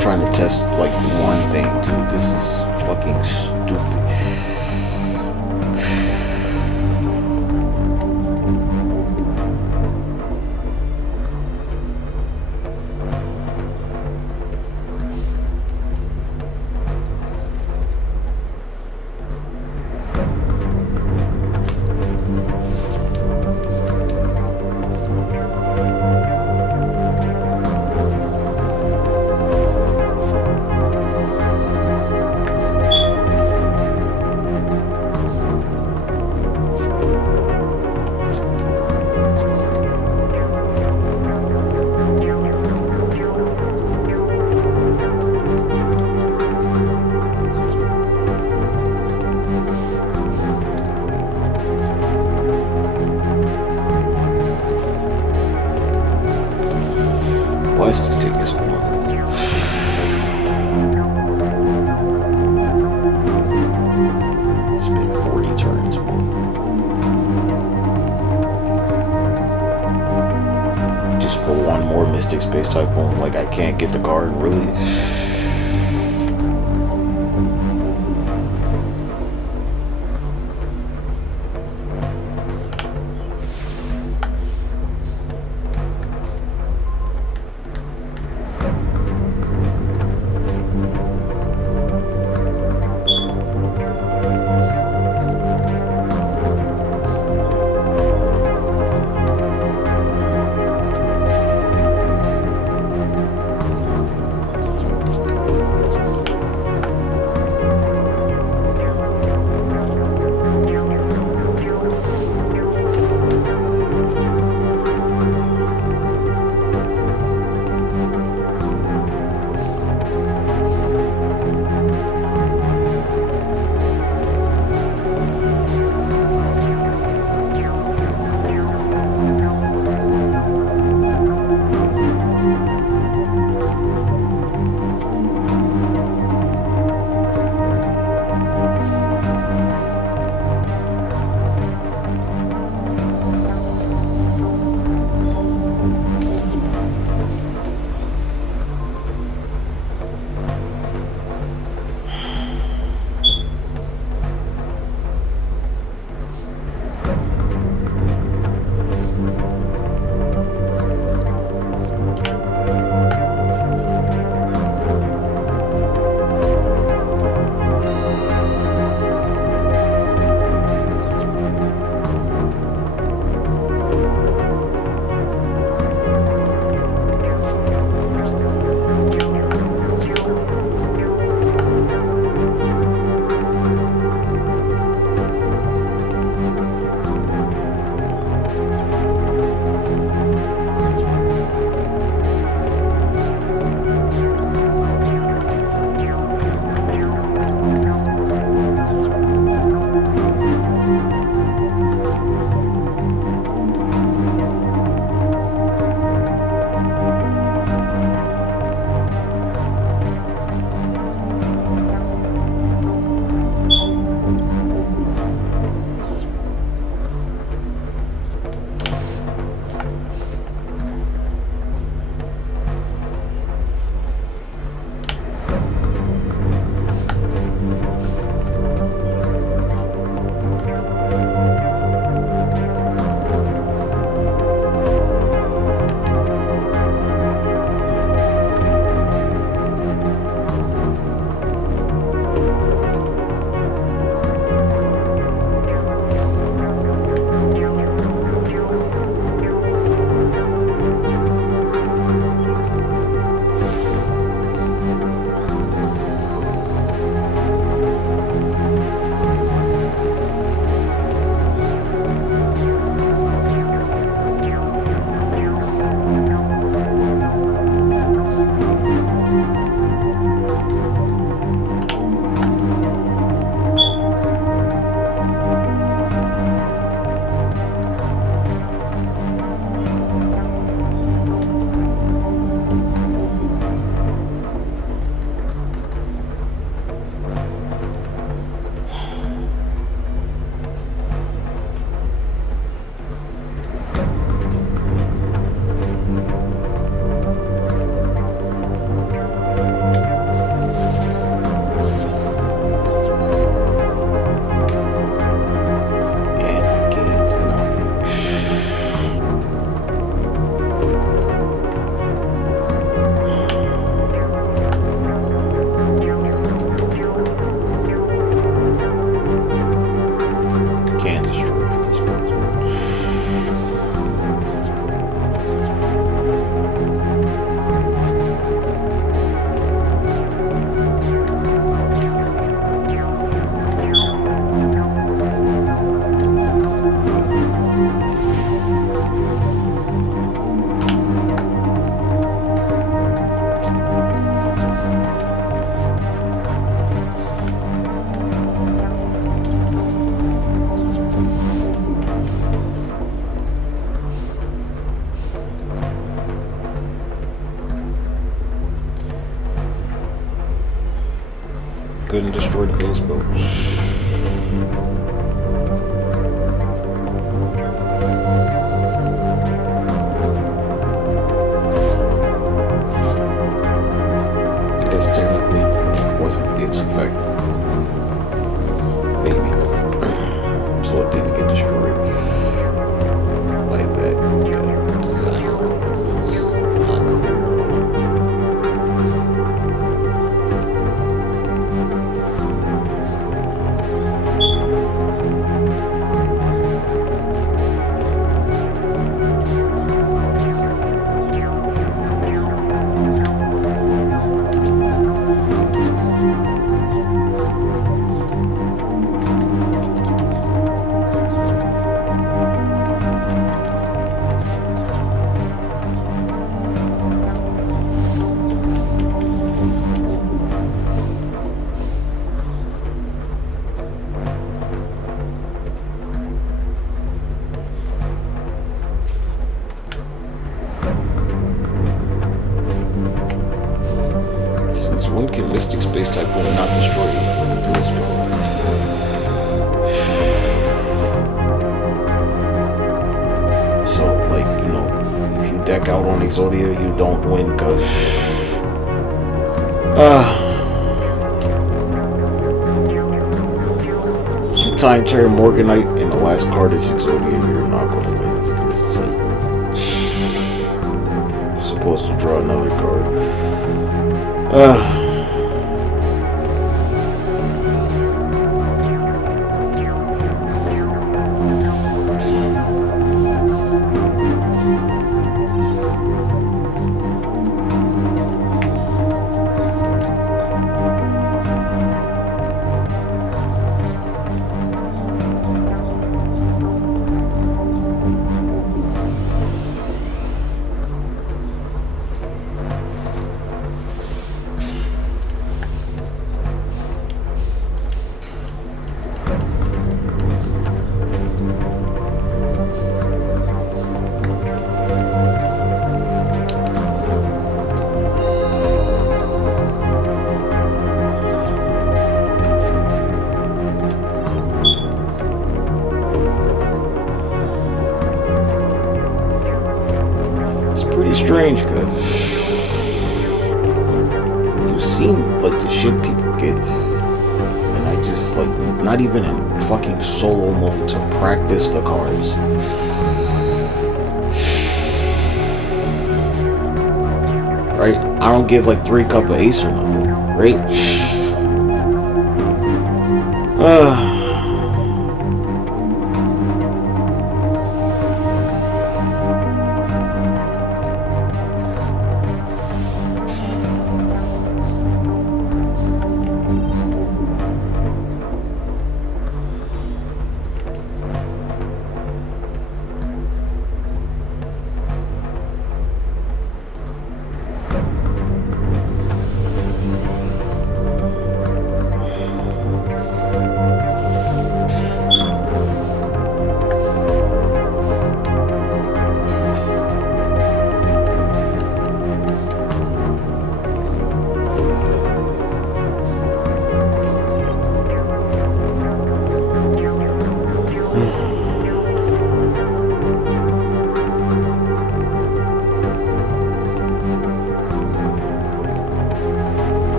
Trying to test like one thing, dude. This is fucking stupid. Why is this taking so long? It's been 40 turns, bro. Just for one more Mystic Space Typhoon, like I can't get the card, really? can destroy the base, bro. I guess technically it wasn't its effect. Maybe. So it didn't get destroyed by that. Okay. Not clear. One can Mystic Space Type will not destroy you with this spell. So, like, you know, if you deck out on Exodia, you don't win because if you time turn Morganite and the last card is Exodia, you're not going to win. You're supposed to draw another card. Strange, cause you seem like the shit people get, and I just like not even in fucking solo mode to practice the cards. Right? I don't get like 3 cup of ace or nothing, right?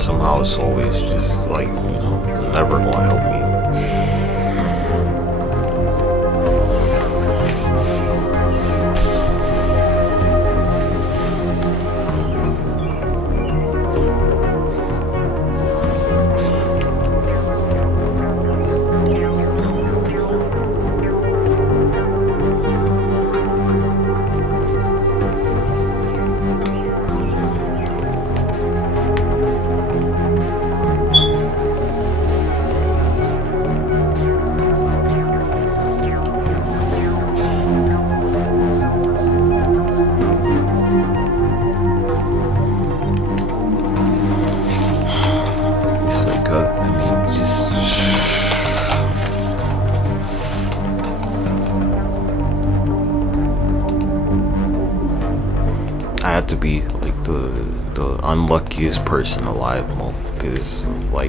somehow it's always just like, never gonna help me. I had to be like the unluckiest person alive, because like